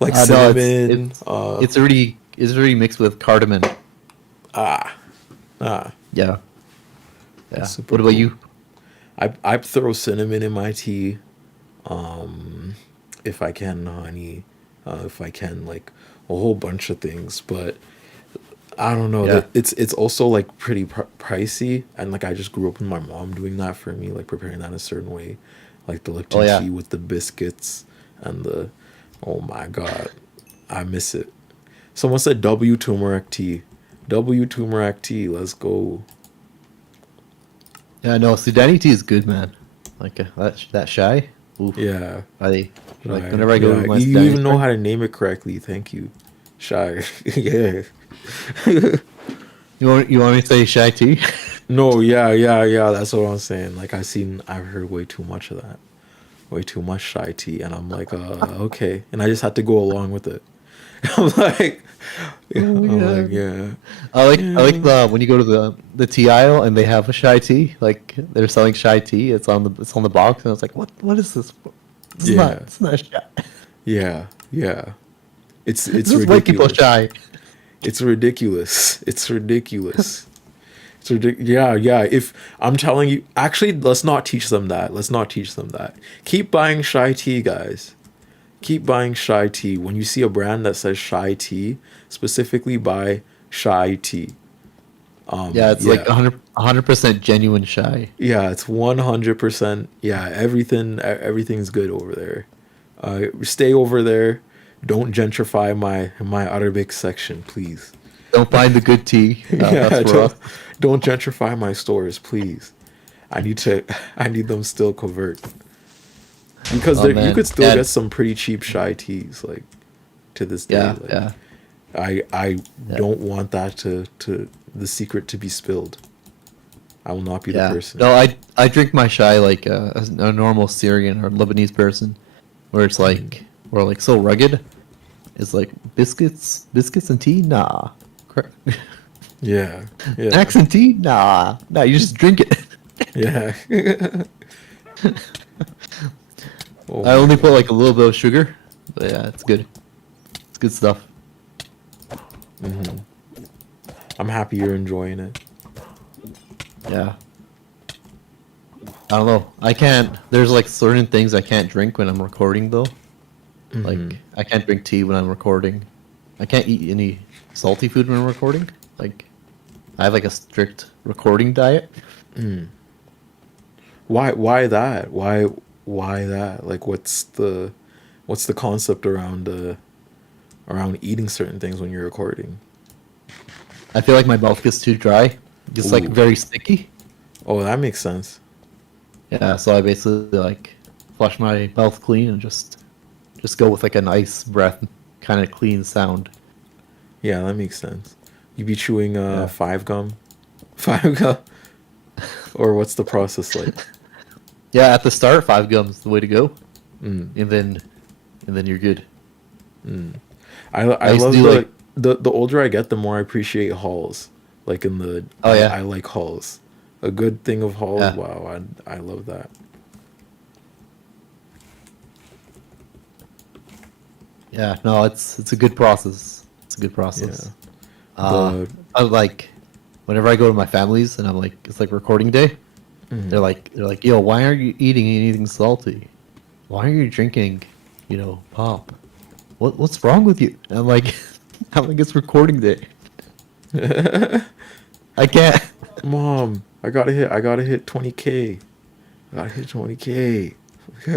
Like No, cinnamon? it's already mixed with cardamom. Ah, Yeah, yeah. that's super What about cool. you? I throw cinnamon in my tea. If I can, honey. If I can, like a whole bunch of things, but I don't know Yeah. that it's also like pretty pricey, and like I just grew up with my mom doing that for me, like preparing that in a certain way, like the Oh Lipton yeah. tea with the biscuits and the, oh my god, I miss it. Someone said W turmeric tea, W turmeric tea. Let's go. Yeah, no, Sudani tea is good, man. Like that shy. Oof. Yeah, Like right. whenever I go Yeah, to my you Sudani even know store. how to name it correctly. Thank you, shy. Yeah. You want me to say shy tea? No, yeah. That's what I'm saying. Like I've heard way too much of that, way too much shy tea, and I'm like, okay, and I just had to go along with it. I'm like, yeah, Oh I'm like, yeah. yeah, I like yeah, the when you go to the tea aisle and they have a shy tea, like they're selling shy tea. It's on the box, and I was like, what is this? yeah, It's not shy. yeah. It's This is white people ridiculous. shy. It's ridiculous. It's ridiculous. It's ridiculous. Yeah. If I'm telling you, actually, let's not teach them that. Let's not teach them that. Keep buying shy tea, guys. Keep buying shy tea. When you see a brand that says shy tea, specifically buy shy tea. Yeah, it's like Yeah. 100% genuine shy. Yeah, it's 100%. Yeah, everything's good over there. Stay over there. Don't gentrify my Arabic section, please. Don't find the good tea. That's Yeah, for us. don't gentrify my stores, please. I need them still covert because Oh you man, could still and get some pretty cheap shy teas like to this day. yeah, Like yeah, I yeah, don't want that to the secret to be spilled. I will not be the yeah. person. No, I drink my shy like a normal Syrian or Lebanese person, where it's like we're like so rugged. It's like biscuits and tea. Nah, Yeah, yeah, snacks and tea. Nah. You just drink it. yeah. Oh I my only put god. like a little bit of sugar, but yeah, it's good. It's good stuff. I'm happy you're enjoying it. Yeah. I don't know. I can't. There's like certain things I can't drink when I'm recording though. Like I can't drink tea when I'm recording. I can't eat any salty food when I'm recording. Like I have like a strict recording diet. Why that? Why that? Like what's the concept around around eating certain things when you're recording? I feel like my mouth gets too dry. Just like Ooh. very sticky. Oh, that makes sense. Yeah, so I basically like flush my mouth clean and just go with like a nice breath, kind of clean sound. Yeah, that makes sense. You be chewing Yeah. five gum? Five gum? Or what's the process like? Yeah, at the start, 5 gums the way to go, and then you're good. I used to love do, like- the older I get, the more I appreciate halls. Like in the Oh, yeah. I like halls. A good thing of halls. Yeah. Wow, I love that. Yeah, no, it's a good process. It's a good process. The- I like whenever I go to my family's and I'm like it's like recording day. They're like yo, why aren't you eating anything salty? Why are you drinking, pop? What's wrong with you? And I'm like I'm like it's recording day. I can't. Mom, I gotta hit 20K. I gotta hit 20K. I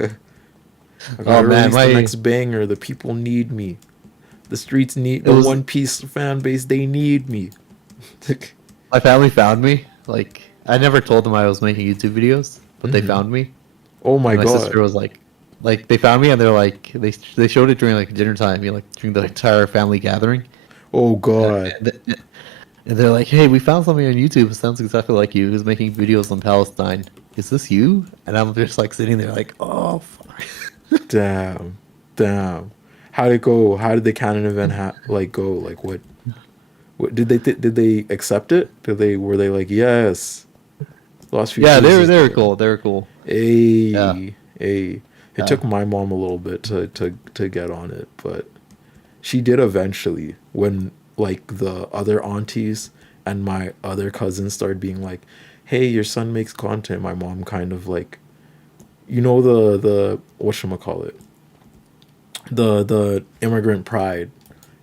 gotta Oh man, release the next banger. The people need me. The streets need It the was- One Piece fan base. They need me. my family found me. Like I never told them I was making YouTube videos. but they found me. Oh my And my god. sister was like they found me and they're like they showed it during like dinner time, you know, like during the entire family gathering. Oh god. And they're like, "Hey, we found something on YouTube. It sounds exactly like you. Who's making videos on Palestine? Is this you?" And I'm just like sitting there, like, "Oh, fuck." Damn. Damn. How'd it go? How did the canon event like go? Like what did they accept it? Were they like, yes? Lost Yeah, Futures is they were good. cool. They were cool. Hey, Yeah. hey. It Yeah. took my mom a little bit to get on it, but she did eventually when like the other aunties and my other cousins started being like, "Hey, your son makes content." My mom kind of like, you know, the whatchamacallit, the immigrant pride.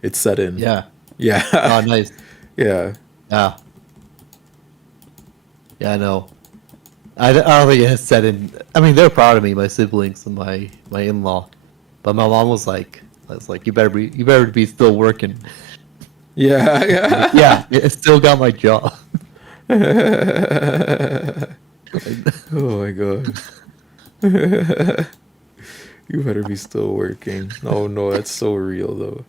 It's set in. Yeah. Yeah. Oh, nice. Yeah. Yeah. Yeah, I know. I don't think it set in. I mean, they're proud of me, my siblings and my in-law, but my mom was like, you better be still working. Yeah. Yeah. Yeah, it still got my job. Oh my god. You better be still working. Oh no, that's so real though.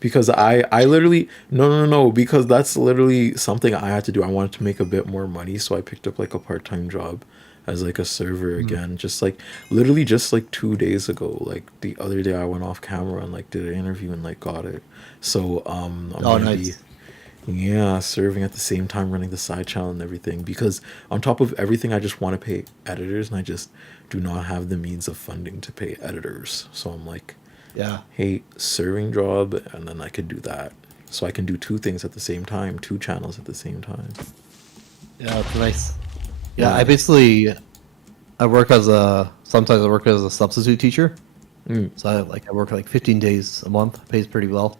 Because I literally no, because that's literally something I had to do. I wanted to make a bit more money, so I picked up like a part-time job as like a server again. Just like literally just like 2 days ago. Like the other day I went off camera and like did an interview and like got it. So I'm gonna Nice. be serving at the same time running the side channel and everything, because on top of everything I just want to pay editors and I just do not have the means of funding to pay editors. So I'm like, Yeah. hey, serving job, and then I could do that. So I can do two things at the same time, two channels at the same time. Yeah, it's nice. Yeah. Yeah, sometimes I work as a substitute teacher. So I work like 15 days a month. Pays pretty well.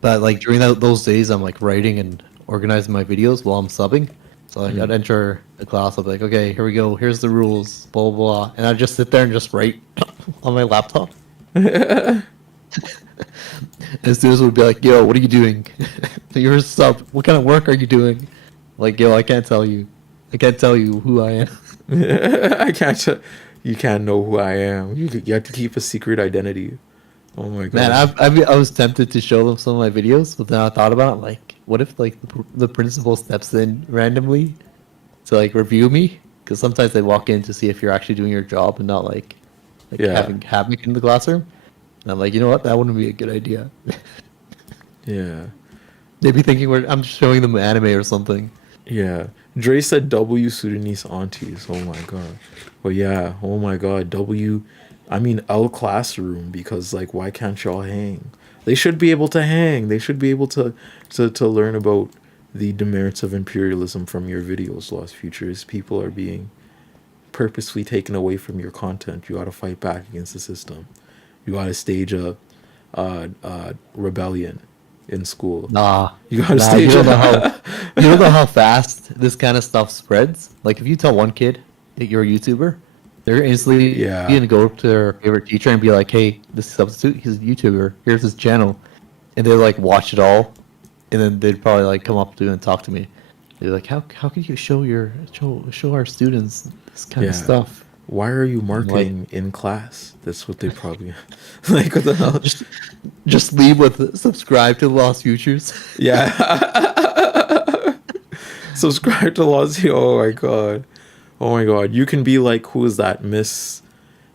But like during those days, I'm like writing and organizing my videos while I'm subbing. So like I'd enter the class. I'd be like, okay, here we go. Here's the rules. Blah blah blah. And I'd just sit there and just write on my laptop. And students would be like, "Yo, what are you doing? You're a sub. What kind of work are you doing?" Like, "Yo, I can't tell you. I can't tell you who I am." I can't. You can't know who I am. You have to keep a secret identity. Oh my god. Man, I was tempted to show them some of my videos, but then I thought about it, like, what if like the principal steps in randomly to like review me? Because sometimes they walk in to see if you're actually doing your job and not like Yeah. having havoc in the classroom. And I'm like, you know what? That wouldn't be a good idea. Yeah. They'd be thinking I'm showing them anime or something. Yeah. Dre said W Sudanese aunties. Oh my god. But yeah, oh my god, I mean L classroom, because like why can't y'all hang? They should be able to hang. They should be able to learn about the demerits of imperialism from your videos, Lost Futures. People are being purposefully taken away from your content. You gotta fight back against the system. You gotta stage a rebellion in school. Nah, You gotta nah, stage you don't know how fast this kind of stuff spreads. Like if you tell one kid that you're a YouTuber, they're instantly Yeah. gonna go up to their favorite teacher and be like, "Hey, this substitute, he's a YouTuber. Here's his channel," and they like watch it all, and then they'd probably like come up to me and talk to me. They're like, "How can you show our students this kind of Yeah. stuff?" Why are you marketing in class? That's what they probably like. What the hell? Just leave with subscribe to Lost Futures. Yeah. Subscribe to Lost. Oh my god. Oh my god. You can be like, who is that? Miss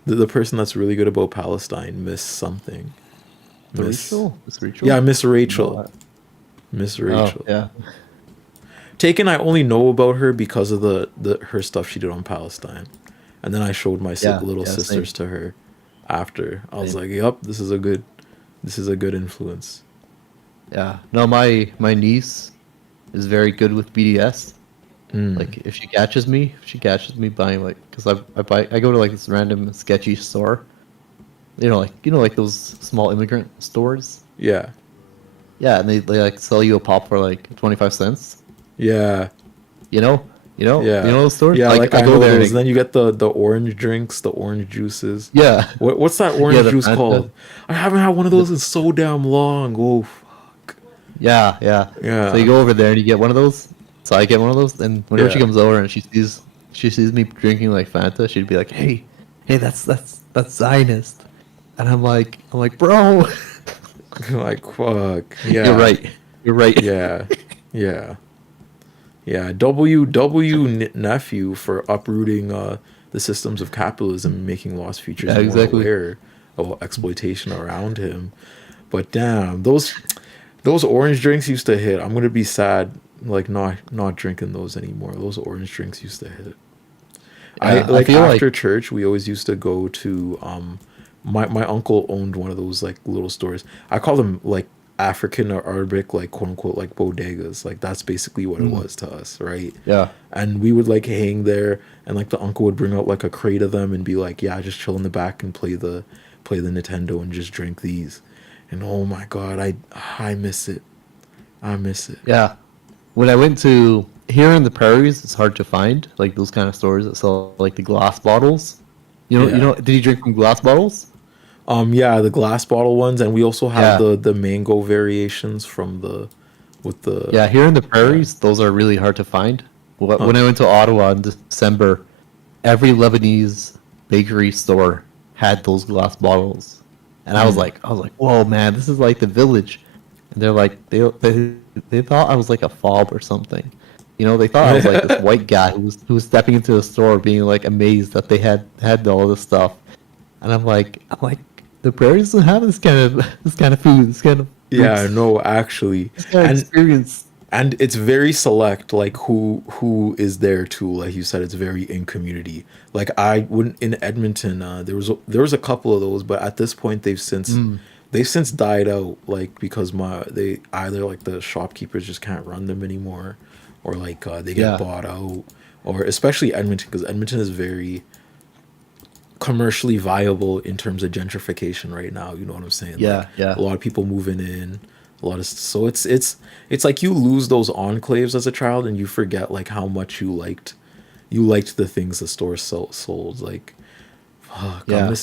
the person that's really good about Palestine. Miss something. Rachel? Miss Rachel? Yeah, Miss Rachel. No, Miss Oh, Rachel. yeah. Taken, I only know about her because of the her stuff she did on Palestine. And then I showed my little sisters to her after. I was like, "Yep, this is a good influence." Yeah. No, my niece is very good with BDS. Like if she catches me buying like, because I go to like this random sketchy store. Like those small immigrant stores. Yeah. Yeah, and they like sell you a pop for like 25 cents. Yeah. Yeah. Yeah. You know those stores? Yeah, like I go know there. those. And then you get the orange drinks, the orange juices. Yeah. What's that orange the juice Fanta. called? I haven't had one of those in so damn long. Oh, fuck. Yeah. Yeah. So you go over there and you get one of those. So I get one of those, and whenever she Yeah. comes over and she sees she sees me drinking like Fanta, she'd be like, "Hey, that's Zionist," and I'm like, bro, Like, fuck. Yeah. you're right, you're right. Yeah. Yeah. Yeah. Nephew for uprooting the systems of capitalism and making lost futures Yeah, more exactly. aware of exploitation around him. But damn, those orange drinks used to hit. I'm gonna be sad, like not drinking those anymore. Those orange drinks used to hit. I Yeah, I like feel after like church we always used to go to my uncle owned one of those like little stores. I call them like African or Arabic like quote unquote like bodegas. Like that's basically what it was to us, right? yeah, And we would like hang there and like the uncle would bring out like a crate of them and be like, yeah, just chill in the back and play the Nintendo and just drink these. And oh my god, I miss it. I miss it. yeah. When I went to here in the prairies, it's hard to find like those kind of stores that sell like the glass bottles. Yeah. Did you drink from glass bottles? Yeah, the glass bottle ones, and we also have Yeah. the mango variations from the with the Yeah, here in the prairies, those are really hard to find. When I went to Ottawa in December, every Lebanese bakery store had those glass bottles, and I was like, "Whoa, man, this is like the village." And they're like, they thought I was like a fob or something. They thought I was like this white guy who was stepping into the store, being like amazed that they had all this stuff. And I'm like, the prairies don't have this kind of food, this kind of yeah, fruits, no, actually, this kind of and experience. and it's very select, like who is there too. Like you said, it's very in community. Like I wouldn't in Edmonton. There was a couple of those, but at this point they've since died out. Like because they either like the shopkeepers just can't run them anymore, or like they get Yeah. bought out, or especially Edmonton because Edmonton is very commercially viable in terms of gentrification right now. You know what I'm saying? Yeah, Like, yeah. a lot of people moving in, a lot of so it's like you lose those enclaves as a child and you forget like how much you liked the things the store sold. Like, fuck, Yeah.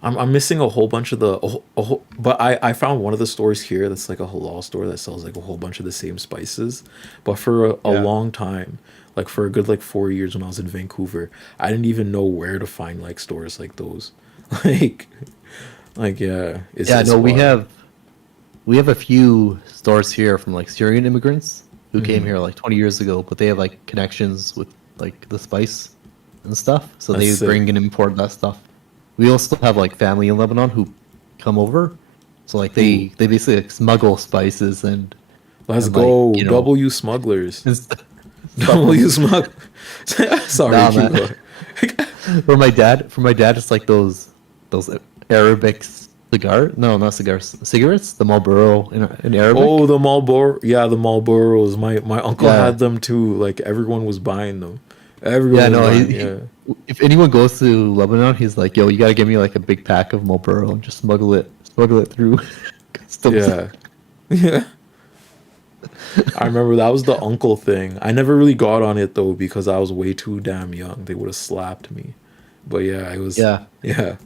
I'm missing a whole bunch of but I found one of the stores here that's like a halal store that sells like a whole bunch of the same spices. But for a Yeah. long time, like for a good like 4 years when I was in Vancouver, I didn't even know where to find like stores like those. like yeah, Yeah, it's no, wild. we have a few stores here from like Syrian immigrants who came Mhm. here like 20 years ago, but they have like connections with like the spice and stuff, so That's they sick. bring and import that stuff. We also have like family in Lebanon who come over, so like they basically like, smuggle spices Let's and go, like W smugglers. and stuff. W smug. Sorry, Nah, keep man. going. For my dad, it's like those Arabic cigar. No, not cigars. Cigarettes. The Marlboro in Arabic. Oh, the Marlboro. Yeah, the Marlboros. My uncle Yeah. had them too. Like everyone was buying them. Everyone Yeah, was no. buying. Yeah. If anyone goes to Lebanon, he's like, "Yo, you gotta give me like a big pack of Marlboro and just smuggle it through customs." Yeah. Yeah. I remember that was the uncle thing. I never really got on it though because I was way too damn young. They would have slapped me. But yeah, it was. Yeah, Yeah.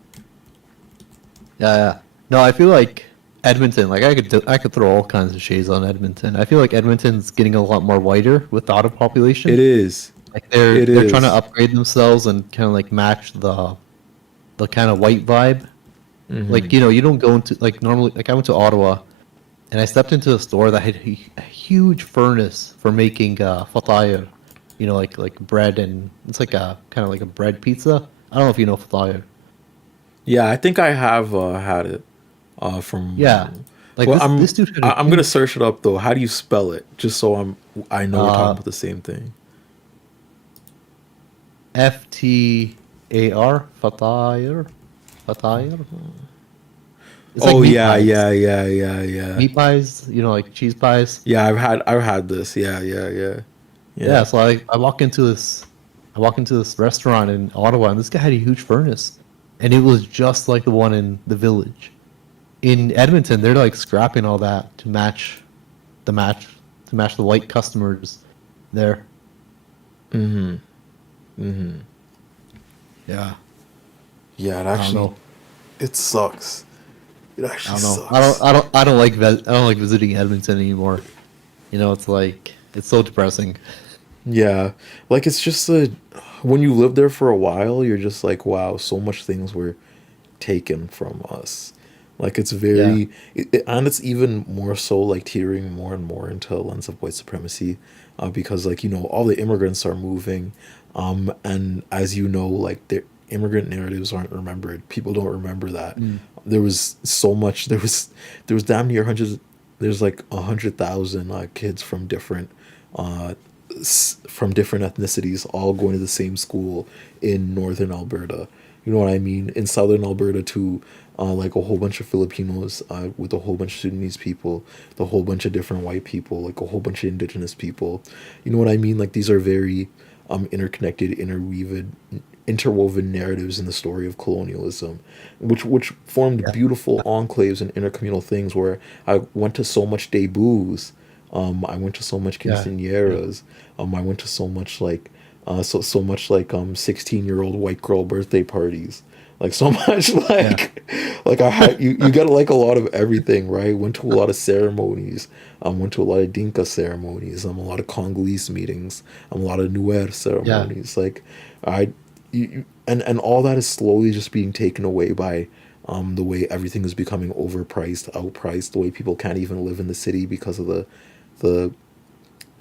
yeah. No, I feel like Edmonton. Like I could throw all kinds of shades on Edmonton. I feel like Edmonton's getting a lot more whiter with the auto population. It is. Like It they're trying to is. upgrade themselves and kind of like match the kind of white vibe. Like Mhm. you don't go into like normally. Like I went to Ottawa, and I stepped into a store that had a huge furnace for making fatayr. Like bread, and it's like a kind of like a bread pizza. I don't know if you know fatayr. Yeah, I think I have had it. From. Yeah, like Well, this dude had a I'm gonna huge search it up though. How do you spell it? Just so I know we're talking uh, about the same thing. FTAR fatayr. It's like Oh meat yeah, pies. yeah, yeah, yeah, yeah. Meat pies, like cheese pies. Yeah, I've had this. Yeah, yeah, yeah. Yeah, so I walk into this restaurant in Ottawa, and this guy had a huge furnace, and it was just like the one in the village. In Edmonton, they're like scrapping all that to match the white customers there. Mhm. Mhm. Yeah, Yeah, it I don't actually know. it sucks. It I actually don't know. sucks. I don't like visiting Edmonton anymore. It's like it's so depressing. Yeah, like it's just a when you live there for a while, you're just like, wow, so much things were taken from us. Like it's Yeah. very, and it's even more so like teetering more and more into a lens of white supremacy, because like all the immigrants are moving, and as you know, like the immigrant narratives aren't remembered. People don't remember that Mm. there was so much. There was damn near hundreds. There's like 100,000 kids uh, from different ethnicities all going to the same school in northern Alberta. You know what I mean? In southern Alberta too, like a whole bunch of Filipinos with a whole bunch of Sudanese people, the whole bunch of different white people, like a whole bunch of indigenous people. You know what I mean? Like these are very interconnected, interwoven narratives in the story of colonialism, which formed Yeah. beautiful enclaves and intercommunal things where I went to so much debuts. I went to so much Yeah. Yeah. quinceañeras. I went to so much like so much like 16-year-old white girl birthday parties. Like so much Yeah. like I had you got like a lot of everything, right? Went to a lot of ceremonies. Went to a lot of Dinka ceremonies. A lot of Congolese meetings. A lot of Nuer Yeah. ceremonies. Like I and all that is slowly just being taken away by the way everything is becoming overpriced, outpriced, the way people can't even live in the city because of the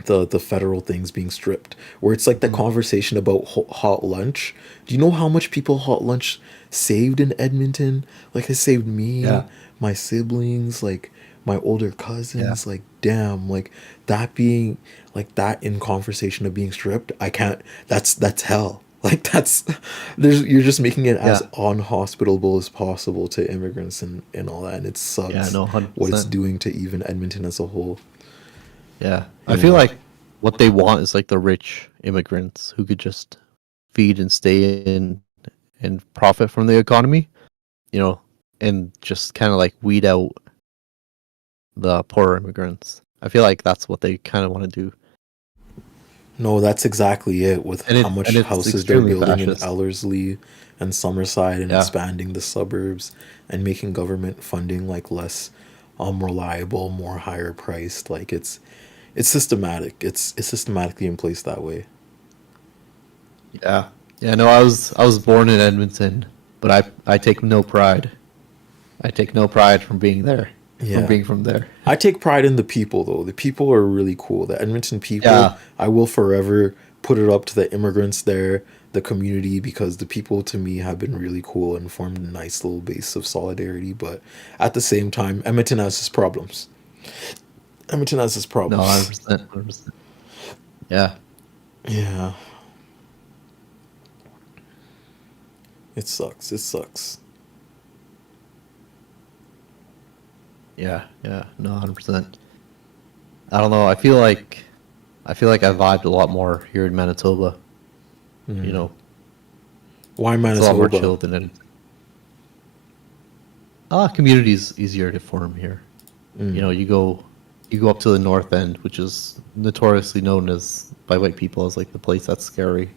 the federal things being stripped, where it's like the Mm. conversation about hot lunch. Do you know how much people hot lunch saved in Edmonton? Like it saved me, Yeah. my siblings, like my older Yeah. cousins. Like damn, like that being like that in conversation of being stripped, I can't. That's hell. Like that's you're just making it as Yeah. unhospitable as possible to immigrants and all that, and it Yeah. sucks No, what it's 100%. doing to even Edmonton as a whole. Yeah. I feel Yeah. like what they want is like the rich immigrants who could just feed and stay in and profit from the economy, you know, and just kind of like weed out the poorer immigrants. I feel like that's what they kind of want to do. No, that's exactly it with And how it's much houses they're extremely building in fascist. Ellerslie and Summerside and Yeah. expanding the suburbs and making government funding like less reliable, more higher priced. Like it's systematic. It's systematically in place that way. Yeah. Yeah, no, I was born in Edmonton, but I take no pride. I take no pride from being there, from Yeah. being from there. I take pride in the people though. The people are really cool. The Edmonton people, Yeah. I will forever put it up to the immigrants there, the community, because the people to me have been really cool and formed a nice little base of solidarity. But at the same time, Edmonton has its problems. Edmonton has its No, problems. 100%, 100%. Yeah. Yeah, it sucks. It sucks. Yeah. Yeah. No, 100%. I don't know. I feel like I vibed a lot more here in Manitoba. You know, Why it's a lot more Manitoba? chill than in community's easier to form here. You know, you go up to the north end, which is notoriously known as by white people as like the place that's scary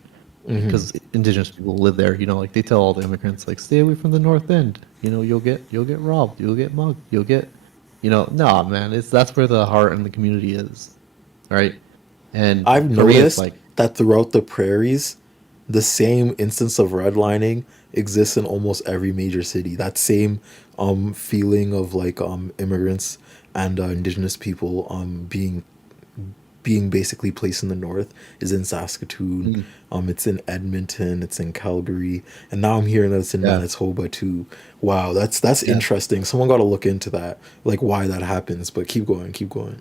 because indigenous people live there. You know, like they tell all the immigrants like stay away from the north end. You know, you'll get robbed, you'll get mugged, you'll get, nah, man, that's where the heart and the community is, right? And I've for me, it's noticed like, that throughout the prairies, the same instance of redlining exists in almost every major city. That same feeling of like immigrants and indigenous people being basically placed in the north is in Saskatoon. mm, It's in Edmonton, it's in Calgary, and now I'm hearing that it's in yeah, Manitoba too. Wow, that's yeah, interesting. Someone got to look into that, like why that happens. But keep going, keep going.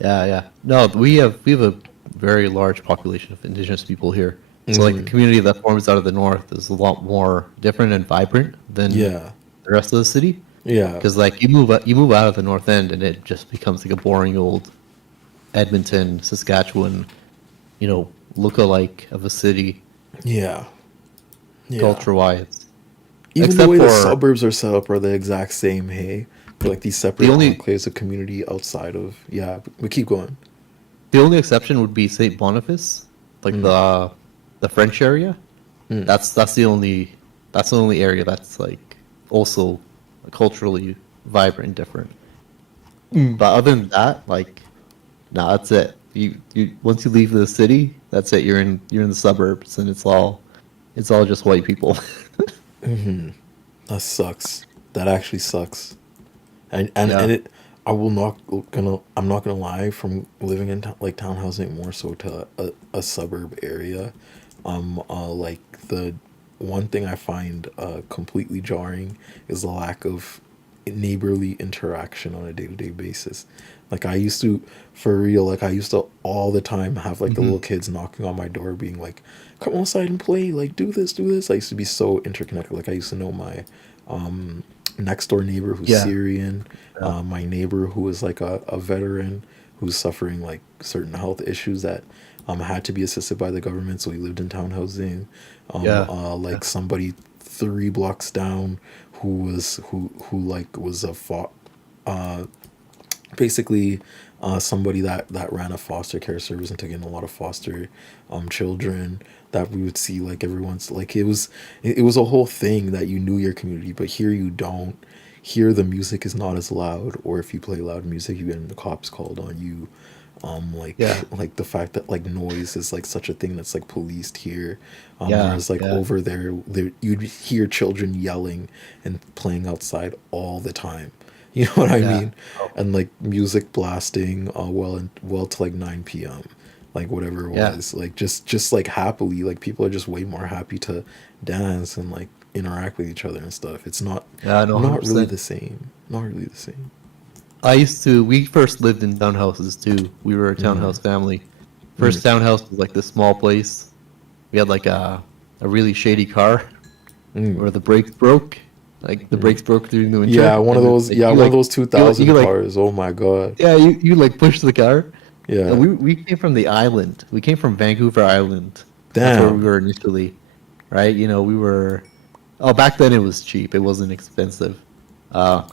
yeah, yeah. No, we have a very large population of indigenous people here. So like the community that forms out of the north is a lot more different and vibrant than Yeah, the rest of the city. yeah, Because like you move out of the north end and it just becomes like a boring old Edmonton, Saskatchewan, look-alike of a city yeah, yeah. culture-wise. Even the Except way the for suburbs are set up are the exact same. Hey, they're like these the separate only enclaves of community outside of. Yeah, but keep going. the only exception would be Saint Boniface, like the French area. That's the only area that's like also culturally vibrant and different. But other than that, like, nah, that's it. you once you leave the city, that's it. You're in the suburbs, and it's all just white people. That sucks. That actually sucks. And Yeah. it, I'm not gonna lie. From living in like townhousing more so to a suburb area, like the one thing I find completely jarring is the lack of neighborly interaction on a day-to-day basis. Like I used to, for real, like I used to all the time have like the little kids knocking on my door being like, come outside and play, like do this, do this. I used to be so interconnected. Like I used to know my next door neighbor who's Yeah. Syrian, Yeah. my neighbor who is like a veteran who's suffering like certain health issues that had to be assisted by the government, so he lived in townhousing. Yeah. Like somebody 3 blocks down who like was basically somebody that ran a foster care service and took in a lot of foster children, that we would see like everyone's like it was a whole thing that you knew your community, but here you don't. Here the music is not as loud, or if you play loud music you get the cops called on you. Like Yeah. like the fact that like noise is like such a thing that's like policed here, Yeah. whereas like Yeah. over there you'd hear children yelling and playing outside all the time. You know what I Yeah. mean? And like music blasting well to like 9 p.m., like whatever it Yeah. was, like just like happily, like people are just way more happy to dance and like interact with each other and stuff. It's not Yeah. No, not really 100%. the same. Not really the same. We first lived in townhouses too. We were a townhouse family. First townhouse was like this small place. We had like a really shady car where the brakes broke. Like the brakes broke during the winter. Yeah, one of and those. like, Yeah, you, one of like, those 2000 like, cars. Oh my god. yeah, you like push the car. Yeah. And we came from the island. We came from Vancouver Island. That's where we Damn. were initially, right? You know, we were. Oh, back then it was cheap. It wasn't expensive. Yeah.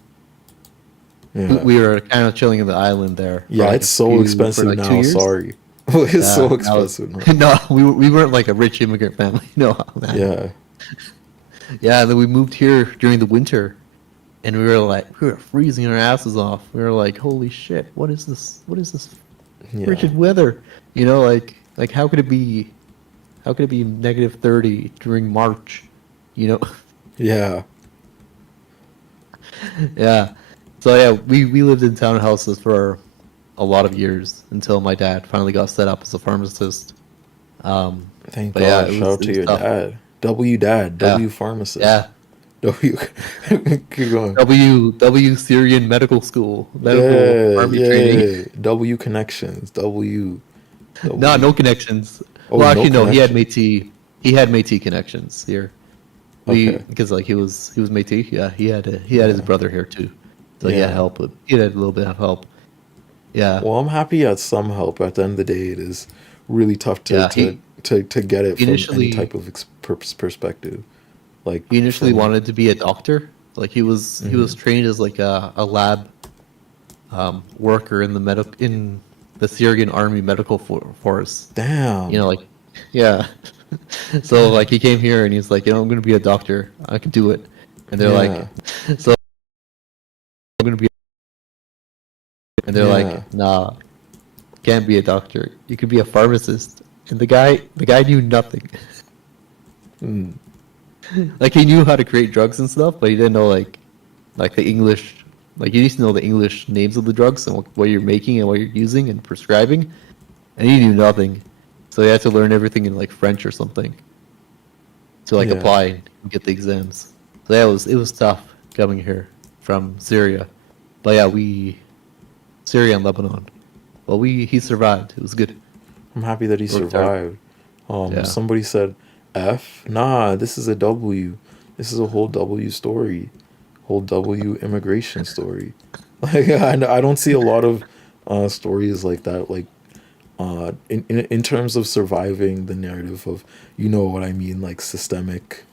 We were kind of chilling in the island there. for, Yeah, like, it's so expensive for, like, 2 now. years. Sorry. It's so Yeah, expensive now. no, we weren't like a rich immigrant family. No, man. Yeah. Yeah, then we moved here during the winter, and we were freezing our asses off. We were like, holy shit, what is this? What is this Yeah. frigid weather? You know, like how could it be? How could it be -30 during March? You know? Yeah. Yeah. So yeah, we lived in townhouses for a lot of years until my dad finally got set up as a pharmacist. Thank But God. yeah, it Shout was- out to it was your tough. dad. W dad. Yeah. W pharmacist. Yeah. W. Keep going. W Syrian Medical School, medical army training. Yeah. W connections. W. No connections. Oh, Well, no actually, no. He had connections. Métis. He had Métis connections here. Okay. Because like he was Métis. Yeah, he had his brother here too. So he had Yeah. help. He had a little bit of help. Yeah. Well, I'm happy you had some help. At the end of the day, it is really tough to Yeah, to get it from initially- any type of perspective. Like He initially from- wanted to be a doctor. Like he was trained as like a lab worker in the Syrian army medical force. Damn. You know, like, yeah. So like he came here and he's like, I'm gonna be a doctor. I can do it. And they're Yeah. like, so I'm gonna be. And they're Yeah. like, nah, can't be a doctor. You could be a pharmacist. And the guy knew nothing. Mm. Like he knew how to create drugs and stuff, but he didn't know like the English. Like you need to know the English names of the drugs and what you're making and what you're using and prescribing. And he knew nothing, so he had to learn everything in like French or something to like Yeah. apply and get the exams. So yeah, it was tough coming here from Syria, but yeah, Syria and Lebanon. Well, he survived. It was good. I'm happy that he Worked out. survived. Yeah. Somebody said F. Nah, this is a W. This is a whole W story. Whole W immigration story. Like I don't see a lot of stories like that. Like in terms of surviving the narrative of, you know what I mean, like systemic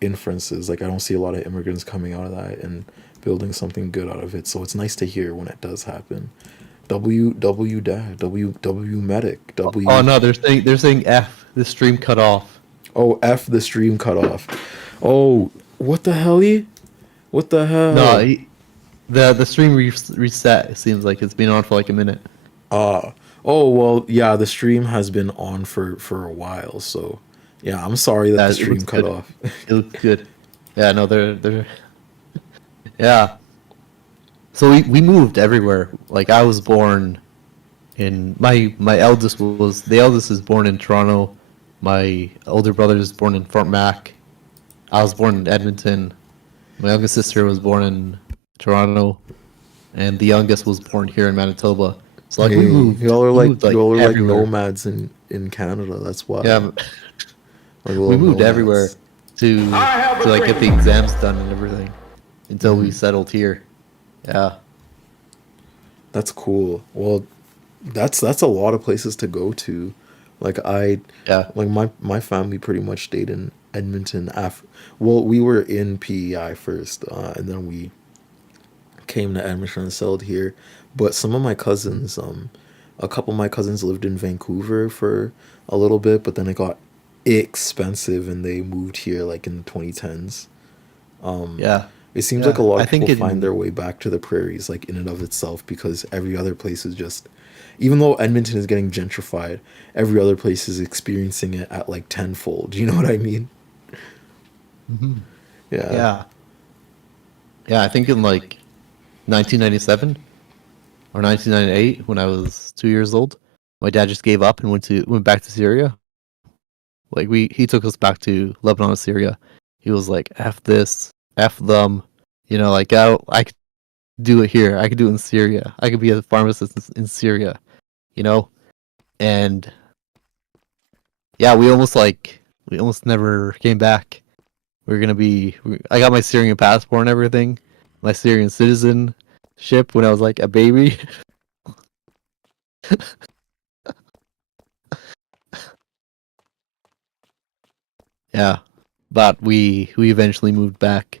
inferences. Like I don't see a lot of immigrants coming out of that and building something good out of it. So it's nice to hear when it does happen. W dad, W medic, W. Oh no, they're saying F. The stream cut off. Oh, F the stream cut off. Oh, what the hell? What the hell? No, the stream reset. It seems like it's been on for like a minute. Oh well, yeah. The stream has been on for a while, so yeah. I'm sorry that Yeah, the it looks stream cut good. off. It looks good. Yeah, no, they're yeah. So we moved everywhere. Like I was born in my eldest was the eldest is born in Toronto. My older brother is born in Fort Mac. I was born in Edmonton. My youngest sister was born in Toronto, and the youngest was born here in Manitoba. So like Hey, we moved like y'all are like everywhere. nomads in Canada. That's Yeah, wild. Like we little moved nomads. everywhere to I have to a like get the dream. exams done and everything until we settled here. Yeah, That's cool. Well, that's a lot of places to go to. Like I, yeah, like my family pretty much stayed in Edmonton. Well, we were in PEI first, and then we came to Edmonton and settled here. But some of my cousins, a couple of my cousins lived in Vancouver for a little bit, but then it got expensive and they moved here like in the 2010s. yeah, It seems like a yeah. lot I of people think find their in way back to the prairies, like in and of itself, because every other place is just, even though Edmonton is getting gentrified, every other place is experiencing it at like tenfold. You know what I mean? Mhm. Yeah. Yeah, yeah. I think in like 1997 or 1998, when I was 2 years old, my dad just gave up and went back to Syria. Like he took us back to Lebanon and Syria. He was like, "F this, F them," like I could do it here. I could do it in Syria. I could be a pharmacist in Syria, you know. And yeah, we almost never came back. I got my Syrian passport and everything, my Syrian citizenship when I was like a baby. Yeah, but we eventually moved back.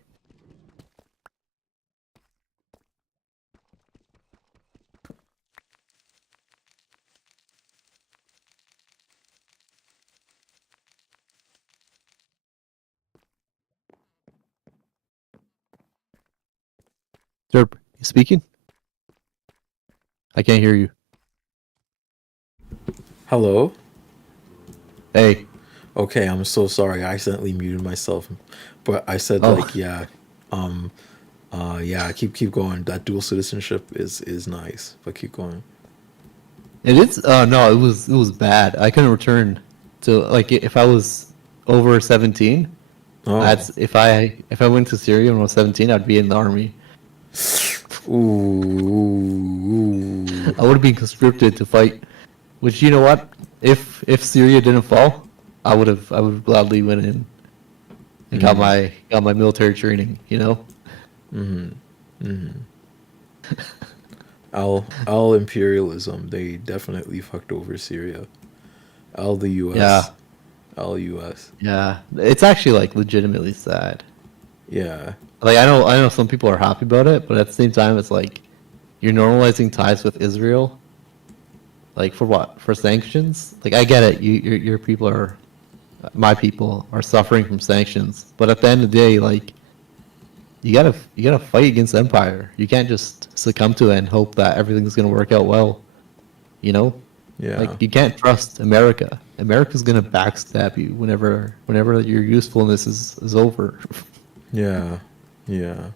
Derp, you speaking? I can't hear you. Hello? Hey. Okay, I'm so sorry. I accidentally muted myself. But I said Oh, like, yeah. Um yeah, keep going. That dual citizenship is nice. But keep going. it is. No, it was bad. I couldn't return to like if I was over 17. Oh. That's if I went to Syria when I was 17, I'd be in the army. Ooh. I would have been conscripted to fight. Which you know what? If Syria didn't fall, I would gladly went in and got my military training. Al imperialism, they definitely fucked over Syria. Al the Yeah, US. Al US. yeah. It's actually like legitimately sad. Yeah. Like I know some people are happy about it, but at the same time, it's like you're normalizing ties with Israel. Like for what? For sanctions? Like I get it. Your people are my people are suffering from sanctions, but at the end of the day, like you gotta fight against empire. You can't just succumb to it and hope that everything's gonna work out well. You know, Yeah. like you can't trust America. America's gonna backstab you whenever your usefulness is over. Yeah. Yeah.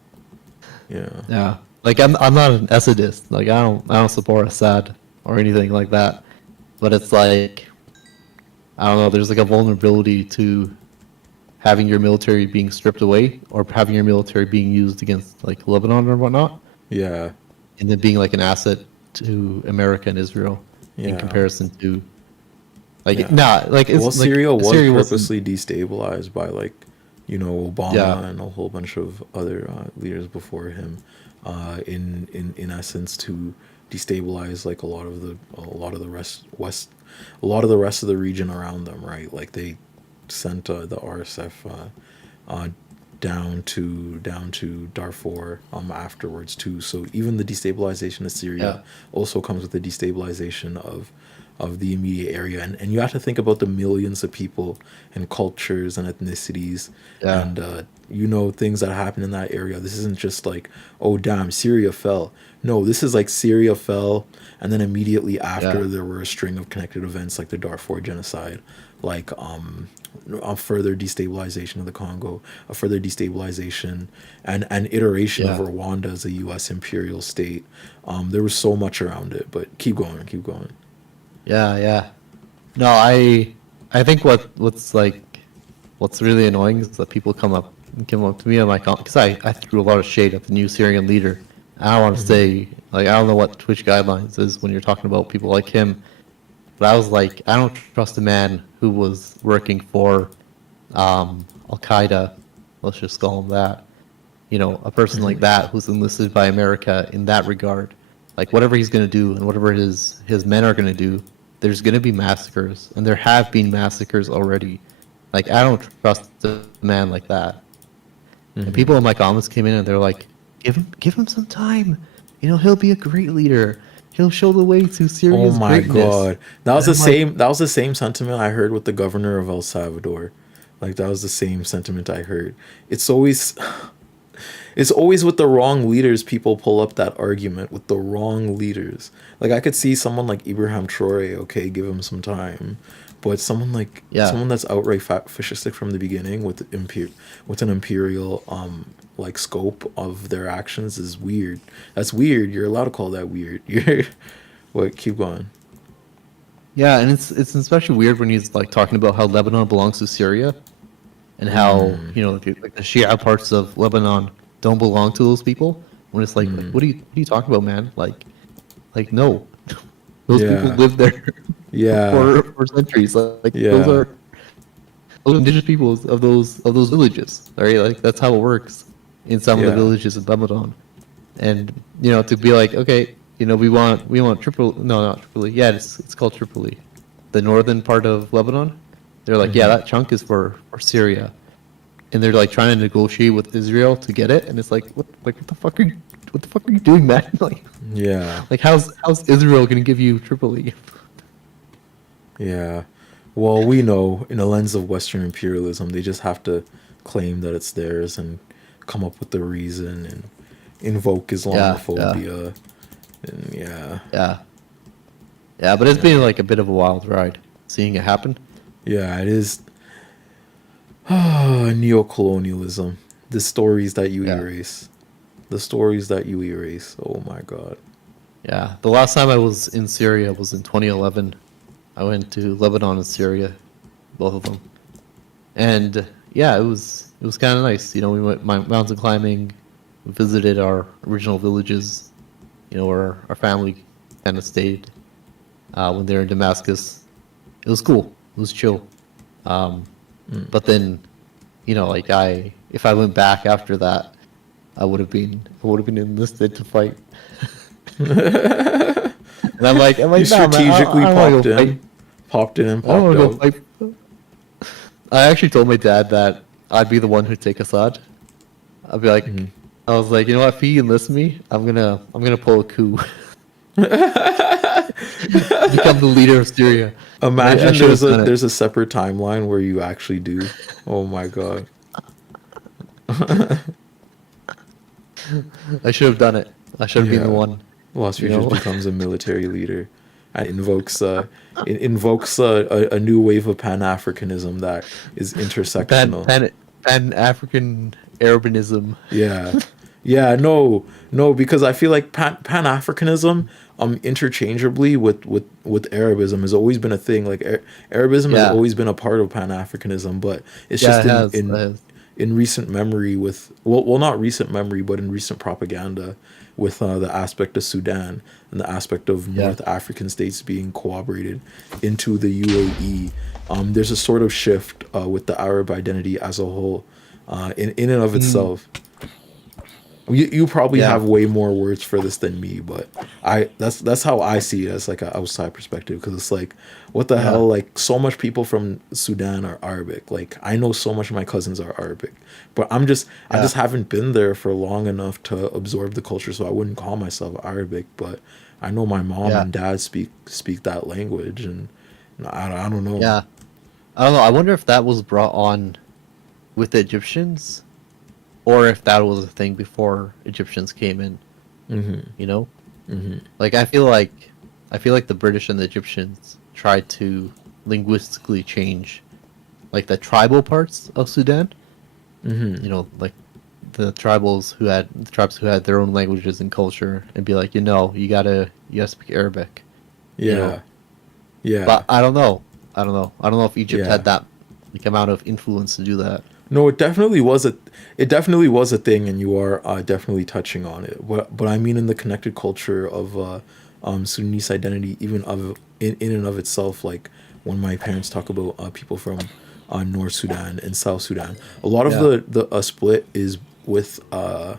Yeah. Yeah, like I'm not an Assadist. Like I don't support Assad or anything like that. But it's like I don't know. There's like a vulnerability to having your military being stripped away or having your military being used against like Lebanon or whatnot, Yeah. and then being like an asset to America and Israel in Yeah. comparison to like Yeah. nah like Well, it's like Syria was Syria wasn't. purposely destabilized by like, Obama Yeah, and a whole bunch of other leaders before him, in essence to destabilize like a lot of the rest of the region around them, right? Like they sent the RSF uh, down to Darfur afterwards too. So even the destabilization of yeah, Syria also comes with the destabilization of of the immediate area, and you have to think about the millions of people and cultures and ethnicities Yeah. and things that happen in that area. This isn't just like, oh damn, Syria fell. No, this is like Syria fell, and then immediately after Yeah. there were a string of connected events like the Darfur genocide, like a further destabilization of the Congo, a further destabilization and an iteration of Yeah. Rwanda as a U.S. imperial state. There was so much around it, but keep going, keep going. Yeah, yeah. No, I think what's really annoying is that people come up to me on my comment because I threw a lot of shade at the new Syrian leader. I don't want to say like I don't know what Twitch guidelines is when you're talking about people like him, but I was like I don't trust a man who was working for Al Qaeda. Let's just call him that. You know, a person like that who's enlisted by America in that regard. Like whatever he's gonna do and whatever his men are gonna do, there's gonna be massacres, and there have been massacres already. Like I don't trust a man like that. And people in my comments came in and they're like, give him some time. You know, he'll be a great leader. He'll show the way to Oh Syria's my greatness. god, that was And the I'm like, same. That was the same sentiment I heard with the governor of El Salvador. Like that was the same sentiment I heard. It's always, it's always with the wrong leaders. People pull up that argument with the wrong leaders. Like I could see someone like Ibrahim Traore. Okay, give him some time. But someone like Yeah. someone that's outright fascistic from the beginning with with an imperial like scope of their actions is weird. That's weird. You're allowed to call that weird. You're what? Keep going. yeah, and it's especially weird when he's like talking about how Lebanon belongs to Syria, and how like the Shia parts of Lebanon don't belong to those people. When it's like what are you talking about, man? Like no, those people Yeah. live there Yeah. for centuries. Like Yeah. those indigenous peoples of those villages, right? Like that's how it works in some of the Yeah. villages in Lebanon. And to be like, okay, we want Tripoli. No, not Tripoli. Yeah, it's called Tripoli, the northern part of Lebanon. They're like, yeah, that chunk is for Syria, and they're like trying to negotiate with Israel to get it, and it's like, what the fuck are you doing, man? Yeah. Like how's Israel gonna give you Tripoli? Yeah. Well, we know in the lens of Western imperialism, they just have to claim that it's theirs and come up with the reason and invoke Islamophobia. And yeah. Yeah, but it's been like a bit of a wild ride seeing it happen. Yeah, it is. Neocolonialism. The stories that you Yeah. erase. The stories that you erase. Oh my god. Yeah, the last time I was in Syria was in 2011. I went to Lebanon and Syria, both of them, and yeah, it was kind of nice. We went mountain climbing, we visited our original villages, where our family kind of stayed when they were in Damascus. It was cool. It was chill. But then, like if I went back after that, I would have been enlisted to fight. And I'm like, You nah, man, strategically I don't wanna go fight. popped in and I don't popped want to out. go fight. I actually told my dad that I'd be the one who'd take Assad. I'd be like, I was like, you know what? If he enlists me, I'm gonna pull a coup, become the leader of Syria. I Imagine should've done it. there's a separate timeline where you actually do. Oh my god. I should have done it. I should have been the Yeah. one. Las You Vegas know? becomes a military leader and invokes a new wave of Pan-Africanism that is intersectional. Pan African Arabianism. Yeah. Yeah, no, because I feel like Pan-Africanism interchangeably with Arabism has always been a thing. Like Arabism has Yeah. always been a part of Pan-Africanism, but it's Yeah, just it has, in it has. in recent memory with well not recent memory, but in recent propaganda with the aspect of Sudan and the aspect of North African states being cooperated into the UAE. There's a sort of shift with the Arab identity as a whole in and of itself. You probably have way more words for this than me, but that's how I see it as like an outside perspective, because it's like, what the hell? Like, so much people from Sudan are Arabic. Like, I know so much of my cousins are Arabic, but I just haven't been there for long enough to absorb the culture, so I wouldn't call myself Arabic. But I know my mom Yeah. and dad speak that language, and I don't know. Yeah. I don't know. I wonder if that was brought on with the Egyptians, or if that was a thing before Egyptians came in. Mm-hmm. You know, Mm-hmm. like I feel like the British and the Egyptians tried to linguistically change, like the tribal parts of Sudan. Mm-hmm. You know, like the tribes who had their own languages and culture, and be like, you gotta speak Arabic. Yeah. You know, Yeah. but I don't know. I don't know if Egypt Yeah. had that like amount of influence to do that. No, it definitely was a thing, and you are definitely touching on it. But I mean, in the connected culture of Sudanese identity, even in and of itself, like when my parents talk about people from North Sudan and South Sudan, a lot of Yeah. the split is with a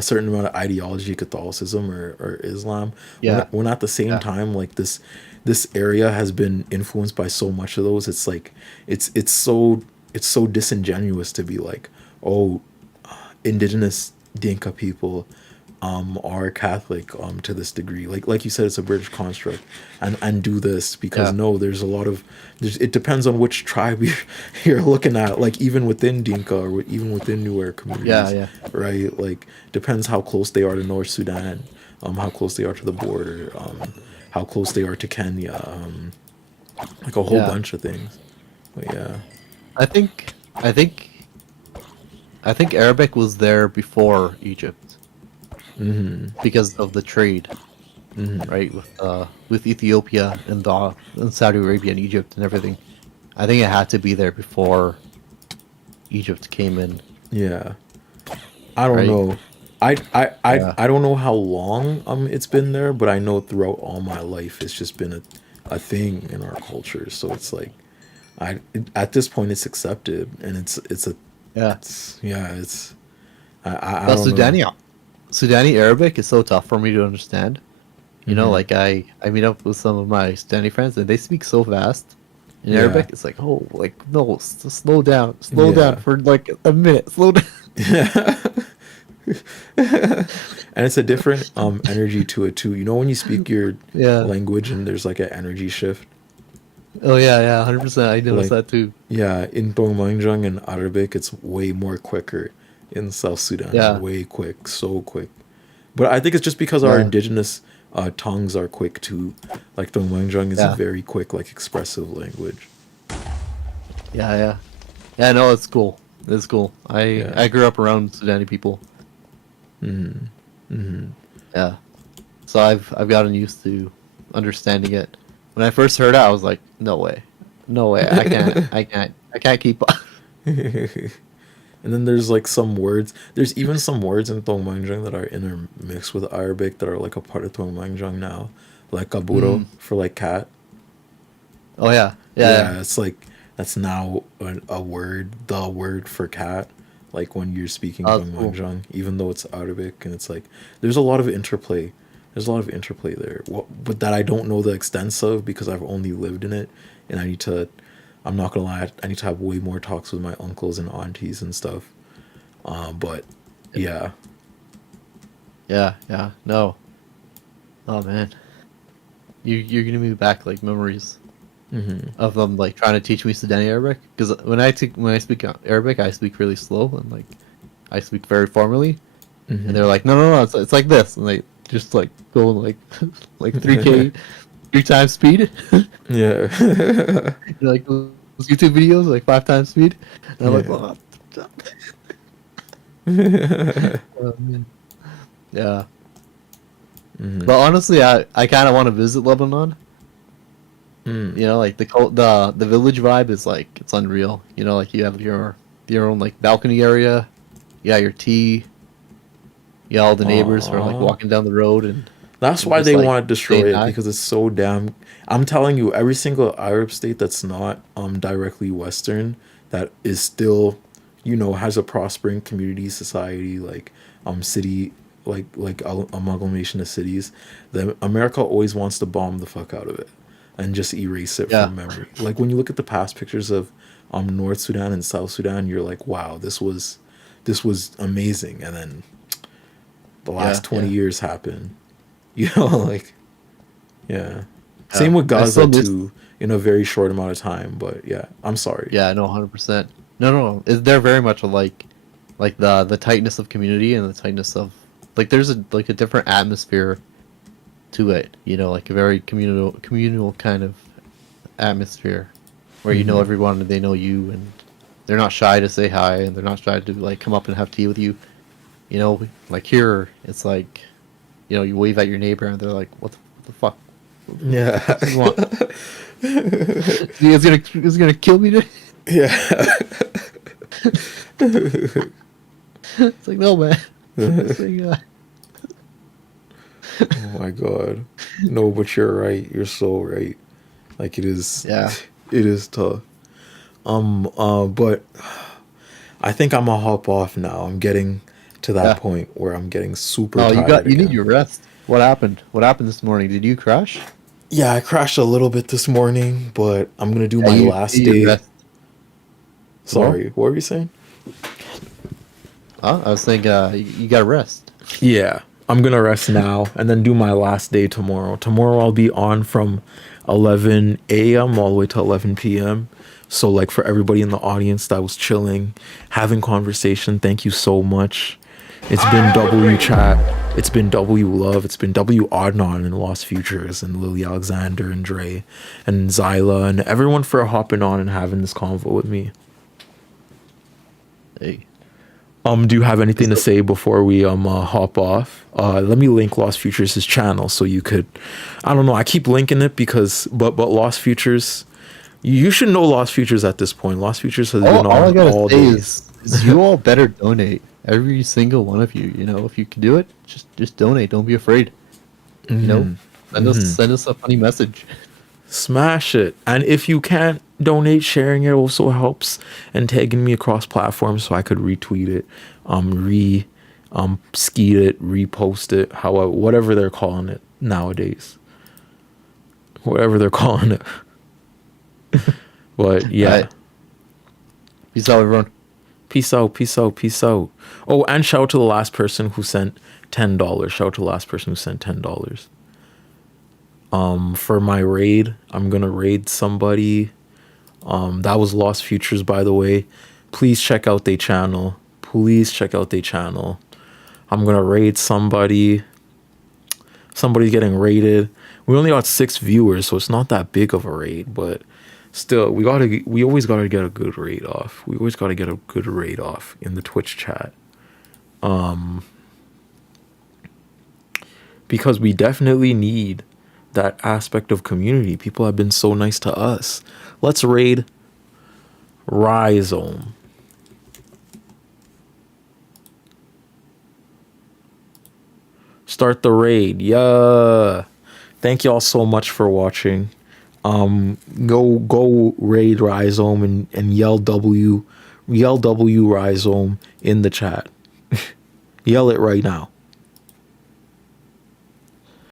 certain amount of ideology, Catholicism or Islam. Yeah. When at the same Yeah. time, like this area has been influenced by so much of those. It's like it's so disingenuous to be like, oh, indigenous Dinka people are Catholic to this degree. Like you said, it's a British construct, and do this because Yeah. no, there's a lot of it depends on which tribe you're looking at. Like even within Dinka or even within newer communities, Yeah. right? Like depends how close they are to North Sudan, how close they are to the border, how close they are to Kenya, like a whole Yeah. bunch of things. But yeah. I think I think I think Arabic was there before Egypt because of the trade, right? With Ethiopia and Saudi Arabia and Egypt and everything. I think it had to be there before Egypt came in, Yeah. I don't right? know. Yeah. I don't know how long it's been there, but I know throughout all my life it's just been a thing in our culture. So it's like at this point it's accepted, and Yeah. it's I But don't know. Sudani Arabic is so tough for me to understand. You know, Hmm. like I meet up with some of my Sudani friends and they speak so fast in Yeah. Arabic. It's like, oh, like no, slow down, Yeah. for like a minute, slow down. And it's a different energy to it too. You know when you speak your Yeah. language and there's like an energy shift. Oh yeah, 100%. I noticed Like that too. yeah, in Dongmanjang and Arabic it's way more quicker. In South Sudan, Yeah, way quick, so quick. But I think it's just because our yeah, indigenous tongues are quick too. Like Dongmanjang is a yeah, very quick, like expressive language. yeah. Yeah, no, it's cool. It's cool. Yeah. I grew up around Sudani people. Hmm. Hmm. Yeah, so I've gotten used to understanding it. When I first heard it, I was like, no way, I can't keep up. And then there's like some words. There's even some words in Tongmanjang that are intermixed with Arabic that are like a part of Tongmanjang now, like kaburo Mm. for like cat. Oh yeah. Yeah, it's like that's now a word, the word for cat. Like when you're speaking Oh, that's cool. Tongmanjang, even though it's Arabic, and it's like there's a lot of interplay. There's a lot of interplay there, but that I don't know the extents of because I've only lived in it, and I need to. I'm not gonna lie, I need to have way more talks with my uncles and aunties and stuff. But yeah, Yeah. No. Oh man, you're giving me back like memories of them like trying to teach me Sudani Arabic because when I speak Arabic, I speak really slow and like I speak very formally, and they're like, no, it's like this, and they just like go like like 3K, 3 times speed. yeah, Like those YouTube videos, like 5 times speed. And I'm like, yeah. oh, man. Yeah. But honestly, I kind of want to visit Lebanon. Mm. You know, like the village vibe is like it's unreal. You know, like you have your own like balcony area. You got your tea. You got all the neighbors who are like Aw. walking down the road and That's they're why just they like want to destroy saying it hi. because it's so damn. I'm telling you, every single Arab state that's not directly Western that is still, has a prospering community society like city amalgamation of cities. The America always wants to bomb the fuck out of it and just erase it Yeah. from memory. Like when you look at the past pictures of North Sudan and South Sudan, you're like, wow, this was amazing, and then the last 20 Yeah. years happened. You know, like, yeah. Same with I Gaza still miss. too, in a very short amount of time. But yeah, I'm sorry. Yeah, no, 100%. No. They're very much alike. Like the tightness of community and the tightness of like there's a different atmosphere to it. You know, like a very communal kind of atmosphere where you know everyone and they know you and they're not shy to say hi and they're not shy to like come up and have tea with you. You know, like here it's like, you know, you wave at your neighbor and they're like, what the fuck? Yeah. What do you want? He's gonna kill me today? Yeah. It's like, no, man. It's like, Oh my god. No, but you're right. You're so right. Like it is. yeah. It is tough. But I think I'm gonna hop off now. I'm getting to that Yeah. point where I'm getting super No, tired you need again. your rest. What happened? What happened this morning? Did you crash? Yeah, I crashed a little bit this morning, but I'm gonna do Yeah, my you last need your day. rest. Sorry, what were you saying? Huh? I was saying, you gotta rest. Yeah, I'm gonna rest now and then do my last day tomorrow. Tomorrow I'll be on from 11 a.m. all the way to 11 p.m. So like for everybody in the audience that was chilling, having conversation, thank you so much. It's been W Chat, it's been W Love, it's been W Adnan and Lost Futures and Lily Alexander and Dre and Zyla and everyone for hopping on and having this convo with me. Hey. Do you have anything to say before we hop off? Let me link Lost Futures' channel so you could, I don't know, I keep linking it because but Lost Futures, you should know Lost Futures at this point. Lost Futures has been All I on gotta all say day. is you all better donate. Every single one of you. You know, if you can do it, just donate. Don't be afraid. You know, send us a funny message. Smash it. And if you can't donate, sharing it also helps, and tagging me across platforms so I could retweet it, skeet it, repost it, however, whatever they're calling it nowadays. Whatever they're calling it. But yeah. Alright. Peace out, everyone. Peace out, peace out, peace out. Oh, and shout out to the last person who sent $10. Shout out to the last person who sent $10. For my raid, I'm gonna raid somebody. That was Lost Futures, by the way. Please check out their channel. Please check out their channel. I'm gonna raid somebody. Somebody's getting raided. We only got 6 viewers, so it's not that big of a raid, but still, we always gotta get a good raid off. We always gotta get a good raid off in the Twitch chat. Because we definitely need that aspect of community. People have been so nice to us. Let's raid Rhizome. Start the raid. Yeah. Thank y'all so much for watching. Go raid Rhizome and yell W Rhizome in the chat. Yell it right now.